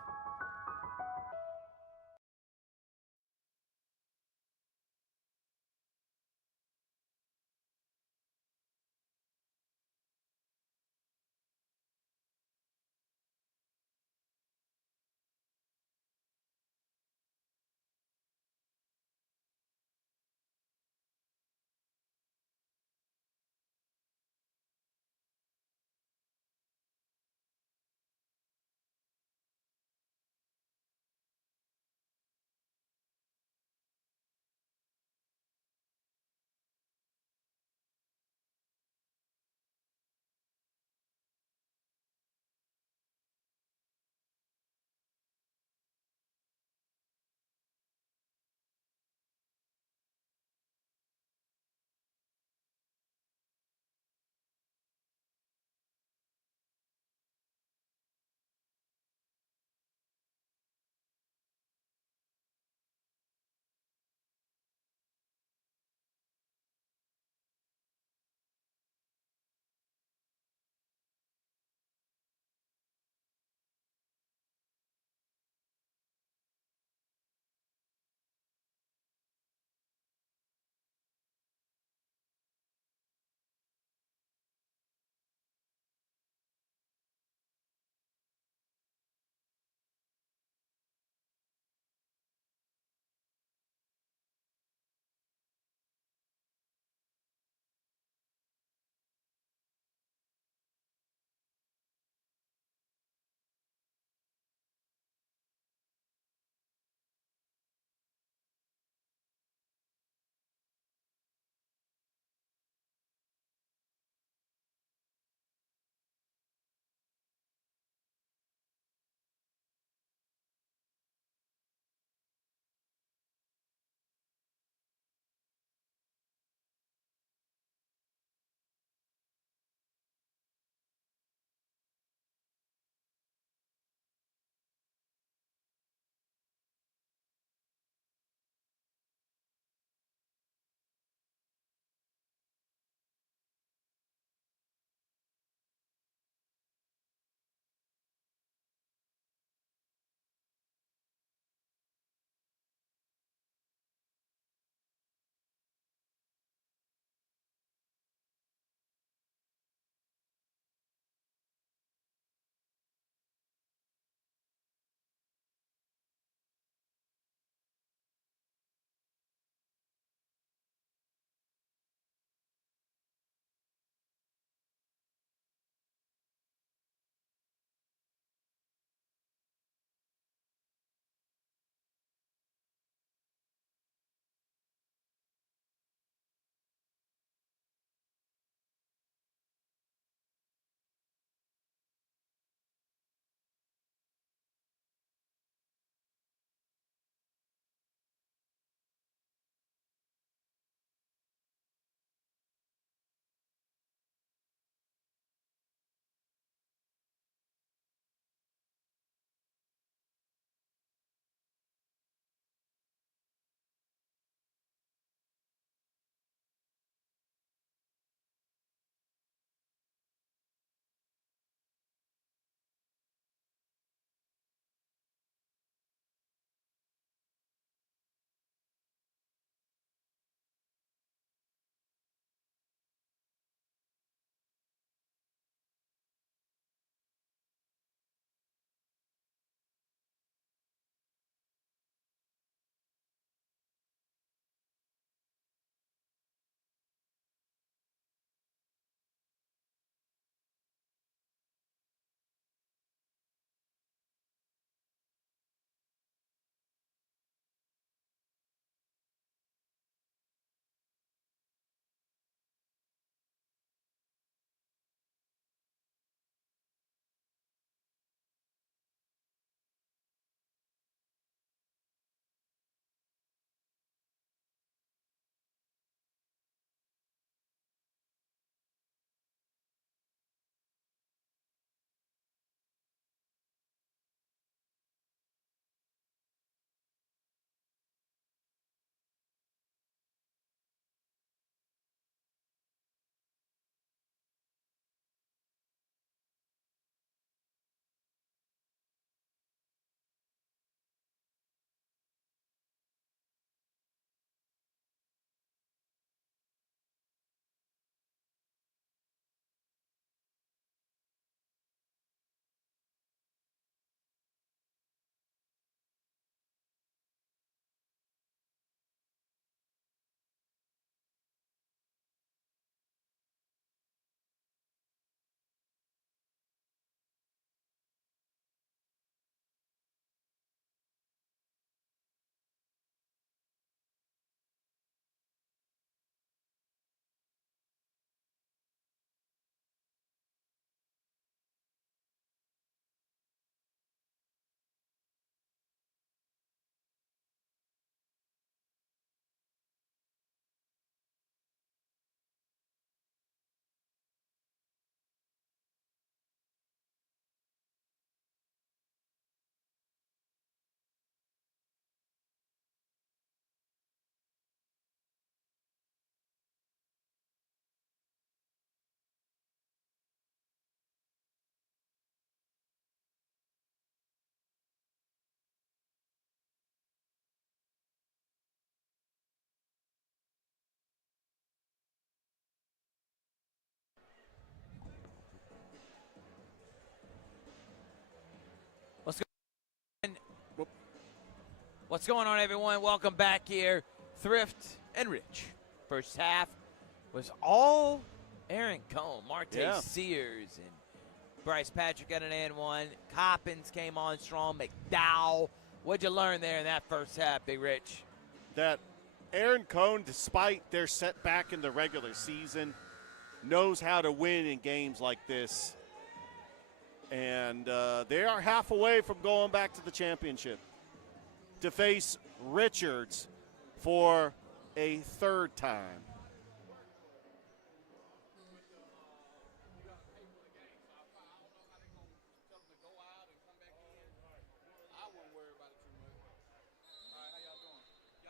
What's going on, everyone? Welcome back here. Thrift and Rich. First half was all Aaron Cohn, Marte Sears, and Bryce Patrick got an and one. Coppins came on strong. McDowell. What'd you learn there in that first half, Big Rich? That Aaron Cohn, despite their setback in the regular season, knows how to win in games like this. And they are half away from going back to the championship to face Richards for a third time.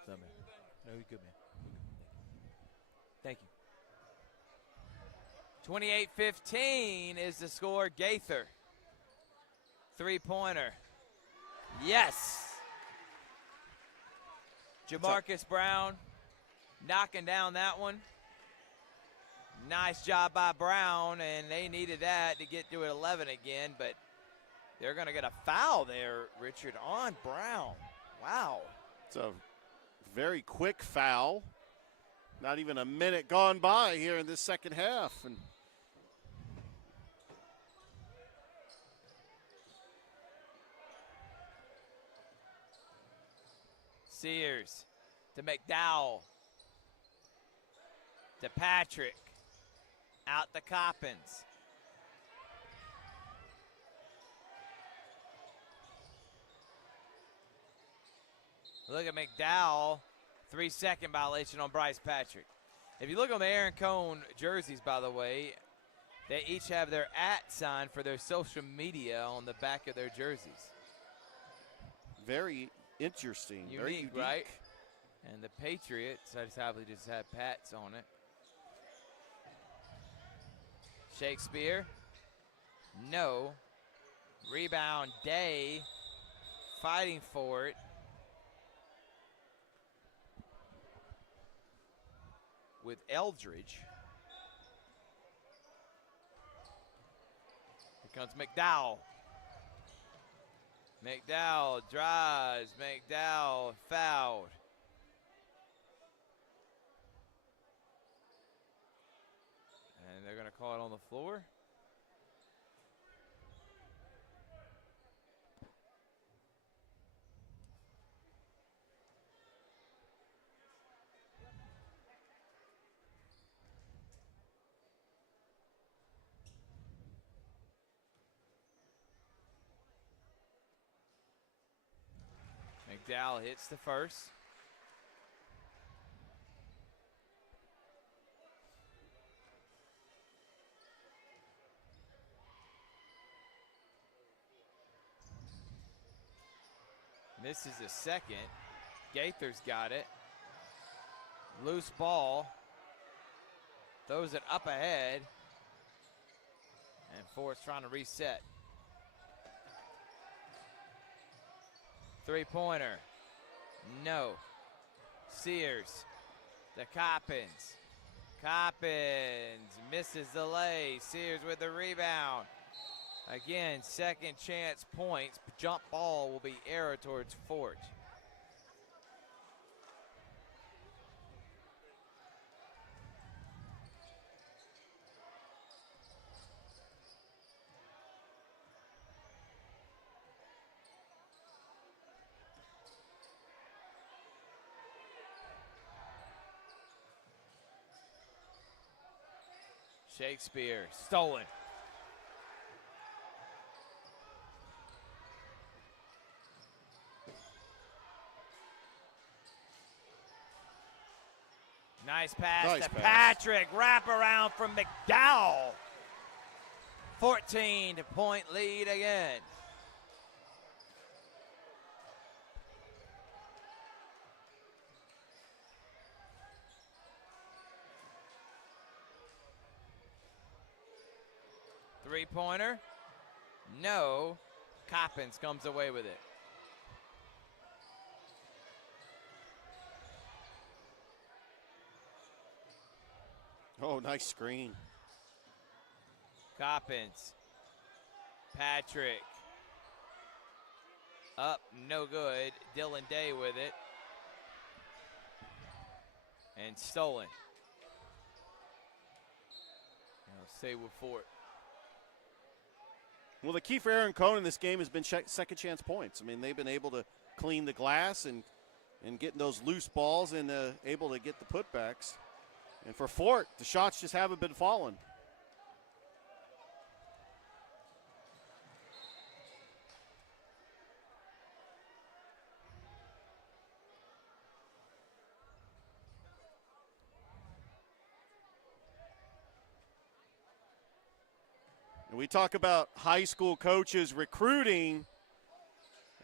No, you're good, man. Thank you. 28-15 is the score. Gaither. Three-pointer. Yes. Jamarcus Brown knocking down that one. Nice job by Brown, and they needed that to get to 11 again, but they're going to get a foul there, Richard, on Brown. Wow. It's a very quick foul. Not even a minute gone by here in this second half. And Sears to McDowell to Patrick, out to Coppins. Look at McDowell, 3-second violation on Bryce Patrick. If you look on the Aaron Cohn jerseys, by the way, they each have their @ sign for their social media on the back of their jerseys. Very interesting. Unique, very unique, right? And the Patriots, I just happily just had Pats on it. Shakespeare, no. Rebound, Day, fighting for it. With Eldridge. Here comes McDowell. McDowell drives. McDowell fouled. And they're going to call it on the floor. McDowell hits the first. Misses the second. Gaither's got it. Loose ball. Throws it up ahead. And Ford's trying to reset. Three-pointer. No. Sears. To Coppins. Coppins misses the lay. Sears with the rebound. Again, second chance points. Jump ball will be error towards Fort. Shakespeare, stolen. Nice pass to Patrick. Wrap around from McDowell. 14-point lead again. Three-pointer. No. Coppins comes away with it. Oh, nice screen. Coppins. Patrick. Up, no good. Dylan Day with it. And stolen. Now stay with Fort. Well, the key for Aaron Cohn in this game has been second chance points. I mean, they've been able to clean the glass and getting those loose balls and able to get the putbacks. And for Fort, the shots just haven't been falling. And we talk about high school coaches recruiting.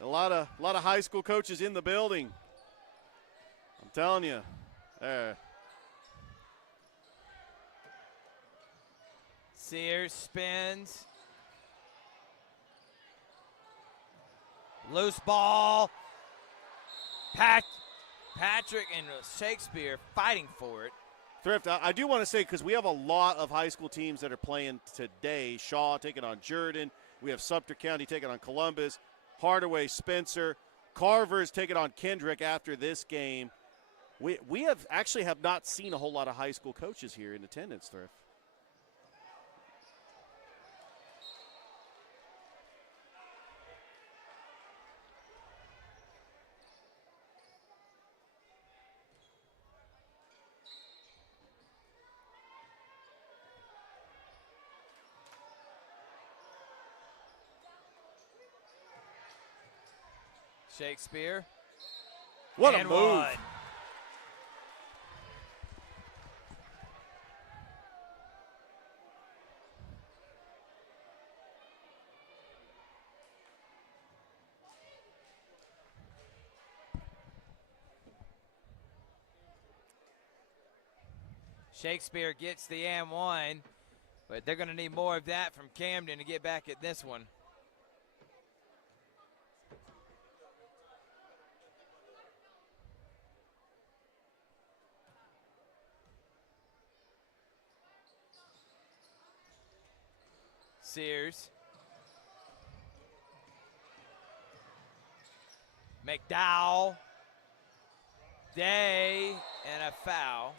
A lot of high school coaches in the building. I'm telling you. Sears spins. Loose ball. Patrick and Shakespeare fighting for it. Thrift, I do want to say, because we have a lot of high school teams that are playing today. Shaw taking on Jordan. We have Sumter County taking on Columbus. Hardaway, Spencer. Carver is taking on Kendrick after this game. We have not seen a whole lot of high school coaches here in attendance, Thrift. Shakespeare. What a move. One. Shakespeare gets the and one, but they're going to need more of that from Camden to get back at this one. Sears. McDowell. Day, and a foul.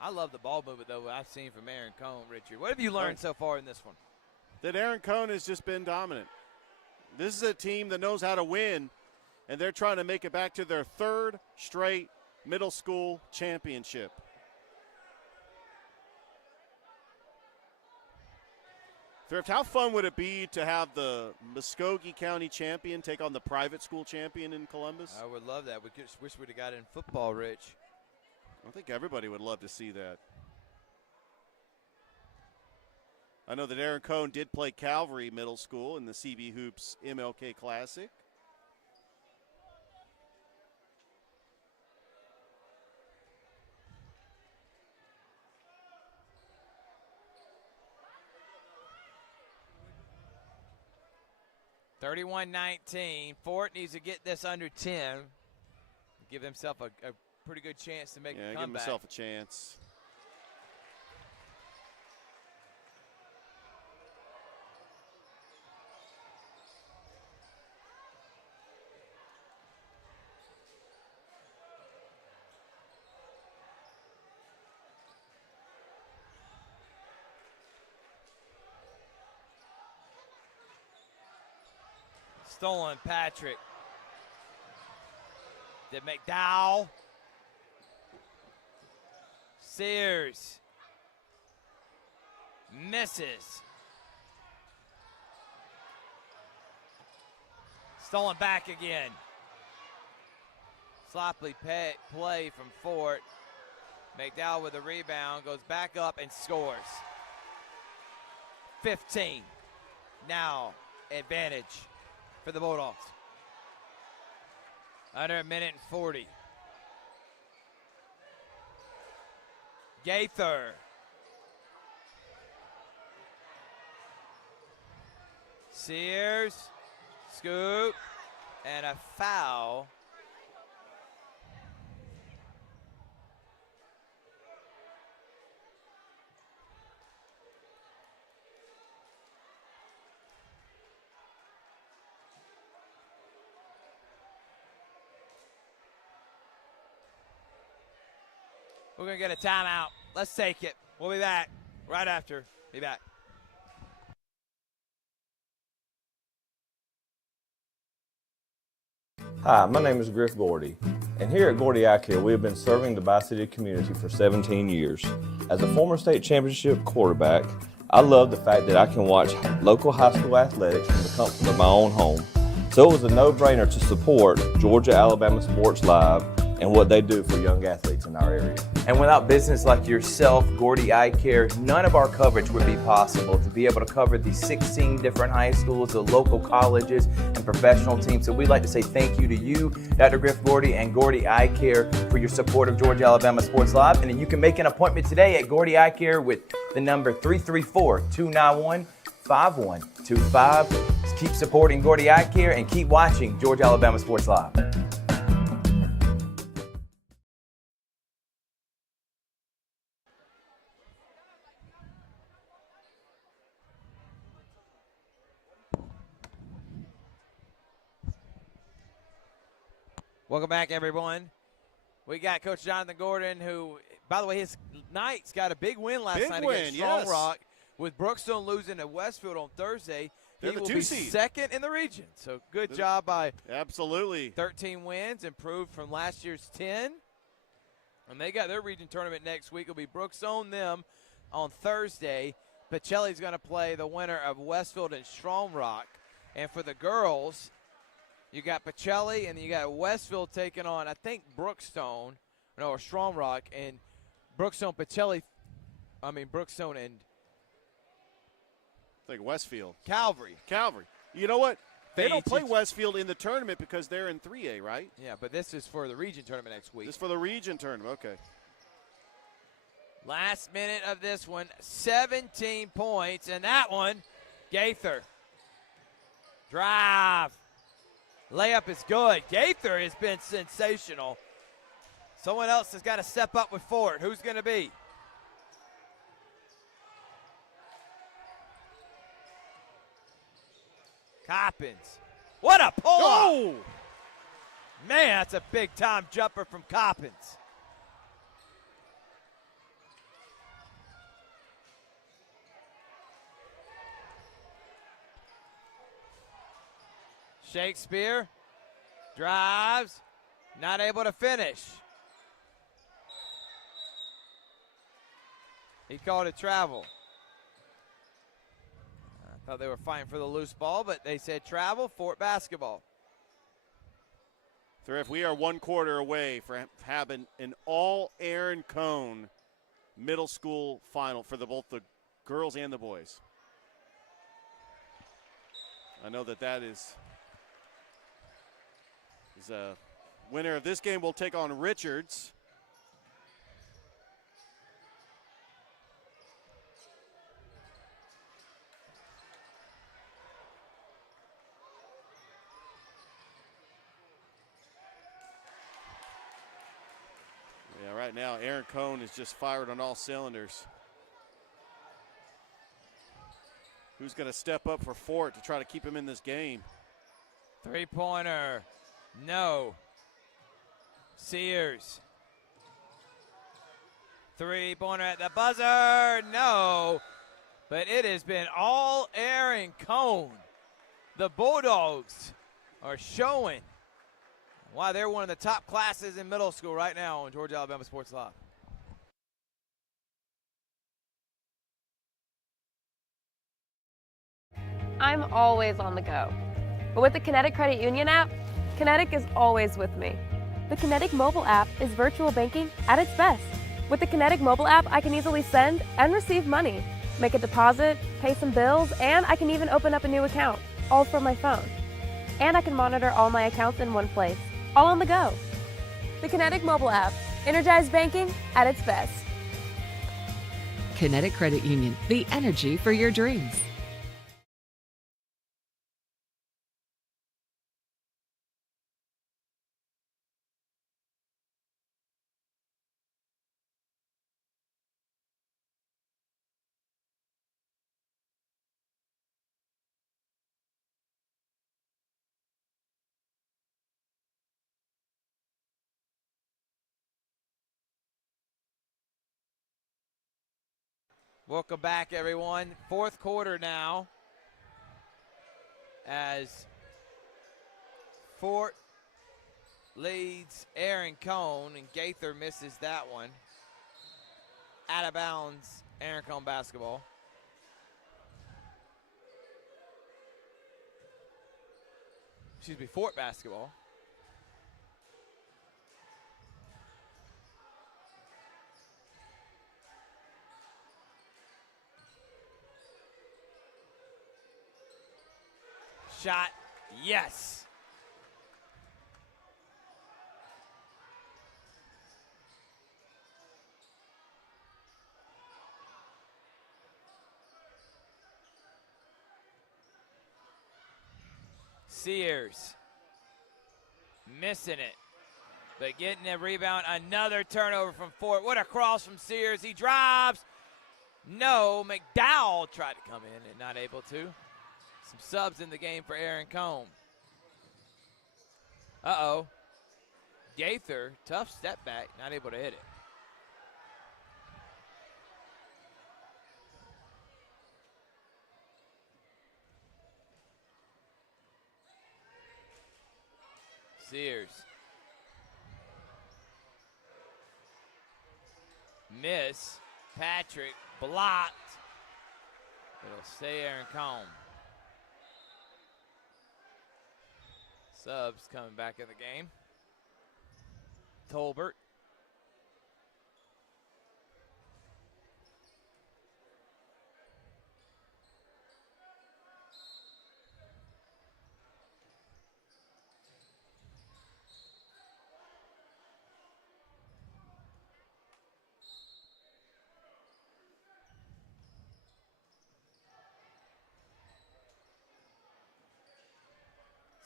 I love the ball movement, though, I've seen from Aaron Cohn, Richard. What have you learned so far in this one? That Aaron Cohn has just been dominant. This is a team that knows how to win, and they're trying to make it back to their third straight middle school championship. Thrift, how fun would it be to have the Muskogee County champion take on the private school champion in Columbus? I would love that. We just wish we'd have got it in football, Rich. I think everybody would love to see that. I know that Aaron Cohn did play Calvary Middle School in the CB Hoops MLK Classic. (31-19). Fort needs to get this under 10. Give himself a pretty good chance to make a comeback. Give himself a chance. Stolen Patrick. To McDowell. Sears. Misses. Stolen back again. Sloppy play from Fort. McDowell with a rebound. Goes back up and scores. 15. Now advantage for the Bulldogs. Under a minute and 40. Gaither. Sears. Scoop. And a foul. We're going to get a timeout. Let's take it. We'll be back right after. Be back. Hi, my name is Griff Gordy, and here at Gordy Eye Care, we have been serving the Bi-City community for 17 years. As a former state championship quarterback, I love the fact that I can watch local high school athletics from the comfort of my own home. So it was a no-brainer to support Georgia-Alabama Sports Live and what they do for young athletes in our area. And without business like yourself, Gordy Eye Care, none of our coverage would be possible to be able to cover these 16 different high schools, the local colleges, and professional teams. So we'd like to say thank you to you, Dr. Griff Gordy and Gordy Eye Care, for your support of Georgia-Alabama Sports Live. And then you can make an appointment today at Gordy Eye Care with the number 334-291-5125. Keep supporting Gordy Eye Care and keep watching Georgia-Alabama Sports Live. Welcome back, everyone. We got Coach Jonathan Gordon, who, by the way, his Knights got a big win last night against Strong Rock. With Brookstone losing to Westfield on Thursday, he will be second in the region. So good job by 13 wins, improved from last year's 10. And they got their region tournament next week. It'll be Brookstone them on Thursday. Pacelli's going to play the winner of Westfield and Strong Rock. And for the girls, you got Pacelli, and you got Westfield taking on, I think, Brookstone, or Strong Rock, and Brookstone and I think Westfield. Calvary. You know what? They don't play Westfield in the tournament because they're in 3A, right? Yeah, but this is for the region tournament next week. This is for the region tournament, okay. Last minute of this one, 17 points, and that one, Gaither. Drive. Layup is good. Gaither has been sensational. Someone else has got to step up with Ford. Who's going to be? Coppins. What a pull-up. Oh! Man, that's a big-time jumper from Coppins. Shakespeare drives, not able to finish. He called it travel. I thought they were fighting for the loose ball, but they said travel, Fort basketball. Thrift, we are 1 quarter away from having an all Aaron Cohn middle school final for both the girls and the boys. I know that is a winner of this game will take on Richards. Yeah, right now Aaron Cohn is just fired on all cylinders. Who's going to step up for Fort to try to keep him in this game? Three-pointer. No. Sears. Three-pointer at the buzzer. No. But it has been all Aaron Cohn. The Bulldogs are showing why they're one of the top classes in middle school right now on Georgia-Alabama Sports Live. I'm always on the go. But with the Kinetic Credit Union app, Kinetic is always with me. The Kinetic mobile app is virtual banking at its best. With the Kinetic mobile app, I can easily send and receive money, make a deposit, pay some bills, and I can even open up a new account, all from my phone. And I can monitor all my accounts in one place, all on the go. The Kinetic mobile app, energized banking at its best. Kinetic Credit Union, the energy for your dreams. Welcome back, everyone. Fourth quarter now as Fort leads Aaron Cohn, and Gaither misses that one. Out of bounds, Aaron Cohn basketball. Excuse me, Fort basketball. Shot, yes. Sears missing it, but getting a rebound. Another turnover from Fort. What a cross from Sears. He drives. No, McDowell tried to come in and not able to. Some subs in the game for Aaron Cohn. Uh-oh. Gaither, tough step back, not able to hit it. Sears. Miss. Patrick blocked. It'll stay Aaron Cohn. Subs coming back in the game. Tolbert.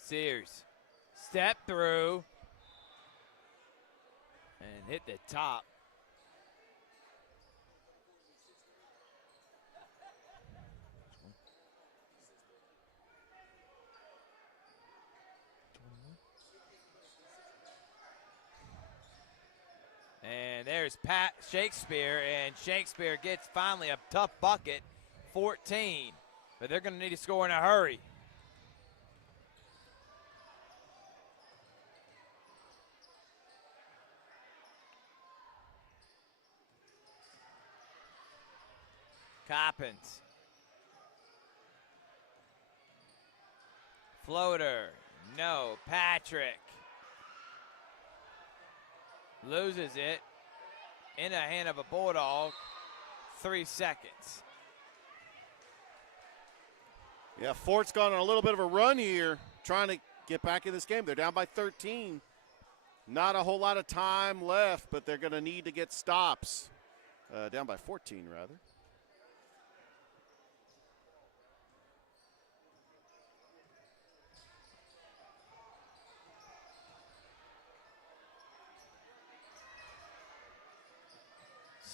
Sears. Step through. And hit the top. And there's Pat Shakespeare, and Shakespeare gets finally a tough bucket, 14. But they're going to need to score in a hurry. Coppins. Floater. No. Patrick. Loses it. In the hand of a Bulldog. 3 seconds. Yeah, Fort's gone on a little bit of a run here, trying to get back in this game. They're down by 13. Not a whole lot of time left, but they're going to need to get stops. Down by 14, rather.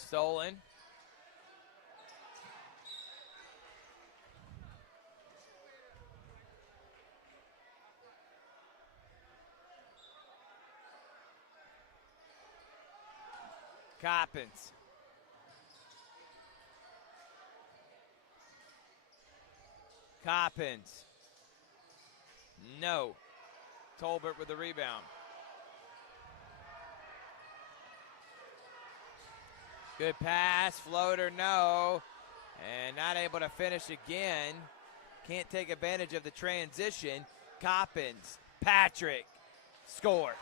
Stolen. Coppins. Coppins. No. Tolbert with the rebound. Good pass, floater, no. And not able to finish again. Can't take advantage of the transition. Coppins, Patrick, score.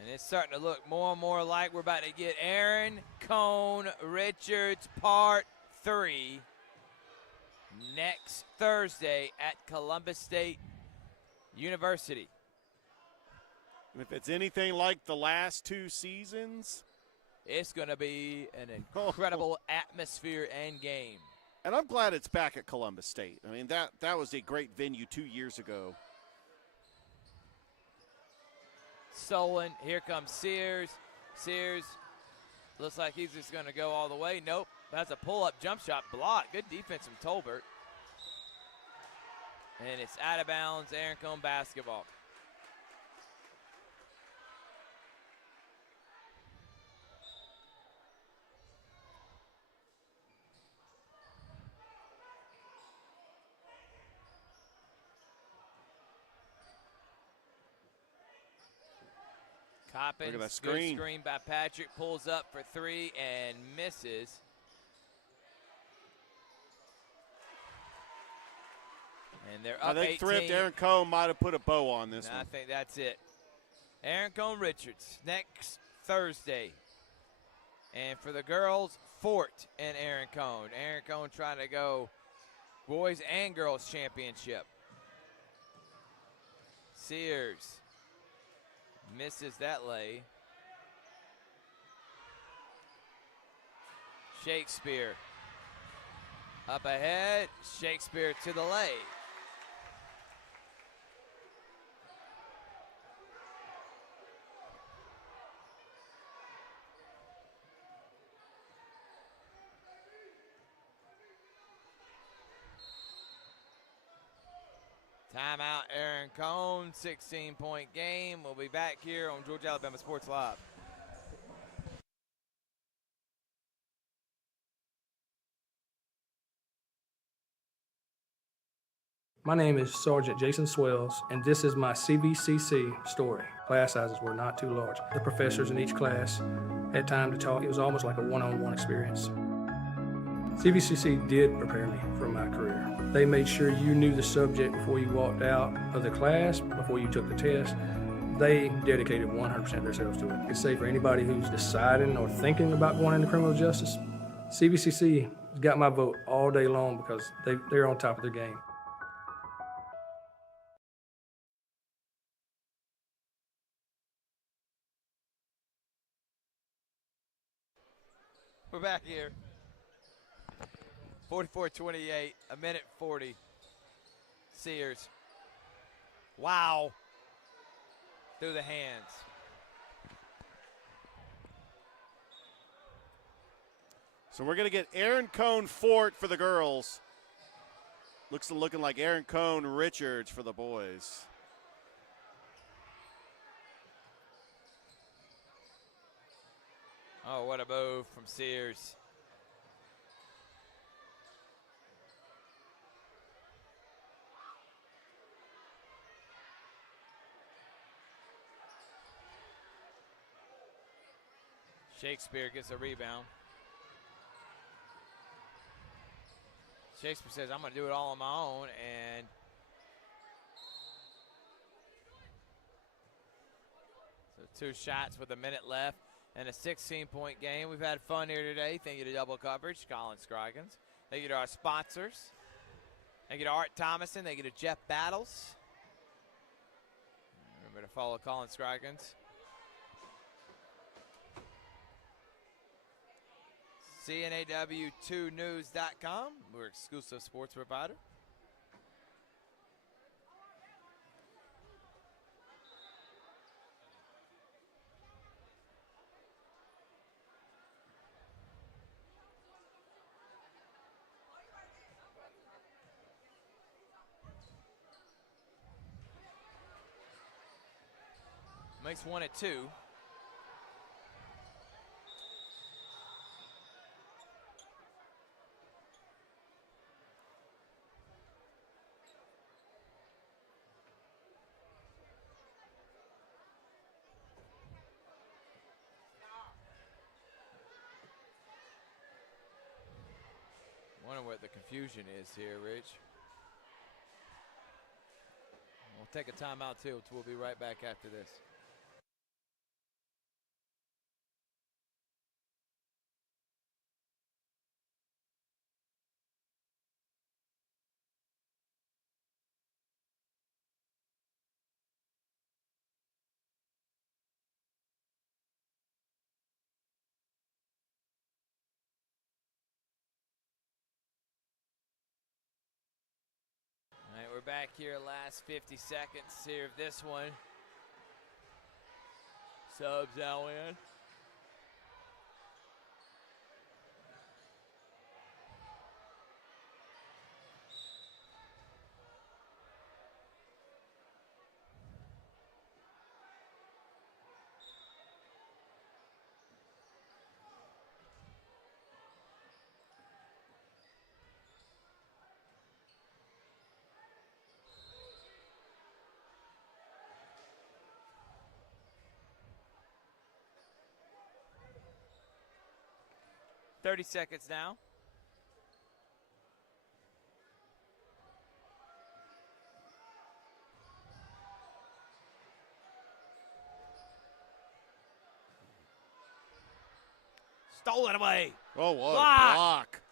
And it's starting to look more and more like we're about to get Aaron Cohn Richards Part 3 next Thursday at Columbus State University. And if it's anything like the last 2 seasons, it's going to be an incredible atmosphere and game. And I'm glad it's back at Columbus State. I mean, that was a great venue 2 years ago. Stolen. Here comes Sears. Sears looks like he's just going to go all the way. Nope. That's a pull-up jump shot block. Good defense from Tolbert. And it's out of bounds. Aaron Cohn basketball. Coppins, Look at that good screen. screen by Patrick, pulls up for three and misses. And they're up I think 18. Thrift, Aaron Cohn might have put a bow on this one. I think that's it. Aaron Cohn Richards next Thursday. And for the girls, Fort and Aaron Cohn. Aaron Cohn trying to go boys and girls championship. Sears misses that lay. Shakespeare up ahead. Shakespeare to the lay. Timeout, Aaron Cohn, 16-point game. We'll be back here on Georgia Alabama Sports Live. My name is Sergeant Jason Swells, and this is my CVCC story. Class sizes were not too large. The professors in each class had time to talk. It was almost like a one-on-one experience. CVCC did prepare me for my career. They made sure you knew the subject before you walked out of the class, before you took the test. They dedicated 100% of themselves to it. I can say for anybody who's deciding or thinking about going into criminal justice, CVCC got my vote all day long because they're on top of their game. We're back here. 44-28, a minute 40. Sears. Wow. Through the hands. So we're going to get Aaron Cohn Fort for the girls. Looking like Aaron Cohn Richards for the boys. Oh, what a move from Sears. Shakespeare gets a rebound. Shakespeare says, I'm going to do it all on my own, and so 2 shots with a minute left and a 16-point game. We've had fun here today. Thank you to Double Coverage, Colin Scroggins. Thank you to our sponsors. Thank you to Art Thomason. Thank you to Jeff Battles. Remember to follow Colin Scroggins. CNAW2news.com. We're exclusive sports provider. Makes 1 at 2. Wonder what the confusion is here, Rich. We'll take a timeout too. We'll be right back after this. All right, we're back here, last 50 seconds here of this one. Subs now in. 30 seconds now. Stolen away. Oh, what Block. a block.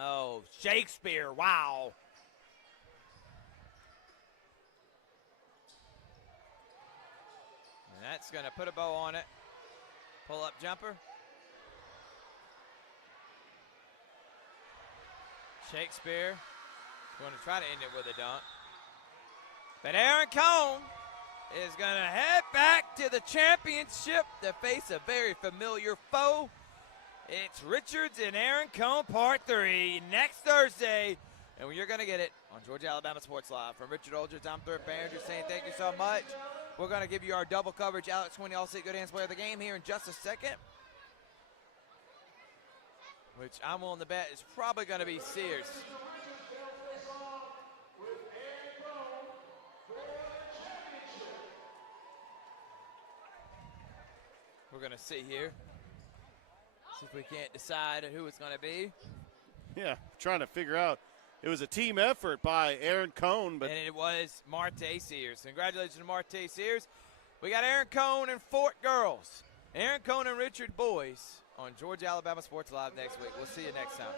Oh, Shakespeare, wow. And that's going to put a bow on it. Pull-up jumper. Shakespeare going to try to end it with a dunk. But Aaron Cohn is going to head back to the championship to face a very familiar foe. It's Richards and Aaron Cohn, Part 3, next Thursday. And you're going to get it on Georgia Alabama Sports Live. From Richard Olger, Tom Thurp, Barringer saying thank you so much. We're going to give you our double coverage. Alex Sweeney, All-State Good Hands Player of the Game here in just a second. Which I'm willing to bet is probably going to be Sears. We're going to see here. See if we can't decide who it's going to be. Yeah, trying to figure out. It was a team effort by Aaron Cohn. But and it was Marte Sears. Congratulations to Marte Sears. We got Aaron Cohn and Fort girls. Aaron Cohn and Richard boys on Georgia Alabama Sports Live next week. We'll see you next time.